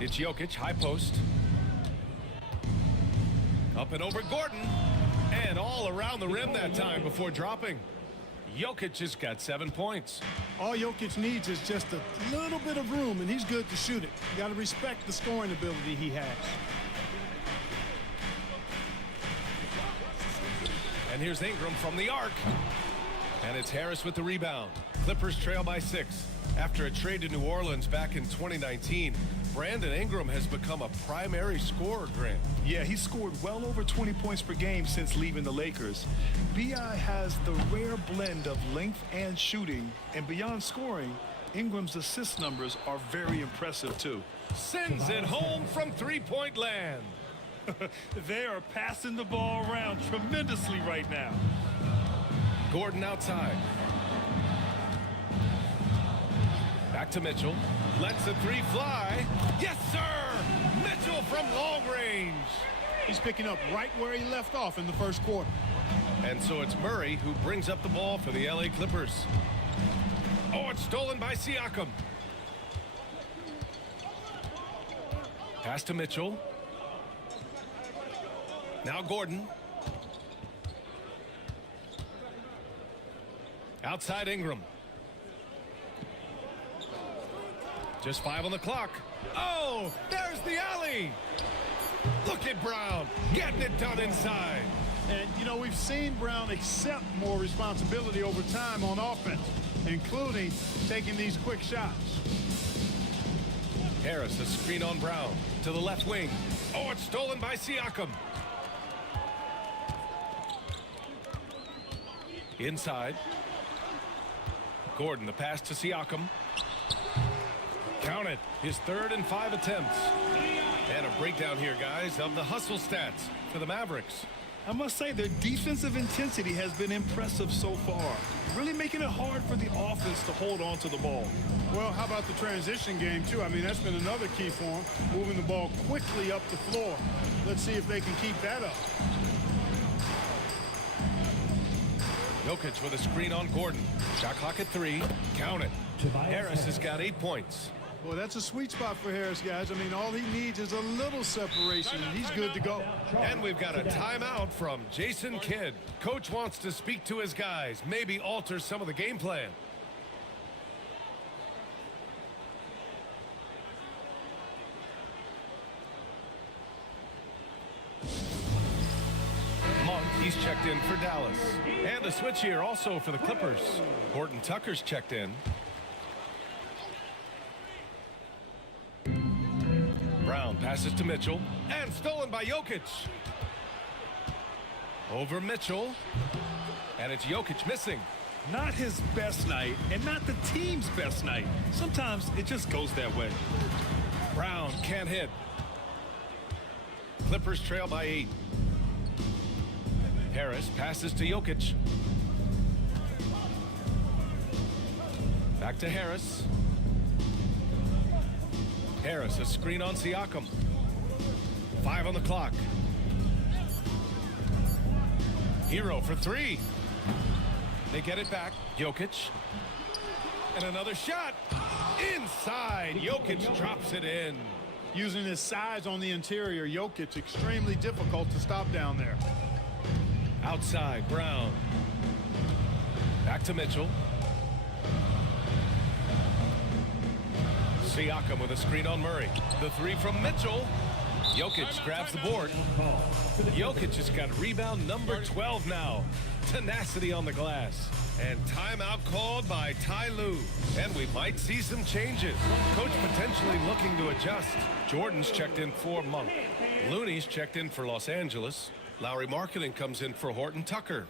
It's Jokic, high post. Up and over Gordon. And all around the rim that time before dropping. Jokic has got 7 points. All Jokic needs is just a little bit of room, and he's good to shoot it. You got to respect the scoring ability he has. And here's Ingram from the arc. And it's Harris with the rebound. Clippers trail by 6. After a trade to New Orleans back in 2019, Brandon Ingram has become a primary scorer, Grant. Yeah, he scored well over 20 points per game since leaving the Lakers. B.I. has the rare blend of length and shooting, and beyond scoring, Ingram's assist numbers are very impressive too. Sends it home from three-point land. They are passing the ball around tremendously right now. Gordon outside. Back to Mitchell. Lets the 3 fly. Yes, sir! Mitchell from long range. He's picking up right where he left off in the first quarter. And so it's Murray who brings up the ball for the LA Clippers. Oh, it's stolen by Siakam. Pass to Mitchell. Now Gordon. Outside Ingram. Just 5 on the clock. Oh, there's the alley. Look at Brown getting it done inside. And, you know, we've seen Brown accept more responsibility over time on offense, including taking these quick shots. Harris, a screen on Brown to the left wing. Oh, it's stolen by Siakam. Inside. Gordon, the pass to Siakam. Count it, his 3rd and 5 attempts. And a breakdown here, guys, of the hustle stats for the Mavericks. I must say their defensive intensity has been impressive so far, really making it hard for the offense to hold on to the ball. Well, how about the transition game, too? I mean, that's been another key for them, moving the ball quickly up the floor. Let's see if they can keep that up. Jokic with a screen on Gordon. Shot clock at 3. Count it. Harris has got 8 points. Well, that's a sweet spot for Harris, guys. I mean, all he needs is a little separation, and he's good to go. And we've got a timeout from Jason Kidd. Coach wants to speak to his guys, maybe alter some of the game plan. Monk, he's checked in for Dallas. And a switch here also for the Clippers. Horton Tucker's checked in. Brown passes to Mitchell. And stolen by Jokic. Over Mitchell. And it's Jokic missing. Not his best night and not the team's best night. Sometimes it just goes that way. Brown can't hit. Clippers trail by 8. Harris passes to Jokic. Back to Harris. Harris, a screen on Siakam. 5 on the clock. Hero for 3. They get it back. Jokic. And another shot. Inside. Jokic drops it in. Using his size on the interior, Jokic extremely difficult to stop down there. Outside, Brown. Back to Mitchell. Siakam with a screen on Murray. The 3 from Mitchell. Jokic grabs the board. Jokic has got rebound number 12 now. Tenacity on the glass. And timeout called by Ty Lue. And we might see some changes. Coach potentially looking to adjust. Jordan's checked in for Monk. Looney's checked in for Los Angeles. Lowry Marketing comes in for Horton Tucker.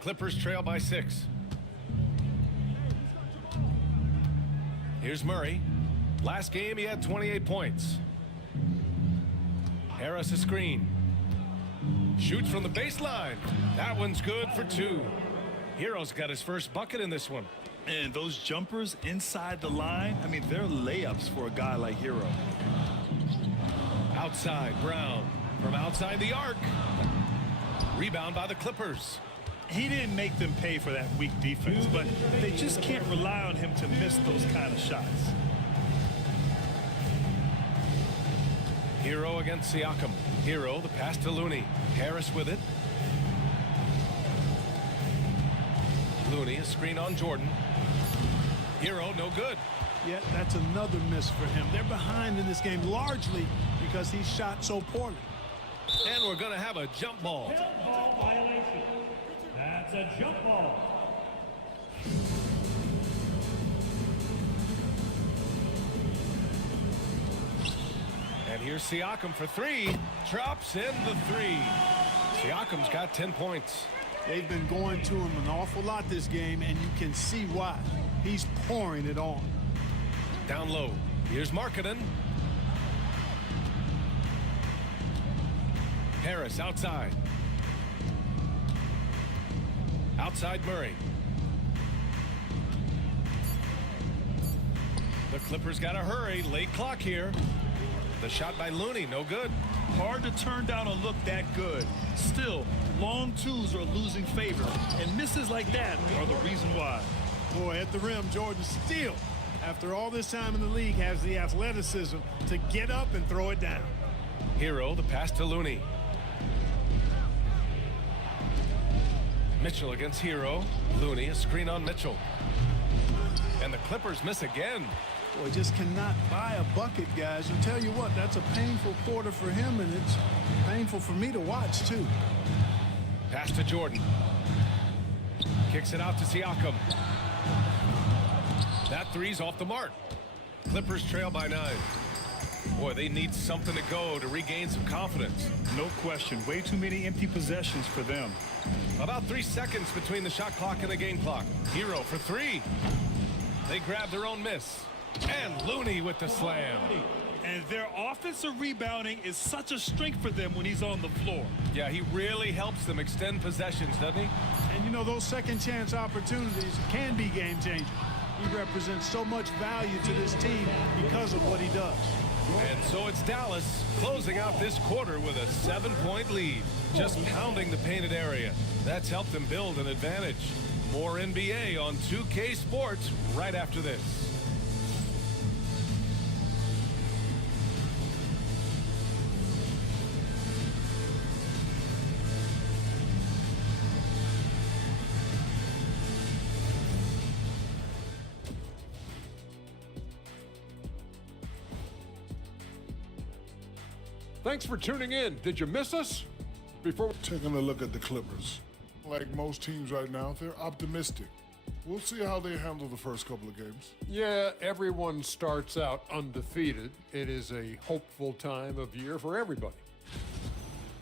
Clippers trail by 6. Here's Murray. Last game, he had 28 points. Harris a screen. Shoots from the baseline. That one's good for 2. Hero's got his first bucket in this one. And those jumpers inside the line, I mean, they're layups for a guy like Hero. Outside, Brown. From outside the arc. Rebound by the Clippers. He didn't make them pay for that weak defense, but they just can't rely on him to miss those kind of shots. Hero against Siakam. Hero, the pass to Looney. Harris with it. Looney, a screen on Jordan. Hero, no good. Yeah, that's another miss for him. They're behind in this game largely because he shot so poorly. And we're going to have a jump ball. Jump ball violation. That's a jump ball. And here's Siakam for 3. Drops in the 3. Siakam's got 10 points. They've been going to him an awful lot this game, and you can see why. He's pouring it on. Down low. Here's Markkanen. Harris outside. Outside Murray. The Clippers got to hurry. Late clock here. The shot by Looney, no good. Hard to turn down a look that good. Still, long twos are losing favor, and misses like that are the reason why. Boy, at the rim, Jordan still, after all this time in the league, has the athleticism to get up and throw it down. Hero, the pass to Looney. Mitchell against Hero. Looney, a screen on Mitchell. And the Clippers miss again. Boy, just cannot buy a bucket, guys. And tell you what, that's a painful quarter for him, and it's painful for me to watch, too. Pass to Jordan. Kicks it out to Siakam. That 3's off the mark. Clippers trail by 9. Boy, they need something to go to regain some confidence. No question. Way too many empty possessions for them. About 3 seconds between the shot clock and the game clock. Hero for 3. They grab their own miss. And Looney with the slam. And their offensive rebounding is such a strength for them when he's on the floor. Yeah, he really helps them extend possessions, doesn't he? And you know, those second chance opportunities can be game changers. He represents so much value to this team because of what he does. And so it's Dallas closing out this quarter with a 7-point lead. Just pounding the painted area. That's helped them build an advantage. More NBA on 2K Sports right after this. Thanks for tuning in. Did you miss us? Before taking a look at the Clippers, like most teams right now, they're optimistic. We'll see how they handle the first couple of games. Yeah, everyone starts out undefeated. It is a hopeful time of year for everybody.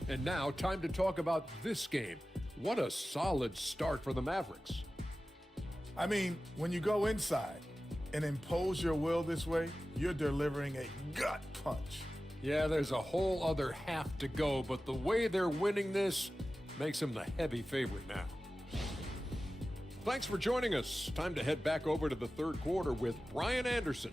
And now, time to talk about this game. What a solid start for the Mavericks. I mean, when you go inside and impose your will this way, you're delivering a gut punch. Yeah, there's a whole other half to go, but the way they're winning this makes them the heavy favorite now. Thanks for joining us. Time to head back over to the third quarter with Brian Anderson.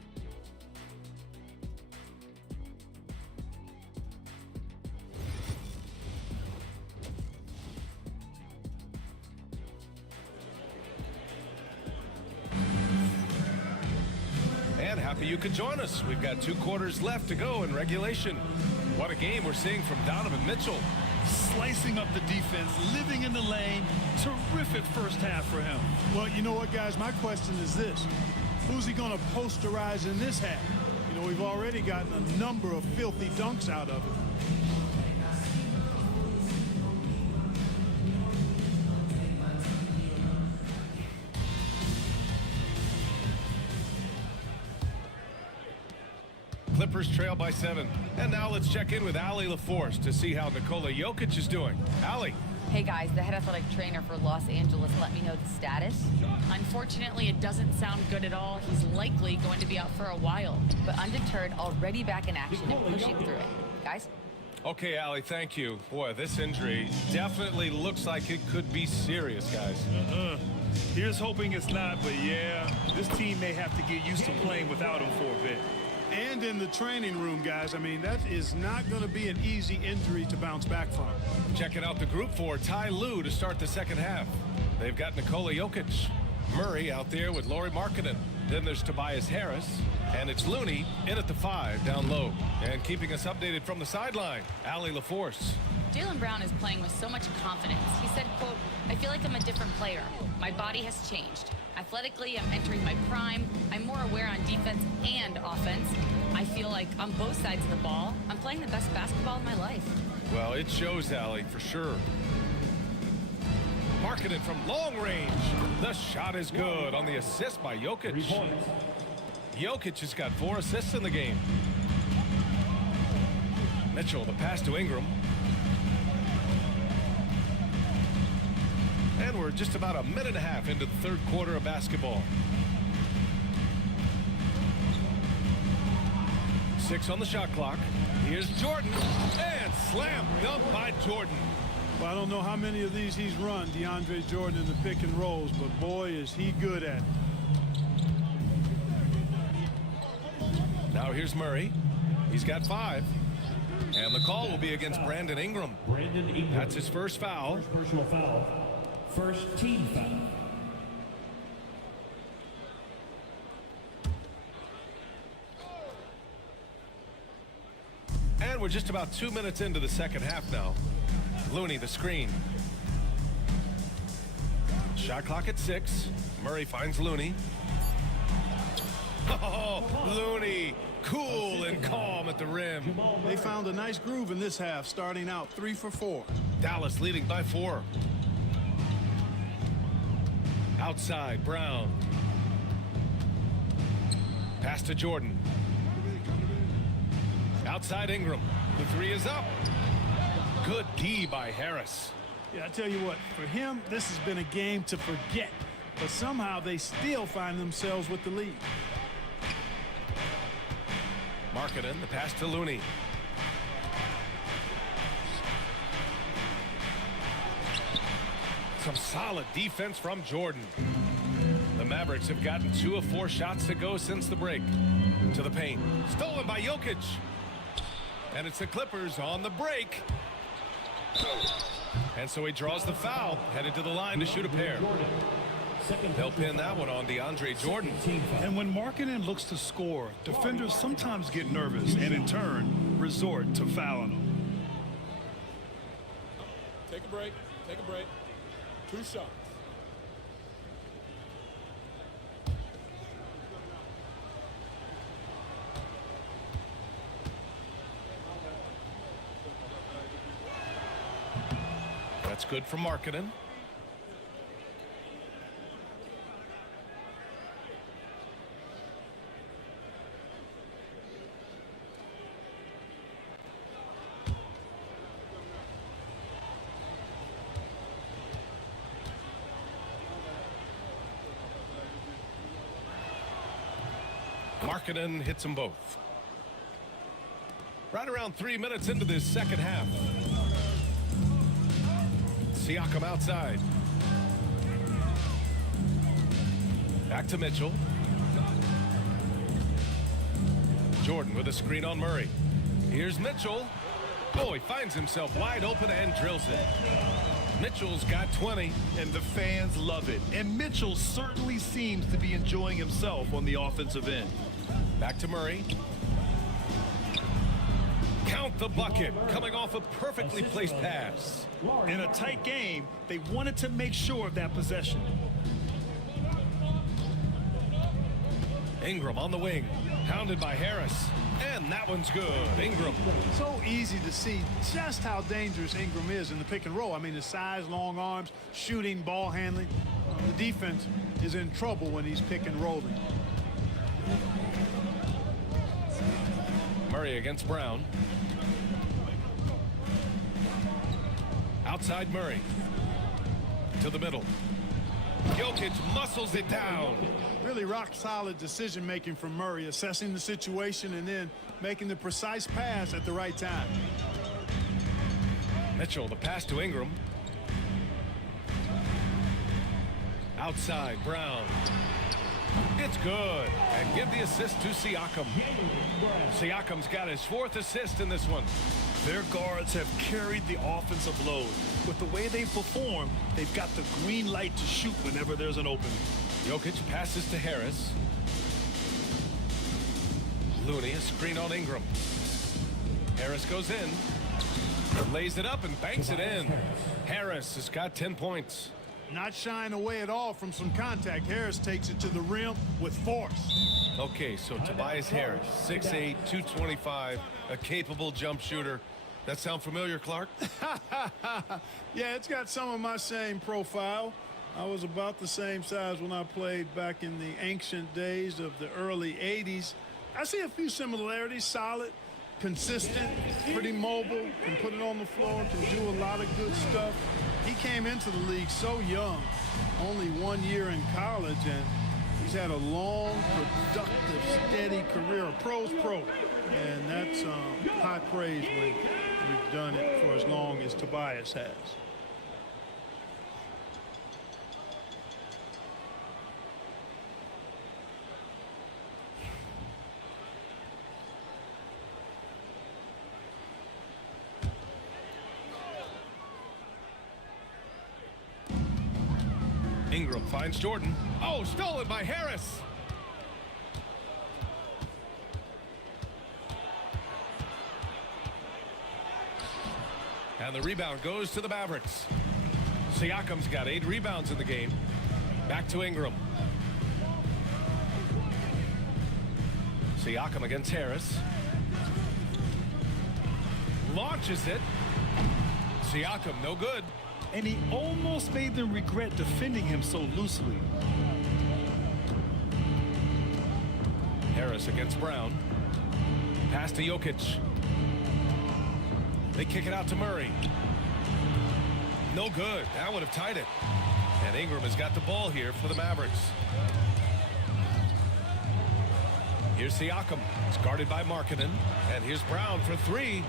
And happy you could join us. We've got 2 quarters left to go in regulation. What a game we're seeing from Donovan Mitchell. Slicing up the defense, living in the lane. Terrific first half for him. Well, you know what, guys? My question is this. Who's he going to posterize in this half? You know, we've already gotten a number of filthy dunks out of him. Clippers trail by 7. And now let's check in with Allie LaForce to see how Nikola Jokic is doing. Allie. Hey guys, the head athletic trainer for Los Angeles let me know the status. Unfortunately, it doesn't sound good at all. He's likely going to be out for a while, but undeterred, already back in action and pushing through it. Guys? Okay, Allie, thank you. Boy, this injury definitely looks like it could be serious, guys. Here's hoping it's not, but yeah, this team may have to get used to playing without him for a bit. And in the training room, guys, I mean, that is not going to be an easy injury to bounce back from. Checking out the group for Ty Lue to start the second half. They've got Nikola Jokic. Murray out there with Lauri Markkanen. Then there's Tobias Harris. And it's Looney in at the 5 down low. And keeping us updated from the sideline, Allie LaForce. Jaylen Brown is playing with so much confidence. He said, quote, I feel like I'm a different player. My body has changed. Athletically, I'm entering my prime. I'm more aware on defense and offense. I feel like on both sides of the ball, I'm playing the best basketball of my life. Well, it shows, Allie, for sure. Markkanen from long range. The shot is good on the assist by Jokic. Jokic has got 4 assists in the game. Mitchell, the pass to Ingram. And we're just about a minute and a half into the third quarter of basketball. 6 on the shot clock. Here's Jordan. And slam dunk by Jordan. Well, I don't know how many of these he's run, DeAndre Jordan, in the pick and rolls, but boy, is he good at it. Now here's Murray. He's got 5. And the call will be against Brandon Ingram. That's his first foul. First personal foul. First team foul. And we're just about 2 minutes into the second half now. Looney, the screen. Shot clock at 6. Murray finds Looney. Oh, Looney, cool and calm at the rim. They found a nice groove in this half, starting out 3 for 4. Dallas leading by 4. Outside, Brown. Pass to Jordan. Outside Ingram. The 3 is up. Good D by Harris. Yeah, I tell you what, for him, this has been a game to forget. But somehow they still find themselves with the lead. Markkanen, the pass to Looney. Some solid defense from Jordan. The Mavericks have gotten 2 of 4 shots to go since the break. To the paint. Stolen by Jokic. And it's the Clippers on the break. And so he draws the foul, headed to the line to shoot a pair. They'll pin that one on DeAndre Jordan. And when Markkanen looks to score, defenders sometimes get nervous and in turn resort to fouling him. Take a break. Take a break. 2 shots. That's good for Markkanen. Markkanen hits them both. Right around 3 minutes into this second half. Siakam outside. Back to Mitchell. Jordan with a screen on Murray. Here's Mitchell. Oh, he finds himself wide open and drills it. Mitchell's got 20. And the fans love it. And Mitchell certainly seems to be enjoying himself on the offensive end. Back to Murray. Count the bucket, coming off a perfectly placed pass. In a tight game, they wanted to make sure of that possession. Ingram on the wing, pounded by Harris. And that one's good. Ingram. So easy to see just how dangerous Ingram is in the pick and roll. I mean, his size, long arms, shooting, ball handling. The defense is in trouble when he's pick and rolling. Murray against Brown. Outside Murray. To the middle. Jokic muscles it down. Really rock-solid decision-making from Murray, assessing the situation and then making the precise pass at the right time. Mitchell, the pass to Ingram. Outside, Brown. It's good. And give the assist to Siakam. Siakam's got his 4th assist in this one. Their guards have carried the offensive load. With the way they perform, they've got the green light to shoot whenever there's an opening. Jokic passes to Harris. Looney, a screen on Ingram. Harris goes in, lays it up and banks it in. Harris has got 10 points. Not shying away at all from some contact. Harris takes it to the rim with force. Okay, so Tobias Harris, 6'8", 225, a capable jump shooter. That sound familiar, Clark? Yeah, it's got some of my same profile. I was about the same size when I played back in the ancient days of the early 80s. I see a few similarities. Solid, consistent, pretty mobile, can put it on the floor, can do a lot of good stuff. He came into the league so young, only 1 year in college, and he's had a long, productive, steady career, a pro's pro. And that's high praise when you've done it for as long as Tobias has. Ingram finds Jordan. Oh, stolen by Harris. And the rebound goes to the Mavericks. Siakam's got 8 rebounds in the game. Back to Ingram. Siakam against Harris. Launches it. Siakam, no good. And he almost made them regret defending him so loosely. Harris against Brown. Pass to Jokic. They kick it out to Murray. No good. That would have tied it. And Ingram has got the ball here for the Mavericks. Here's Siakam. It's guarded by Markkanen. And here's Brown for 3.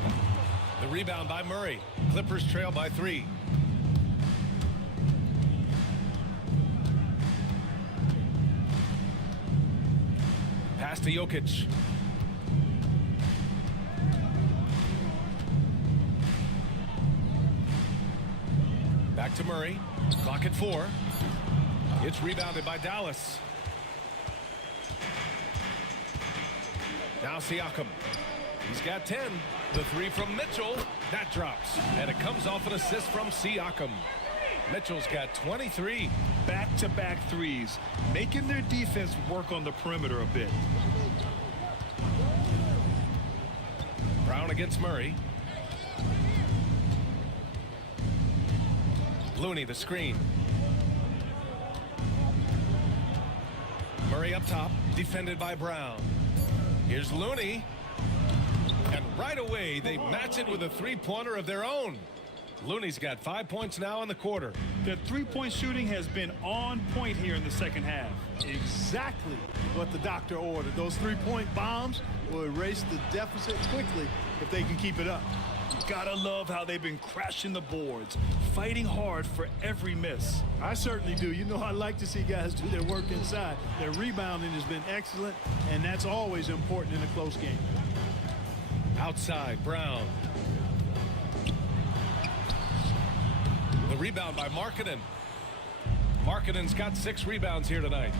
The rebound by Murray. Clippers trail by 3. Pass to Jokic. Back to Murray. Clock at 4. It's rebounded by Dallas. Now Siakam. He's got 10. The 3 from Mitchell. That drops. And it comes off an assist from Siakam. Mitchell's got 23. Back-to-back threes, making their defense work on the perimeter a bit. Brown against Murray. Looney the screen. Murray up top, defended by Brown. Here's Looney. And right away, they match it with a 3-pointer of their own. Looney's got 5 points now in the quarter. Their three-point shooting has been on point here in the second half. Exactly what the doctor ordered. Those three-point bombs will erase the deficit quickly if they can keep it up. You gotta love how they've been crashing the boards, fighting hard for every miss. I certainly do. You know, I like to see guys do their work inside. Their rebounding has been excellent, and that's always important in a close game. Outside, Brown. The rebound by Markkanen. Markkanen's got 6 rebounds here tonight.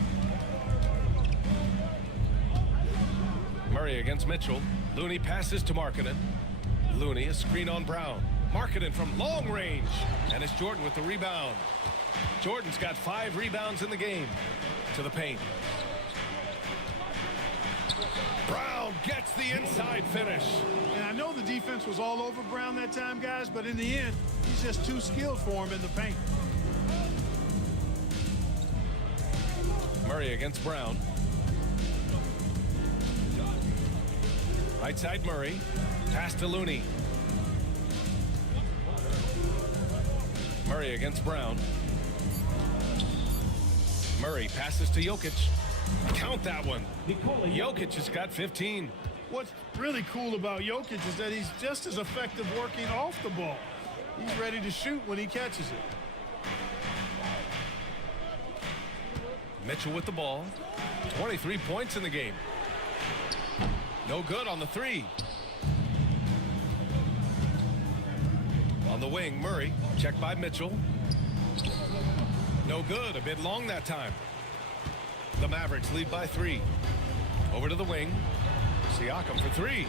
Murray against Mitchell. Looney passes to Markkanen. Looney, a screen on Brown. Markkanen from long range. And it's Jordan with the rebound. Jordan's got 5 rebounds in the game. To the paint. Brown gets the inside finish. And I know the defense was all over Brown that time, guys, but in the end, he's just too skilled for him in the paint. Murray against Brown. Right side Murray. Pass to Looney. Murray against Brown. Murray passes to Jokic. Count that one. Jokic has got 15. What's really cool about Jokic is that he's just as effective working off the ball. He's ready to shoot when he catches it. Mitchell with the ball. 23 points in the game. No good on the 3. On the wing, Murray. Checked by Mitchell. No good. A bit long that time. The Mavericks lead by 3. Over to the wing. Siakam for 3.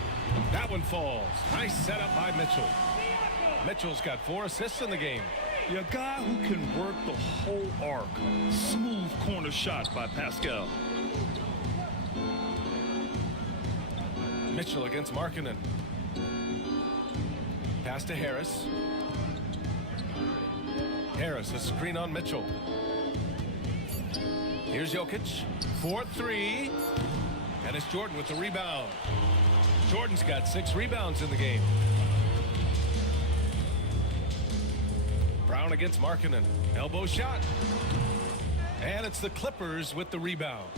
That one falls. Nice setup by Mitchell. Mitchell's got 4 assists in the game. You're a guy who can work the whole arc. Smooth corner shot by Pascal. Mitchell against Markkanen. Pass to Harris. Harris, a screen on Mitchell. Here's Jokic. 4-3. And it's Jordan with the rebound. Jordan's got 6 rebounds in the game. Brown against Markkanen. Elbow shot. And it's the Clippers with the rebound.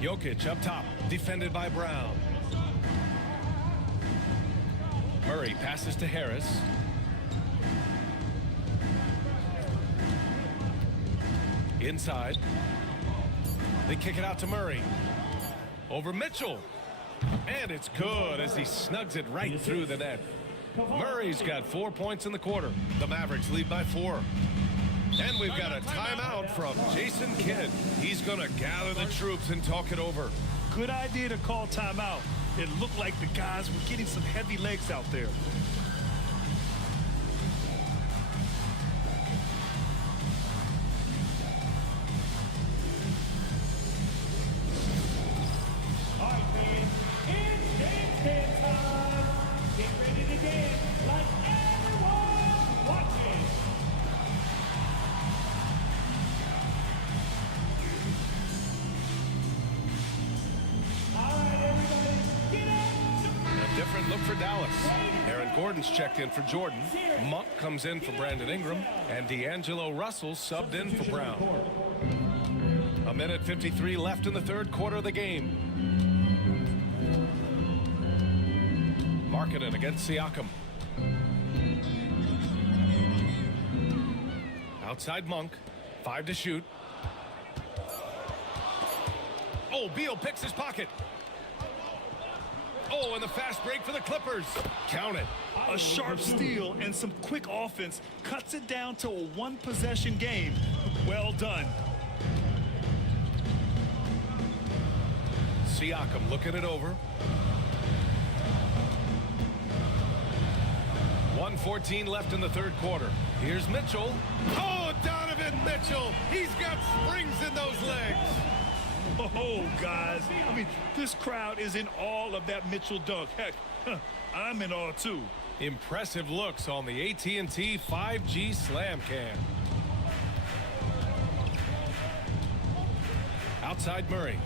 Jokic up top, defended by Brown. Murray passes to Harris. Inside. They kick it out to Murray. Over Mitchell. And it's good as he snugs it right through the net. Murray's got 4 points in the quarter. The Mavericks lead by 4. And we've got a timeout from Jason Kidd. He's going to gather the troops and talk it over. Good idea to call timeout. It looked like the guys were getting some heavy legs out there. All right, fans, it's game time. Get ready to dance like everyone watching. All right, everybody, get up. A different look for Dallas. Aaron Gordon's checked in for Jordan. Monk comes in for Brandon Ingram. And D'Angelo Russell subbed in for Brown. 1:53 left in the third quarter of the game. Markkanen against Siakam. Outside Monk. 5 to shoot. Oh, Beal picks his pocket. Oh, and the fast break for the Clippers. Count it. A sharp steal and some quick offense cuts it down to a one-possession game. Well done. Siakam looking it over. 1:14 left in the third quarter. Here's Mitchell. Oh, Donovan Mitchell. He's got springs in those legs. Oh, guys. I mean, this crowd is in awe of that Mitchell dunk. Heck, I'm in awe, too. Impressive looks on the AT&T 5G Slam Cam. Outside Murray.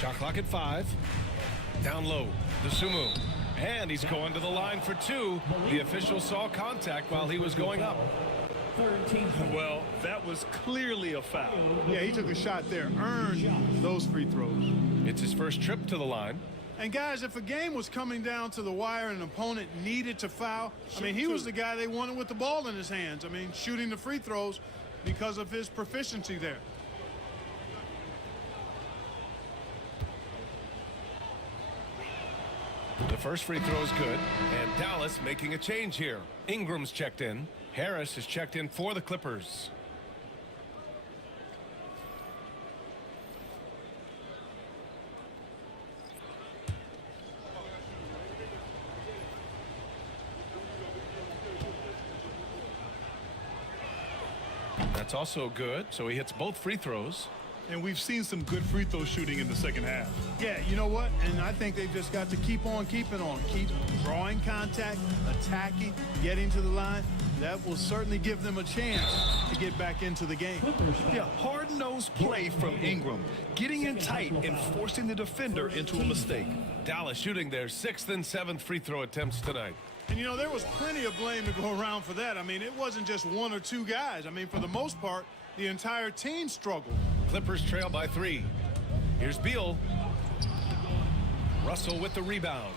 Shot clock at 5. Down low, Dosunmu. And he's going to the line for 2. The official saw contact while he was going up. Well, that was clearly a foul. Yeah, he took a shot there, earned those free throws. It's his first trip to the line. And guys, if a game was coming down to the wire and an opponent needed to foul, I mean, he was the guy they wanted with the ball in his hands. I mean, shooting the free throws because of his proficiency there. The first free throw is good, and Dallas making a change here. Ingram's checked in. Harris is checked in for the Clippers. That's also good, so he hits both free throws. And we've seen some good free throw shooting in the second half. Yeah, you know what? And I think they've just got to keep on keeping on. Keep drawing contact, attacking, getting to the line. That will certainly give them a chance to get back into the game. Yeah, hard-nosed play from Ingram, getting in tight and forcing the defender into a mistake. Dallas shooting their 6th and 7th free throw attempts tonight. And, you know, there was plenty of blame to go around for that. I mean, it wasn't just 1 or 2 guys. I mean, for the most part, the entire team struggled. Clippers trail by 3. Here's Beal. Russell with the rebound.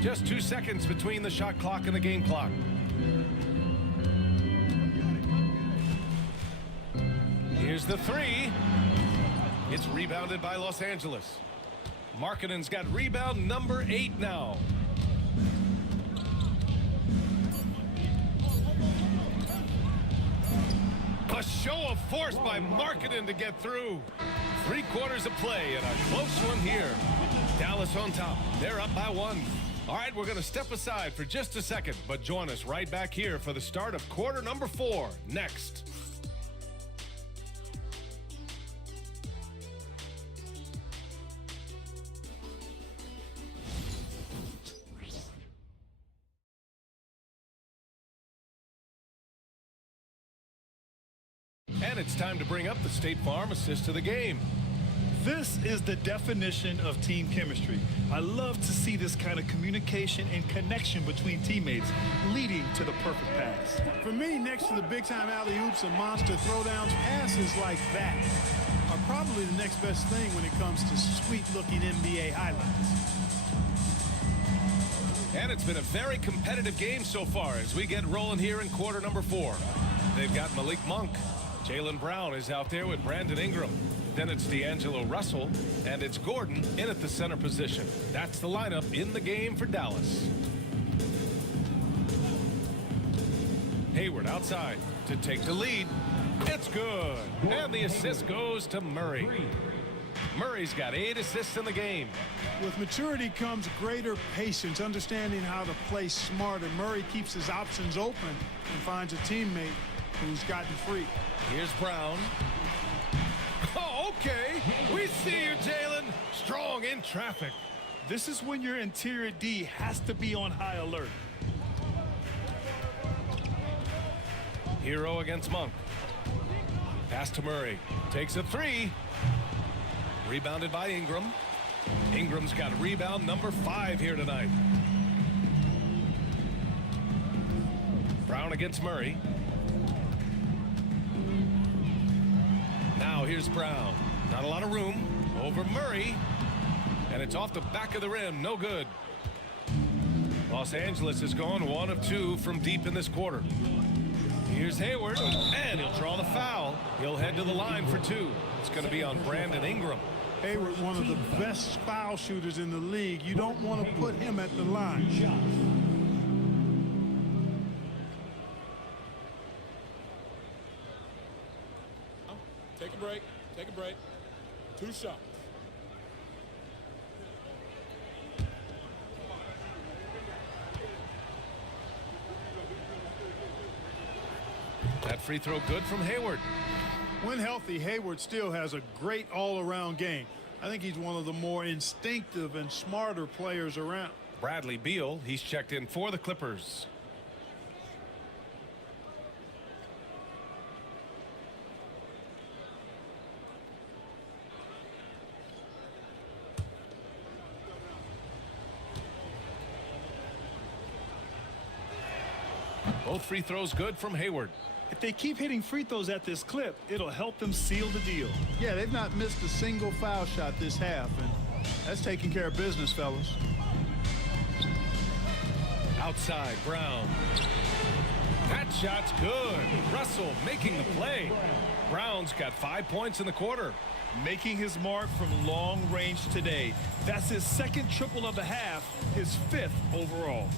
Just 2 seconds between the shot clock and the game clock. Here's the 3. It's rebounded by Los Angeles. Markkanen's got rebound number 8 now. A show of force by Markkanen to get through. 3 quarters of play and a close one here. Dallas on top. They're up by 1. All right, we're going to step aside for just a second, but join us right back here for the start of quarter number 4 next. And it's time to bring up the State Farm assist to the game. This is the definition of team chemistry. I love to see this kind of communication and connection between teammates leading to the perfect pass. For me, next to the big-time alley-oops and monster throwdowns, passes like that are probably the next best thing when it comes to sweet-looking NBA highlights. And it's been a very competitive game so far as we get rolling here in quarter number 4. They've got Malik Monk. Jaylen Brown is out there with Brandon Ingram. Then it's D'Angelo Russell, and it's Gordon in at the center position. That's the lineup in the game for Dallas. Hayward outside to take the lead. It's good. And the assist goes to Murray. Murray's got 8 assists in the game. With maturity comes greater patience, understanding how to play smarter. Murray keeps his options open and finds a teammate who's gotten free. Here's Brown. Oh, okay. We see you, Jaylen. Strong in traffic. This is when your interior D has to be on high alert. Hero against Monk. Pass to Murray. Takes a 3. Rebounded by Ingram. Ingram's got rebound number 5 here tonight. Brown against Murray. Now here's Brown. Not a lot of room. Over Murray. And it's off the back of the rim. No good. Los Angeles has gone 1 of 2 from deep in this quarter. Here's Hayward. And he'll draw the foul. He'll head to the line for 2. It's going to be on Brandon Ingram. Hayward, one of the best foul shooters in the league. You don't want to put him at the line. Take a break. Take a break. 2 shots. That free throw good from Hayward. When healthy, Hayward still has a great all-around game. I think he's one of the more instinctive and smarter players around. Bradley Beal, he's checked in for the Clippers. Both free throws good from Hayward. If they keep hitting free throws at this clip, it'll help them seal the deal. Yeah, they've not missed a single foul shot this half, and that's taking care of business, fellas. Outside, Brown. That shot's good. Russell making the play. Brown's got 5 points in the quarter. Making his mark from long range today. That's his second triple of the half, his 5th overall.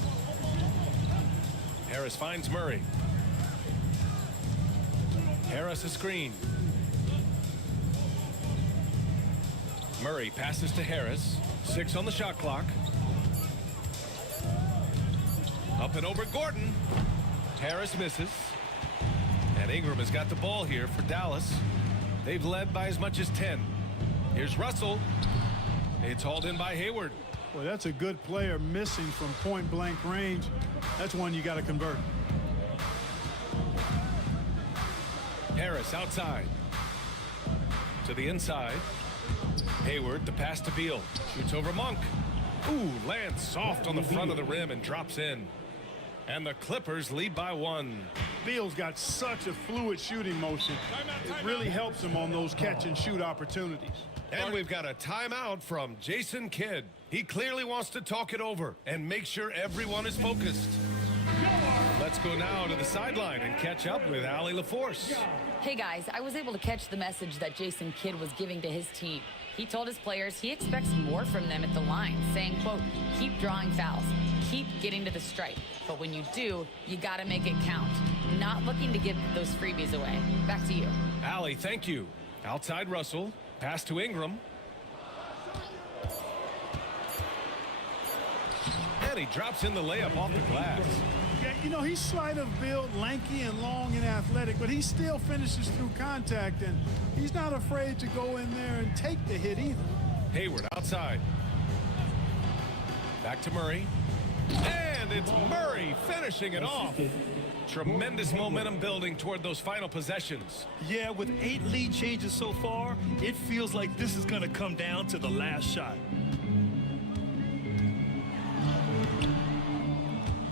Harris finds Murray. Harris a screen. Murray passes to Harris. 6 on the shot clock. Up and over Gordon. Harris misses. And Ingram has got the ball here for Dallas. They've led by as much as 10. Here's Russell. It's hauled in by Hayward. Well, that's a good player missing from point-blank range. That's one you got to convert. Harris outside. To the inside. Hayward, the pass to Beal. Shoots over Monk. Ooh, lands soft on the front of the rim and drops in. And the Clippers lead by 1. Beal's got such a fluid shooting motion. It really helps him on those catch-and-shoot opportunities. And we've got a timeout from Jason Kidd. He clearly wants to talk it over and make sure everyone is focused. Let's go now to the sideline and catch up with Allie LaForce. Hey guys, I was able to catch the message that Jason Kidd was giving to his team. He told his players he expects more from them at the line, saying, quote, keep drawing fouls, keep getting to the stripe. But when you do, you gotta make it count. Not looking to give those freebies away. Back to you. Allie, thank you. Outside Russell, pass to Ingram. And he drops in the layup off the glass. Yeah, you know, he's slight of build, lanky and long and athletic, but he still finishes through contact, and he's not afraid to go in there and take the hit either. Hayward outside. Back to Murray. And it's Murray finishing it off. Tremendous momentum building toward those final possessions. Yeah, with 8 lead changes so far, it feels like this is going to come down to the last shot.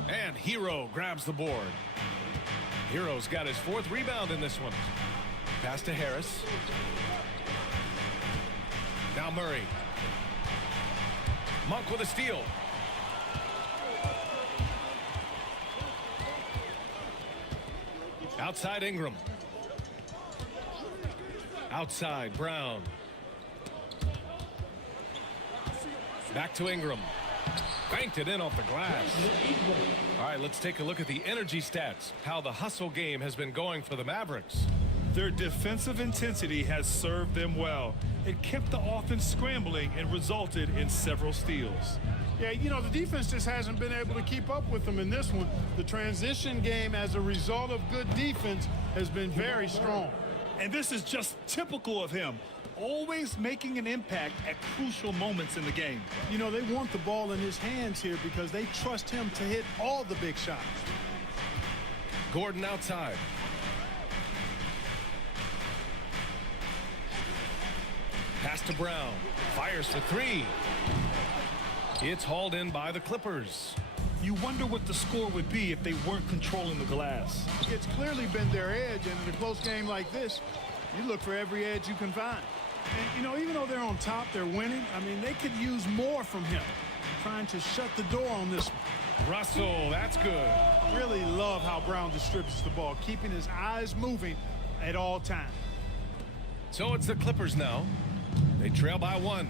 And Hero grabs the board. Hero's got his 4th rebound in this one. Pass to Harris. Now Murray. Monk with a steal. Outside Ingram. Outside Brown. Back to Ingram. Banked it in off the glass. All right, let's take a look at the energy stats. How the hustle game has been going for the Mavericks. Their defensive intensity has served them well. It kept the offense scrambling and resulted in several steals. Yeah, you know, the defense just hasn't been able to keep up with them in this one. The transition game, as a result of good defense, has been very strong. And this is just typical of him. Always making an impact at crucial moments in the game. You know, they want the ball in his hands here because they trust him to hit all the big shots. Gordon outside. Pass to Brown. Fires for 3. It's hauled in by the Clippers. You wonder what the score would be if they weren't controlling the glass. It's clearly been their edge, and in a close game like this, you look for every edge you can find. And, you know, even though they're on top, they're winning. I mean, they could use more from him. Trying to shut the door on this one. Russell, that's good. Really love how Brown distributes the ball, keeping his eyes moving at all times. So it's the Clippers now. They trail by 1.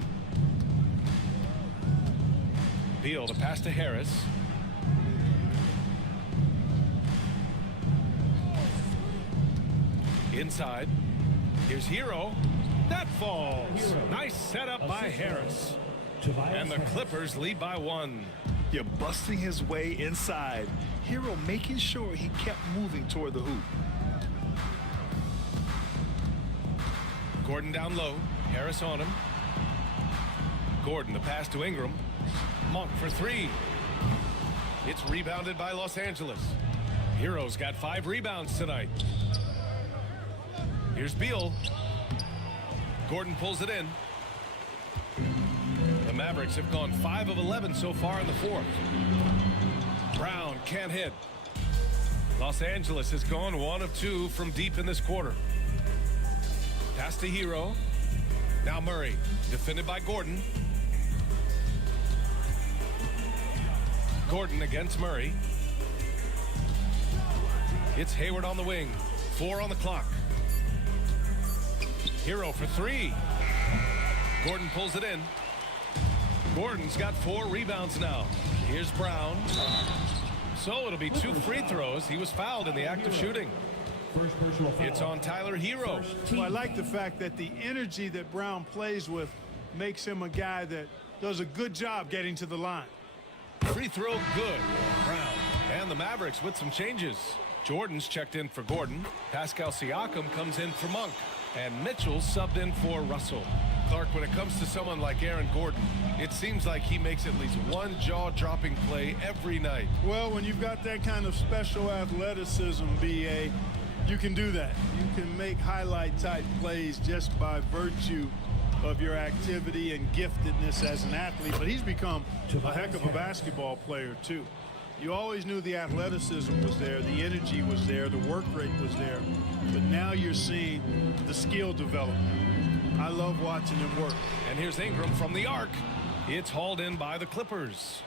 Beal, the pass to Harris. Inside. Here's Hero. That falls. Nice setup by Harris. And the Clippers lead by 1. You're busting his way inside. Hero making sure he kept moving toward the hoop. Gordon down low. Harris on him. Gordon, the pass to Ingram. Monk for 3. It's rebounded by Los Angeles. Hero's got 5 rebounds tonight. Here's Beal. Gordon pulls it in. The Mavericks have gone 5 of 11 so far in the 4th. Brown can't hit. Los Angeles has gone 1 of 2 from deep in this quarter. Pass to Hero. Now Murray, defended by Gordon. Gordon against Murray. It's Hayward on the wing. 4 on the clock. Hero for 3. Gordon pulls it in. Gordon's got 4 rebounds now. Here's Brown. So it'll be 2 free throws. He was fouled in the act of shooting. It's on Tyler Hero. Well, I like the fact that the energy that Brown plays with makes him a guy that does a good job getting to the line. Free throw good. Brown. And the Mavericks with some changes. Jordan's checked in for Gordon. Pascal Siakam comes in for Monk. And Mitchell subbed in for Russell. Clark, when it comes to someone like Aaron Gordon, it seems like he makes at least one jaw-dropping play every night. Well, when you've got that kind of special athleticism, B.A., you can do that. You can make highlight-type plays just by virtue of your activity and giftedness as an athlete. But he's become a heck of a basketball player, too. You always knew the athleticism was there, the energy was there, the work rate was there. But now you're seeing the skill development. I love watching him work. And here's Ingram from the arc. It's hauled in by the Clippers.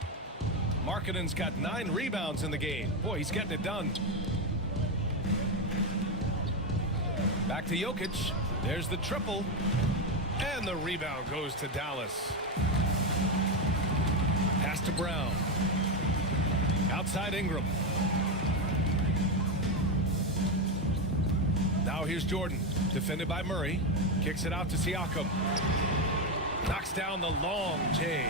Markkanen's got 9 rebounds in the game. Boy, he's getting it done. Back to Jokic. There's the triple. And the rebound goes to Dallas. Pass to Brown. Outside Ingram. Now here's Jordan. Defended by Murray. Kicks it out to Siakam. Knocks down the long J.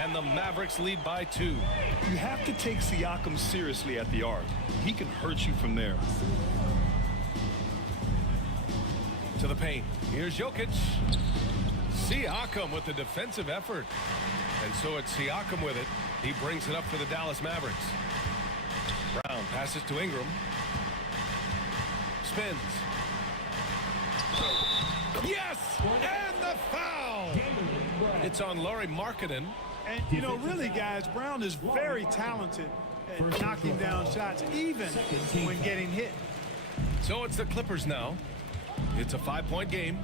And the Mavericks lead by 2. You have to take Siakam seriously at the arc. He can hurt you from there. To the paint. Here's Jokic. Siakam with the defensive effort. And so it's Siakam with it. He brings it up for the Dallas Mavericks. Brown passes to Ingram. Spins. Yes! And the foul! It's on Lauri Markkanen. And, you know, really, guys, Brown is very talented at knocking down shots, even when getting hit. So it's the Clippers now. It's a 5-point game.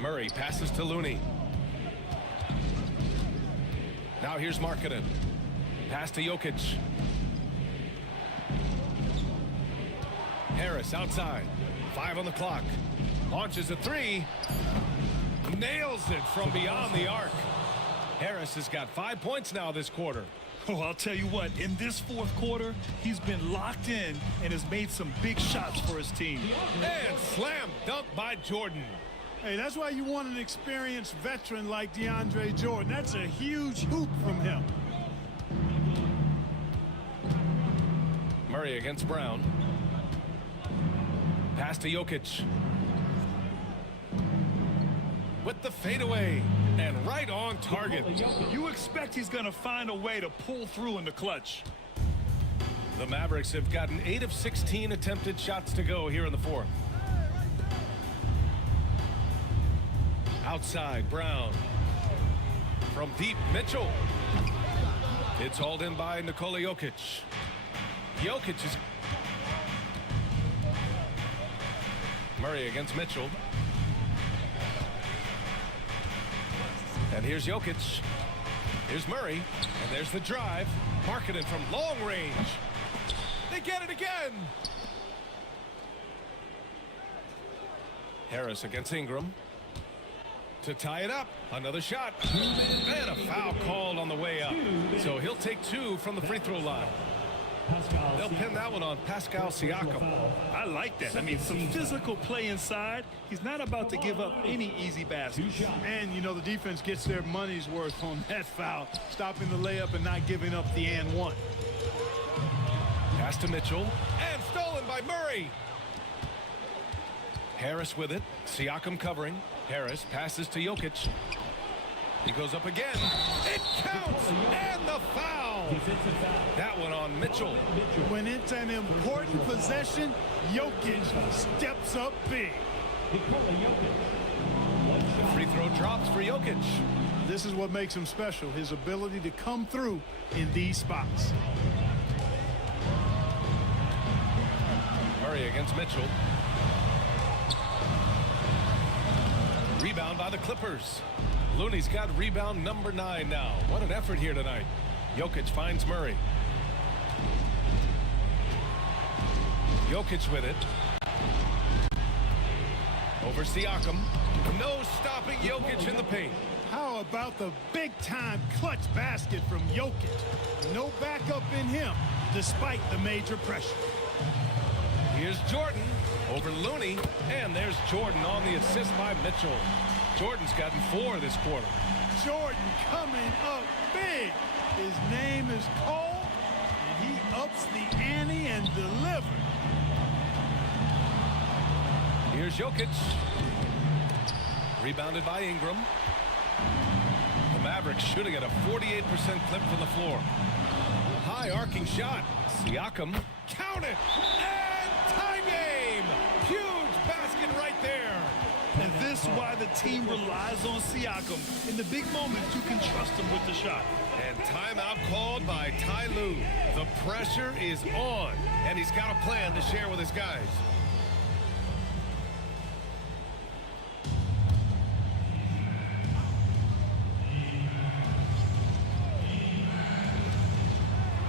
Murray passes to Looney. Now here's Markkanen. Pass to Jokic. Harris outside. 5 on the clock. Launches a 3. Nails it from beyond the arc. Harris has got 5 points now this quarter. Oh, I'll tell you what, in this 4th quarter, he's been locked in and has made some big shots for his team. And slam dunk by Jordan. Hey, that's why you want an experienced veteran like DeAndre Jordan. That's a huge hoop from him. Murray against Brown. Pass to Jokic. With the fadeaway and right on target. You expect he's going to find a way to pull through in the clutch. The Mavericks have gotten 8 of 16 attempted shots to go here in the 4th. Outside, Brown. From deep, Mitchell. It's hauled in by Nikola Jokic. Jokic is... Murray against Mitchell. And here's Jokic. Here's Murray. And there's the drive. Markkanen from long range. They get it again. Harris against Ingram. To tie it up. Another shot. And a foul called on the way up. So he'll take 2 from the free throw line. They'll pin that one on Pascal Siakam. I like that. I mean, some physical play inside. He's not about to give up any easy baskets. And, you know, the defense gets their money's worth on that foul, stopping the layup and not giving up the and one. Pass to Mitchell. And stolen by Murray. Harris with it. Siakam covering. Harris passes to Jokic. He goes up again. It counts! And the foul! That one on Mitchell. When it's an important possession, Jokic steps up big. The free throw drops for Jokic. This is what makes him special, his ability to come through in these spots. Murray against Mitchell. Rebound by the Clippers. Looney's got rebound number 9 now. What an effort here tonight. Jokic finds Murray. Jokic with it. Over Siakam. No stopping Jokic in the paint. How about the big-time clutch basket from Jokic? No backup in him, despite the major pressure. Here's Jordan over Looney, and there's Jordan on the assist by Mitchell. Jordan's gotten 4 this quarter. Jordan coming up big. His name is Cole, and he ups the ante and delivers. Here's Jokic. Rebounded by Ingram. The Mavericks shooting at a 48% clip from the floor. High arcing shot. Siakam. Count it. And tie game. Huge basket right there. And this is why the team relies on Siakam. In the big moments, you can trust him with the shot. And timeout called by Ty Lue. The pressure is on, and he's got a plan to share with his guys.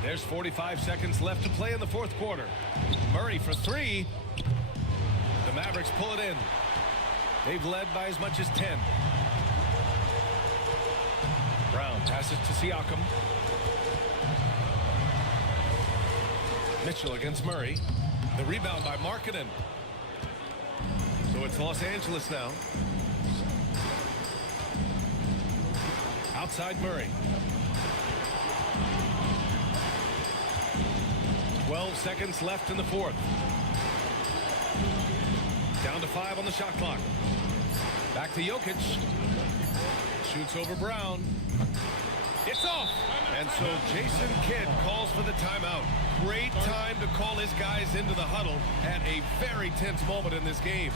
There's 45 seconds left to play in the fourth quarter. Murray for 3. The Mavericks pull it in. They've led by as much as 10. Brown passes to Siakam. Mitchell against Murray. The rebound by Markkanen. So it's Los Angeles now. Outside Murray. 12 seconds left in the fourth. Down to 5 on the shot clock. Back to Jokic. Shoots over Brown. It's off. And so Jason Kidd calls for the timeout. Great time to call his guys into the huddle at a very tense moment in this game.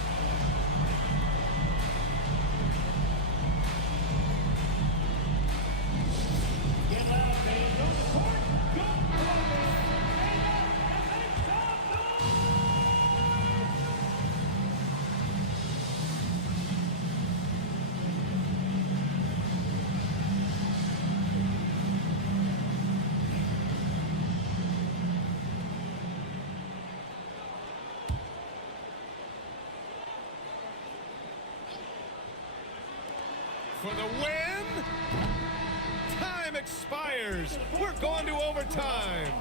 For the win. Time expires. We're going to overtime.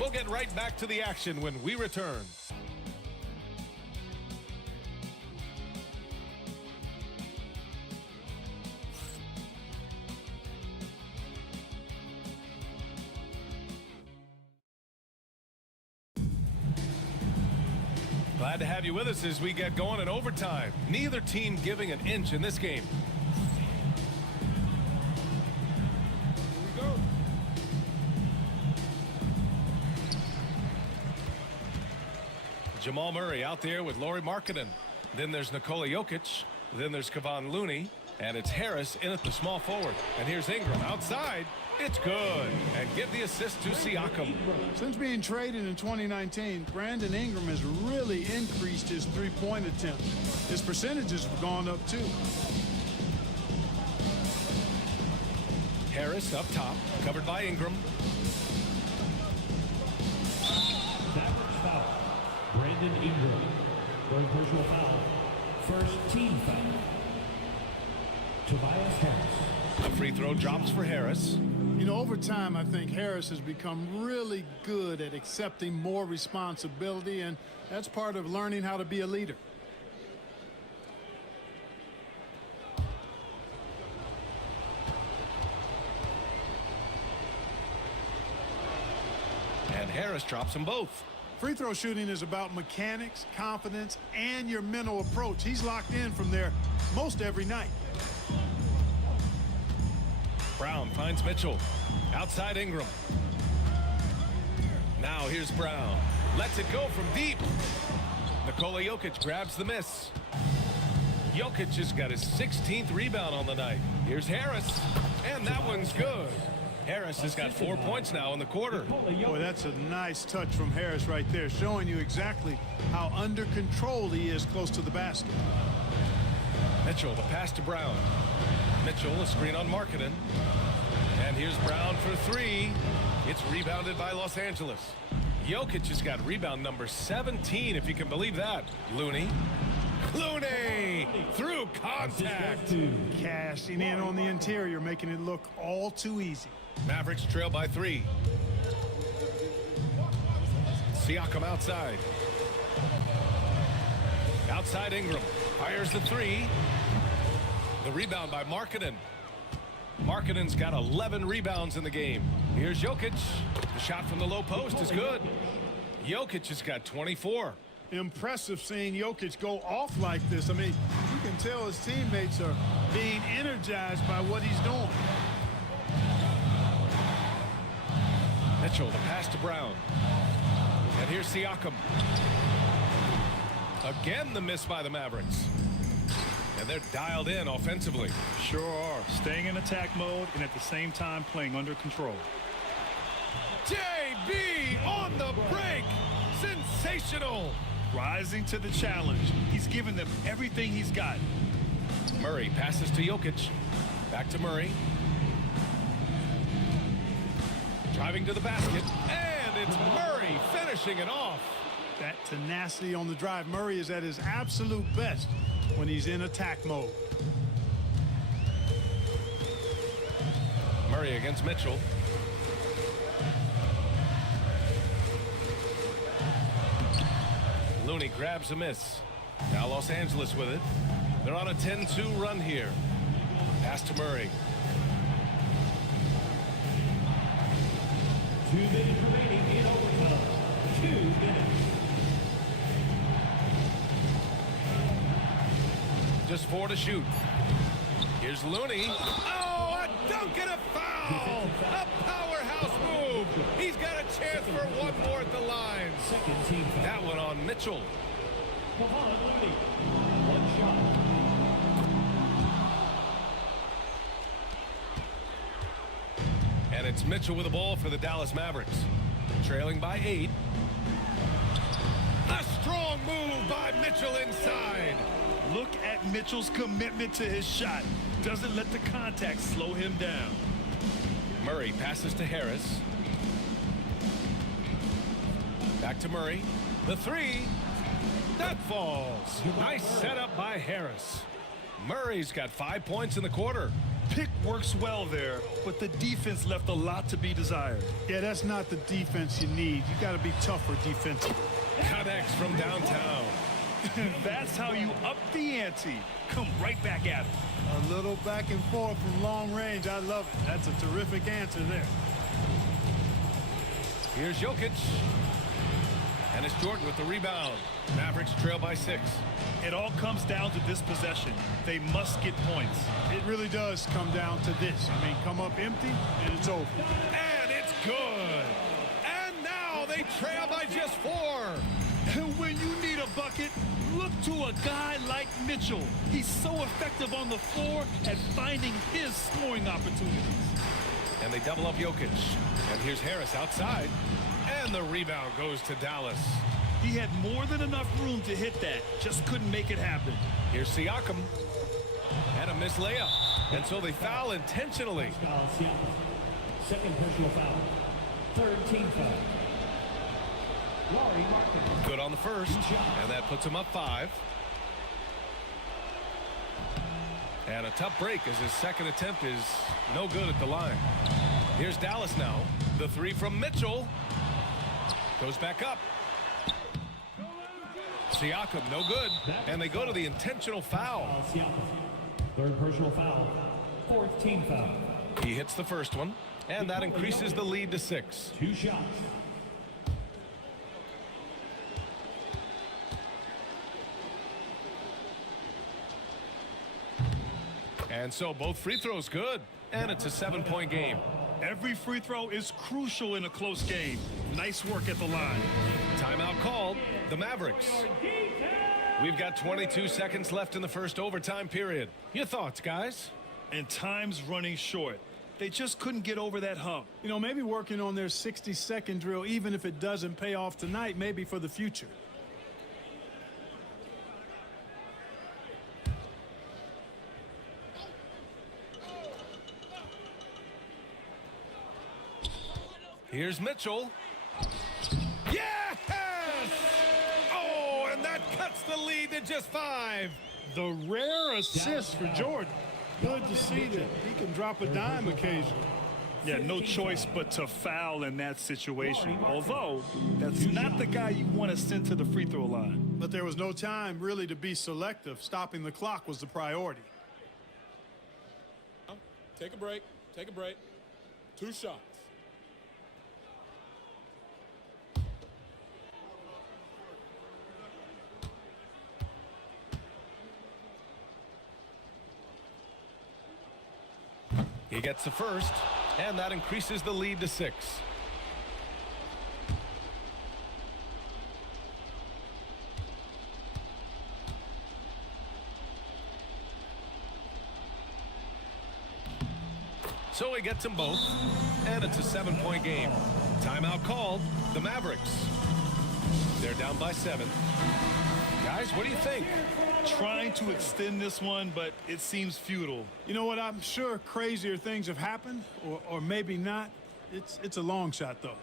We'll get right back to the action when we return. Glad to have you with us as we get going in overtime. Neither team giving an inch in this game. Jamal Murray out there with Lauri Markkanen. Then there's Nikola Jokic. Then there's Kevon Looney. And it's Harris in at the small forward. And here's Ingram outside. It's good. And get the assist to Siakam. Since being traded in 2019, Brandon Ingram has really increased his three-point attempts. His percentages have gone up too. Harris up top, covered by Ingram. Brandon Ingram for a personal foul. First team foul. Tobias Harris. A free throw drops for Harris. You know, over time, I think Harris has become really good at accepting more responsibility, and that's part of learning how to be a leader. And Harris drops them both. Free throw shooting is about mechanics, confidence, and your mental approach. He's locked in from there most every night. Brown finds Mitchell. Outside Ingram. Now here's Brown. Lets it go from deep. Nikola Jokic grabs the miss. Jokic has got his 16th rebound on the night. Here's Harris. And that one's good. Harris has got 4 points now in the quarter. Boy, that's a nice touch from Harris right there, showing you exactly how under control he is close to the basket. Mitchell, the pass to Brown. Mitchell, a screen on Markkanen. And here's Brown for three. It's rebounded by Los Angeles. Jokic has got rebound number 17, if you can believe that. Looney through contact. Cashing in on the interior, making it look all too easy. Mavericks trail by 3. Siakam outside. Outside Ingram. Fires the 3. The rebound by Markkanen. Markkanen's got 11 rebounds in the game. Here's Jokic. The shot from the low post is good. Jokic has got 24. Impressive seeing Jokic go off like this. I mean, you can tell his teammates are being energized by what he's doing. Mitchell, the pass to Brown. And here's Siakam. Again, the miss by the Mavericks. And they're dialed in offensively. Sure are. Staying in attack mode and at the same time playing under control. JB on the break. Sensational. Rising to the challenge. He's given them everything he's got. Murray passes to Jokic. Back to Murray. Driving to the basket. And it's Murray finishing it off. That tenacity on the drive. Murray is at his absolute best when he's in attack mode. Murray against Mitchell. Looney grabs a miss. Now Los Angeles with it. They're on a 10-2 run here. Pass to Murray. 2 minutes remaining in overtime. 2 minutes. Just 4 to shoot. Here's Looney. Oh, a dunk and a foul! A powerhouse move. He's got a chance for one more at the line. That one on Mitchell. Kevon Looney, 1 shot. And it's Mitchell with the ball for the Dallas Mavericks. Trailing by 8. A strong move by Mitchell inside. Look at Mitchell's commitment to his shot. Doesn't let the contact slow him down. Murray passes to Harris. Back to Murray. The 3. That falls. Nice setup by Harris. Murray's got 5 points in the quarter. Pick works well there, but the defense left a lot to be desired. Yeah, that's not the defense you need. You got to be tougher defensively. Connects from downtown. That's how you up the ante. Come right back at it. A little back and forth from long range. I love it. That's a terrific answer there. Here's Jokic. And it's Jordan with the rebound. Mavericks trail by 6. It all comes down to this possession. They must get points. It really does come down to this. I mean, come up empty, and it's over. And it's good. And now they trail by just 4. And when you need a bucket, look to a guy like Mitchell. He's so effective on the floor at finding his scoring opportunities. And they double up Jokic. And here's Harris outside. And the rebound goes to Dallas. He had more than enough room to hit that. Just couldn't make it happen. Here's Siakam. And a missed layup. And so they foul intentionally. Second personal foul. Third team foul. Good on the first. And that puts him up 5. And a tough break as his second attempt is no good at the line. Here's Dallas now. The 3 from Mitchell. Goes back up. Siakam, no good. And they go to the intentional foul. Third personal foul. Fourth team foul. He hits the first one. And that increases the lead to 6. 2 shots. And so both free throws good. And it's a 7-point game. Every free throw is crucial in a close game. Nice work at the line. Timeout called. The Mavericks. We've got 22 seconds left in the first overtime period. Your thoughts, guys? And time's running short. They just couldn't get over that hump. You know, maybe working on their 60-second drill, even if it doesn't pay off tonight, maybe for the future. Here's Mitchell. Yes! Oh, and that cuts the lead to just 5. The rare assist for Jordan. Good to see that he can drop a dime occasionally. Yeah, no choice but to foul in that situation. Although, that's not the guy you want to send to the free throw line. But there was no time really to be selective. Stopping the clock was the priority. Take a break. Take a break. 2 shots. He gets the first, and that increases the lead to 6. So he gets them both, and it's a 7-point game. Timeout called. The Mavericks. They're down by 7. Guys, what do you think? Trying to extend this one, but it seems futile. You know what? I'm sure crazier things have happened, or maybe not. It's a long shot, though.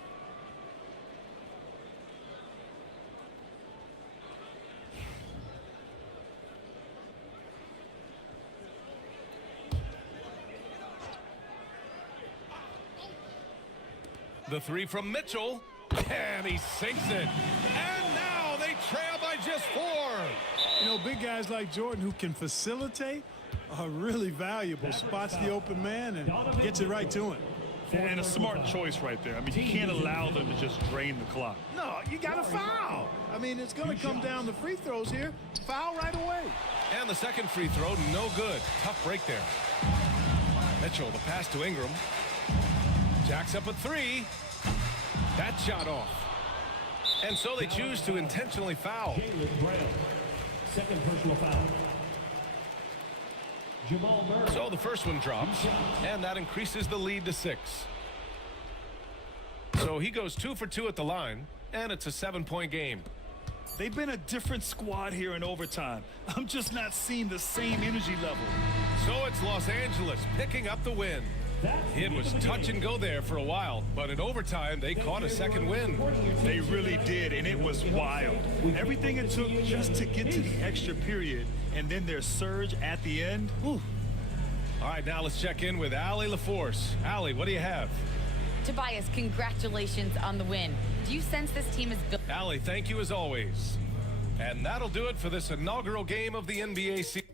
The 3 from Mitchell, and he sinks it. And now they trail by just 4. You know, big guys like Jordan who can facilitate are really valuable. Spots the open man and gets it right to him. And a smart choice right there. I mean, you can't allow them to just drain the clock. No, you got to foul. I mean, it's going to come down to free throws here. Foul right away. And the second free throw, no good. Tough break there. Mitchell, the pass to Ingram. Jacks up a 3. That shot off. And so they choose to intentionally foul. Second personal foul. Jamal Murray. So the first one drops, and that increases the lead to 6. So he goes 2 for 2 at the line, and it's a 7-point game. They've been a different squad here in overtime. I'm just not seeing the same energy level. So it's Los Angeles picking up the win. It was touch and go there for a while, but in overtime, they caught a second win. They really did, and it was wild. Everything it took just to get to the extra period, and then their surge at the end. Whew. All right, now let's check in with Allie LaForce. Allie, what do you have? Tobias, congratulations on the win. Do you sense this team is good? Allie, thank you as always. And that'll do it for this inaugural game of the NBA season.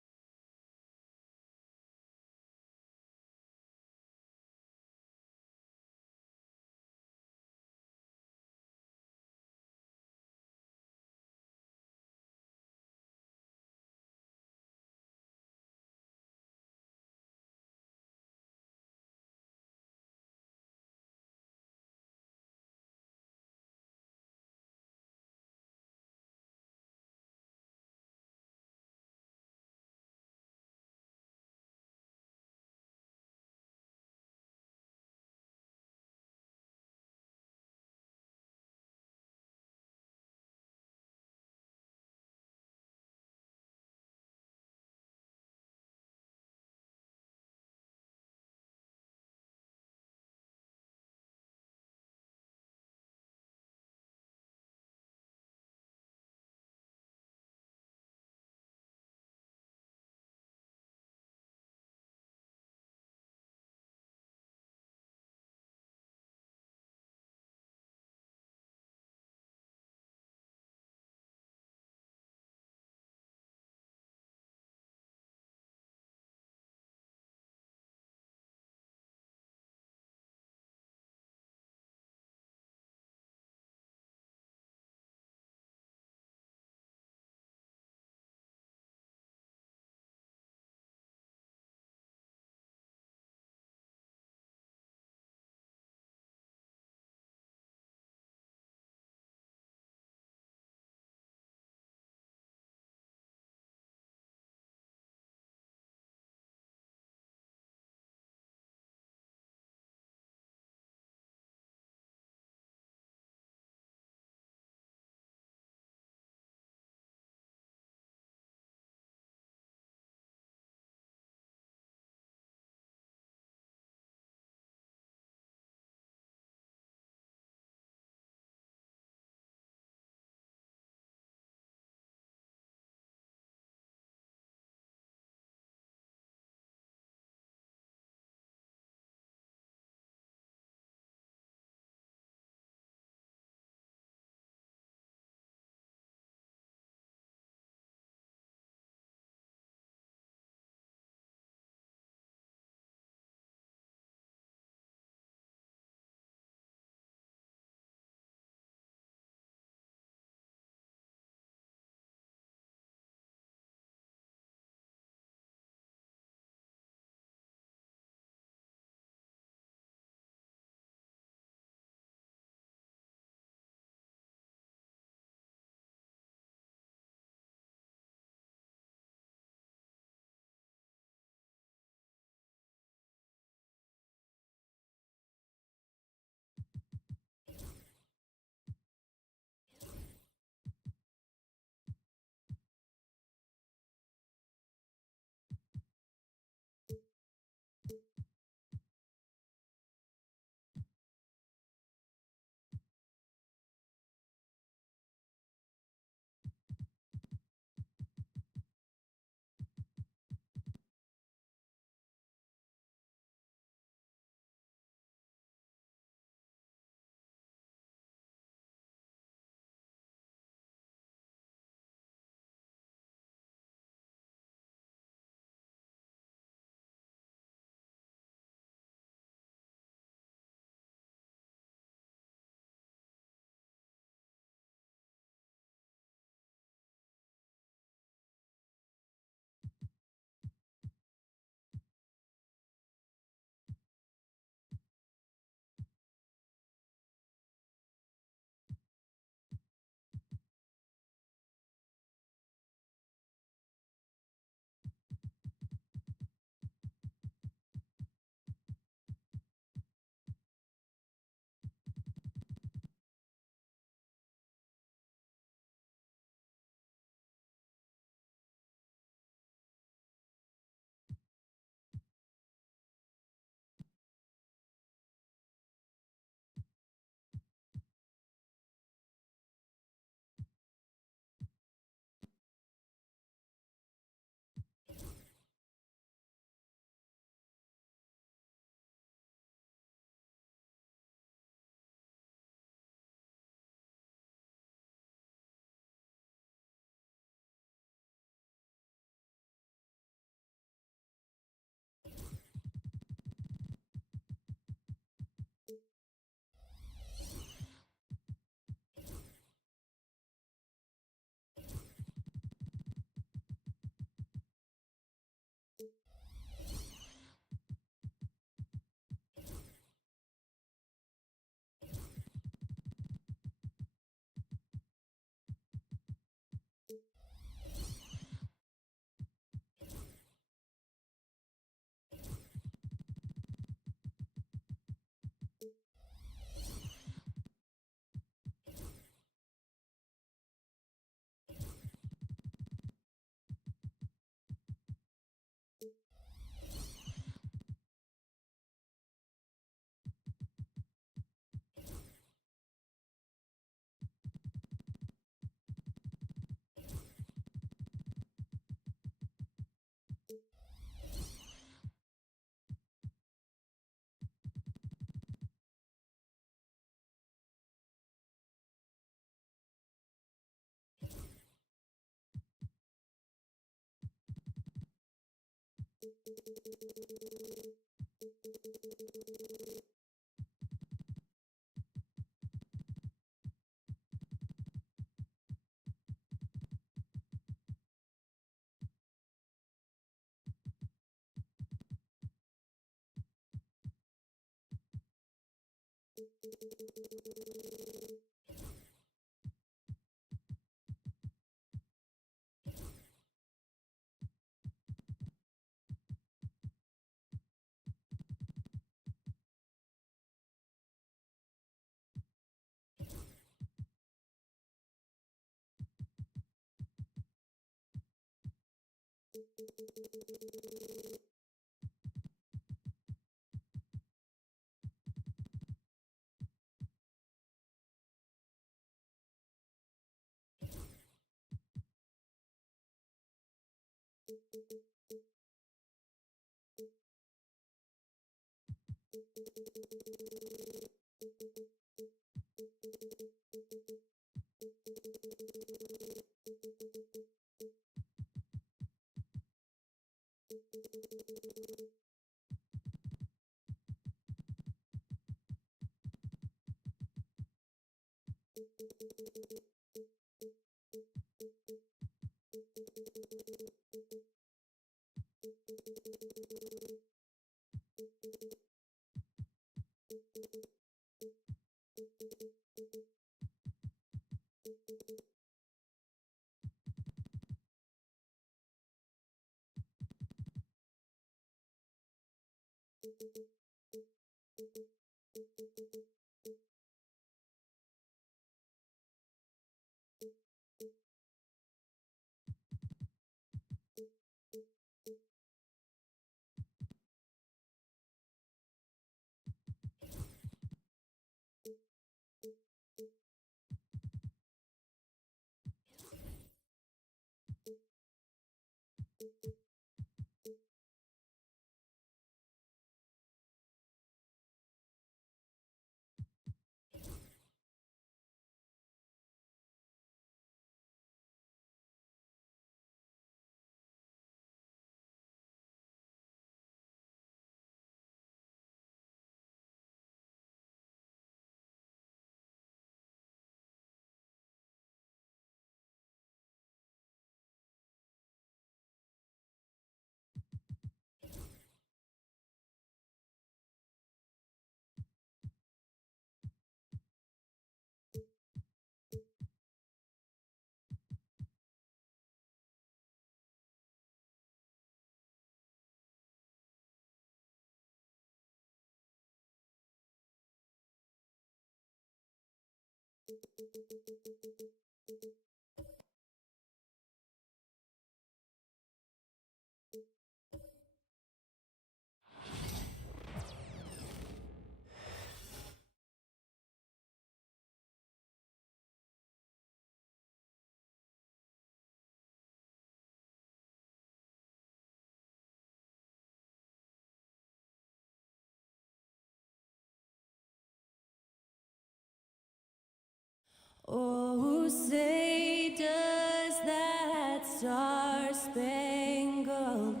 Oh, say does that star-spangled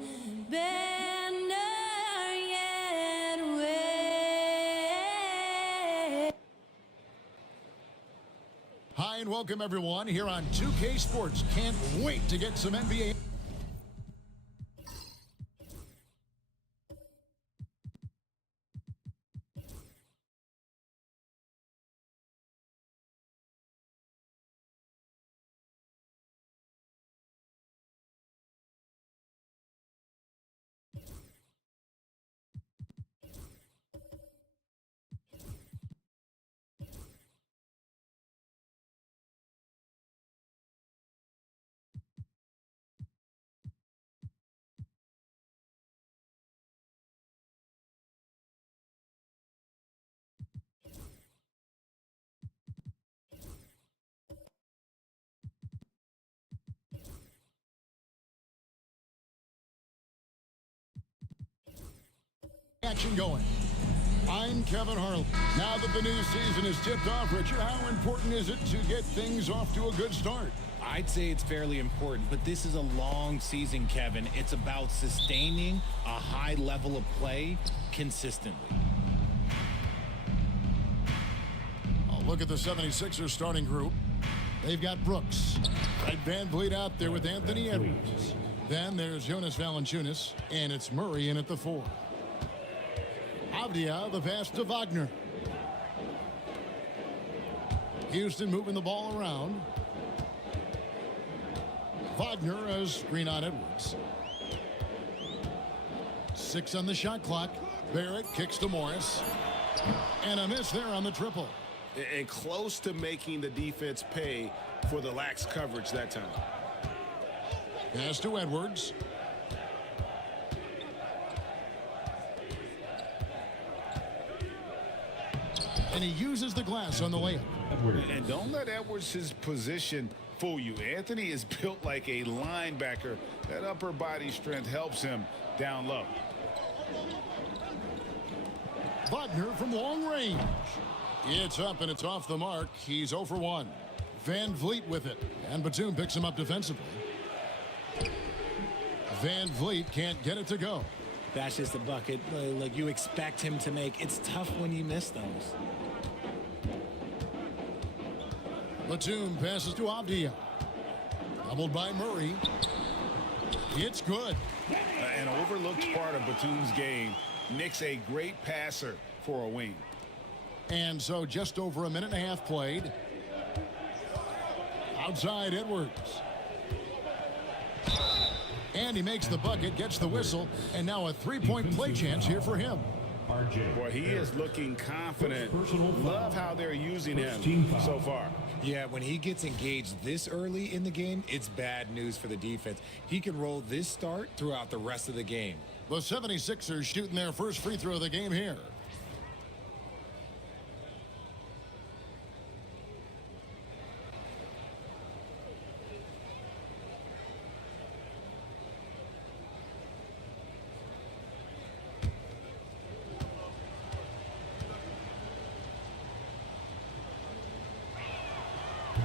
banner yet wave? Hi, and welcome, everyone, here on 2K Sports. Can't wait to get some NBA. Action going. I'm Kevin Harlan. Now that the new season is tipped off, Richard, how important is it to get things off to a good start? I'd say it's fairly important, but this is a long season, Kevin. It's about sustaining a high level of play consistently. Oh, look at the 76ers starting group. They've got Brooks. Right, Van Vliet out there with Anthony Edwards. Then there's Jonas Valanciunas, and it's Murray in at the 4. Avdia, the pass to Wagner. Houston moving the ball around. Wagner has screen on Edwards. 6 on the shot clock. Barrett kicks to Morris. And a miss there on the triple. And close to making the defense pay for the lax coverage that time. Pass to Edwards. And he uses the glass on the layup. And don't let Edwards' position fool you. Anthony is built like a linebacker. That upper body strength helps him down low. Wagner from long range. It's up and it's off the mark. He's 0 for 1. Van Vliet with it. And Batum picks him up defensively. Van Vliet can't get it to go. That's just a bucket like you expect him to make. It's tough when you miss those. Batum passes to Avdia. Doubled by Murray. It's good. An overlooked part of Batum's game. Nick's a great passer for a wing. And so just over a minute and a half played. Outside Edwards. And he makes the bucket, gets the whistle, and now a three-point play chance here for him. Boy, he is looking confident. Love how they're using him so far. Yeah, when he gets engaged this early in the game, it's bad news for the defense. He can roll this start throughout the rest of the game. The 76ers shooting their first free throw of the game here.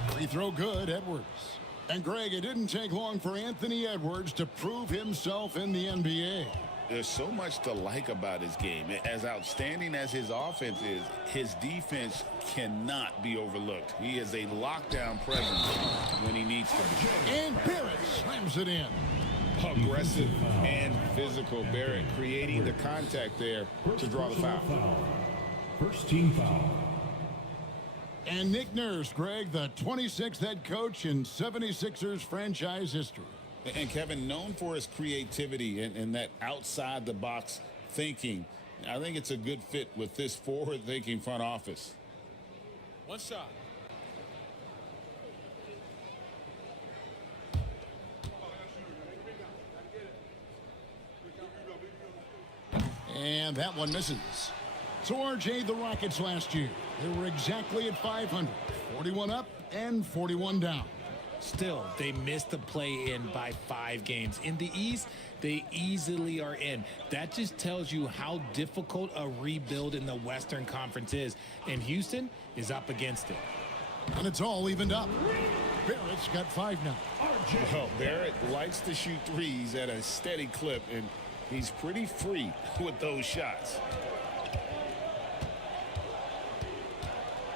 Free throw good, Edwards. And Greg, it didn't take long for Anthony Edwards to prove himself in the NBA. There's so much to like about his game. As outstanding as his offense is, his defense cannot be overlooked. He is a lockdown presence when he needs to be. And Barrett slams it in. Aggressive and physical. Barrett creating the contact there to draw the foul. First team foul. And Nick Nurse, Greg, the 26th head coach in 76ers franchise history. And Kevin, known for his creativity and that outside-the-box thinking, I think it's a good fit with this forward-thinking front office. One shot. And that one misses. So RJ, the Rockets last year, they were exactly at 500. 41 up and 41 down. Still, they missed the play-in by 5 games. In the East, they easily are in. That just tells you how difficult a rebuild in the Western Conference is. And Houston is up against it. And it's all evened up. Barrett's got 5 now. Well, Barrett likes to shoot threes at a steady clip, and he's pretty free with those shots.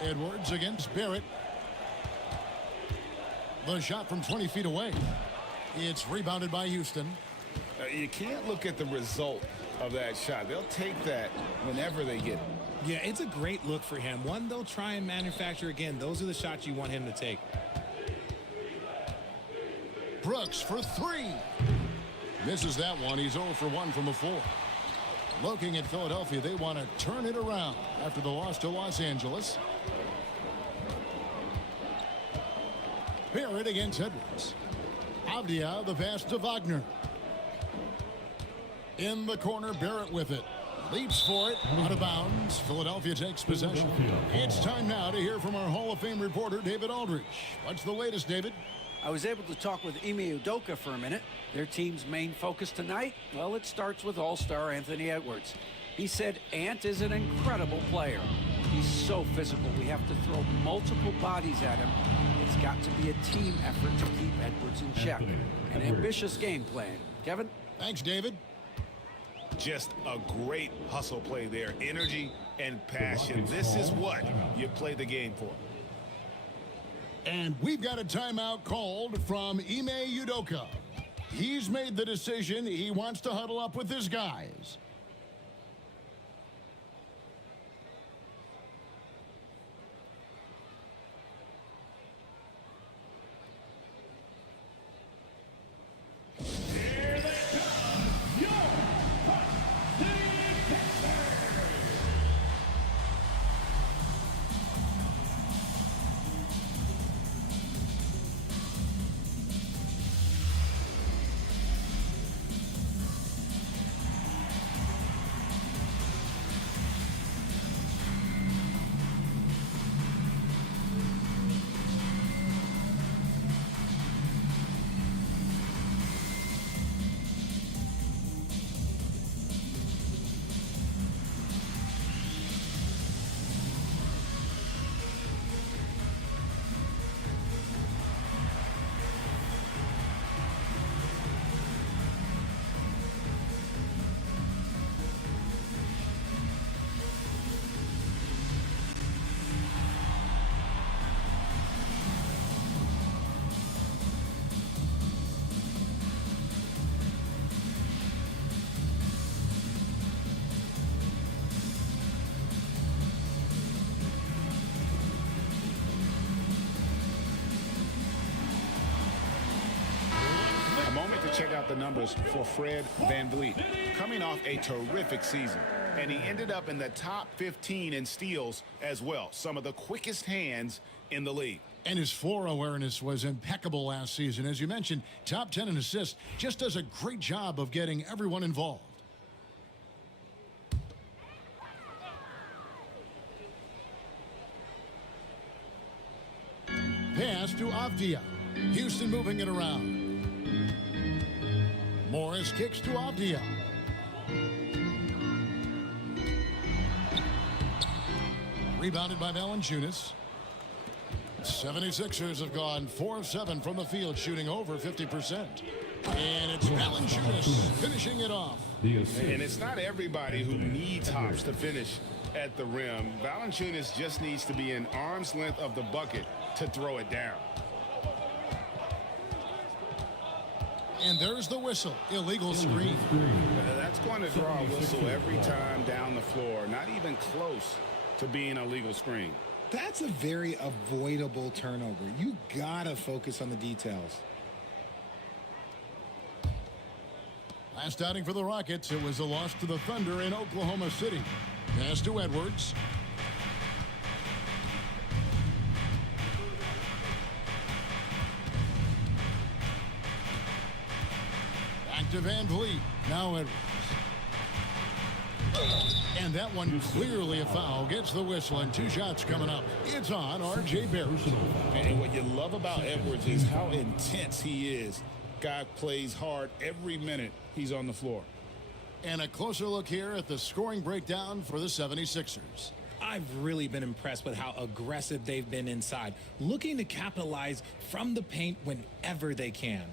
Edwards against Barrett. The shot from 20 feet away. It's rebounded by Houston. You can't look at the result of that shot. They'll take that whenever they get it. Yeah, it's a great look for him. One they'll try and manufacture again. Those are the shots you want him to take. Brooks for 3. Misses that one. He's 0 for 1 from the floor. Looking at Philadelphia, they want to turn it around after the loss to Los Angeles. Barrett against Edwards. Avdia, the pass to Wagner. In the corner, Barrett with it. Leaps for it, out of bounds. Philadelphia takes possession. It's time now to hear from our Hall of Fame reporter, David Aldridge. What's the latest, David? I was able to talk with Ime Udoka for a minute. Their team's main focus tonight, well, it starts with all-star Anthony Edwards. He said Ant is an incredible player. He's so physical. We have to throw multiple bodies at him. It's got to be a team effort to keep Edwards in check. An ambitious game plan. Kevin? Thanks, David. Just a great hustle play there. Energy and passion. This is what you play the game for. And we've got a timeout called from Ime Udoka. He's made the decision he wants to huddle up with his guys. Check out the numbers for Fred VanVleet. Coming off a terrific season, and he ended up in the top 15 in steals as well. Some of the quickest hands in the league. And his floor awareness was impeccable last season. As you mentioned, top 10 in assists. Just does a great job of getting everyone involved. Pass to Avdia. Houston moving it around. Morris kicks to Avdia. Rebounded by Valanciunas. 76ers have gone 4-7 from the field, shooting over 50%. And it's Valanciunas finishing it off. And it's not everybody who needs hops to finish at the rim. Valanciunas just needs to be an arm's length of the bucket to throw it down. And there's the whistle. Illegal screen. That's going to draw a whistle every time down the floor. Not even close to being a legal screen. That's a very avoidable turnover. You gotta focus on the details. Last outing for the Rockets, it was a loss to the Thunder in Oklahoma City. Pass to Edwards. Back to VanVleet. Now Edwards. And that one clearly a foul. Gets the whistle and 2 shots coming up. It's on R.J. Barrett. And what you love about Edwards is how intense he is. Guy plays hard every minute he's on the floor. And a closer look here at the scoring breakdown for the 76ers. I've really been impressed with how aggressive they've been inside, looking to capitalize from the paint whenever they can.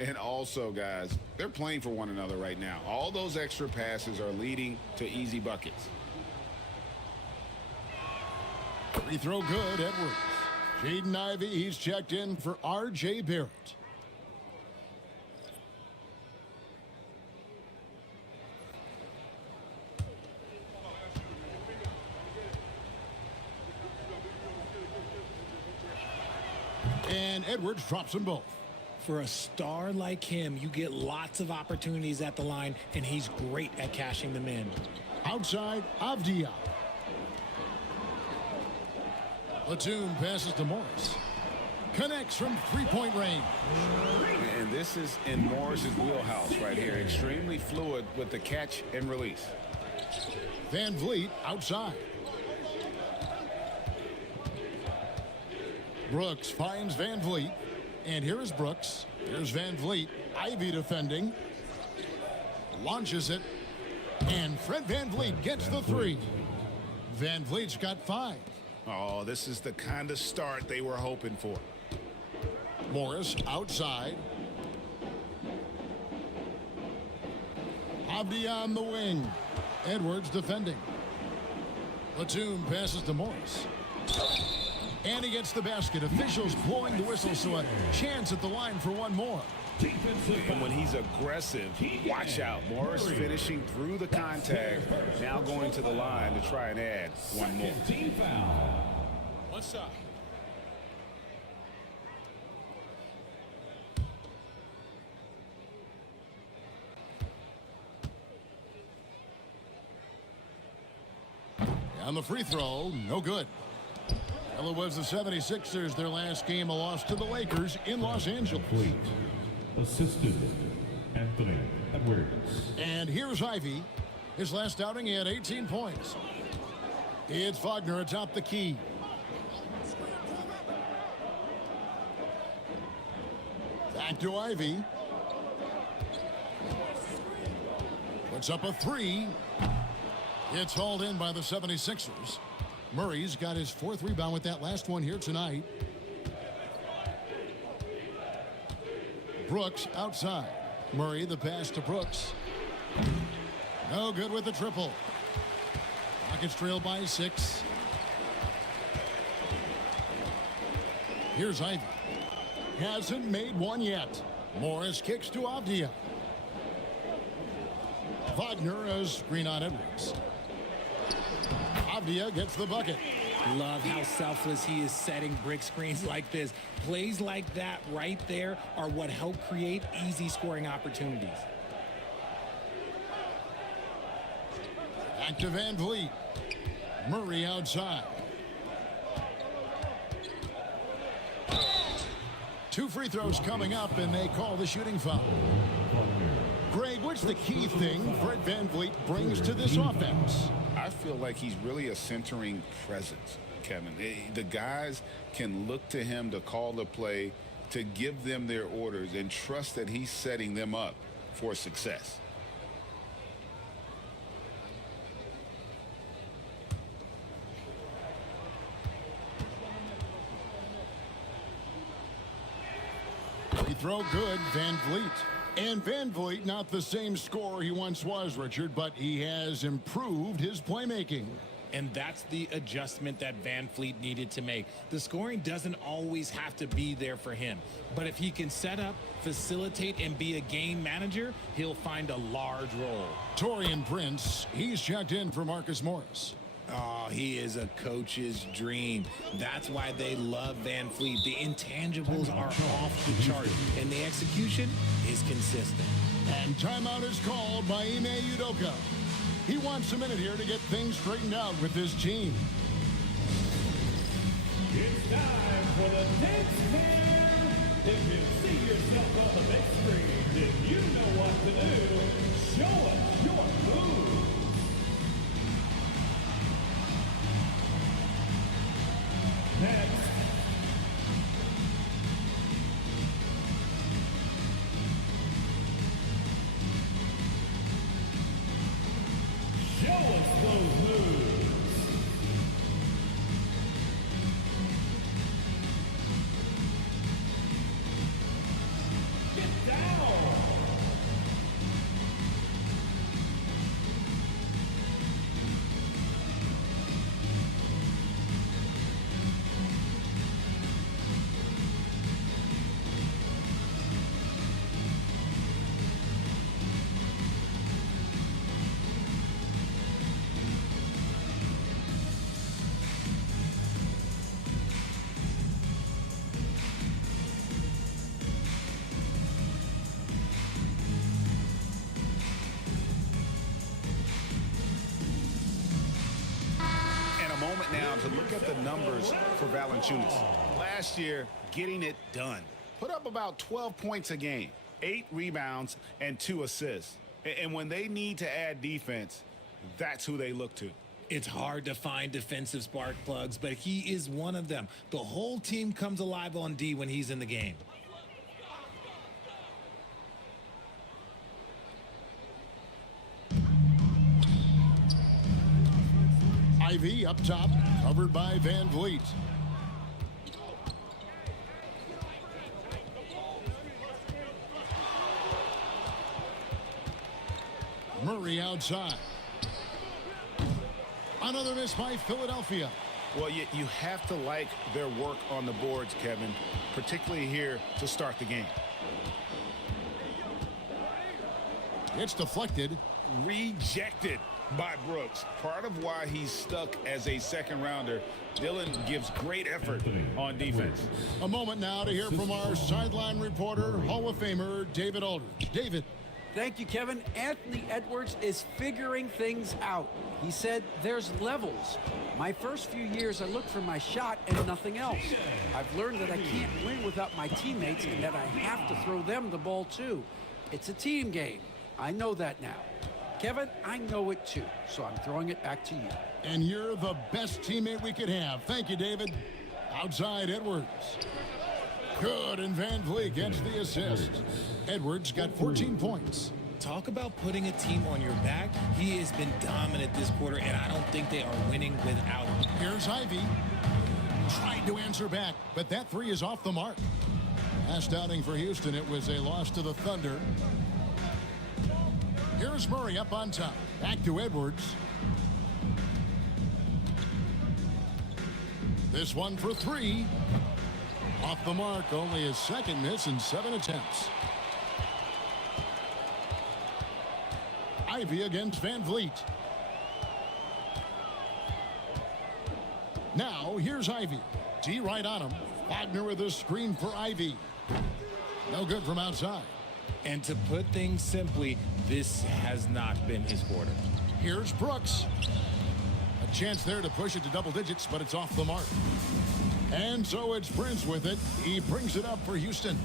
And also, guys, they're playing for one another right now. All those extra passes are leading to easy buckets. Free throw good, Edwards. Jaden Ivey, he's checked in for R.J. Barrett. And Edwards drops them both. For a star like him, you get lots of opportunities at the line, and he's great at cashing them in. Outside, Avdia. Batum passes to Morris. Connects from three-point range. And this is in Morris's wheelhouse right here. Extremely fluid with the catch and release. VanVleet outside. Brooks finds VanVleet. And here is Brooks. Here's VanVleet. Ivy defending. Launches it. And Fred VanVleet gets the 3. VanVleet's got 5. Oh, this is the kind of start they were hoping for. Morris outside. Avdi on the wing. Edwards defending. Batum passes to Morris. And he gets the basket. Officials blowing the whistle, so a chance at the line for one more. And when he's aggressive, watch out. Morris finishing through the contact, now going to the line to try and add one more. One shot. On the free throw, no good. Well, it was the 76ers, their last game, a loss to the Lakers in Los Angeles. Assistant, Anthony Edwards. And here's Ivy. His last outing, he had 18 points. It's Wagner atop the key. Back to Ivy. Puts up a three. It's hauled in by the 76ers. Murray's got his 4th rebound with that last one here tonight. Brooks outside. Murray, the pass to Brooks. No good with the triple. Rockets trail by 6. Here's Ivy. Hasn't made one yet. Morris kicks to Avdia. Wagner a screen on Edwards. Avdia gets the bucket. Love how selfless he is setting brick screens like this. Plays like that right there are what help create easy scoring opportunities. Back to Van Vliet. Murray outside. 2 free throws coming up, and they call the shooting foul. Greg, what's the key thing Fred Van Vliet brings to this offense? I feel like he's really a centering presence, Kevin. The guys can look to him to call the play, to give them their orders, and trust that he's setting them up for success. Free throw good, Van Vliet. And Van Vliet, not the same scorer he once was, Richard, but he has improved his playmaking. And that's the adjustment that Van Vliet needed to make. The scoring doesn't always have to be there for him. But if he can set up, facilitate, and be a game manager, he'll find a large role. Taurean Prince, he's checked in for Marcus Morris. Oh, he is a coach's dream. That's why they love Van Vliet. The intangibles are off the chart, and the execution is consistent. And timeout is called by Ime Udoka. He wants a minute here to get things straightened out with his team. It's time for the dance cam. If you see yourself on the big screen, then you know what to do. Show us your moves. Next. Show us those moves. Get down. Now to look at the numbers for Valanciunas. Last year, getting it done. Put up about 12 points a game, 8 rebounds, and 2 assists. And when they need to add defense, that's who they look to. It's hard to find defensive spark plugs, but he is one of them. The whole team comes alive on D when he's in the game. Ivy up top, covered by Van Vliet. Murray outside. Another miss by Philadelphia. Well, you have to like their work on the boards, Kevin, particularly here to start the game. It's deflected. Rejected by Brooks. Part of why he's stuck as a second rounder. Dillon gives great effort on defense. A moment now to hear from our sideline reporter, Hall of Famer David Aldridge. David. Thank you, Kevin. Anthony Edwards is figuring things out. He said there's levels. My first few years, I looked for my shot and nothing else. I've learned that I can't win without my teammates and that I have to throw them the ball too. It's a team game. I know that now. Kevin, I know it too, so I'm throwing it back to you. And you're the best teammate we could have. Thank you, David. Outside Edwards. Good, and Van Vliet gets the assist. Edwards got 14 points. Talk about putting a team on your back. He has been dominant this quarter, and I don't think they are winning without him. Here's Ivy. Tried to answer back, but that three is off the mark. Last outing for Houston, it was a loss to the Thunder. Here's Murray up on top. Back to Edwards. This one for three. Off the mark, only his second miss in 7 attempts. Ivy against Van Vliet. Now, here's Ivy. D right on him. Wagner with a screen for Ivy. No good from outside. And to put things simply, this has not been his quarter. Here's Brooks. A chance there to push it to double digits, but it's off the mark. And so it's Prince with it. He brings it up for Houston.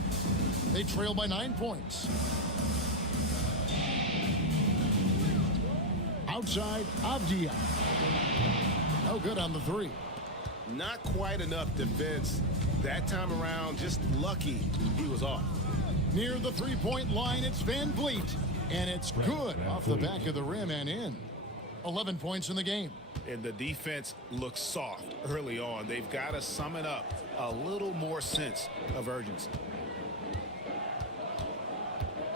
They trail by 9 points. Outside, Avdia. No good on the three. Not quite enough defense that time around. Just lucky he was off. Near the three-point line, it's Van Vliet. And it's good off the back of the rim and in. 11 points in the game. And the defense looks soft early on. They've got to summon up a little more sense of urgency.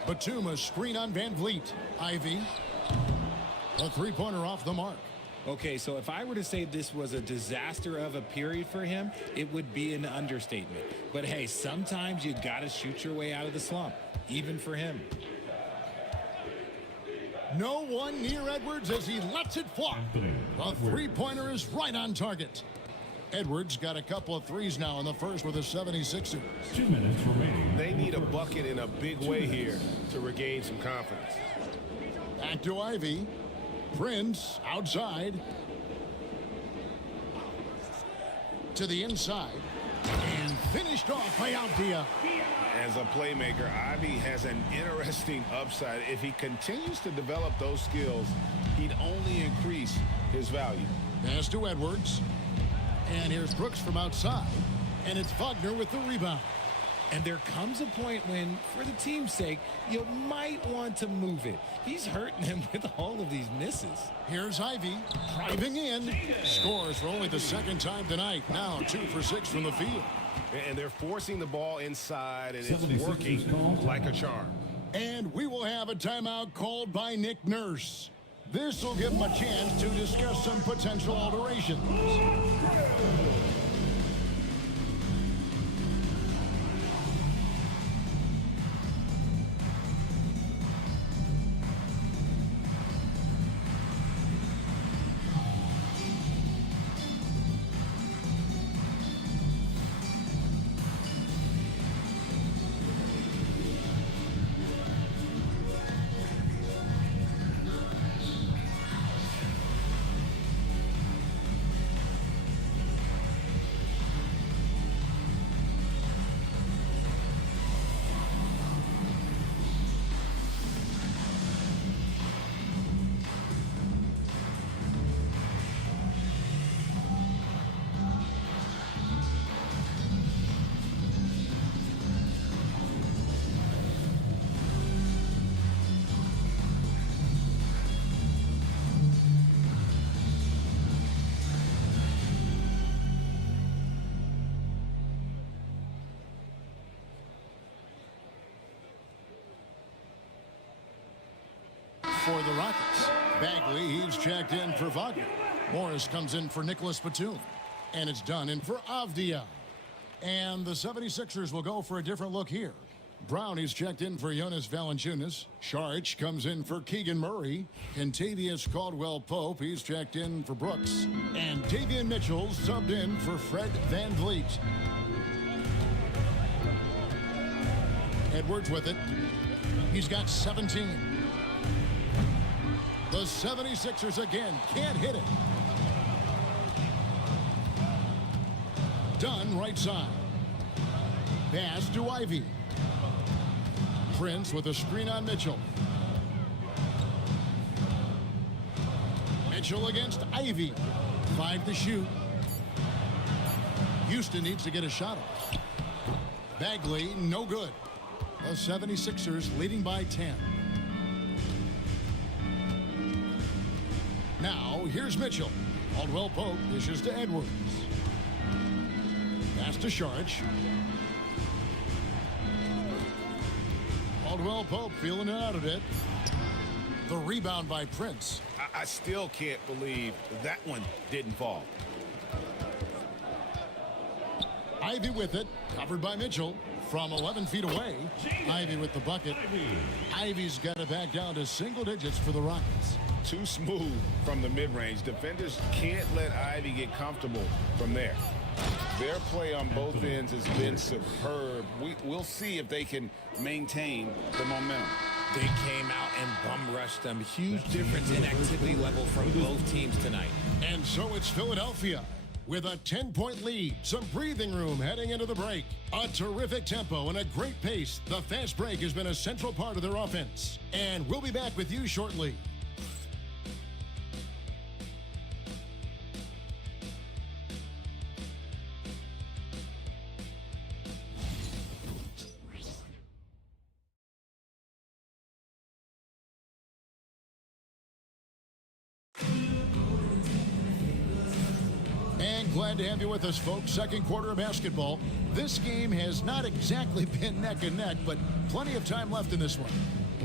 Batum, screen on Van Vliet. Ivy. A three-pointer off the mark. Okay, so if I were to say this was a disaster of a period for him, it would be an understatement. But hey, sometimes you got to shoot your way out of the slump, even for him. No one near Edwards as he lets it fly. A three-pointer is right on target. Edwards got a couple of threes now in the first with the 76ers. 2 minutes remaining. They need a bucket in a big way here to regain some confidence. Back to Ivy. Prince outside. To the inside. And finished off by Avdia. As a playmaker, Ivy has an interesting upside. If he continues to develop those skills, he'd only increase his value. Pass to Edwards. And here's Brooks from outside. And it's Wagner with the rebound. And there comes a point when, for the team's sake, you might want to move it. He's hurting him with all of these misses. Here's Ivy driving in. Scores for only the second time tonight. Now 2 for 6 from the field. And they're forcing the ball inside, and it's working like a charm. And we will have a timeout called by Nick Nurse. This will give him a chance to discuss some potential alterations. for the Rockets. Bagley, he's checked in for Wagner. Morris comes in for Nicholas Batum. And it's done in for Avdia. And the 76ers will go for a different look here. Brown, he's checked in for Jonas Valanciunas. Saric comes in for Keegan Murray. Kentavious Caldwell-Pope, he's checked in for Brooks. And Davion Mitchell subbed in for Fred VanVleet. Edwards with it. He's got 17. The 76ers again can't hit it. Dunn right side. Pass to Ivy. Prince with a screen on Mitchell. Mitchell against Ivy. 5 to shoot. Houston needs to get a shot off. Bagley, no good. The 76ers leading by 10. Now, here's Mitchell. Caldwell-Pope dishes to Edwards. Pass to Saric. Caldwell-Pope feeling it out a bit. The rebound by Prince. I still can't believe that one didn't fall. Ivy with it, covered by Mitchell from 11 feet away. Ivy with the bucket. Ivy's got it back down to single digits for the Rockets. Too smooth from the mid-range. Defenders can't let Ivy get comfortable from there. Their play on both ends has been superb. We'll see if they can maintain the momentum. They came out and bum rushed them. Huge difference in activity level from both teams tonight. And so it's Philadelphia with a 10-point lead, some breathing room heading into the break. A terrific tempo and a great pace. The fast break has been a central part of their offense. And we'll be back with you shortly. Glad to have you with us, folks. Second quarter of basketball. This game has not exactly been neck and neck, but plenty of time left in this one.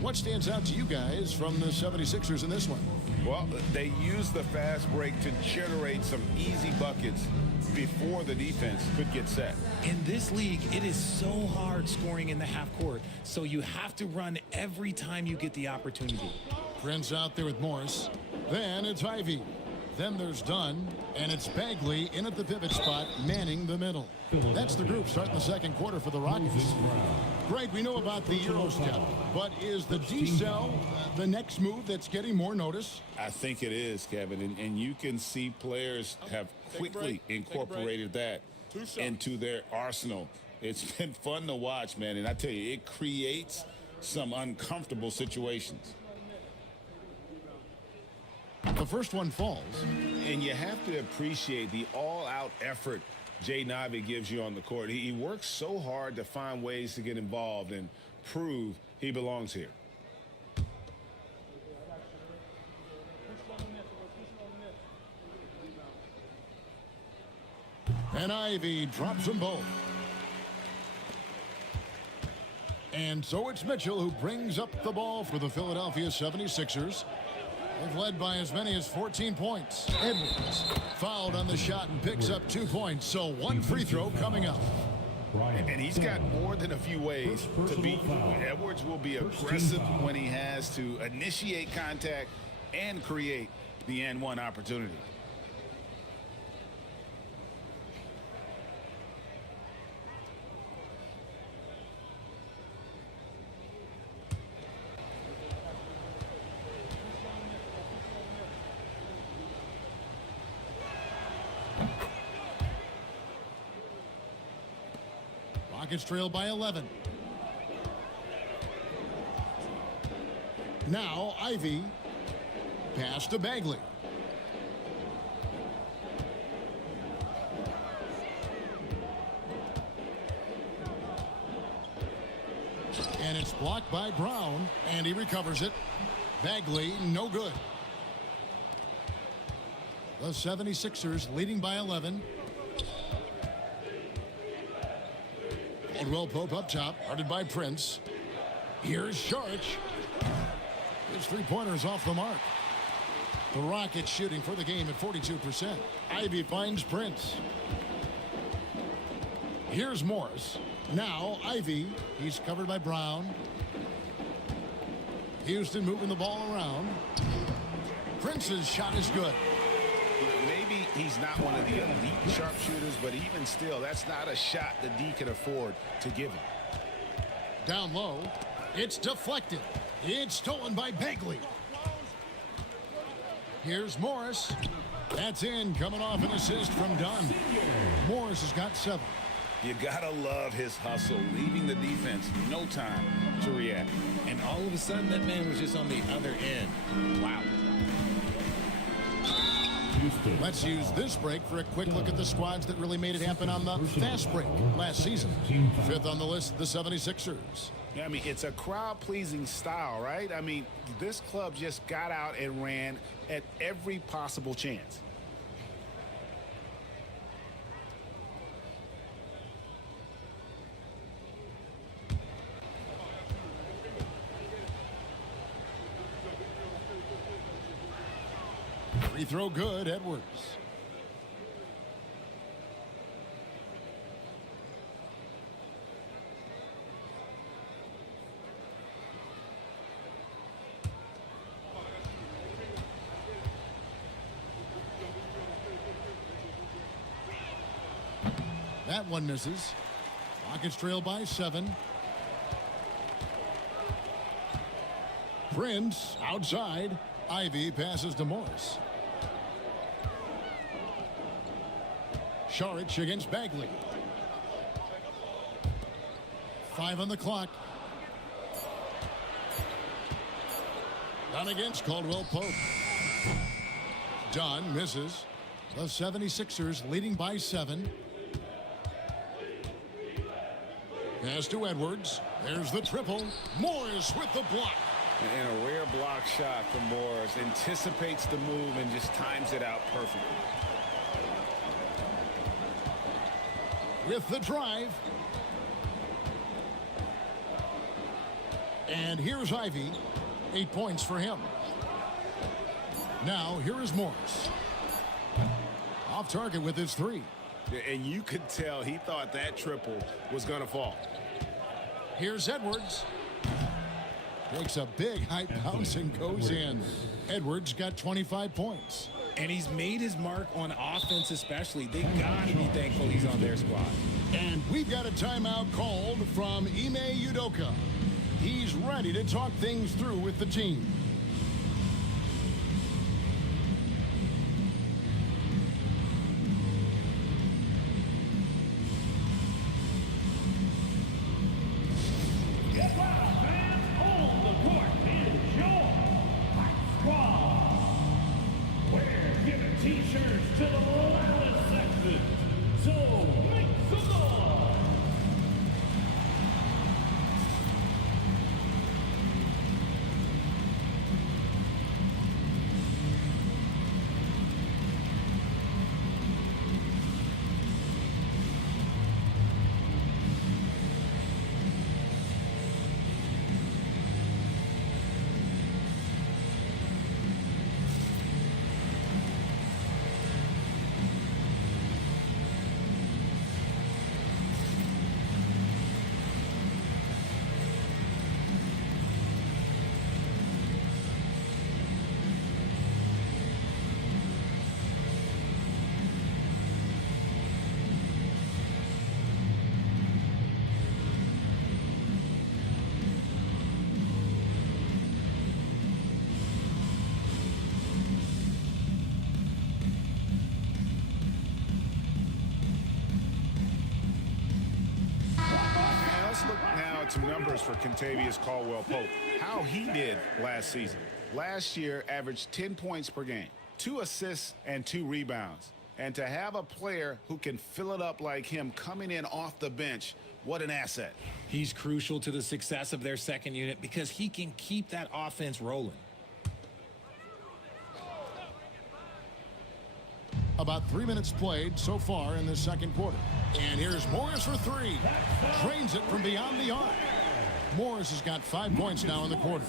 What stands out to you guys from the 76ers in this one? Well, they used the fast break to generate some easy buckets before the defense could get set. In this league, it is so hard scoring in the half court, so you have to run every time you get the opportunity. Prince out there with Morris. Then it's Ivy. Then there's Dunn, and it's Bagley in at the pivot spot, manning the middle. That's the group starting the second quarter for the Rockets. Greg, we know about the Euro step, but is the D-cell the next move that's getting more notice? I think it is, Kevin, and you can see players have quickly incorporated that into their arsenal. It's been fun to watch, man, and I tell you, it creates some uncomfortable situations. The first one falls. And you have to appreciate the all-out effort Jaden Ivey gives you on the court. He works so hard to find ways to get involved and prove he belongs here. And Ivy drops them both. And so it's Mitchell who brings up the ball for the Philadelphia 76ers. They've led by as many as 14 points. Edwards fouled on the shot and picks up 2 points. So one free throw coming up. And he's got more than a few ways to beat you. Edwards will be aggressive when he has to initiate contact and create the and-one opportunity. Rockets trail by 11. Now Ivy. Pass to Bagley. And it's blocked by Brown, and he recovers it. Bagley, no good. The 76ers leading by 11. Caldwell-Pope up top, guarded by Prince. Here's Saric. His three-pointer's off the mark. The Rockets shooting for the game at 42%. Ivy finds Prince. Here's Morris. Now Ivy. He's covered by Brown. Houston moving the ball around. Prince's shot is good. Maybe he's not one of the elite sharpshooters, but even still, that's not a shot that D can afford to give him. Down low. It's deflected. It's stolen by Bagley. Here's Morris. That's in, coming off an assist from Dunn. Morris has got 7. You gotta love his hustle, leaving the defense no time to react. And all of a sudden, that man was just on the other end. Wow. Let's use this break for a quick look at the squads that really made it happen on the fast break last season. 5th on the list, the 76ers. Yeah, I mean, it's a crowd-pleasing style, right? I mean, this club just got out and ran at every possible chance. Free throw good, Edwards. That one misses. Rockets trail by 7. Prince outside. Ivy passes to Morris. Saric against Bagley. 5 on the clock. Dunn against Caldwell Pope. Dunn misses. The 76ers leading by 7. Pass to Edwards. There's the triple. Morris with the block. And a rare block shot from Morris. Anticipates the move and just times it out perfectly. With the drive. And here's Ivy. 8 points for him. Now here is Morris. Off target with his 3. And you could tell he thought that triple was going to fall. Here's Edwards. Takes a big high bounce and goes in. Edwards got 25 points. And he's made his mark on offense especially. They got to be thankful he's on their squad. And we've got a timeout called from Ime Udoka. He's ready to talk things through with the team. Get wild, fans, on the court and enjoy Hot Squad. We're giving t-shirts to the loudest section, so make some noise. Some numbers for Kentavious Caldwell-Pope. How he did last season. Last year averaged 10 points per game, 2 assists and 2 rebounds. And to have a player who can fill it up like him coming in off the bench, what an asset. He's crucial to the success of their second unit because he can keep that offense rolling. About 3 minutes played so far in the second quarter. And here's Morris for 3. Drains it from beyond the arc. Morris has got 5 points now in the quarter.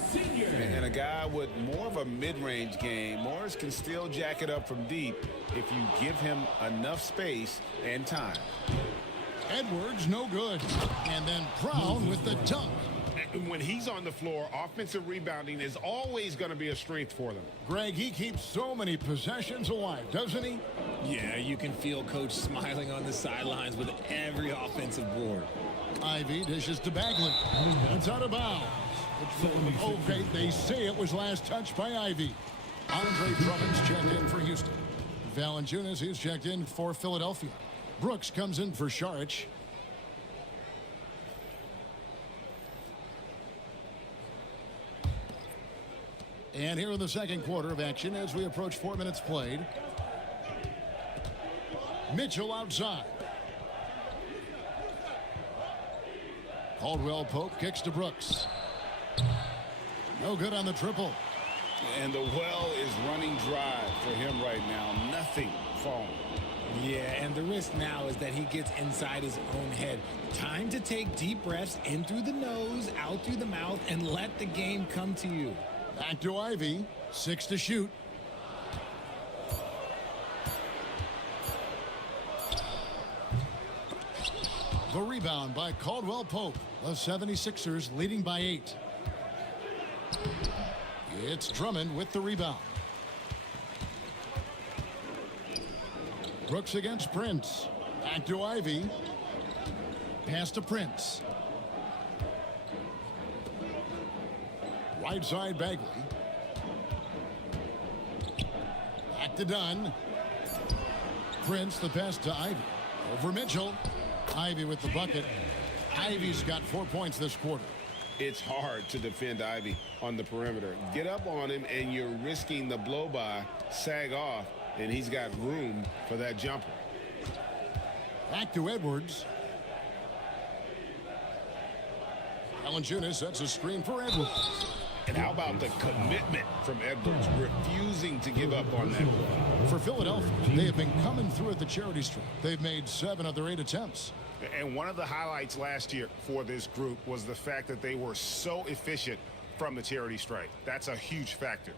And a guy with more of a mid-range game, Morris can still jack it up from deep if you give him enough space and time. Edwards, no good. And then Brown with the dunk. When he's on the floor, offensive rebounding is always going to be a strength for them. Greg, he keeps so many possessions alive, doesn't he? Yeah, you can feel Coach smiling on the sidelines with every offensive board. Ivy dishes to Bagley. It's out of bounds. Okay, they say it was last touched by Ivy. Andre Drummond's checked in for Houston. Valanciunas, he's checked in for Philadelphia. Brooks comes in for Saric. And here in the second quarter of action as we approach 4 minutes played. Mitchell outside. Caldwell Pope kicks to Brooks. No good on the triple. And the well is running dry for him right now. Nothing falling. Yeah, and the risk now is that he gets inside his own head. Time to take deep breaths in through the nose, out through the mouth, and let the game come to you. Back to Ivy. 6 to shoot. The rebound by Caldwell Pope. The 76ers leading by 8. It's Drummond with the rebound. Brooks against Prince. Back to Ivy. Pass to Prince. Right side Bagley. Back to Dunn. Prince the pass to Ivy. Over Mitchell. Ivy with the bucket. Ivy's got 4 points this quarter. It's hard to defend Ivy on the perimeter. Get up on him and you're risking the blow by, sag off, and he's got room for that jumper. Back to Edwards. Valanciunas sets a screen for Edwards. And how about the commitment from Edwards, refusing to give up on that play? For Philadelphia, they have been coming through at the charity stripe. They've made 7 of their 8 attempts. And one of the highlights last year for this group was the fact that they were so efficient from the charity stripe. That's a huge factor.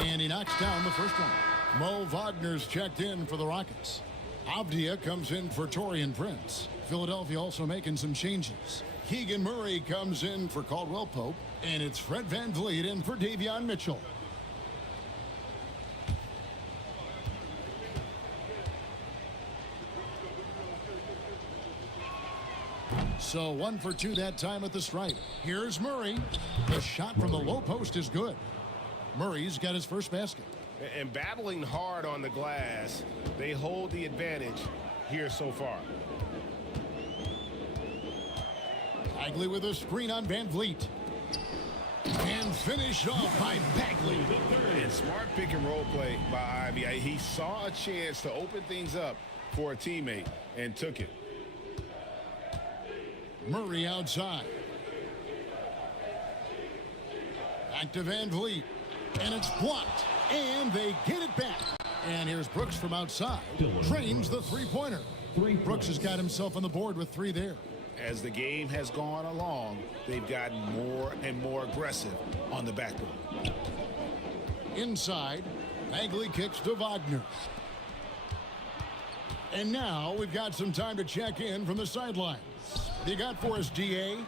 And he knocks down the first one. Mo Wagner's checked in for the Rockets. Avdia comes in for Taurean Prince. Philadelphia also making some changes. Keegan Murray comes in for Caldwell Pope. And it's Fred VanVleet in for Davion Mitchell. So 1 for 2 that time at the stripe. Here's Murray. The shot from the low post is good. Murray's got his first basket. And battling hard on the glass, they hold the advantage here so far. Bagley with a screen on VanVleet. And finished off by Bagley. And smart pick and roll play by Ivy. He saw a chance to open things up for a teammate and took it. Murray outside. Back to VanVleet. And it's blocked. And they get it back. And here's Brooks from outside. Drains the three-pointer. Brooks has got himself on the board with 3 there. As the game has gone along, they've gotten more and more aggressive on the backboard. Inside, Bagley kicks to Wagner. And now we've got some time to check in from the sidelines. What do you got for us, DA?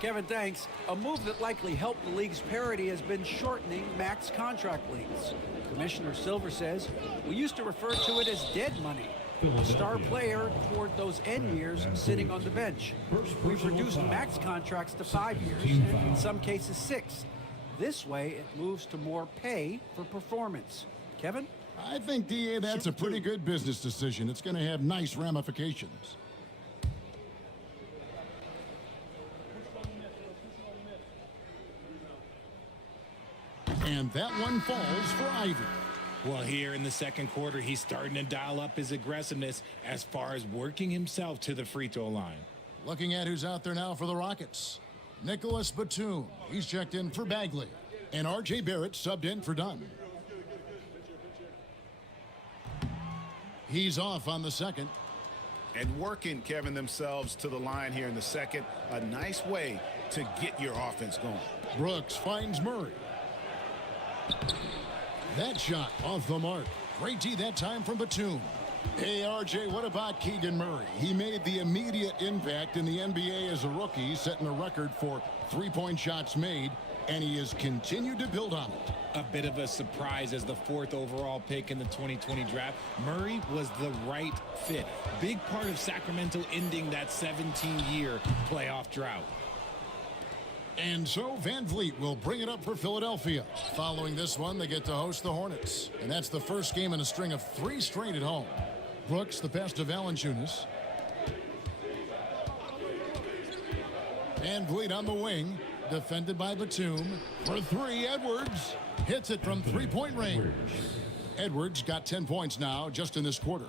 Kevin, thanks. A move that likely helped the league's parity has been shortening max contract lengths. Commissioner Silver says, we used to refer to it as dead money. A star player toward those end years sitting on the bench. We've reduced max contracts to 5 years, and in some cases 6. This way, it moves to more pay for performance. Kevin? I think, DA, that's a pretty good business decision. It's going to have nice ramifications. And that one falls for Ivy. Well, here in the second quarter, he's starting to dial up his aggressiveness as far as working himself to the free throw line. Looking at who's out there now for the Rockets. Nicholas Batum. He's checked in for Bagley. And R.J. Barrett subbed in for Dunn. He's off on the second. And working, Kevin, themselves to the line here in the second. A nice way to get your offense going. Brooks finds Murray. That shot off the mark. Great D that time from Batum. Hey, RJ, what about Keegan Murray? He made the immediate impact in the NBA as a rookie, setting a record for three-point shots made, and he has continued to build on it. A bit of a surprise as the 4th overall pick in the 2020 draft. Murray was the right fit. Big part of Sacramento ending that 17-year playoff drought. And so Van Vliet will bring it up for Philadelphia. Following this one, they get to host the Hornets. And that's the first game in a string of 3 straight at home. Brooks, the pass to Valanciunas. Van Vliet on the wing. Defended by Batum. For 3, Edwards. Hits it from three-point range. Edwards got 10 points now just in this quarter.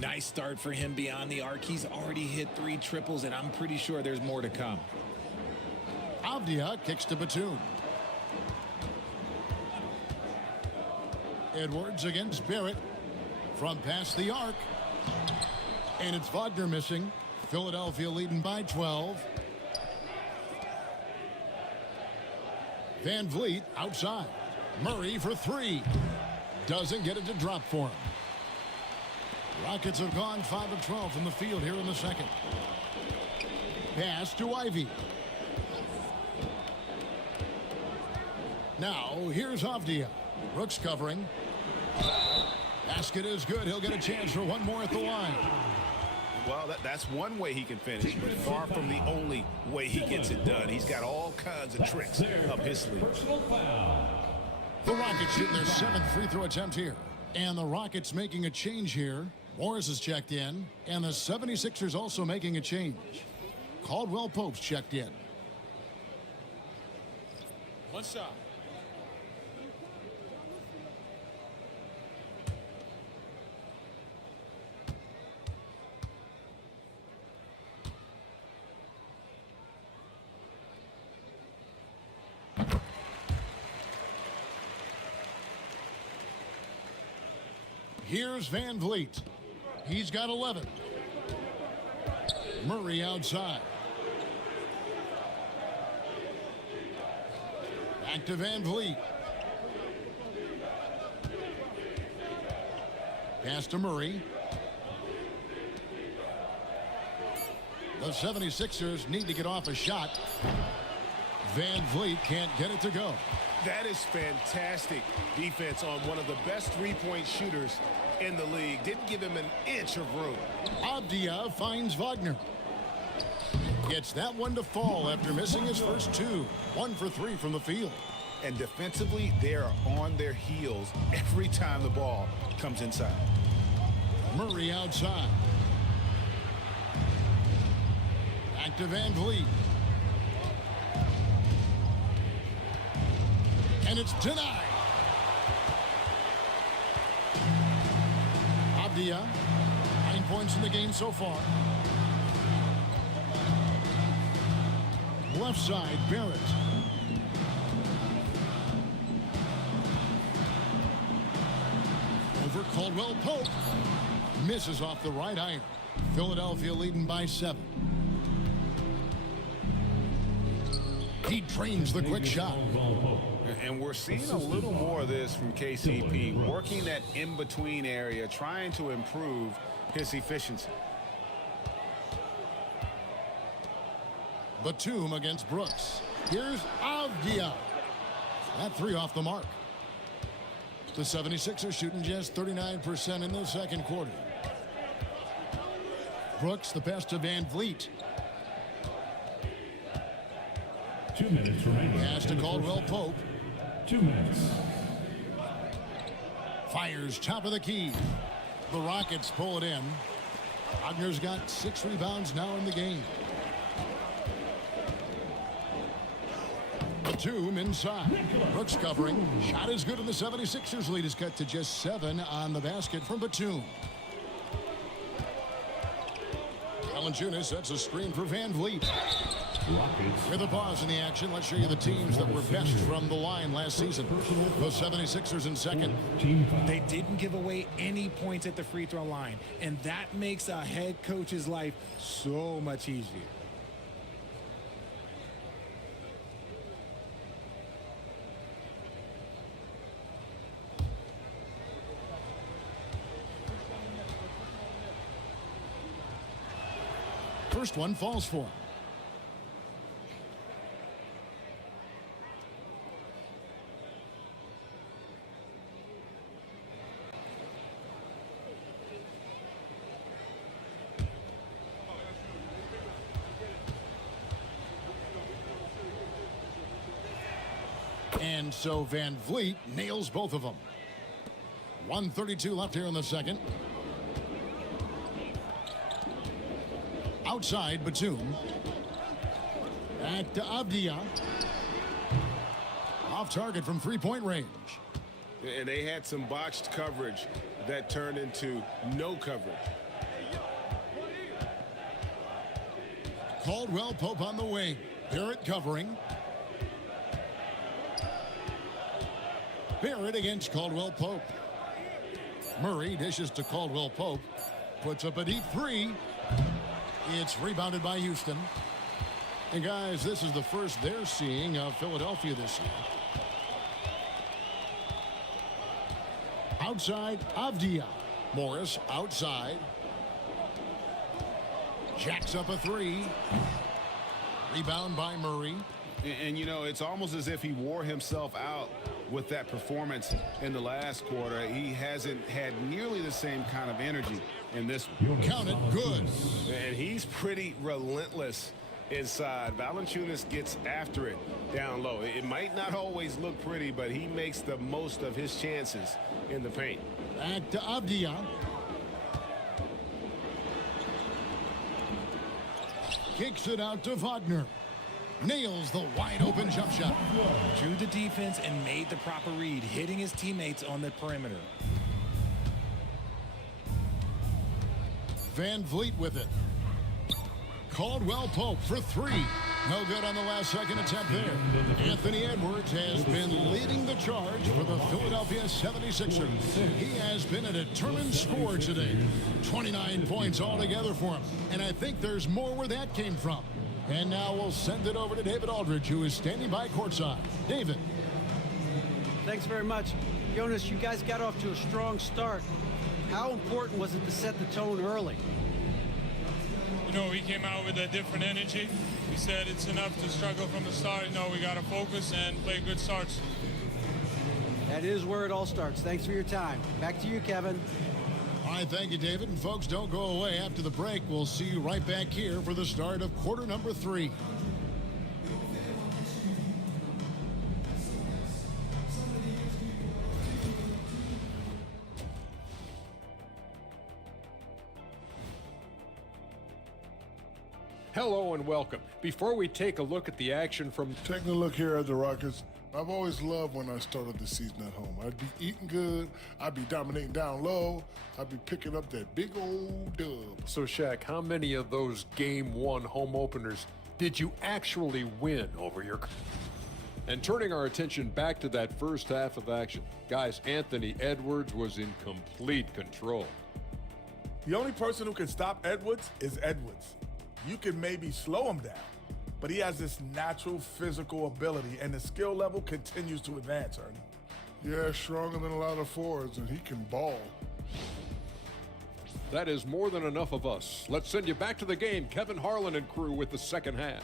Nice start for him beyond the arc. He's already hit 3 triples, and I'm pretty sure there's more to come. Avdia kicks to Batum. Edwards against Barrett. From past the arc. And it's Wagner missing. Philadelphia leading by 12. Van Vliet outside. Murray for 3. Doesn't get it to drop for him. Rockets have gone 5 of 12 from the field here in the second. Pass to Ivy. Now, here's Avdia. Brooks covering. Basket is good. He'll get a chance for one more at the line. Well, that's one way he can finish, but far from the only way he gets it done. He's got all kinds of tricks up his sleeve. The Rockets shooting their 7th free throw attempt here. And the Rockets making a change here. Morris is checked in. And the 76ers also making a change. Caldwell Pope's checked in. One shot. Here's Van Vliet. He's got 11. Murray outside. Back to Van Vliet. Pass to Murray. The 76ers need to get off a shot. Van Vliet can't get it to go. That is fantastic defense on one of the best three-point shooters in the league. Didn't give him an inch of room. Avdia finds Wagner. Gets that one to fall after missing his first 2. 1 for 3 from the field. And defensively, they are on their heels every time the ball comes inside. Murray outside. Back to Van Vliet. And it's denied. Avdia, 9 points in the game so far. Left side, Barrett. Over Caldwell Pope. Misses off the right iron. Philadelphia leading by 7. He trains the quick shot. And we're seeing a little more of this from KCP, working that in-between area, trying to improve his efficiency. Batum against Brooks. Here's Avdia. That 3 off the mark. The 76ers shooting just 39% in the second quarter. Brooks, the pass to Van Vliet. 2 minutes remaining. Pass to Caldwell Pope. 2 minutes. Fires top of the key. The Rockets pull it in. Wagner's got 6 rebounds now in the game. Batum inside. Brooks covering. Shot is good, and the 76ers lead is cut to just 7 on the basket from Batum. Valanciunas sets a screen for Van Vliet. With a pause in the action, let's show you the teams that were best from the line last season. The 76ers in second. They didn't give away any points at the free throw line, and that makes a head coach's life so much easier. First one falls for him. And so Van Vliet nails both of them. 1:32 left here in the second. Outside Batum. Back to Avdia. Off target from three-point range. And they had some botched coverage that turned into no coverage. Caldwell Pope on the wing. Barrett covering. Barrett against Caldwell Pope. Murray dishes to Caldwell Pope. Puts up a deep three. It's rebounded by Houston. And guys, this is the first they're seeing of Philadelphia this year. Outside, Avdia. Morris outside. Jacks up a three. Rebound by Murray. And you know, it's almost as if he wore himself out with that performance in the last quarter. He hasn't had nearly the same kind of energy in this one. Count it, good. And he's pretty relentless inside. Valanciunas gets after it down low. It might not always look pretty, but he makes the most of his chances in the paint. Back to Avdia. Kicks it out to Wagner. Nails the wide open jump shot. Drew the defense and made the proper read, hitting his teammates on the perimeter. Van Vliet with it. Caldwell Pope for three. No good on the last second attempt there. Anthony Edwards has been leading the charge for the Philadelphia 76ers. He has been a determined scorer today. 29 points altogether for him. And I think there's more where that came from. And now we'll send it over to David Aldridge, who is standing by courtside. David. Thanks very much. Jonas, you guys got off to a strong start. How important was it to set the tone early? You know, we came out with a different energy. We said it's enough to struggle from the start. You know, we got to focus and play good starts. That is where it all starts. Thanks for your time. Back to you, Kevin. All right, thank you, David. And folks, don't go away. After the break, we'll see you right back here for the start of quarter number 3. Hello and welcome. Before we take a look at the action from... Taking a look here at the Rockets, I've always loved when I started the season at home. I'd be eating good, I'd be dominating down low, I'd be picking up that big old dub. So, Shaq, how many of those Game 1 home openers did you actually win over your... And turning our attention back to that first half of action, guys, Anthony Edwards was in complete control. The only person who can stop Edwards is Edwards. You can maybe slow him down, but he has this natural physical ability, and the skill level continues to advance, Ernie. Yeah, stronger than a lot of forwards, and he can ball. That is more than enough of us. Let's send you back to the game. Kevin Harlan and crew with the second half.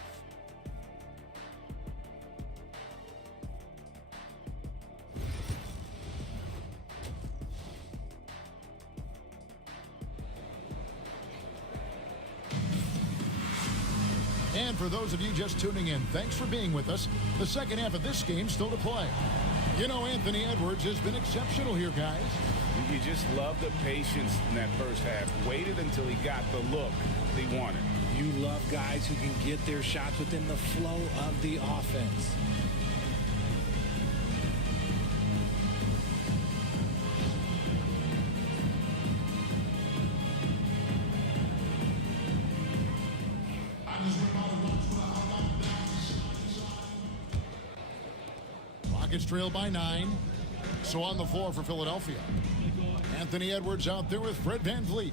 And for those of you just tuning in, thanks for being with us. The second half of this game still to play. You know, Anthony Edwards has been exceptional here, guys. You just love the patience in that first half. Waited until he got the look he wanted. You love guys who can get their shots within the flow of the offense. Rockets trail by 9. So on the floor for Philadelphia, Anthony Edwards out there with Fred VanVleet.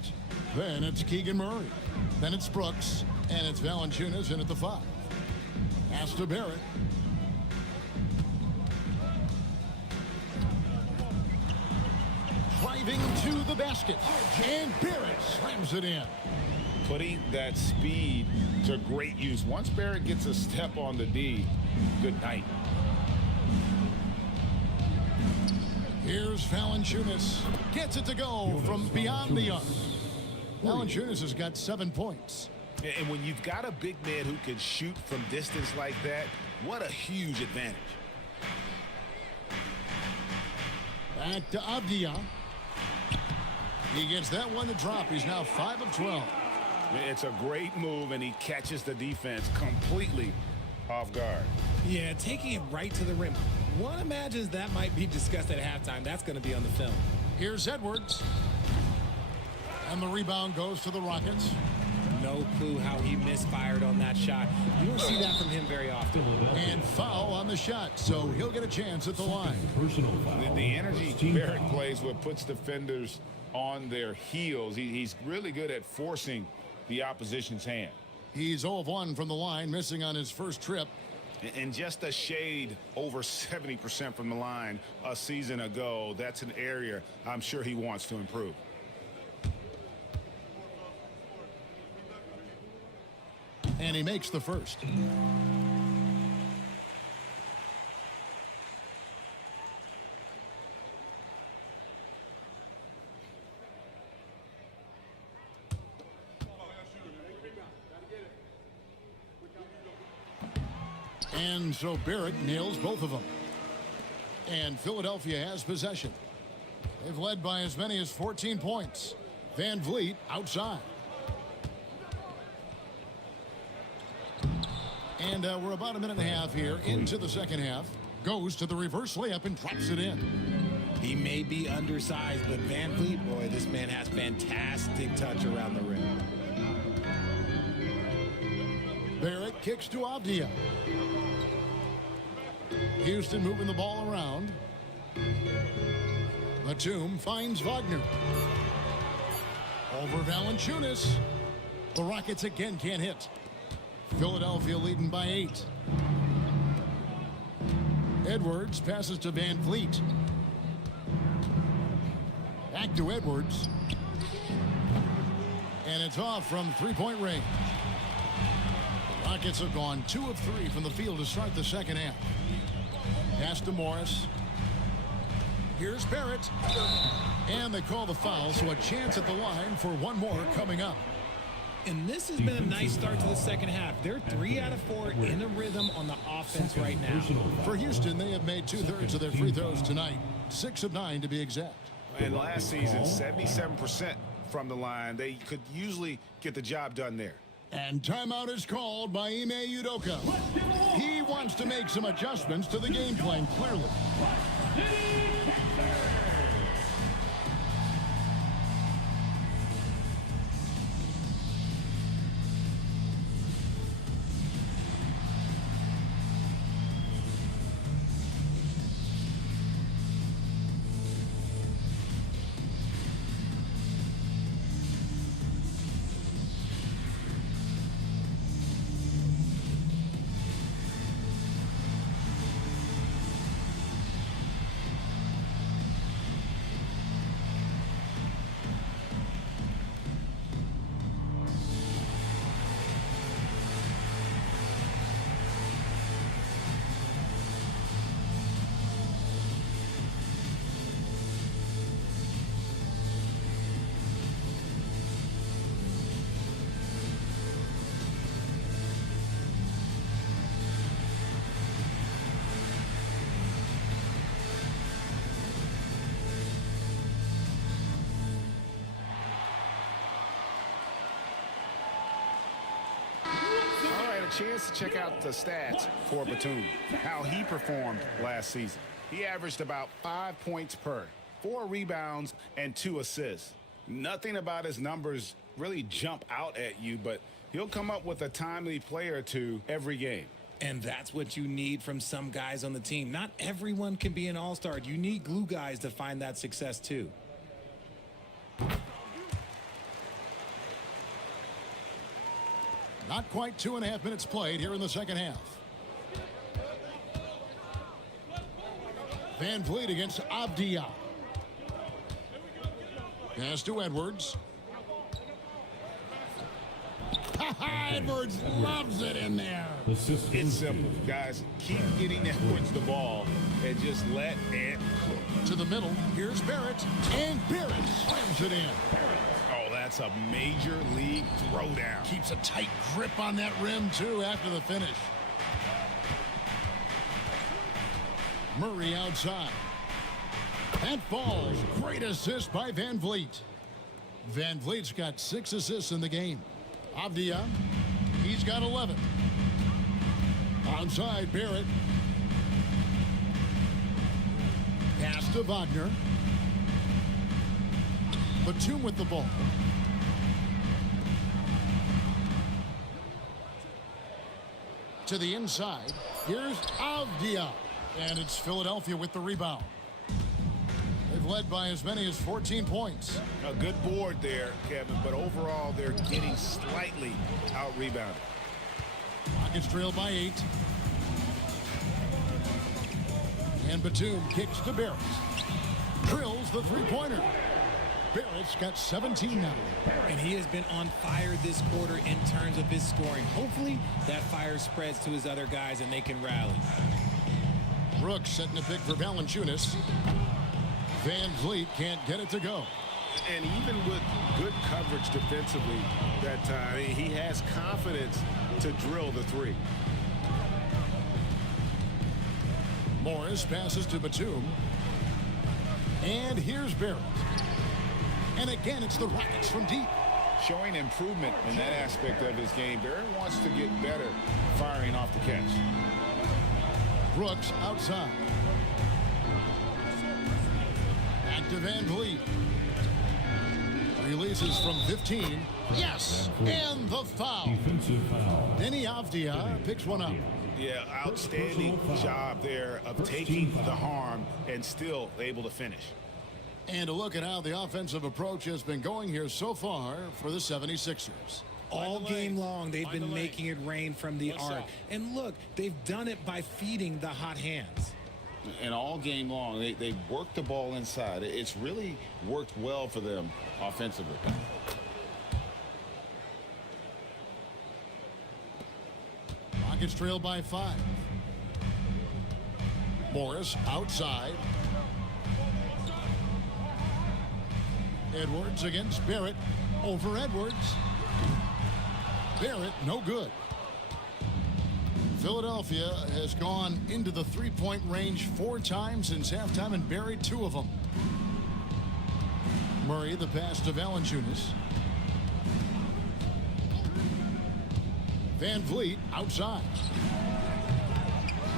Then it's Keegan Murray. Then it's Brooks. And it's Valanciunas in at the 5. Pass to Barrett. Driving to the basket. And Barrett slams it in. Putting that speed to great use. Once Barrett gets a step on the D, good night. Here's Valanciunas. Gets it to go from beyond the arc. Valanciunas has got 7 points. And when you've got a big man who can shoot from distance like that, what a huge advantage. Back to Avdia. He gets that one to drop. He's now 5 of 12. It's a great move, and he catches the defense completely off guard. Yeah, taking it right to the rim. One imagines that might be discussed at halftime. That's going to be on the film. Here's Edwards. And the rebound goes to the Rockets. No clue how he misfired on that shot. You don't see that from him very often. And foul on the shot, so he'll get a chance at the line. The energy Barrett plays with puts defenders on their heels. He's really good at forcing the opposition's hand. He's 0 of 1 from the line, missing on his first trip. And just a shade over 70% from the line a season ago. That's an area I'm sure he wants to improve. And he makes the first. And so Barrett nails both of them. And Philadelphia has possession. They've led by as many as 14 points. VanVleet outside. And we're about a minute and a half here into the second half. Goes to the reverse layup and drops it in. He may be undersized, but VanVleet, boy, this man has fantastic touch around the rim. Barrett kicks to Avdia. Houston moving the ball around. Batum finds Wagner. Over Valanciunas. The Rockets again can't hit. Philadelphia leading by 8. Edwards passes to VanVleet. Back to Edwards. And it's off from three-point range. The Rockets have gone 2 of 3 from the field to start the second half. Pass to Morris. Here's Barrett. And they call the foul, so a chance at the line for one more coming up. And this has been a nice start to the second half. They're 3 out of 4 in a rhythm on the offense right now. For Houston, they have made 2/3 of their free throws tonight. 6 of 9 to be exact. And last season, 77% from the line. They could usually get the job done there. And timeout is called by Ime Udoka. He wants to make some adjustments to the game plan, clearly. Chance to check out the stats for Batum, how he performed last season. He averaged about 5 points per, 4 rebounds, and 2 assists. Nothing about his numbers really jump out at you, but he'll come up with a timely play or two every game. And that's what you need from some guys on the team. Not everyone can be an all-star. You need glue guys to find that success too. Not quite 2.5 minutes played here in the second half. Van Vliet against Avdia. Pass to Edwards. Edwards loves it in there. It's simple, guys. Keep getting Edwards the ball and just let it cook. To the middle. Here's Barrett. And Barrett slams it in. Oh, that's a major league throwdown. Keeps a tight grip on that rim, too, after the finish. Murray outside. That falls. Great assist by Van Vliet. Van Vliet's got 6 assists in the game. Avdia, he's got 11. Onside, Barrett. Pass to Wagner. Batum with the ball. To the inside. Here's Avdia. And it's Philadelphia with the rebound. They've led by as many as 14 points. A good board there, Kevin, but overall they're getting slightly out-rebounded. Rockets trail by 8. And Batum kicks to Barrett. Drills the three-pointer. Barrett's got 17 now. And he has been on fire this quarter in terms of his scoring. Hopefully that fire spreads to his other guys and they can rally. Brooks setting a pick for Valanciunas. Van Vliet can't get it to go. And even with good coverage defensively that time, he has confidence to drill the three. Morris passes to Batum. And here's Barrett. And again, it's the Rockets from deep. Showing improvement in that aspect of his game. Barrett wants to get better firing off the catch. Brooks outside. Back to Van Vliet. Releases from 15. Yes! And the foul. Defensive foul. Denny Avdia picks one up. Yeah, outstanding job there of taking the harm and still able to finish. And a look at how the offensive approach has been going here so far for the 76ers. All game long, they've been making it rain from the arc. And look, they've done it by feeding the hot hands. And all game long, they worked the ball inside. It's really worked well for them offensively. Rockets trail by 5. Morris outside. Edwards against Barrett. Over Edwards. Barrett, no good. Philadelphia has gone into the three-point range 4 times since halftime and buried 2 of them. Murray, the pass to Valanciunas. Van Vliet outside.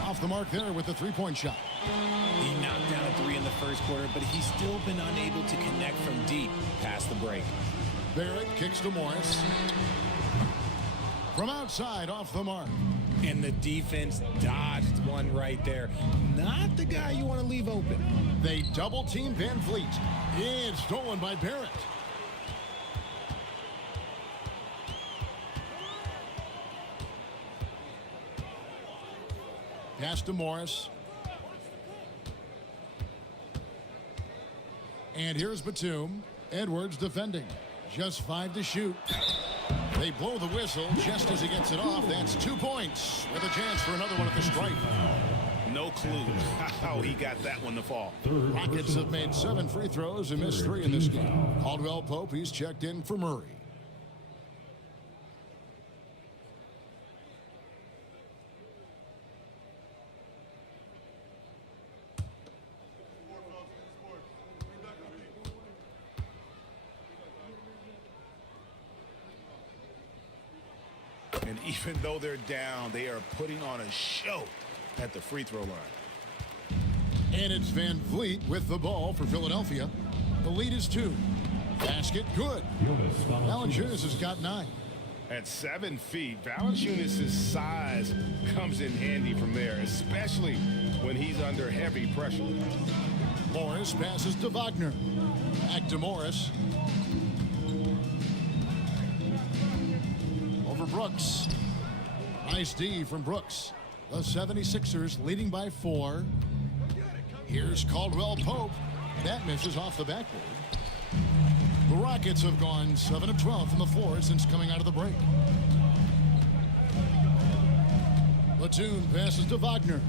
Off the mark there with the three-point shot. He knocked down a 3 in the first quarter, but he's still been unable to connect from deep past the break. Barrett kicks to Morris. From outside, off the mark. And the defense dodged one right there. Not the guy you want to leave open. They double-team Van Vliet. It's stolen by Barrett. Pass to Morris. And here's Batum. Edwards defending. Just 5 to shoot. They blow the whistle just as he gets it off. That's 2 points with a chance for another one at the stripe. No clue how he got that one to fall. Rockets have made 7 free throws and missed 3 in this game. Caldwell Pope, he's checked in for Murray. And even though they're down, they are putting on a show at the free throw line. And it's Van Vliet with the ball for Philadelphia. The lead is 2. Basket good. Valanciunas has got 9. At 7 feet, Valanciunas' size comes in handy from there, especially when he's under heavy pressure. Morris passes to Wagner. Back to Morris. Over Brooks. Nice D from Brooks. The 76ers leading by 4. Here's Caldwell Pope. That misses off the backboard. The Rockets have gone 7 of 12 from the floor since coming out of the break. Platoon passes to Wagner.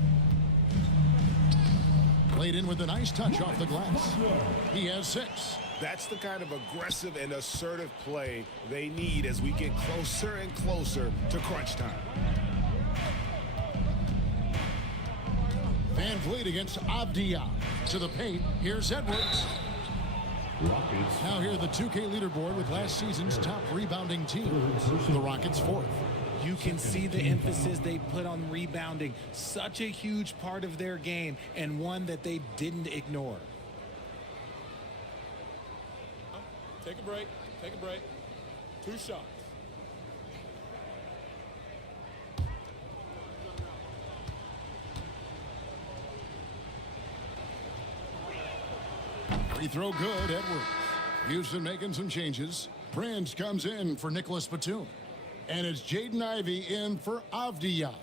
Played in with a nice touch off the glass. He has 6. That's the kind of aggressive and assertive play they need as we get closer and closer to crunch time. Van Vliet against Avdia. To the paint. Here's Edwards. Now here the 2K leaderboard with last season's top rebounding team. The Rockets 4th. You can see the emphasis they put on rebounding. Such a huge part of their game and one that they didn't ignore. Take a break. Take a break. 2 shots. Free throw good, Edwards. Houston making some changes. Prince comes in for Nicholas Batum. And it's Jaden Ivey in for Avdia.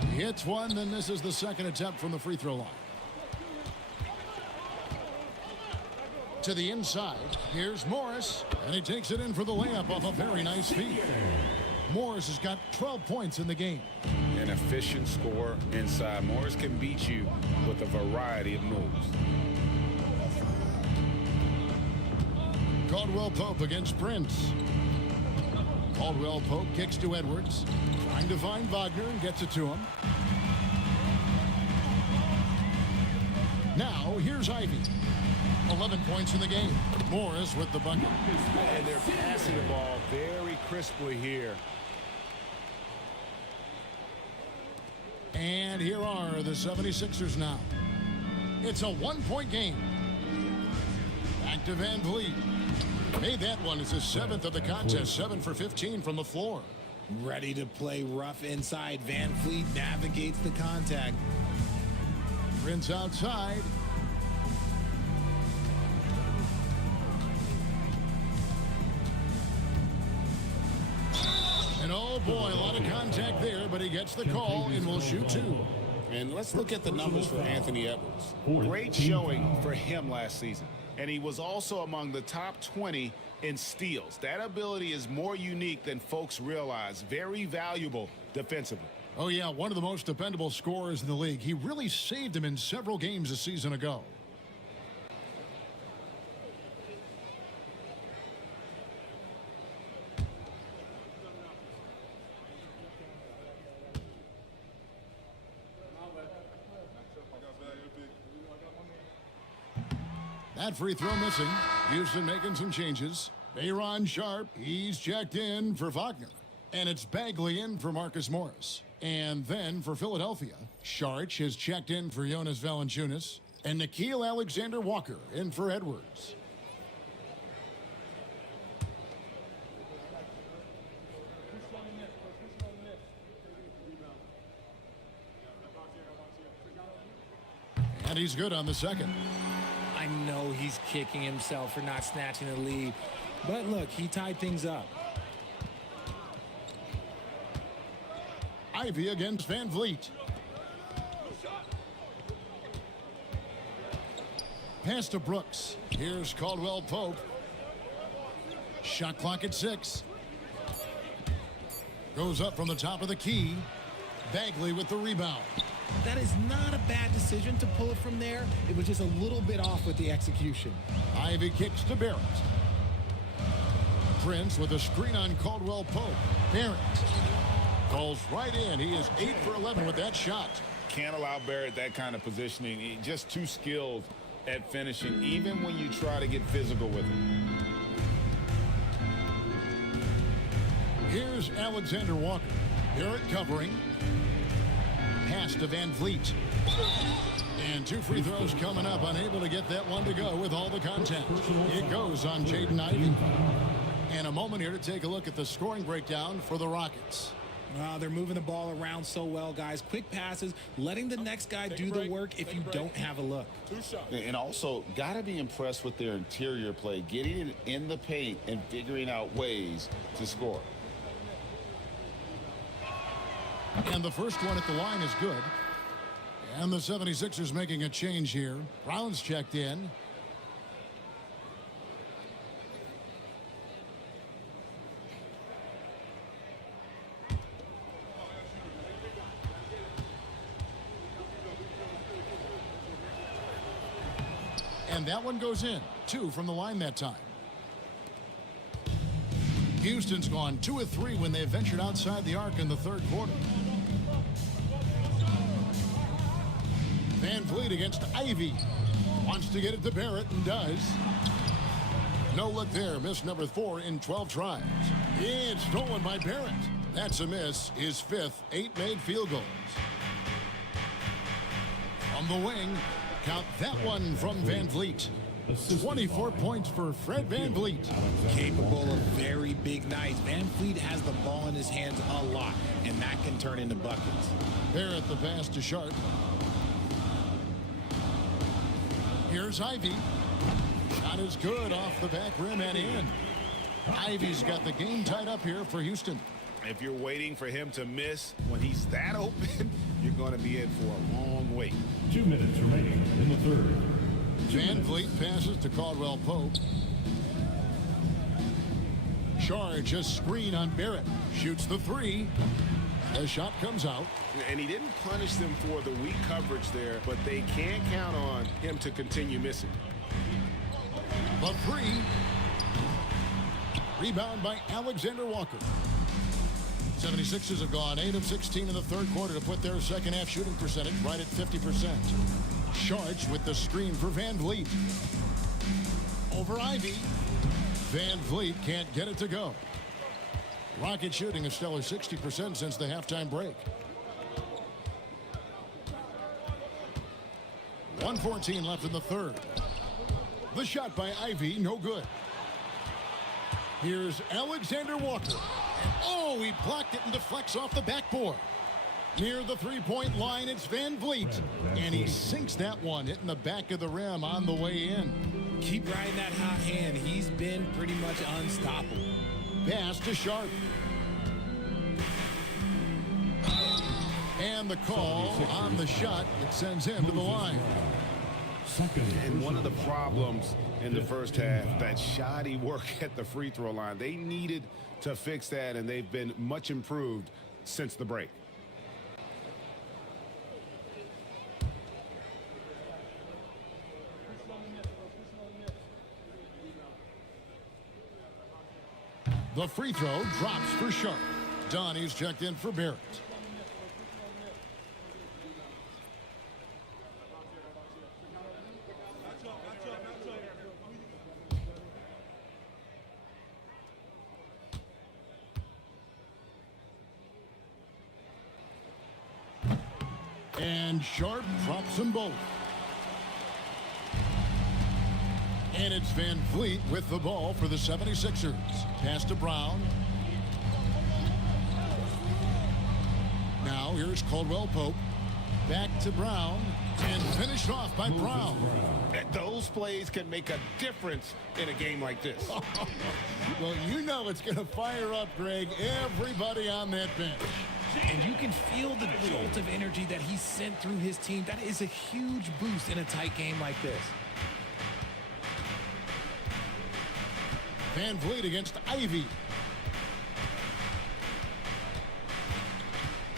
He hits one, then this is the second attempt from the free throw line. To the inside, here's Morris, and he takes it in for the layup off a very nice feed. Morris has got 12 points in the game. An efficient scorer inside. Morris can beat you with a variety of moves. Caldwell Pope against Prince. Caldwell Pope kicks to Edwards, trying to find Wagner and gets it to him. Now, here's Ivey. 11 points in the game. Morris with the bucket. And they're passing the ball very crisply here. And here are the 76ers now. It's a 1-point game. Back to Van Vliet. Made that one as his 7th of the contest. 7 for 15 from the floor. Ready to play rough inside. Van Vliet navigates the contact. Prince outside. And oh boy, a lot of contact there, but he gets the call and will shoot 2. And let's look at the numbers for Anthony Edwards. Great showing for him last season. And he was also among the top 20 in steals. That ability is more unique than folks realize. Very valuable defensively. Oh yeah, one of the most dependable scorers in the league. He really saved him in several games a season ago. That free throw missing. Houston making some changes. Aaron Sharp, he's checked in for Wagner. And it's Bagley in for Marcus Morris. And then for Philadelphia, Sharch has checked in for Jonas Valanciunas. And Nickeil Alexander-Walker in for Edwards. And he's good on the second. I know he's kicking himself for not snatching the lead. But look, he tied things up. Ivey against Van Vliet. Pass to Brooks. Here's Caldwell Pope. Shot clock at 6. Goes up from the top of the key. Bagley with the rebound. That is not a bad decision to pull it from there. It was just a little bit off with the execution. Ivey kicks to Barrett. Prince with a screen on Caldwell Pope. Barrett calls right in. He is 8 for 11 with that shot. Can't allow Barrett that kind of positioning. He's just too skilled at finishing, even when you try to get physical with him. Here's Alexander Walker. Barrett covering. pass to Van Vliet. And 2 free throws coming up, unable to get that one to go with all the contact. It goes on Jaden Ivey. And a moment here to take a look at the scoring breakdown for the Rockets. They're moving the ball around so well, guys. Quick passes, letting the next guy do the work if you don't have a look. And also, got to be impressed with their interior play, getting it in the paint and figuring out ways to score. And the first one at the line is good. And the 76ers making a change here. Brown's checked in. And that one goes in. 2 from the line that time. Houston's gone 2 of 3 when they ventured outside the arc in the third quarter. Van Vliet against Ivey. Wants to get it to Barrett and does. No look there. Miss number 4 in 12 tries. It's stolen by Barrett. That's a miss. His 5th, 8 made field goals. From the wing, count that one from Van Vliet. 24 points for Fred Van Vliet. Capable of very big nights. Van Vliet has the ball in his hands a lot, and that can turn into buckets. Barrett the pass to Sharp. Here's Ivey. Shot is good off the back rim and in. Ivey's got the game tied up here for Houston. If you're waiting for him to miss when he's that open, you're going to be in for a long wait. 2 minutes remaining in the third. Van Vliet passes to Caldwell Pope. Charge a screen on Barrett. Shoots the 3. The shot comes out. And he didn't punish them for the weak coverage there, but they can't count on him to continue missing. The 3. Rebound by Alexander Walker. 76ers have gone 8 of 16 in the third quarter to put their second half shooting percentage right at 50%. Charged with the screen for Van Vliet. Over Ivey. Van Vliet can't get it to go. Rocket shooting a stellar 60% since the halftime break. 1:14 left in the third. The shot by Ivey, no good. Here's Alexander Walker. Oh, he blocked it and deflects off the backboard. Near the three-point line, it's Van Vliet. And he sinks that one, hitting the back of the rim on the way in. Keep riding that hot hand. He's been pretty much unstoppable. Pass to Sharp. And the call on the shot, it sends him to the line. And one of the problems in the first half, that shoddy work at the free throw line. They needed to fix that, and they've been much improved since the break. The free throw drops for Sharp. Donnie's checked in for Barrett. And Sharp drops them both. And it's Van Vliet with the ball for the 76ers. Pass to Brown. Now here's Caldwell Pope. Back to Brown. And finished off by Brown. Those plays can make a difference in a game like this. Well, you know it's going to fire up, Greg, everybody on that bench. And you can feel the jolt of energy that he sent through his team. That is a huge boost in a tight game like this. Van Vliet against Ivey.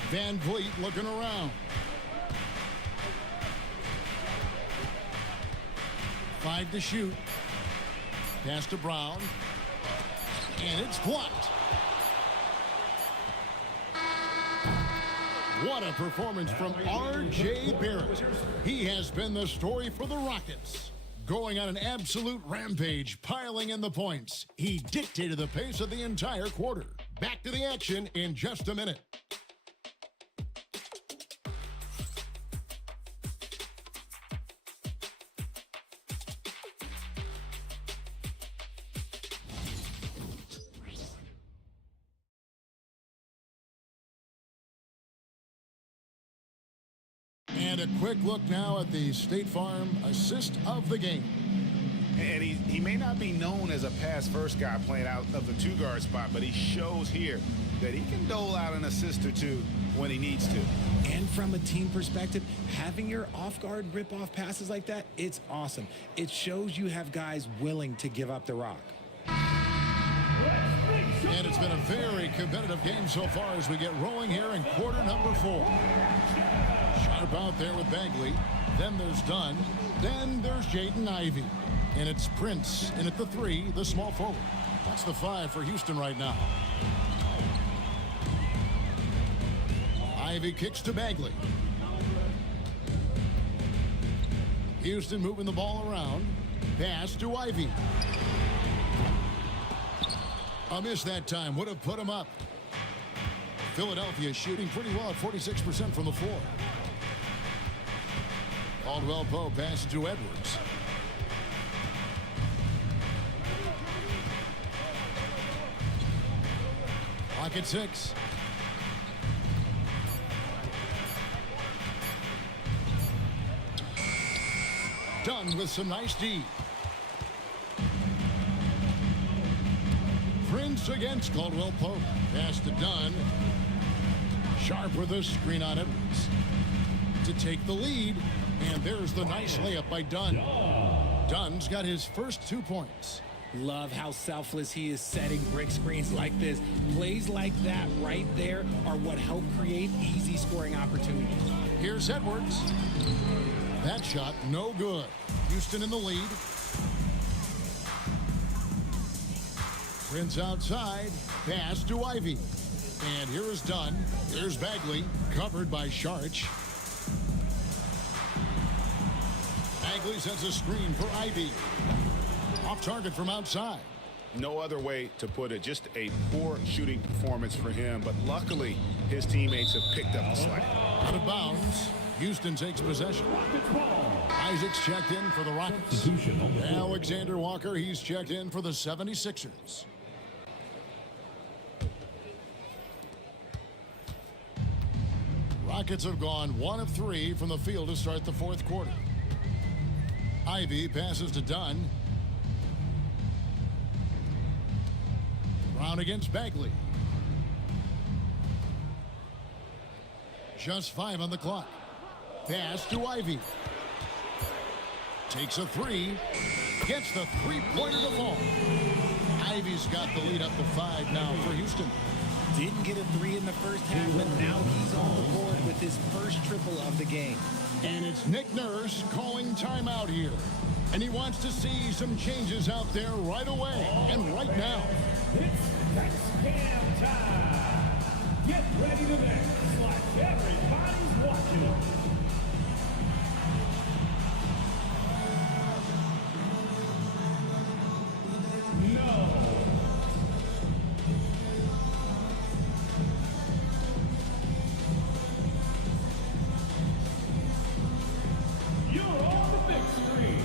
Van Vliet looking around. 5 to shoot. Pass to Brown. And it's blocked. What a performance from R.J. Barrett. He has been the story for the Rockets. Going on an absolute rampage, piling in the points. He dictated the pace of the entire quarter. Back to the action in just a minute. And a quick look now at the State Farm assist of the game. And he may not be known as a pass-first guy playing out of the two-guard spot, but he shows here that he can dole out an assist or two when he needs to. And from a team perspective, having your off-guard rip-off passes like that, it's awesome. It shows you have guys willing to give up the rock. And it's been a very competitive game so far as we get rolling here in quarter number 4. Sharp out there with Bagley. Then there's Dunn. Then there's Jaden Ivey. And it's Prince in at the 3, the small forward. That's the 5 for Houston right now. Ivey kicks to Bagley. Houston moving the ball around. Pass to Ivey. A miss that time. Would have put him up. Philadelphia shooting pretty well at 46% from the floor. Caldwell Pope passes to Edwards. Clock at 6. Dunn with some nice D. Prince against Caldwell Pope. Pass to Dunn. Sharp with a screen on Edwards to take the lead. And there's the nice layup by Dunn. Dunn's got his first 2 points. Love how selfless he is setting brick screens like this. Plays like that right there are what help create easy scoring opportunities. Here's Edwards. That shot no good. Houston in the lead. Prince outside. Pass to Ivey. And here is Dunn. There's Bagley. Covered by Sharch. Bagley sends a screen for Ivey. Off target from outside. No other way to put it. Just a poor shooting performance for him. But luckily, his teammates have picked up the slack. Out of bounds. Houston takes possession. Isaacs checked in for the Rockets. Alexander Walker, he's checked in for the 76ers. Rockets have gone 1 of 3 from the field to start the 4th quarter. Ivey passes to Dunn. Brown against Bagley. Just 5 on the clock. Pass to Ivey. Takes a 3. Gets the three-pointer to fall. Ivey's got the lead up to 5 now for Houston. Didn't get a 3 in the first half, but now he's on board with his first triple of the game. And it's Nick Nurse calling timeout here. And he wants to see some changes out there right away and right now. It's Texcam time. Get ready to dance like everybody's watching. No. You're on the big screen.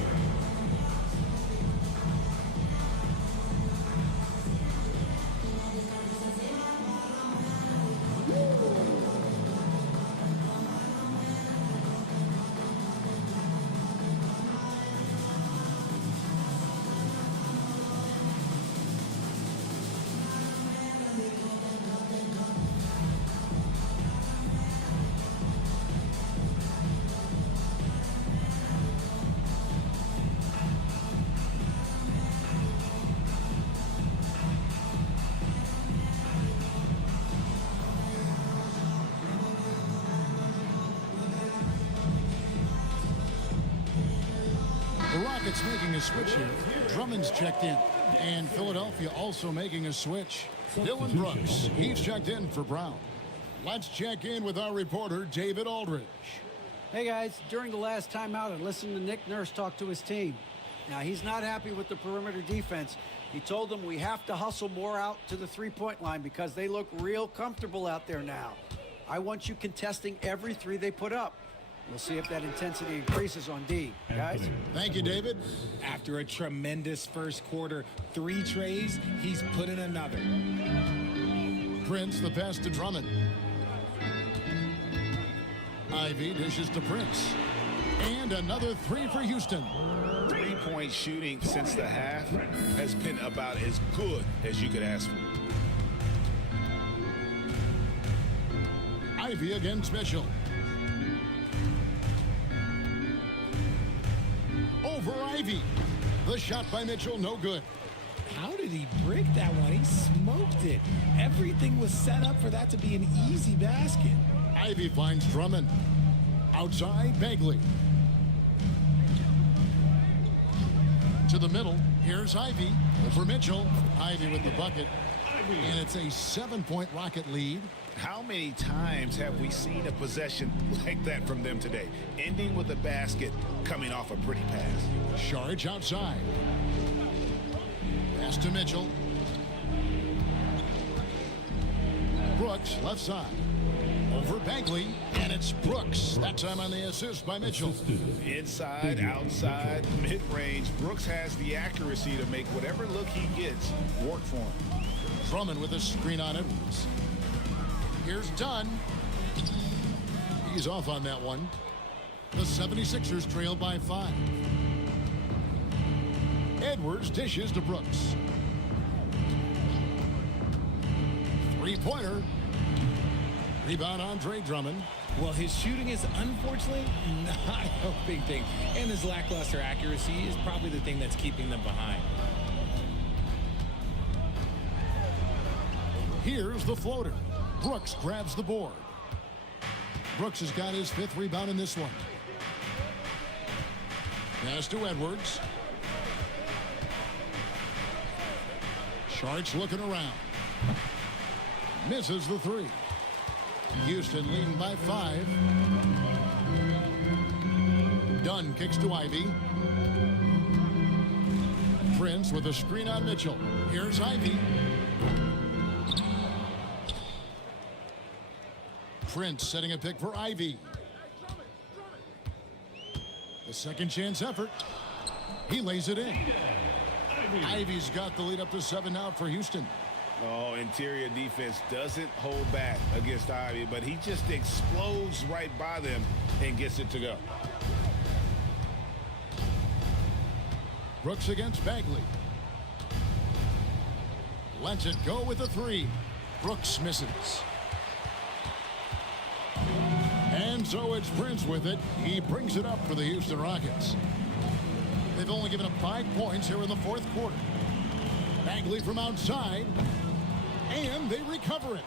Rockets making a switch here. Drummond's checked in. And Philadelphia also making a switch. Dylan Brooks, he's checked in for Brown. Let's check in with our reporter, David Aldridge. Hey guys, during the last timeout, I listened to Nick Nurse talk to his team. Now, he's not happy with the perimeter defense. He told them we have to hustle more out to the three-point line because they look real comfortable out there now. I want you contesting every 3 they put up. We'll see if that intensity increases on D, guys. Thank you, David. After a tremendous first quarter, 3 trays, he's put in another. Prince, the pass to Drummond. Ivy dishes to Prince. And another three for Houston. Three-point shooting since the half has been about as good as you could ask for. Ivy against Mitchell. Over Ivy. The shot by Mitchell, no good. How did he break that one? He smoked it. Everything was set up for that to be an easy basket. Ivy finds Drummond. Outside, Bagley. To the middle. Here's Ivy. Over Mitchell. Ivy with the bucket. And it's a 7-point Rocket lead. How many times have we seen a possession like that from them today? Ending with a basket, coming off a pretty pass. Sharge outside. Pass to Mitchell. Brooks, left side. Over Bagley, and it's Brooks. That time on the assist by Mitchell. Inside, outside, mid-range. Brooks has the accuracy to make whatever look he gets work for him. Drummond with a screen on Edwards. Here's Dunn. He's off on that one. The 76ers trail by 5. Edwards dishes to Brooks. Three-pointer. Rebound Andre Drummond. Well, his shooting is unfortunately not helping things. And his lackluster accuracy is probably the thing that's keeping them behind. Here's the floater. Brooks grabs the board. Brooks has got his 5th rebound in this one. Pass to Edwards. Sharks looking around. Misses the 3. Houston leading by 5. Dunn kicks to Ivy. Prince with a screen on Mitchell. Here's Ivy. Prince setting a pick for Ivy. The second chance effort. He lays it in. Ivy's got the lead up to 7 now for Houston. Oh, interior defense doesn't hold back against Ivy, but he just explodes right by them and gets it to go. Brooks against Bagley. Lets it go with a 3. Brooks misses. And so it's Prince with it. He brings it up for the Houston Rockets. They've only given up 5 points here in the 4th quarter. Bagley from outside. And they recover it.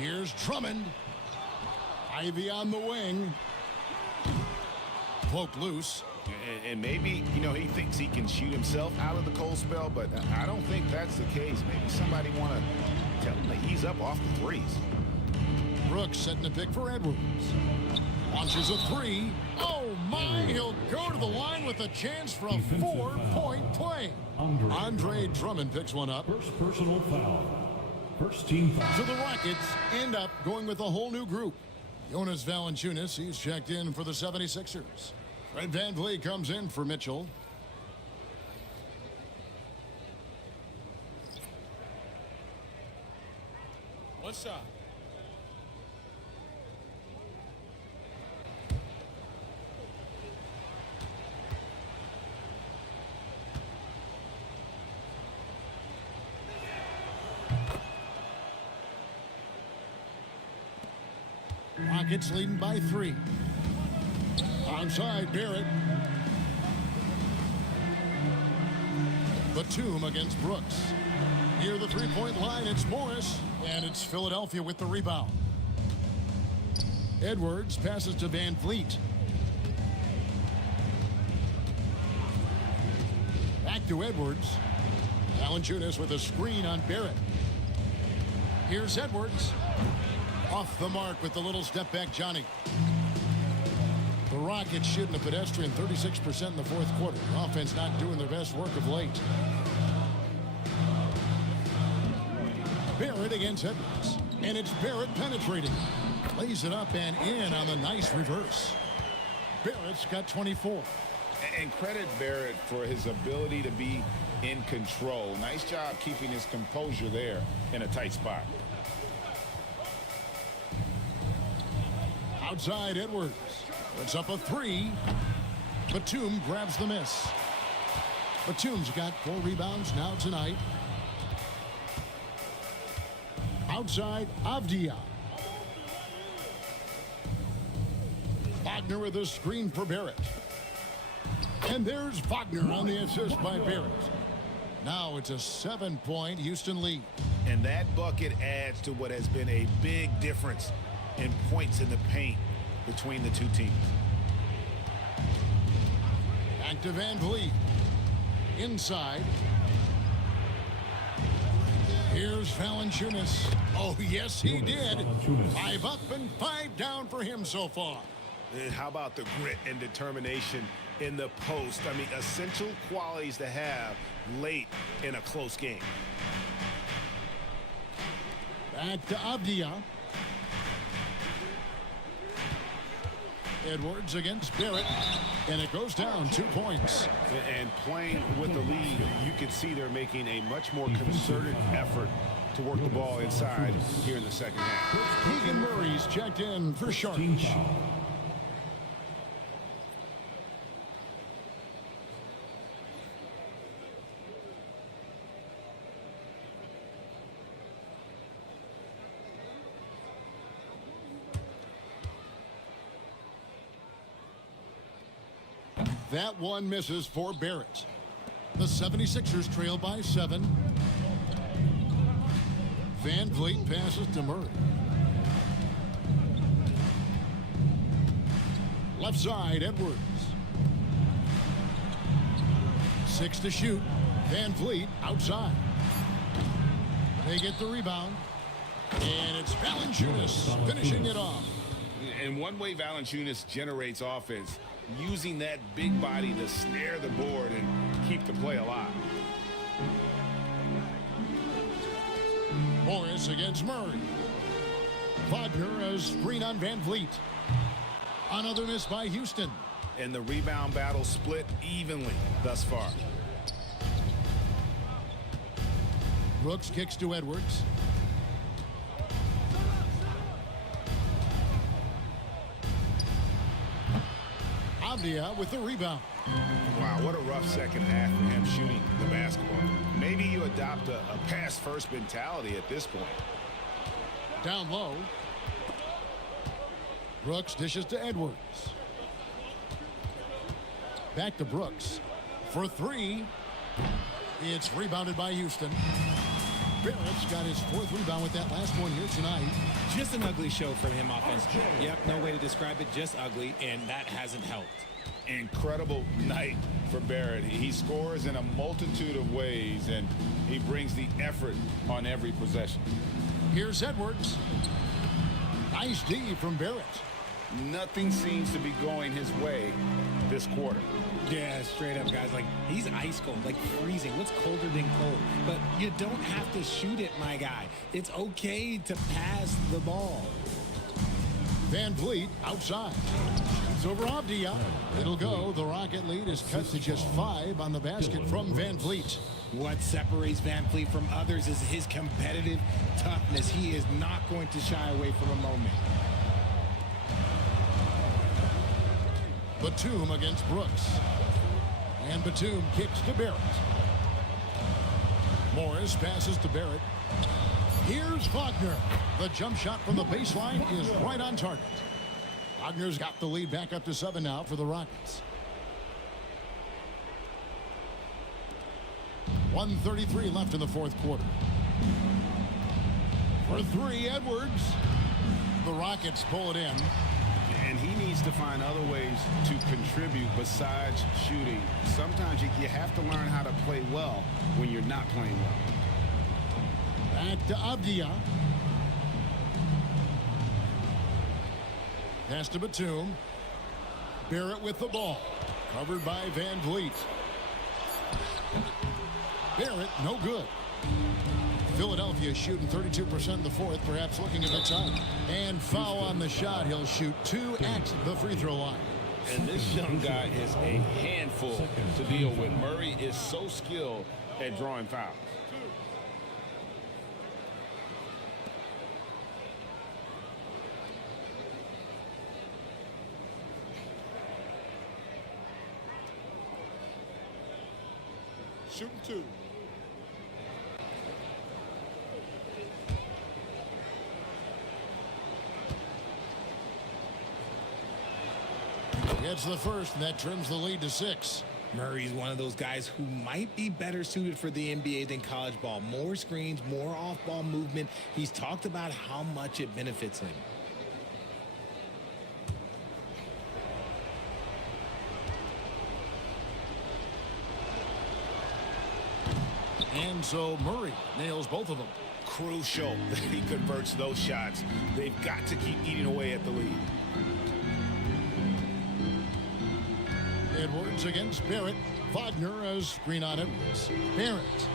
Here's Drummond. Ivy on the wing. Poke loose. And maybe, you know, he thinks he can shoot himself out of the cold spell, but I don't think that's the case. Maybe somebody want to tell him to ease up off the threes. Brooks setting a pick for Edwards. Launches a 3. Oh, my. He'll go to the line with a chance for a 4-point play. Andre Drummond picks one up. First personal foul. First team foul. So the Rockets end up going with a whole new group. Jonas Valanciunas, he's checked in for the 76ers. Fred VanVleet comes in for Mitchell. One shot. Rockets leading by 3. Onside, Barrett. Batum against Brooks. Near the 3-point line, it's Morris. And it's Philadelphia with the rebound. Edwards passes to VanVleet. Back to Edwards. Valanciunas with a screen on Barrett. Here's Edwards. Off the mark with the little step back, Johnny. The Rockets shooting a pedestrian 36% in the 4th quarter. Offense not doing their best work of late. Barrett against Edwards. And it's Barrett penetrating. Lays it up and in on the nice reverse. Barrett's got 24. And credit Barrett for his ability to be in control. Nice job keeping his composure there in a tight spot. Outside Edwards. Puts up a three. Batum grabs the miss. Batum's got 4 rebounds now tonight. Outside Avdia. Wagner with a screen for Barrett. And there's Wagner on the assist by Barrett. Now it's a 7-point Houston lead. And that bucket adds to what has been a big difference in points in the paint between the two teams. Back to Van Vliet. Inside. Here's Valanciunas. Oh, yes, he did. 5 up and 5 down for him so far. And how about the grit and determination in the post? I mean, essential qualities to have late in a close game. Back to Avdia. Edwards against Barrett, and it goes down 2 points. And playing with the lead, you can see they're making a much more concerted effort to work the ball inside here in the second half. Keegan Murray's checked in for Sharks. That one misses for Barrett. The 76ers trail by 7. Van Vliet passes to Murray. Left side, Edwards. 6 to shoot. Van Vliet outside. They get the rebound. And it's Valanciunas finishing it off. And one way Valanciunas generates offense, using that big body to snare the board and keep the play alive. Morris against Murray. Wagner as screen on Van Vliet. Another miss by Houston. And the rebound battle split evenly thus far. Brooks kicks to Edwards. Avdia with the rebound. Wow, what a rough second half for him shooting the basketball. Maybe you adopt a pass-first mentality at this point. Down low. Brooks dishes to Edwards. Back to Brooks. For 3. It's rebounded by Houston. Barrett's got his 4th rebound with that last one here tonight. Just an ugly show from him offensively. Yep, no way to describe it, just ugly, and that hasn't helped. Incredible night for Barrett. He scores in a multitude of ways, and he brings the effort on every possession. Here's Edwards. Nice D from Barrett. Nothing seems to be going his way this quarter. Yeah, straight up, guys. Like, he's ice cold, like freezing. What's colder than cold? But you don't have to shoot it, my guy. It's okay to pass the ball. Van Vliet outside. It's over Avdia. It'll go. The Rocket lead is cut to just 5 on the basket from Van Vliet. What separates Van Vliet from others is his competitive toughness. He is not going to shy away from a moment. Batum against Brooks. And Batum kicks to Barrett. Morris passes to Barrett. Here's Wagner. The jump shot from the baseline is right on target. Wagner's got the lead back up to 7 now for the Rockets. 1:33 left in the 4th quarter. For 3, Edwards. The Rockets pull it in. And he needs to find other ways to contribute besides shooting. Sometimes you have to learn how to play well when you're not playing well. Back to Avdia. Pass to Batum. Barrett with the ball. Covered by Van Vliet. Barrett, no good. Philadelphia shooting 32% in the 4th, perhaps looking a bit tight. And foul on the shot. He'll shoot 2 at the free throw line. And this young guy is a handful to deal with. Murray is so skilled at drawing fouls. shooting 2. Gets the first, and that trims the lead to 6. Murray's one of those guys who might be better suited for the NBA than college ball. More screens, more off-ball movement. He's talked about how much it benefits him. And so Murray nails both of them. Crucial that he converts those shots. They've got to keep eating away at the lead. Edwards against Barrett. Wagner as screen on Edwards. Barrett.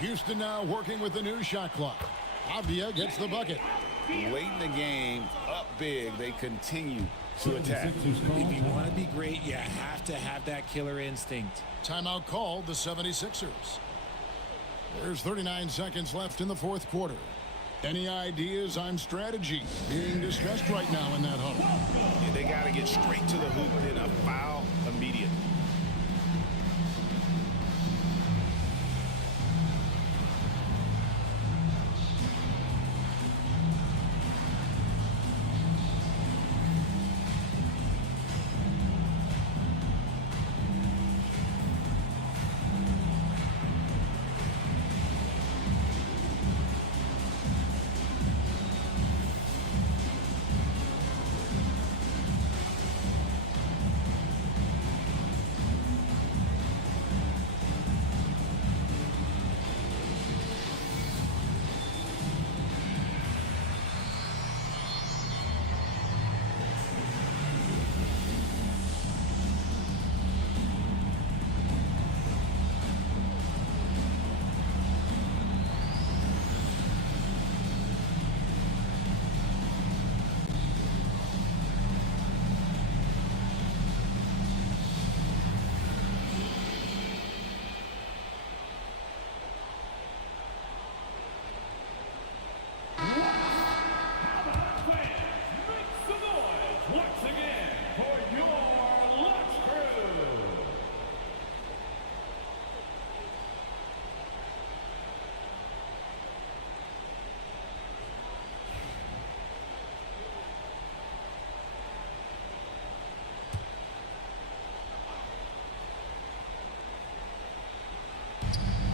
Houston now working with the new shot clock. Avdia gets the bucket. Late in the game, up big, they continue to attack. If you want to be great, you have to have that killer instinct. Timeout called the 76ers. There's 39 seconds left in the fourth quarter. Any ideas on strategy being discussed right now in that huddle? Yeah, they got to get straight to the hoop, then a foul immediate.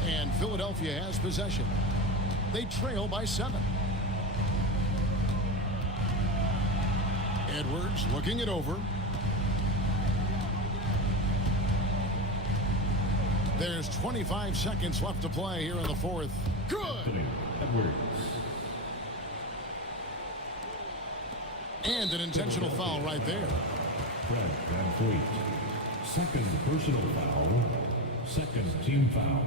And Philadelphia has possession. They trail by 7. Edwards looking it over. There's 25 seconds left to play here in the fourth. Good! Edwards. And an intentional foul right there. Fred VanVleet. Second personal foul. Second team foul.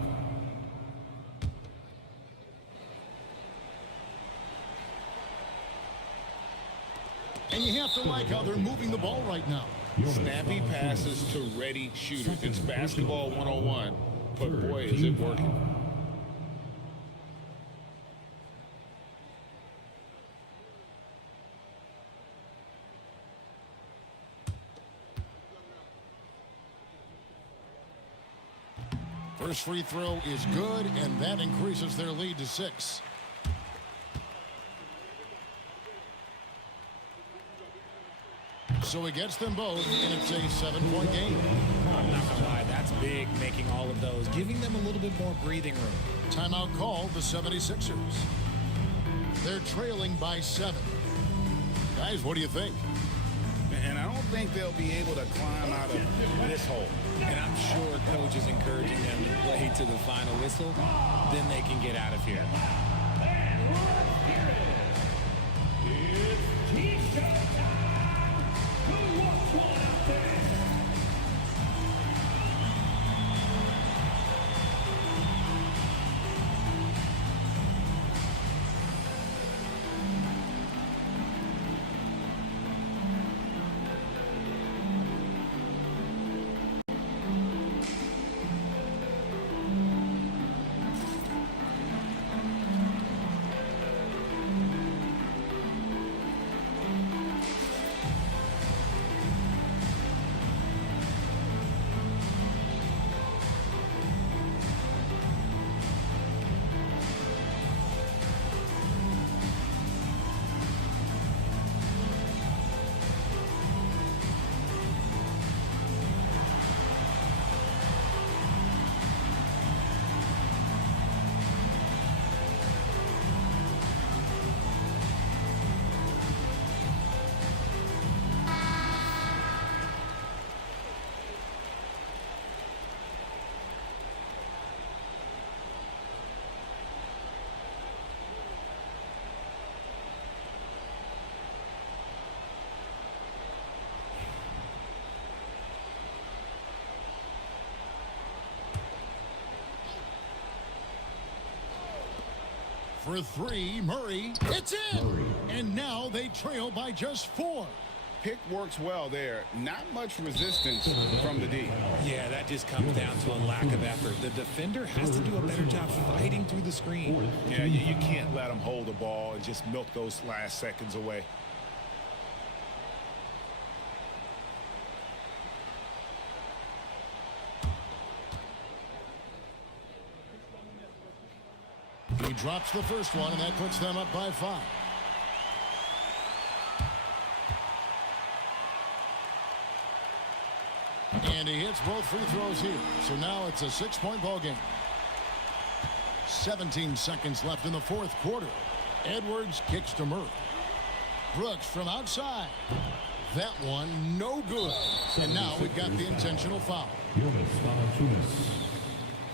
And you have to like how they're moving the ball right now. Snappy passes to ready shooters. It's basketball 101, but boy, is it working. First free throw is good, and that increases their lead to 6. So he gets them both, and it's a 7-point game. I'm not gonna lie, that's big, making all of those, giving them a little bit more breathing room. Timeout called the 76ers. They're trailing by 7. Guys, what do you think? And I don't think they'll be able to climb out of this hole. And I'm sure coach is encouraging them to play to the final whistle. Then they can get out of here. It's T-shirt time. Who wants one out there? for three. Murray. It's in. And now they trail by just 4. Pick works well there. Not much resistance from the D. Yeah, that just comes down to a lack of effort. The defender has to do a better job fighting through the screen. Yeah, you can't let them hold the ball and just milk those last seconds away. He drops the first one, and that puts them up by 5. And he hits both free throws here. So now it's a 6-point ball game. 17 seconds left in the fourth quarter. Edwards kicks to Murray. Brooks from outside. That one no good. And now we've got the intentional foul. Jonas Valanciunas.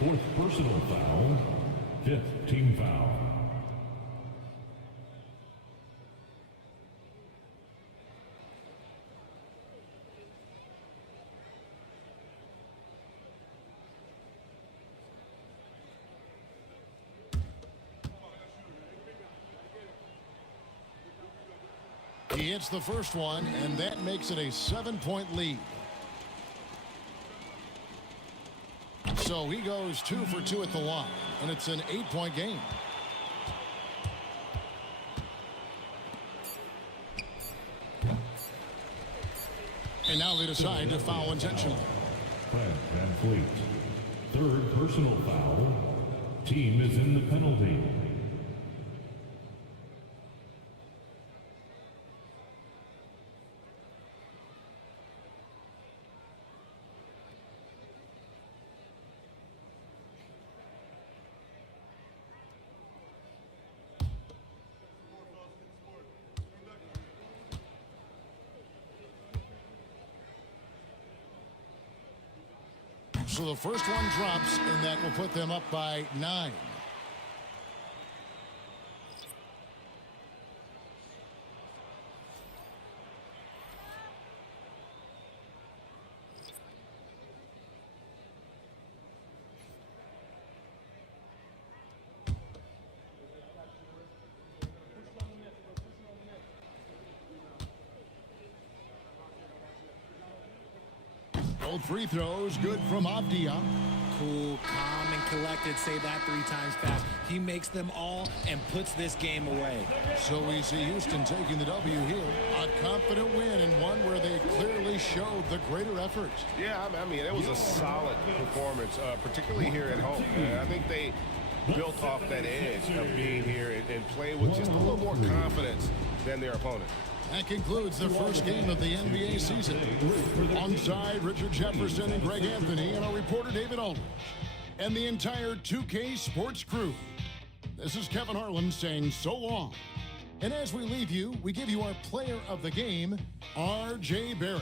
4th personal foul. 5th team foul. He hits the first one, and that makes it a 7-point lead. So he goes 2 for 2 at the line, and it's an 8-point game. And now they decide to foul intentionally. Fred VanVleet. 3rd personal foul. Team is in the penalty. So the first one drops, and that will put them up by 9. Both free throws good from Avdia. Cool, calm, and collected. Say that 3 times fast. He makes them all and puts this game away. So we see Houston taking the W here. A confident win, and one where they clearly showed the greater effort. Yeah, I mean, it was a solid performance, particularly here at home. I think they built off that edge of being here and play with just a little more confidence than their opponent. That concludes the first game of the NBA season. Alongside Richard Jefferson and Greg Anthony and our reporter David Aldridge and the entire 2K Sports crew. This is Kevin Harlan saying so long. And as we leave you, we give you our player of the game, R.J. Barrett.